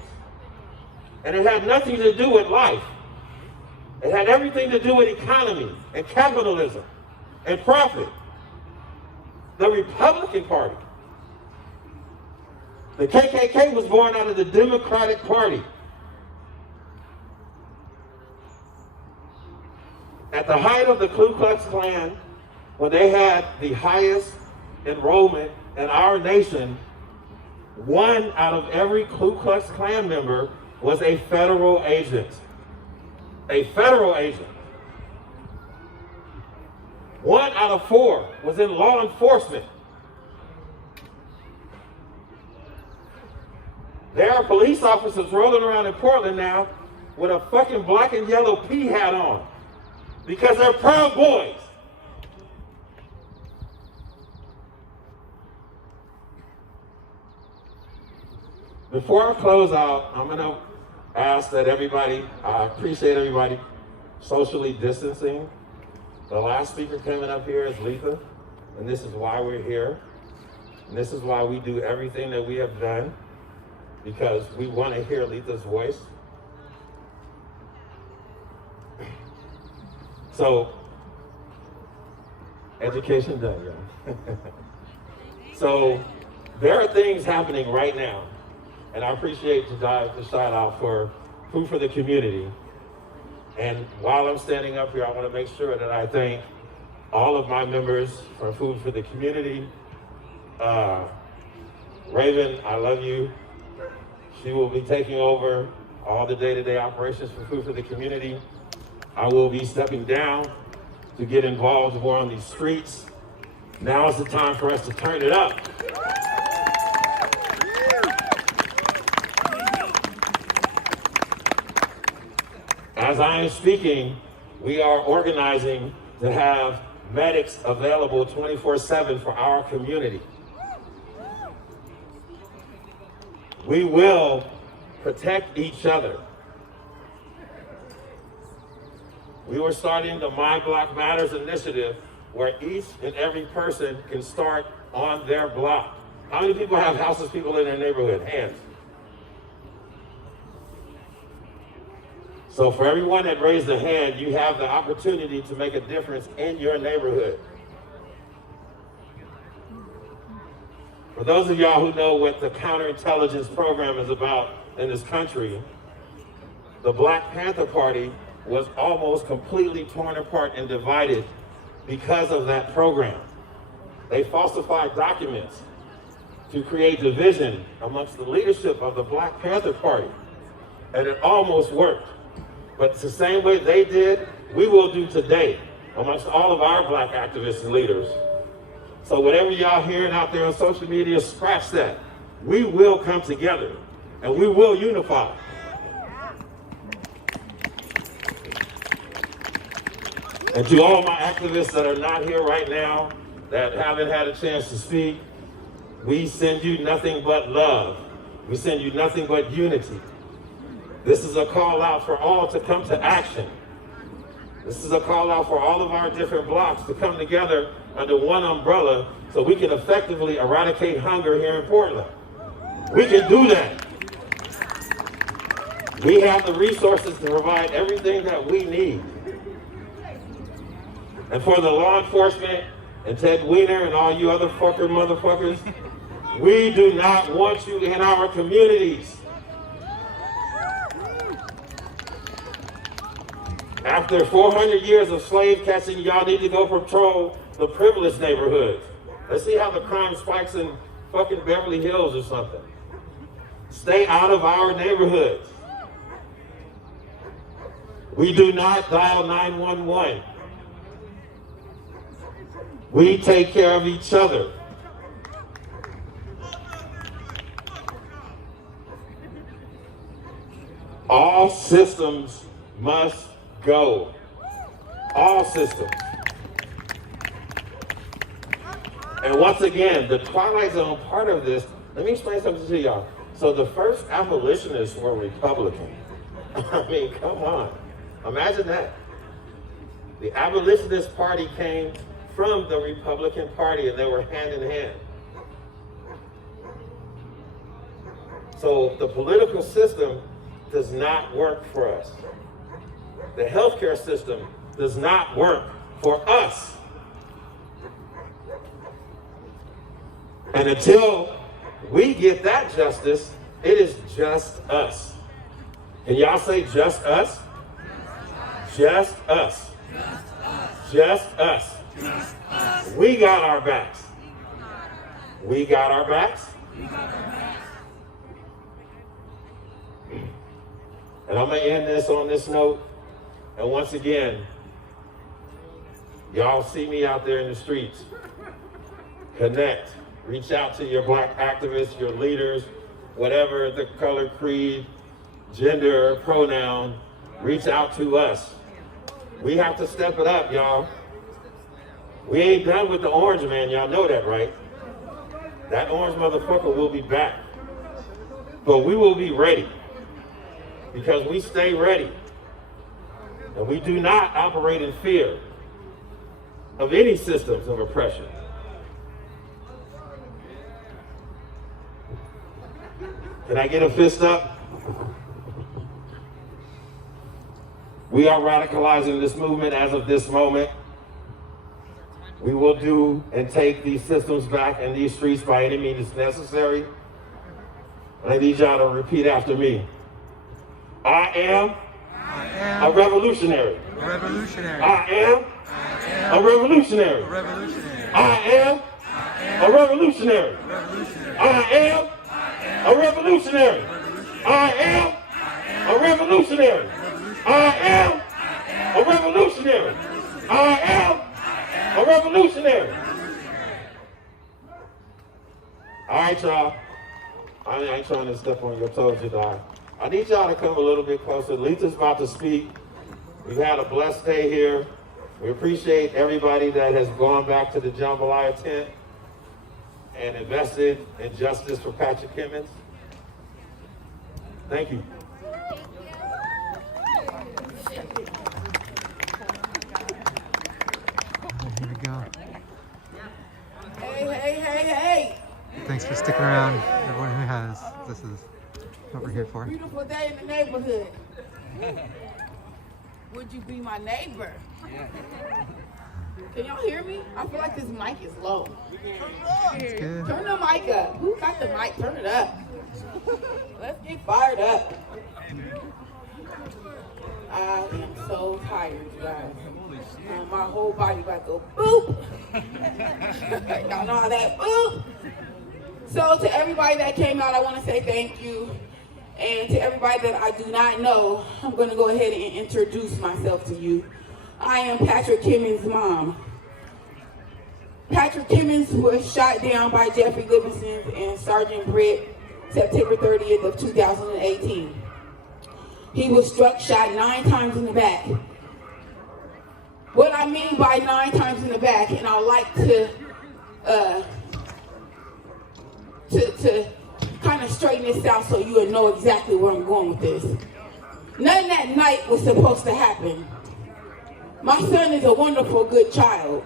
And it had nothing to do with life. It had everything to do with economy and capitalism and profit. The Republican Party. The KKK was born out of the Democratic Party. At the height of the Ku Klux Klan, when they had the highest enrollment in our nation, 1 out of every Ku Klux Klan member was a federal agent. A federal agent. 1 out of 4 was in law enforcement. There are police officers rolling around in Portland now with a fucking black and yellow P hat on because they're Proud Boys. Before I close out, I'm going to ask that everybody, I appreciate everybody socially distancing. The last speaker coming up here is Letha, and this is why we're here. And this is why we do everything that we have done, because we want to hear Letha's voice. So Education done, y'all. So there are things happening right now, and I appreciate the shout out for Food for the Community. And while I'm standing up here, I want to make sure that I thank all of my members for Food for the Community. Raven, I love you. She will be taking over all the day-to-day operations for Food for the Community. I will be stepping down to get involved more on these streets. Now is the time for us to turn it up. As I am speaking, we are organizing to have medics available 24/7 for our community. We will protect each other. We were starting the My Block Matters initiative where each and every person can start on their block. How many people have houseless people in their neighborhood? Hands. So for everyone that raised a hand, you have the opportunity to make a difference in your neighborhood. For those of y'all who know what the counterintelligence program is about in this country, the Black Panther Party was almost completely torn apart and divided because of that program. They falsified documents to create division amongst the leadership of the Black Panther Party, and it almost worked. But it's the same way they did, we will do today amongst all of our Black activists and leaders. So whatever y'all hearing out there on social media, scratch that. We will come together and we will unify. And to all my activists that are not here right now, that haven't had a chance to speak, we send you nothing but love. We send you nothing but unity. This is a call out for all to come to action. This is a call out for all of our different blocks to come together under one umbrella so we can effectively eradicate hunger here in Portland. We can do that. We have the resources to provide everything that we need. And for the law enforcement and Ted Weiner and all you other motherfuckers, we do not want you in our communities. After 400 years of slave catching, y'all need to go patrol the privileged neighborhoods. Let's see how the crime spikes in fucking Beverly Hills or something. Stay out of our neighborhoods. We do not dial 911. We take care of each other. All systems must go. All systems. And once again, the Twilight Zone part of this, let me explain something to y'all. So the first abolitionists were Republican. I mean, come on. Imagine that. The abolitionist party came from the Republican Party and they were hand in hand. So the political system does not work for us. The healthcare system does not work for us. And until we get that justice, it is just us. Can y'all say just us? Just us. Just us. We got our backs. We got our backs. And I'm going to end this on this note. And once again, y'all see me out there in the streets. Connect. Reach out to your Black activists, your leaders, whatever the color, creed, gender, pronoun. Reach out to us. We have to step it up, y'all. We ain't done with the orange man, y'all know that, right? That orange motherfucker will be back. But we will be ready. Because we stay ready. And we do not operate in fear of any systems of oppression. Can I get a fist up? We are radicalizing this movement as of this moment. We will do and take these systems back in these streets by any means necessary. I need y'all to repeat after me. I am a revolutionary. A revolutionary. I am a revolutionary. I am a revolutionary. I am a revolutionary. I am a revolutionary. I am a revolutionary. I am a revolutionary. All right, y'all. I ain't trying to step on your toes, you dog. I need y'all to come a little bit closer. Letha's about to speak. We've had a blessed day here. We appreciate everybody that has gone back to the jambalaya tent and invested in justice for Patrick Kimmons. Thank you. Here we go. Hey. Thanks for sticking around, everyone who has. This is what we're here for. Beautiful day in the neighborhood. Would you be my neighbor? Can y'all hear me? I feel like this mic is low. It's good. Turn the mic up. Who got the mic? Turn it up. Let's get fired up. I am so tired, you guys. My whole body about to go boop. Y'all know how that boop. So to everybody that came out, I want to say thank you. And to everybody that I do not know, I'm going to go ahead and introduce myself to you. I am Patrick Kimmons' mom. Patrick Kimmons was shot down by Jeffrey Livingston and Sergeant Britt September 30th of 2018. He was shot 9 times in the back. What I mean by 9 times in the back, and I like to kind of straighten this out so you will know exactly where I'm going with this. Nothing that night was supposed to happen. My son is a wonderful, good child.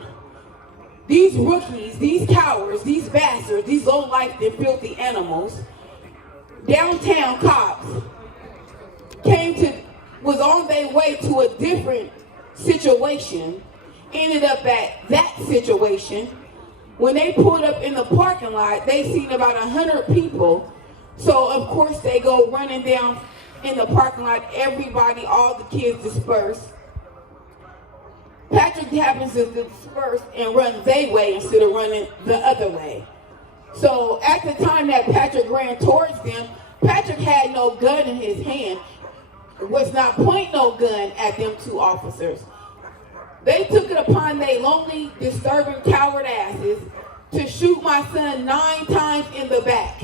These rookies, these cowards, these bastards, these low-life and filthy animals, downtown cops, was on their way to a different situation, ended up at that situation. When they pulled up in the parking lot, they seen about 100 people. So of course they go running down in the parking lot, everybody, all the kids disperse. Patrick happens to disperse and run their way instead of running the other way. So at the time that Patrick ran towards them, Patrick had no gun in his hand, was not pointing no gun at them 2 officers. They took it upon their lonely, disturbing, coward asses to shoot my son 9 times in the back.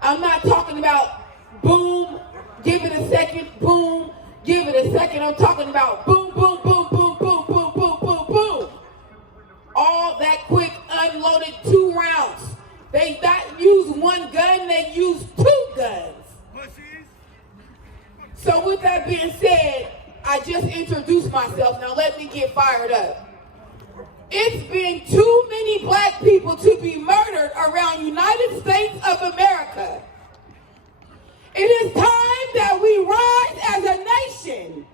I'm not talking about boom, give it a second, boom, give it a second. I'm talking about boom, boom, boom, boom, boom, boom, boom, boom, boom. All that quick, unloaded 2 rounds. They not use 1 gun, they use 2 guns. So with that being said, I just introduced myself. Now let me get fired up. It's been too many black people to be murdered around United States of America. It is time that we rise as a nation.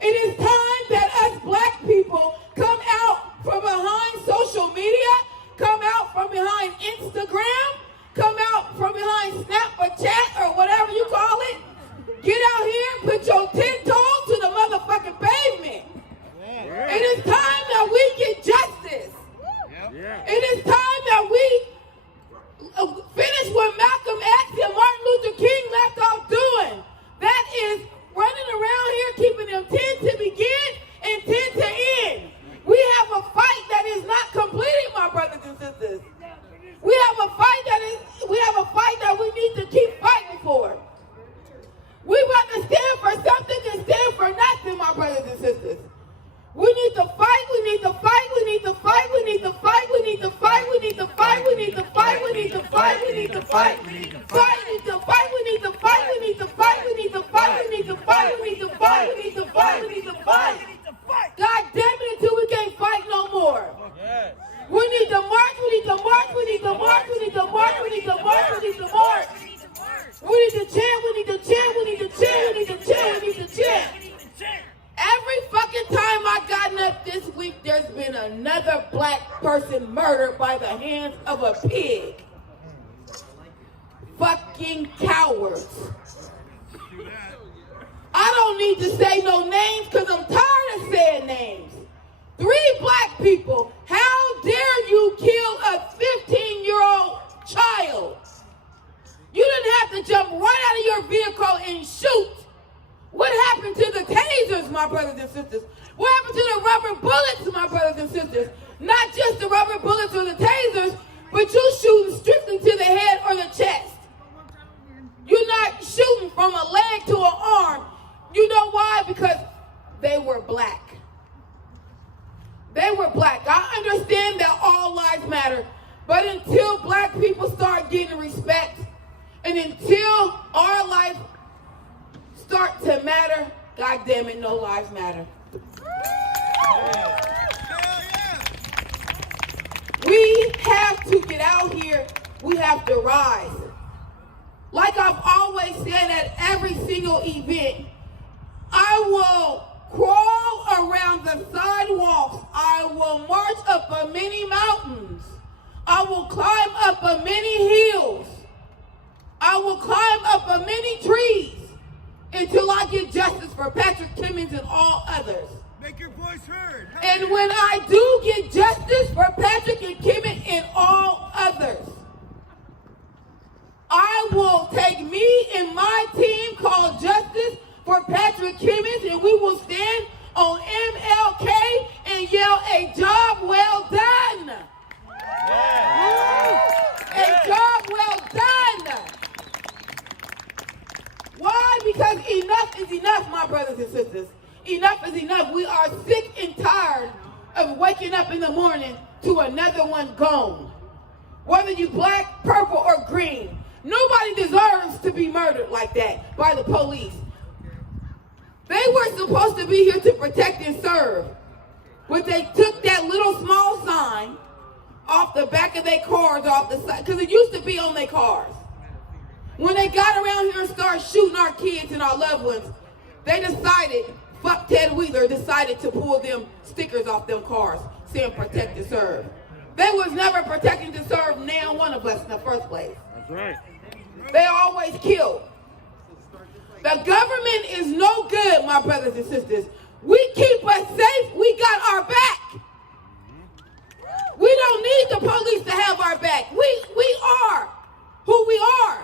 It is time that us black people come out from behind social media, come out from behind Instagram, come out from behind Snapchat or whatever you call it. Get out here and put your 10 toes to the motherfucking pavement. It is time that we get justice. It is time that we finish what Malcolm X and Martin Luther King left off doing. That is running around here keeping them 10 to begin and 10 to end. We have a fight that is not completed, my brothers and sisters. We have a fight that we need to keep fighting for. We want to stand for something and stand for nothing, my brothers and sisters. We need to fight, we need to fight, we need to fight, we need to fight, we need to fight, we need to fight, we need to fight, we need to fight, we need to fight, we need to fight, we need to fight, we need to fight, we need to fight, we need to fight, we need to fight, we need to fight, we need to fight, we need to fight. God damn it until we can't fight no more. We need to march, we need to march, we need to march, we need to march, we need to march, we need to march. We need to chant, we need to chant, we need to chant, we need to chant, we need to chant. Every fucking time I've gotten up this week, there's been another another black person murdered by the hands of a pig. Fucking cowards. I don't need to say no names because I'm tired of saying names. 3 black people. How dare you kill a 15-year-old child? You didn't have to jump right out of your vehicle and shoot. What happened to the tasers, my brothers and sisters? What happened to the rubber bullets, my brothers and sisters? Not just the rubber bullets or the tasers, but you shooting strictly to the head or the chest. You're not shooting from a leg to an arm. You know why? Because they were black. They were black. I understand that all lives matter, but until black people start getting respect, and until our life start to matter, God damn it, no lives matter. We have to get out here. We have to rise. Like I've always said at every single event, I will crawl around the sidewalks. I will march up a many mountains. I will climb up a many hills. I will climb up a many trees until I get justice for Patrick Kimmons and all others. Make your voice heard. And when I do get justice for Patrick and Kimmons and all others, I will take me and my team called Justice for Patrick Kimmons, and we will stand on MLK and yell, "A job well done." A job well done. Why? Because enough is enough, my brothers and sisters. Enough is enough. We are sick and tired of waking up in the morning to another one gone. Whether you black, purple, or green, nobody deserves to be murdered like that by the police. They were supposed to be here to protect and serve, but they took that little small sign off the back of their cars, off the side, because it used to be on their cars. When they got around here and started shooting our kids and our loved ones, they decided, fuck Ted Wheeler, decided to pull them stickers off them cars saying protect and serve. They was never protecting to serve now one of us in the first place. That's right. They always killed. The government is no good, my brothers and sisters. We keep us safe. We got our back. We don't need the police to have our back. We are who we are.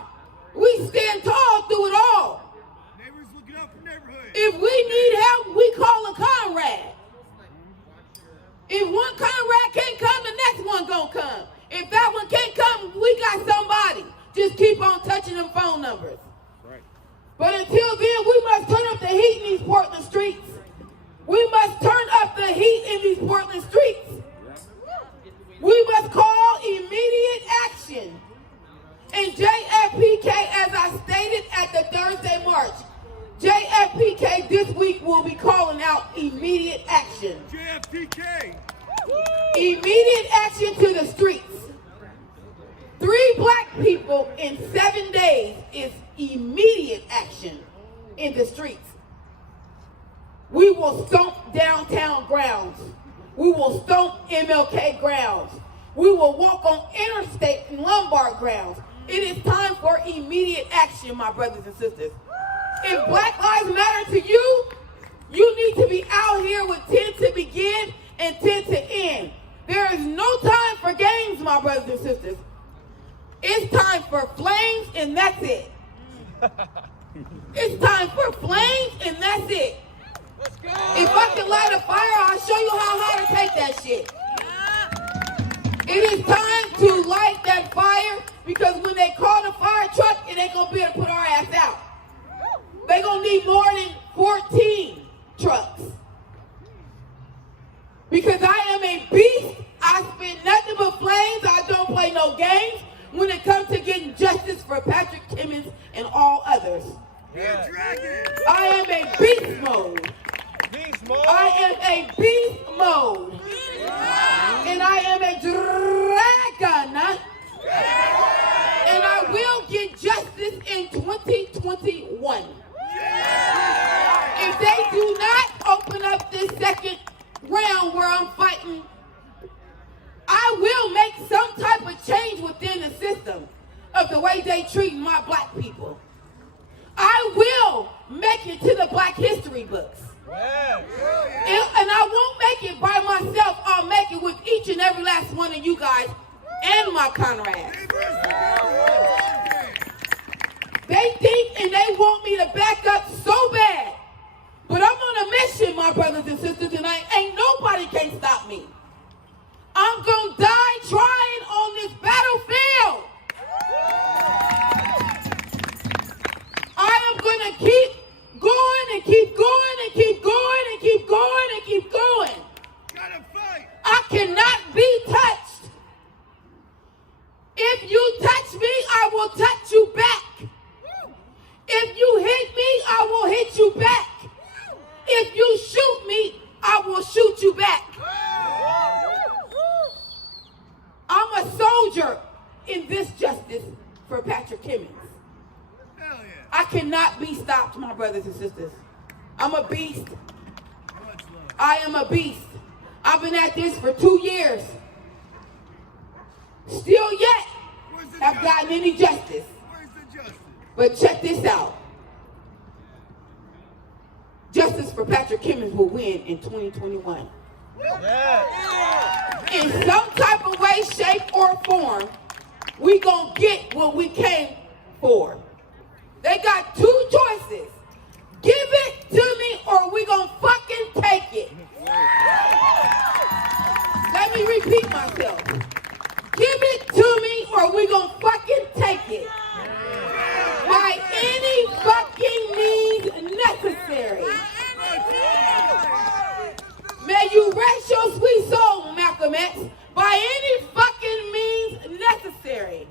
We stand tall through it all. Neighbors looking out for neighborhood. If we need help, we call a comrade. If one comrade can't come, the next one gonna come. If that one can't come, we got somebody. Just keep on touching them phone numbers. Right. But until then, we must turn up the heat in these Portland streets. We must turn up the heat in these Portland streets. We must call immediate action. And JFPK, as I stated at the Thursday march, JFPK this week will be calling out immediate action. JFPK. Immediate action to the streets. 3 black people in 7 days is immediate action in the streets. We will stomp downtown grounds. We will stomp MLK grounds. We will walk on Interstate and Lombard grounds. It is time for immediate action, my brothers and sisters. If Black Lives Matter to you, you need to be out here with 10 to begin and 10 to end. There is no time for games, my brothers and sisters. It's time for flames, and that's it. It's time for flames, and that's it. Let's go. If I can light a fire, I'll show you how high to take that shit. It is time to light that fire, because when they call the fire truck, it ain't gonna be able to put our ass out. They gonna need more than 14 trucks. Because I am a beast. I spend nothing but flames. I don't play no games when it comes to getting justice for Patrick Kimmons and all others. Yeah. I am a beast mode. I am a beast mode. And I am a dragon. And I will get justice in black people. I will make it to the Black History books. And I won't make it by myself. I'll make it with each and every last one of you guys and my Conrads. They think and they want me to back up so bad. But I'm on a mission, my brothers and sisters, and ain't nobody can stop me. I'm going to die trying on this battlefield. I am going to keep going and keep going and keep going and keep going and keep going. I cannot be touched. If you touch me, I will touch you back. If you hit me, I will hit you back. If you shoot me, I will shoot you back. I'm a soldier in this justice for Patrick Kimmons. I cannot be stopped, my brothers and sisters. I'm a beast. I am a beast. I've been at this for 2 years. Still yet have gotten any justice. But check this out. Justice for Patrick Kimmons will win in 2021. In some type of way, shape, or form, we gonna get what we came for. They got two choices. Give it to me or we gonna fucking take it. Let me repeat myself. Give it to me or we gonna fucking take it. By any fucking means necessary. May you rest your sweet soul, Malcolm X. By any fucking means necessary.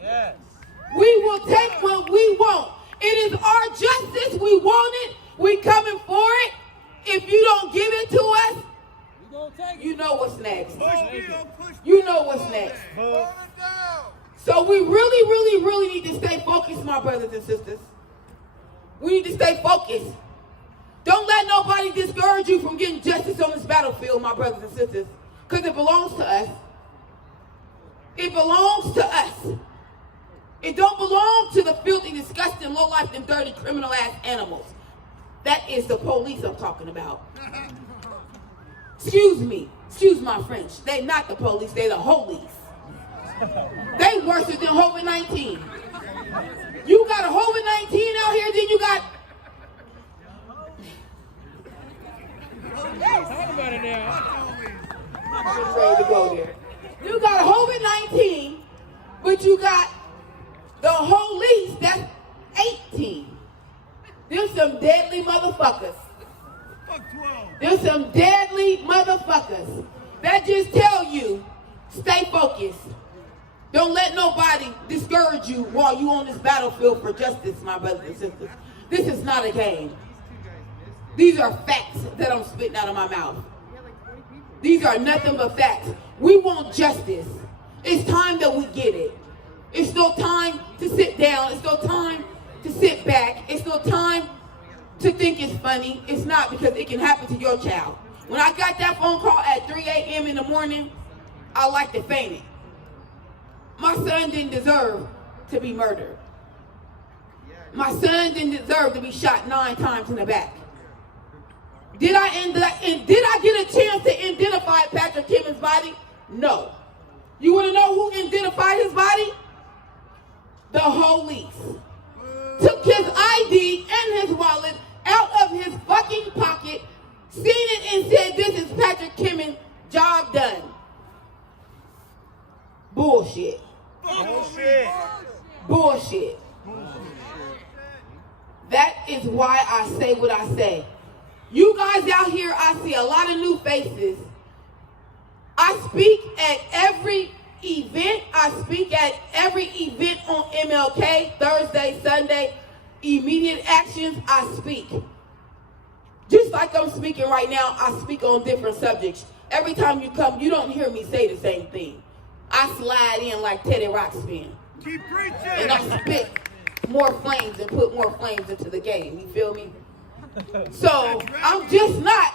We will take what we want. It is our justice. We want it. We coming for it. If you don't give it to us, you know what's next. You know what's next. So we really need to stay focused, my brothers and sisters. We need to stay focused. Don't let nobody discourage you from getting justice on this battlefield, my brothers and sisters, because it belongs to us. It belongs to us. It don't belong to the filthy, disgusting, low-life, and dirty, criminal-ass animals. That is the police I'm talking about. Excuse me. Excuse my French. They not the police. They the holies. They worse than COVID-19. You got a COVID-19 out here, then you got... Talk about it now. I'm ready to go there. You got a COVID-19, but you got the holies, that's 18. There's some deadly motherfuckers. There's some deadly motherfuckers. That just tell you, stay focused. Don't let nobody discourage you while you on this battlefield for justice, my brothers and sisters. This is not a game. These are facts that I'm spitting out of my mouth. These are nothing but facts. We want justice. It's time that we get it. It's no time to sit down. It's no time to sit back. It's no time to think it's funny. It's not, because it can happen to your child. When I got that phone call at 3 a.m. in the morning, I like to faint it. My son didn't deserve to be murdered. My son didn't deserve to be shot 9 times in the back. Did I get a chance to identify Patrick Kimmons' body? No. You want to know who identified his body? The police. Took his ID and his wallet out of his fucking pocket, seen it and said, "This is Patrick Kimmons, job done." Bullshit. Bullshit. Bullshit. That is why I say what I say. You guys out here, I see a lot of new faces. I speak at every event. I speak at every event on MLK, Thursday, Sunday, immediate actions, I speak. Just like I'm speaking right now, I speak on different subjects. Every time you come, you don't hear me say the same thing. I slide in like Teddy Ruxpin. Keep preaching. And I spit more flames and put more flames into the game. You feel me? So I'm just not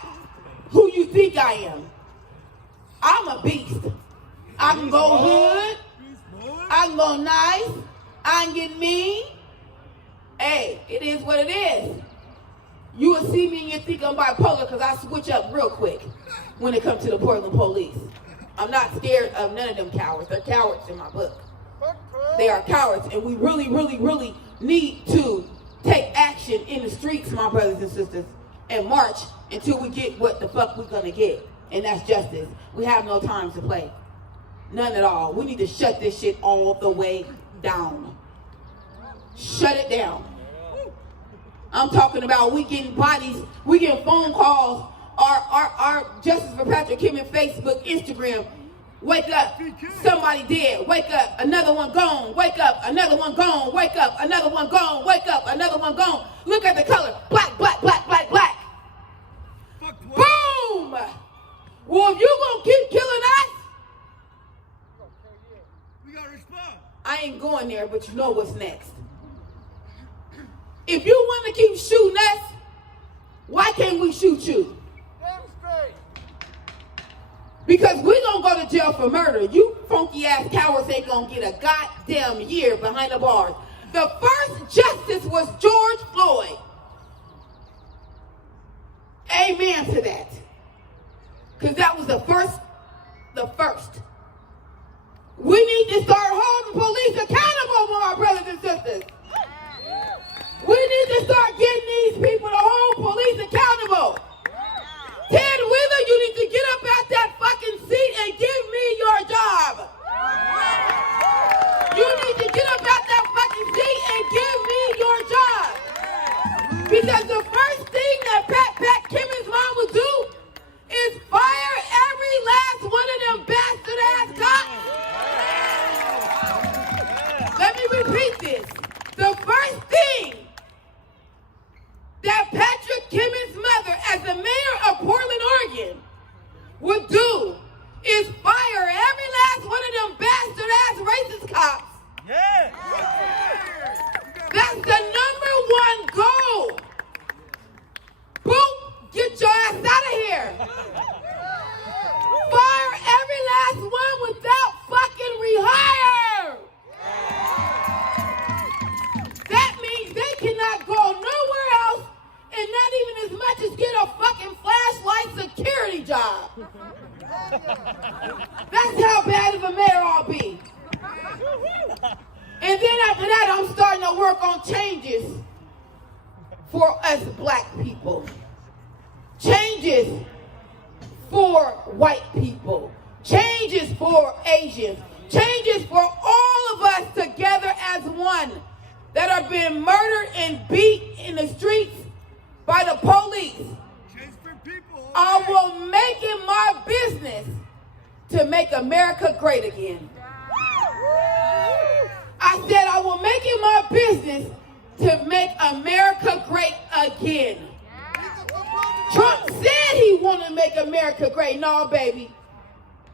who you think I am. I'm a beast. I can go hood. I can go nice. I can get mean. hey, it is what it is. You will see me and you think I'm bipolar because I switch up real quick when it comes to the Portland police. I'm not scared of none of them cowards. They're cowards in my book. They are cowards, and we really, really, really need to take action in the streets, my brothers and sisters, and march until we get what the fuck we're gonna get, and that's justice. We have no time to play. None at all. We need to shut this shit all the way down. Shut it down. I'm talking about we getting bodies, we getting phone calls, our Justice for Patrick Kimmons Facebook, Instagram. Wake up, somebody dead. Wake up, another one gone. Wake up, another one gone. Wake up, another one gone. Wake up, another one gone. Look at the color, black, black, black, black, black. Boom! Well, if you gonna keep killing us, we gotta respond. I ain't going there, but you know what's next. If you want to keep shooting us, why can't we shoot you? Because we're going to go to jail for murder. You funky ass cowards ain't going to get a goddamn year behind the bars. The first justice was George Floyd. Amen to that. Because that was the first. We need to start holding police accountable, my brothers and sisters. We need to start getting these people to hold police accountable. Ted Wheeler, you need to get up out that fucking seat and give me your job. You need to get up out that fucking seat and give me your job. Because the first thing that Pat Kimmons' mom would do is fire every last one of them bastard ass cops. Let me repeat this. The first thing that Patrick Kimmons' mother, as the mayor of Portland, Oregon, would do is fire every last one of them bastard ass racist cops. Yeah. That's the #1 goal. Boop, get your ass out of here. Fire every last one without fucking rehire. That means they cannot go nowhere else and not even as much as get a fucking flashlight security job. That's how bad of a mayor I'll be. And then after that, I'm starting to work on changes for us black people. Changes for white people. Changes for Asians. Changes for all of us together as one that are being murdered and beat in the streets by the police. I will make it my business to make America great again. I said I will make it my business to make America great again. Trump said he want to make America great. No, baby.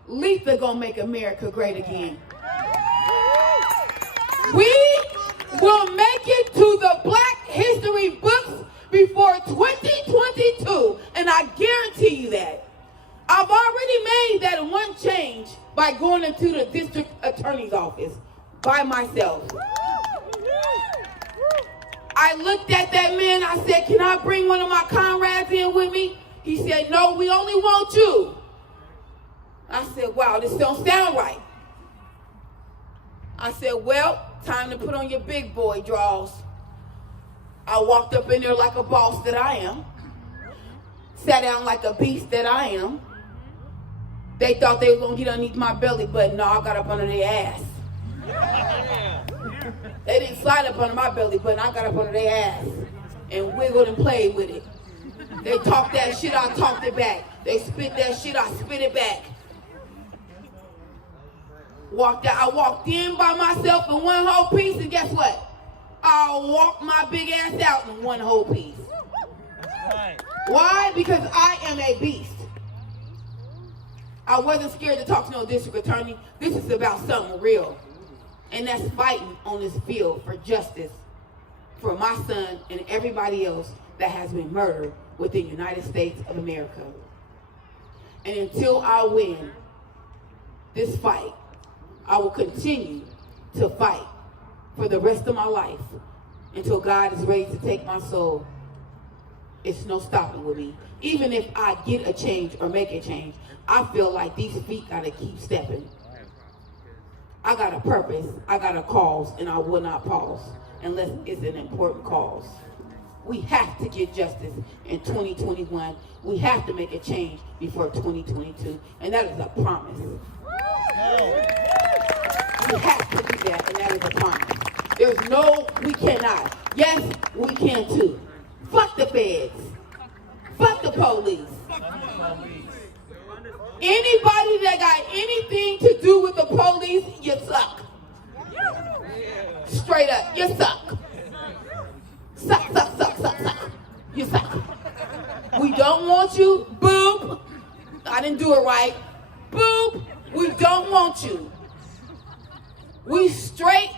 Letha gonna make America great again. We will make it to the Black History books before 2022, and I guarantee you that. I've already made that one change by going into the district attorney's office by myself. I looked at that man, I said, can I bring one of my comrades in with me? He said, no, we only want you. I said, wow, this don't sound right. I said, well, time to put on your big boy drawers. I walked up in there like a boss that I am. Sat down like a beast that I am. They thought they were going to get underneath my belly button. No, I got up under their ass. They didn't slide up under my belly button. I got up under their ass and wiggled and played with it. They talked that shit, I talked it back. They spit that shit, I spit it back. Walked out. I walked in by myself in one whole piece, and guess what? I walked my big ass out in one whole piece. Why? Because I am a beast. I wasn't scared to talk to no district attorney. This is about something real. And that's fighting on this field for justice for my son and everybody else that has been murdered within the United States of America. And until I win this fight, I will continue to fight for the rest of my life until God is ready to take my soul. It's no stopping with me. Even if I get a change or make a change, I feel like these feet gotta keep stepping. I got a purpose, I got a cause, and I will not pause unless it's an important cause. We have to get justice in 2021. We have to make a change before 2022, and that is a promise. We have to do that, and that is a promise. There's no, we cannot. Yes, we can too. Fuck the feds. Fuck the police. Anybody that got anything to do with the police, you suck. Straight up, you suck. Suck, suck, suck, suck, suck. You suck. We don't want you. Boop. I didn't do it right. Boop. We don't want you. We straight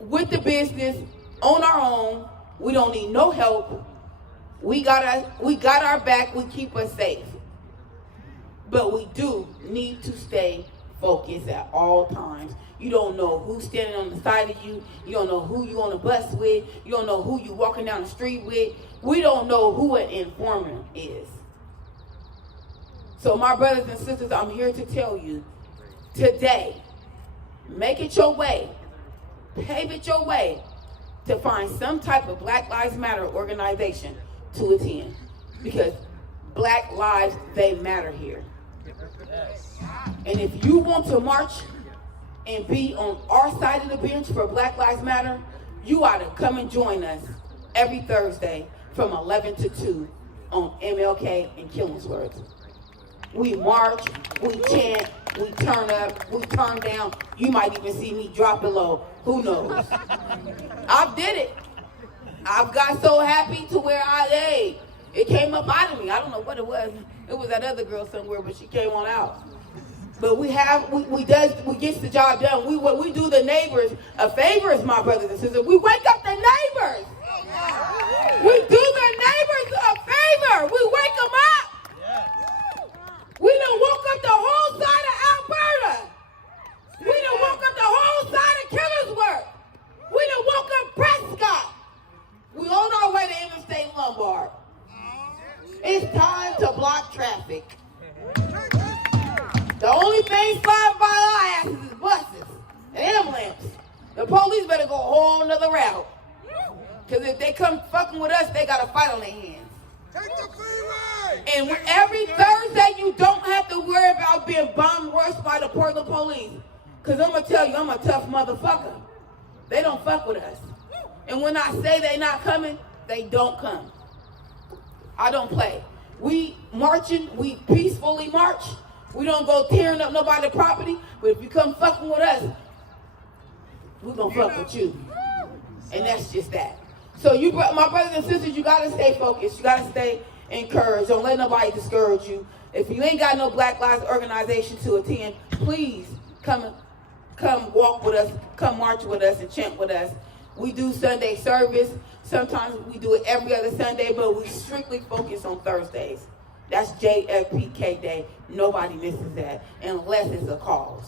with the business on our own. We don't need no help. We got our back. We keep us safe. But we do need to stay focused at all times. You don't know who's standing on the side of you. You don't know who you on the bus with. You don't know who you walking down the street with. We don't know who an informant is. So my brothers and sisters, I'm here to tell you, today, make it your way, pave it your way to find some type of Black Lives Matter organization to attend. Because Black lives, they matter here. And if you want to march and be on our side of the bench for Black Lives Matter, you ought to come and join us every Thursday from 11 to 2 on MLK in Killingsworth. We march, we chant, we turn up, we turn down. You might even see me drop below. Who knows? I did it. I've got so happy to where it came up out of me. I don't know what it was. It was that other girl somewhere, but she came on out. But we get the job done. We do the neighbors a favor, my brothers and sisters. We wake up the neighbors. We do the neighbors a favor. We wake them up. We done woke up the whole side of Alberta. We done woke up the whole side of Killingsworth. We done woke up Prescott. We on our way to Interstate Lombard. It's time to block traffic. The only thing flying by our asses is buses and ambulances. The police better go a whole nother route. Because if they come fucking with us, they got a fight on their hands. Take the freeway! And every Thursday, you don't have to worry about being bombed rushed by the Portland police. Because I'm going to tell you, I'm a tough motherfucker. They don't fuck with us. And when I say they not coming, they don't come. I don't play. We marching, we peacefully march. We don't go tearing up nobody's property, but if you come fucking with us, we're gonna fuck with you. And that's just that. So my brothers and sisters, you gotta stay focused. You gotta stay encouraged. Don't let nobody discourage you. If you ain't got no Black Lives organization to attend, please come walk with us, come march with us and chant with us. We do Sunday service. Sometimes we do it every other Sunday, but we strictly focus on Thursdays. That's JFPK Day. Nobody misses that unless it's a cause.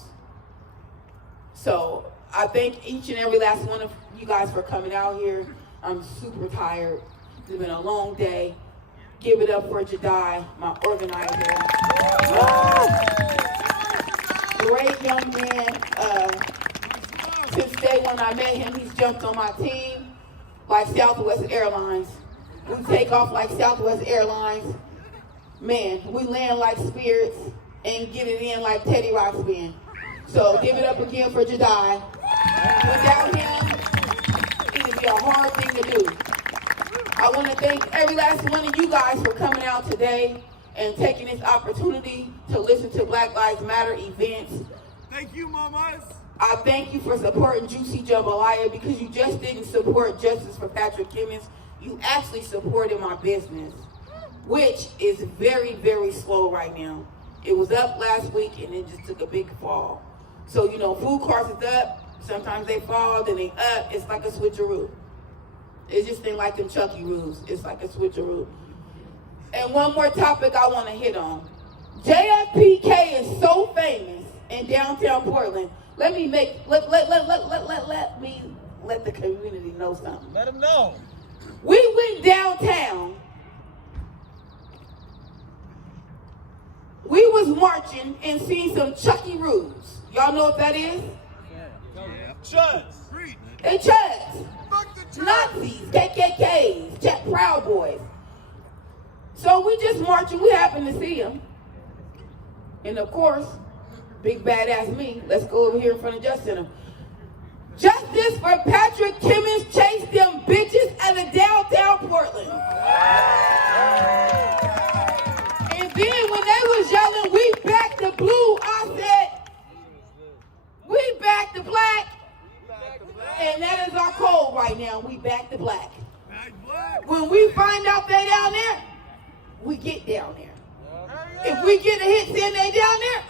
So I thank each and every last one of you guys for coming out here. I'm super tired. It's been a long day. Give it up for Jedi, my organizer. Great young man. Since day when I met him, he's jumped on my team like Southwest Airlines. We take off like Southwest Airlines. Man, we land like spirits and get it in like Teddy Ruxpin. So give it up again for Jedi. Without him, it'd be a hard thing to do. I want to thank every last one of you guys for coming out today and taking this opportunity to listen to Black Lives Matter events. Thank you, mamas. I thank you for supporting Juicy Jambalaya because you just didn't support Justice for Patrick Kimmons. You actually supported my business, which is very, very slow right now. It was up last week and it just took a big fall. So, food carts is up. Sometimes they fall, then they up. It's like a switcheroo. It just ain't like them Chucky rules. It's like a switcheroo. And one more topic I want to hit on. JFPK is so famous in downtown Portland. Let me let the community know something. Let them know. We went downtown. We was marching and seen some Chucky Roos. Y'all know what that is? Chuds. They chuds. Nazis, KKKs, Czech Proud Boys. So we just marching. We happened to see them. And of course, big badass me, let's go over here in front of Justice Center. Justice for Patrick Kimmons chased them bitches out of downtown Portland. And then when they was yelling, we back the blue, I said, we back the black. And that is our code right now, we back the black. When we find out they down there, we get down there. If we get a hit saying they down there,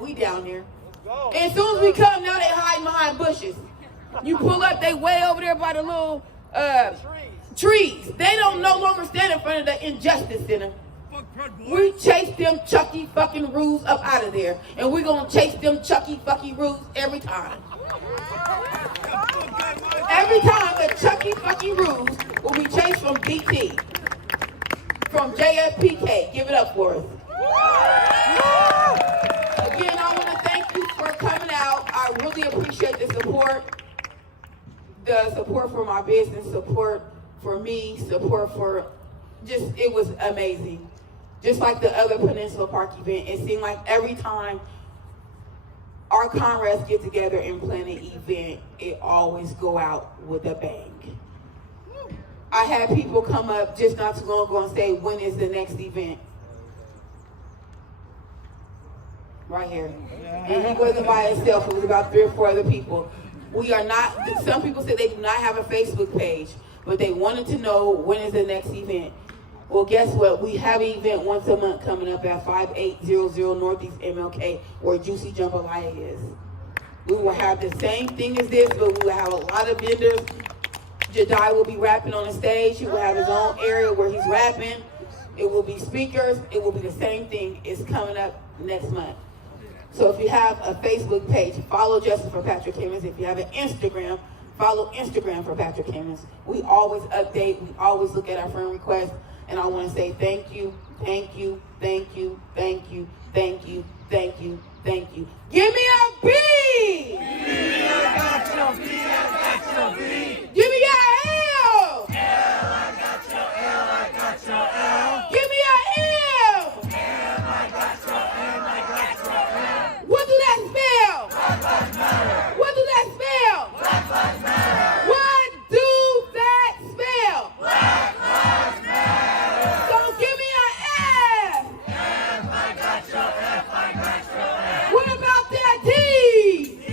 we down there. And as soon as we come, now they hide behind bushes. You pull up, they way over there by the little trees. They don't no longer stand in front of the Injustice Center. We chase them Chucky fucking Roos up out of there. And we're gonna chase them Chucky fucking Roos every time. Every time a Chucky fucking Roos will be chased from DT. From JFPK. Give it up for us. Again, I want to thank you for coming out. I really appreciate the support. The support for my business, support for me, support for it was amazing. Just like the other Peninsula Park event, it seemed like every time our comrades get together and plan an event, it always go out with a bang. I had people come up just not too long ago and say, when is the next event? Right here. And he wasn't by himself, it was about 3 or 4 other people. We are not, some people said they do not have a Facebook page, but they wanted to know when is the next event. Well, guess what? We have an event once a month coming up at 5800 Northeast MLK, where Juicy Jambalaya is. We will have the same thing as this, but we will have a lot of vendors. Jedi will be rapping on the stage. He will have his own area where he's rapping. It will be speakers. It will be the same thing. It's coming up next month. So if you have a Facebook page, follow Justice for Patrick Kimmons. If you have an Instagram, follow Instagram for Patrick Kimmons. We always update. We always look at our friend requests. And I want to say thank you, thank you, thank you, thank you, thank you, thank you, thank you. Give me a B! Give me a L! I got your L, I got your L. Give me a M! I got your M, I got your M. What do that spell? Black Lives Matter. What do that spell? Black Lives Matter. What do that spell? Black Lives Matter. So give me a F! F, I got your F, I got your F. What about that D? D,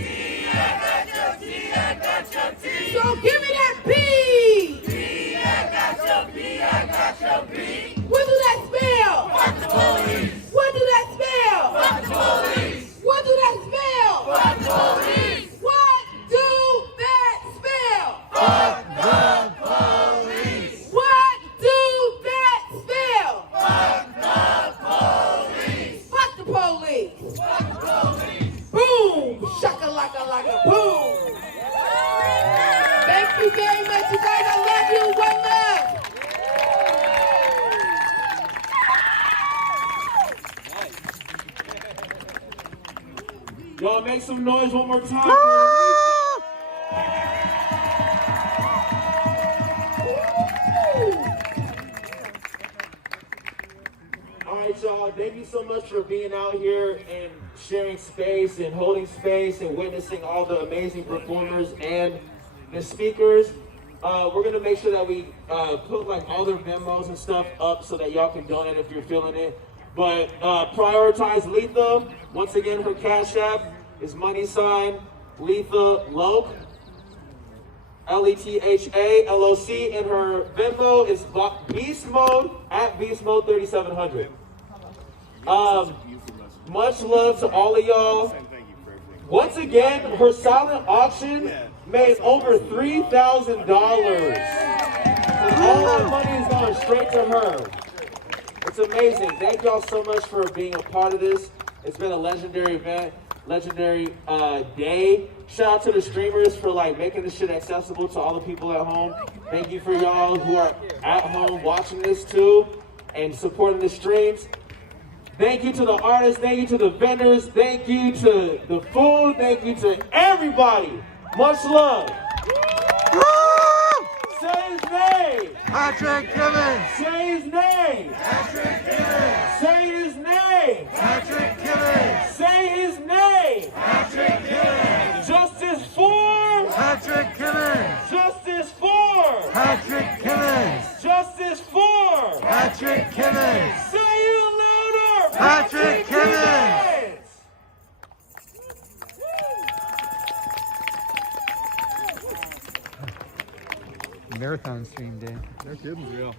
I got your D, I got your D. So give me that B! B, I got your B, I got your B. What do that spell? Fuck the police. What do that spell? Fuck the police. What do that spell? Fuck the police. What do that spell? Fuck the police. What do that spell? Fuck the police. Fuck the police. Fuck the police. Boom! Shaka-laka-laka, boom! Thank you very much, you guys. I love you. One love. Y'all make some noise one more time. All right, y'all. Thank you so much for being out here and sharing space and holding space and witnessing all the amazing performers and the speakers. We're gonna make sure that we put like all their Venmos and stuff up so that y'all can donate if you're feeling it. But prioritize Letha. Once again, her Cash App is $LethaloC, LETHALOC, and her Venmo is Beast Mode at Beast Mode 3700. Much love to all of y'all. Once again, her silent auction made over $3,000. And all that money is going straight to her. It's amazing. Thank y'all so much for being a part of this. It's been a legendary event, legendary day. Shout out to the streamers for like making this shit accessible to all the people at home. Thank you for y'all who are at home watching this too and supporting the streams. Thank you to the artists, thank you to the vendors, thank you to the food, thank you to everybody. Much love. Say his name. Patrick Kimmons. Say his name. Patrick Kimmons. Say his name. Patrick Kimmons. Say his name. Patrick Kimmons. Justice for Patrick Kimmons. Justice for Patrick Kimmons. Justice for Patrick Kimmons. Say it louder. Patrick Kimmons. Marathon stream day. They're kidding real.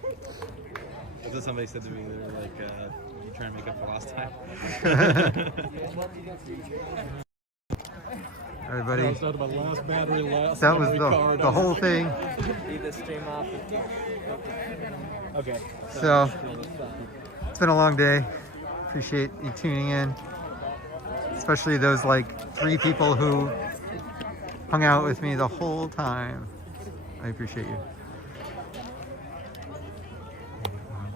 That's what somebody said to me. They were like, you trying to make up for lost time? Everybody, I was talking about last battery, last that was memory the card. whole thing. Leave the stream off. Okay. So, it's been a long day. Appreciate you tuning in. Especially those like 3 people who hung out with me the whole time. I appreciate you.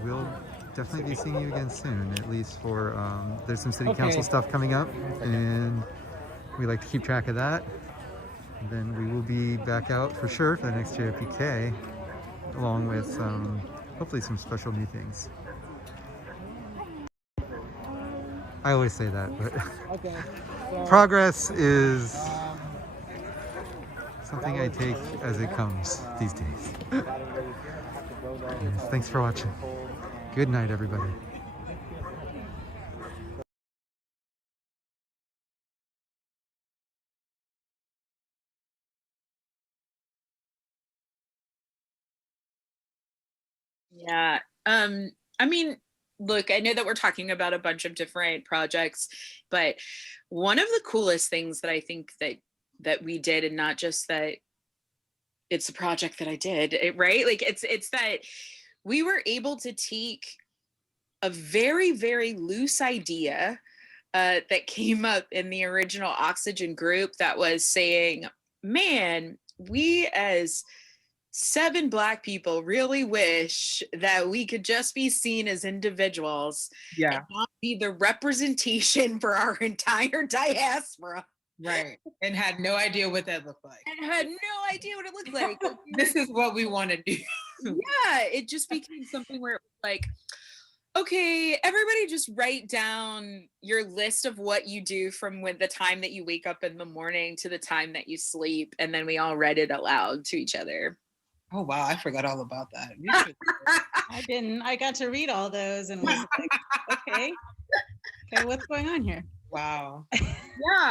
We'll definitely be seeing you again soon, at least for, there's some city council stuff coming up, and we like to keep track of that. And then we will be back out for sure for the next JFPK, along with hopefully some special new things. I always say that, but progress is something I take as it comes these days. Anyways, thanks for watching. Good night, everybody. Yeah. I mean, look, I know that we're talking about a bunch of different projects, but one of the coolest things that I think that we did, and not just that it's a project that I did, right? Like it's that we were able to take a very, very loose idea that came up in the original Oxygen group that was saying, man, we as 7 Black people really wish that we could just be seen as individuals, Yeah. and not be the representation for our entire diaspora. Right. And had no idea what that looked like. And had no idea what it looked like. This is what we want to do. Yeah, it just became something where it was like, okay, everybody just write down your list of what you do from when the time that you wake up in the morning to the time that you sleep, and then we all read it aloud to each other. Oh wow, I forgot all about that. I didn't. I got to read all those and was like, okay, what's going on here? Wow. Yeah,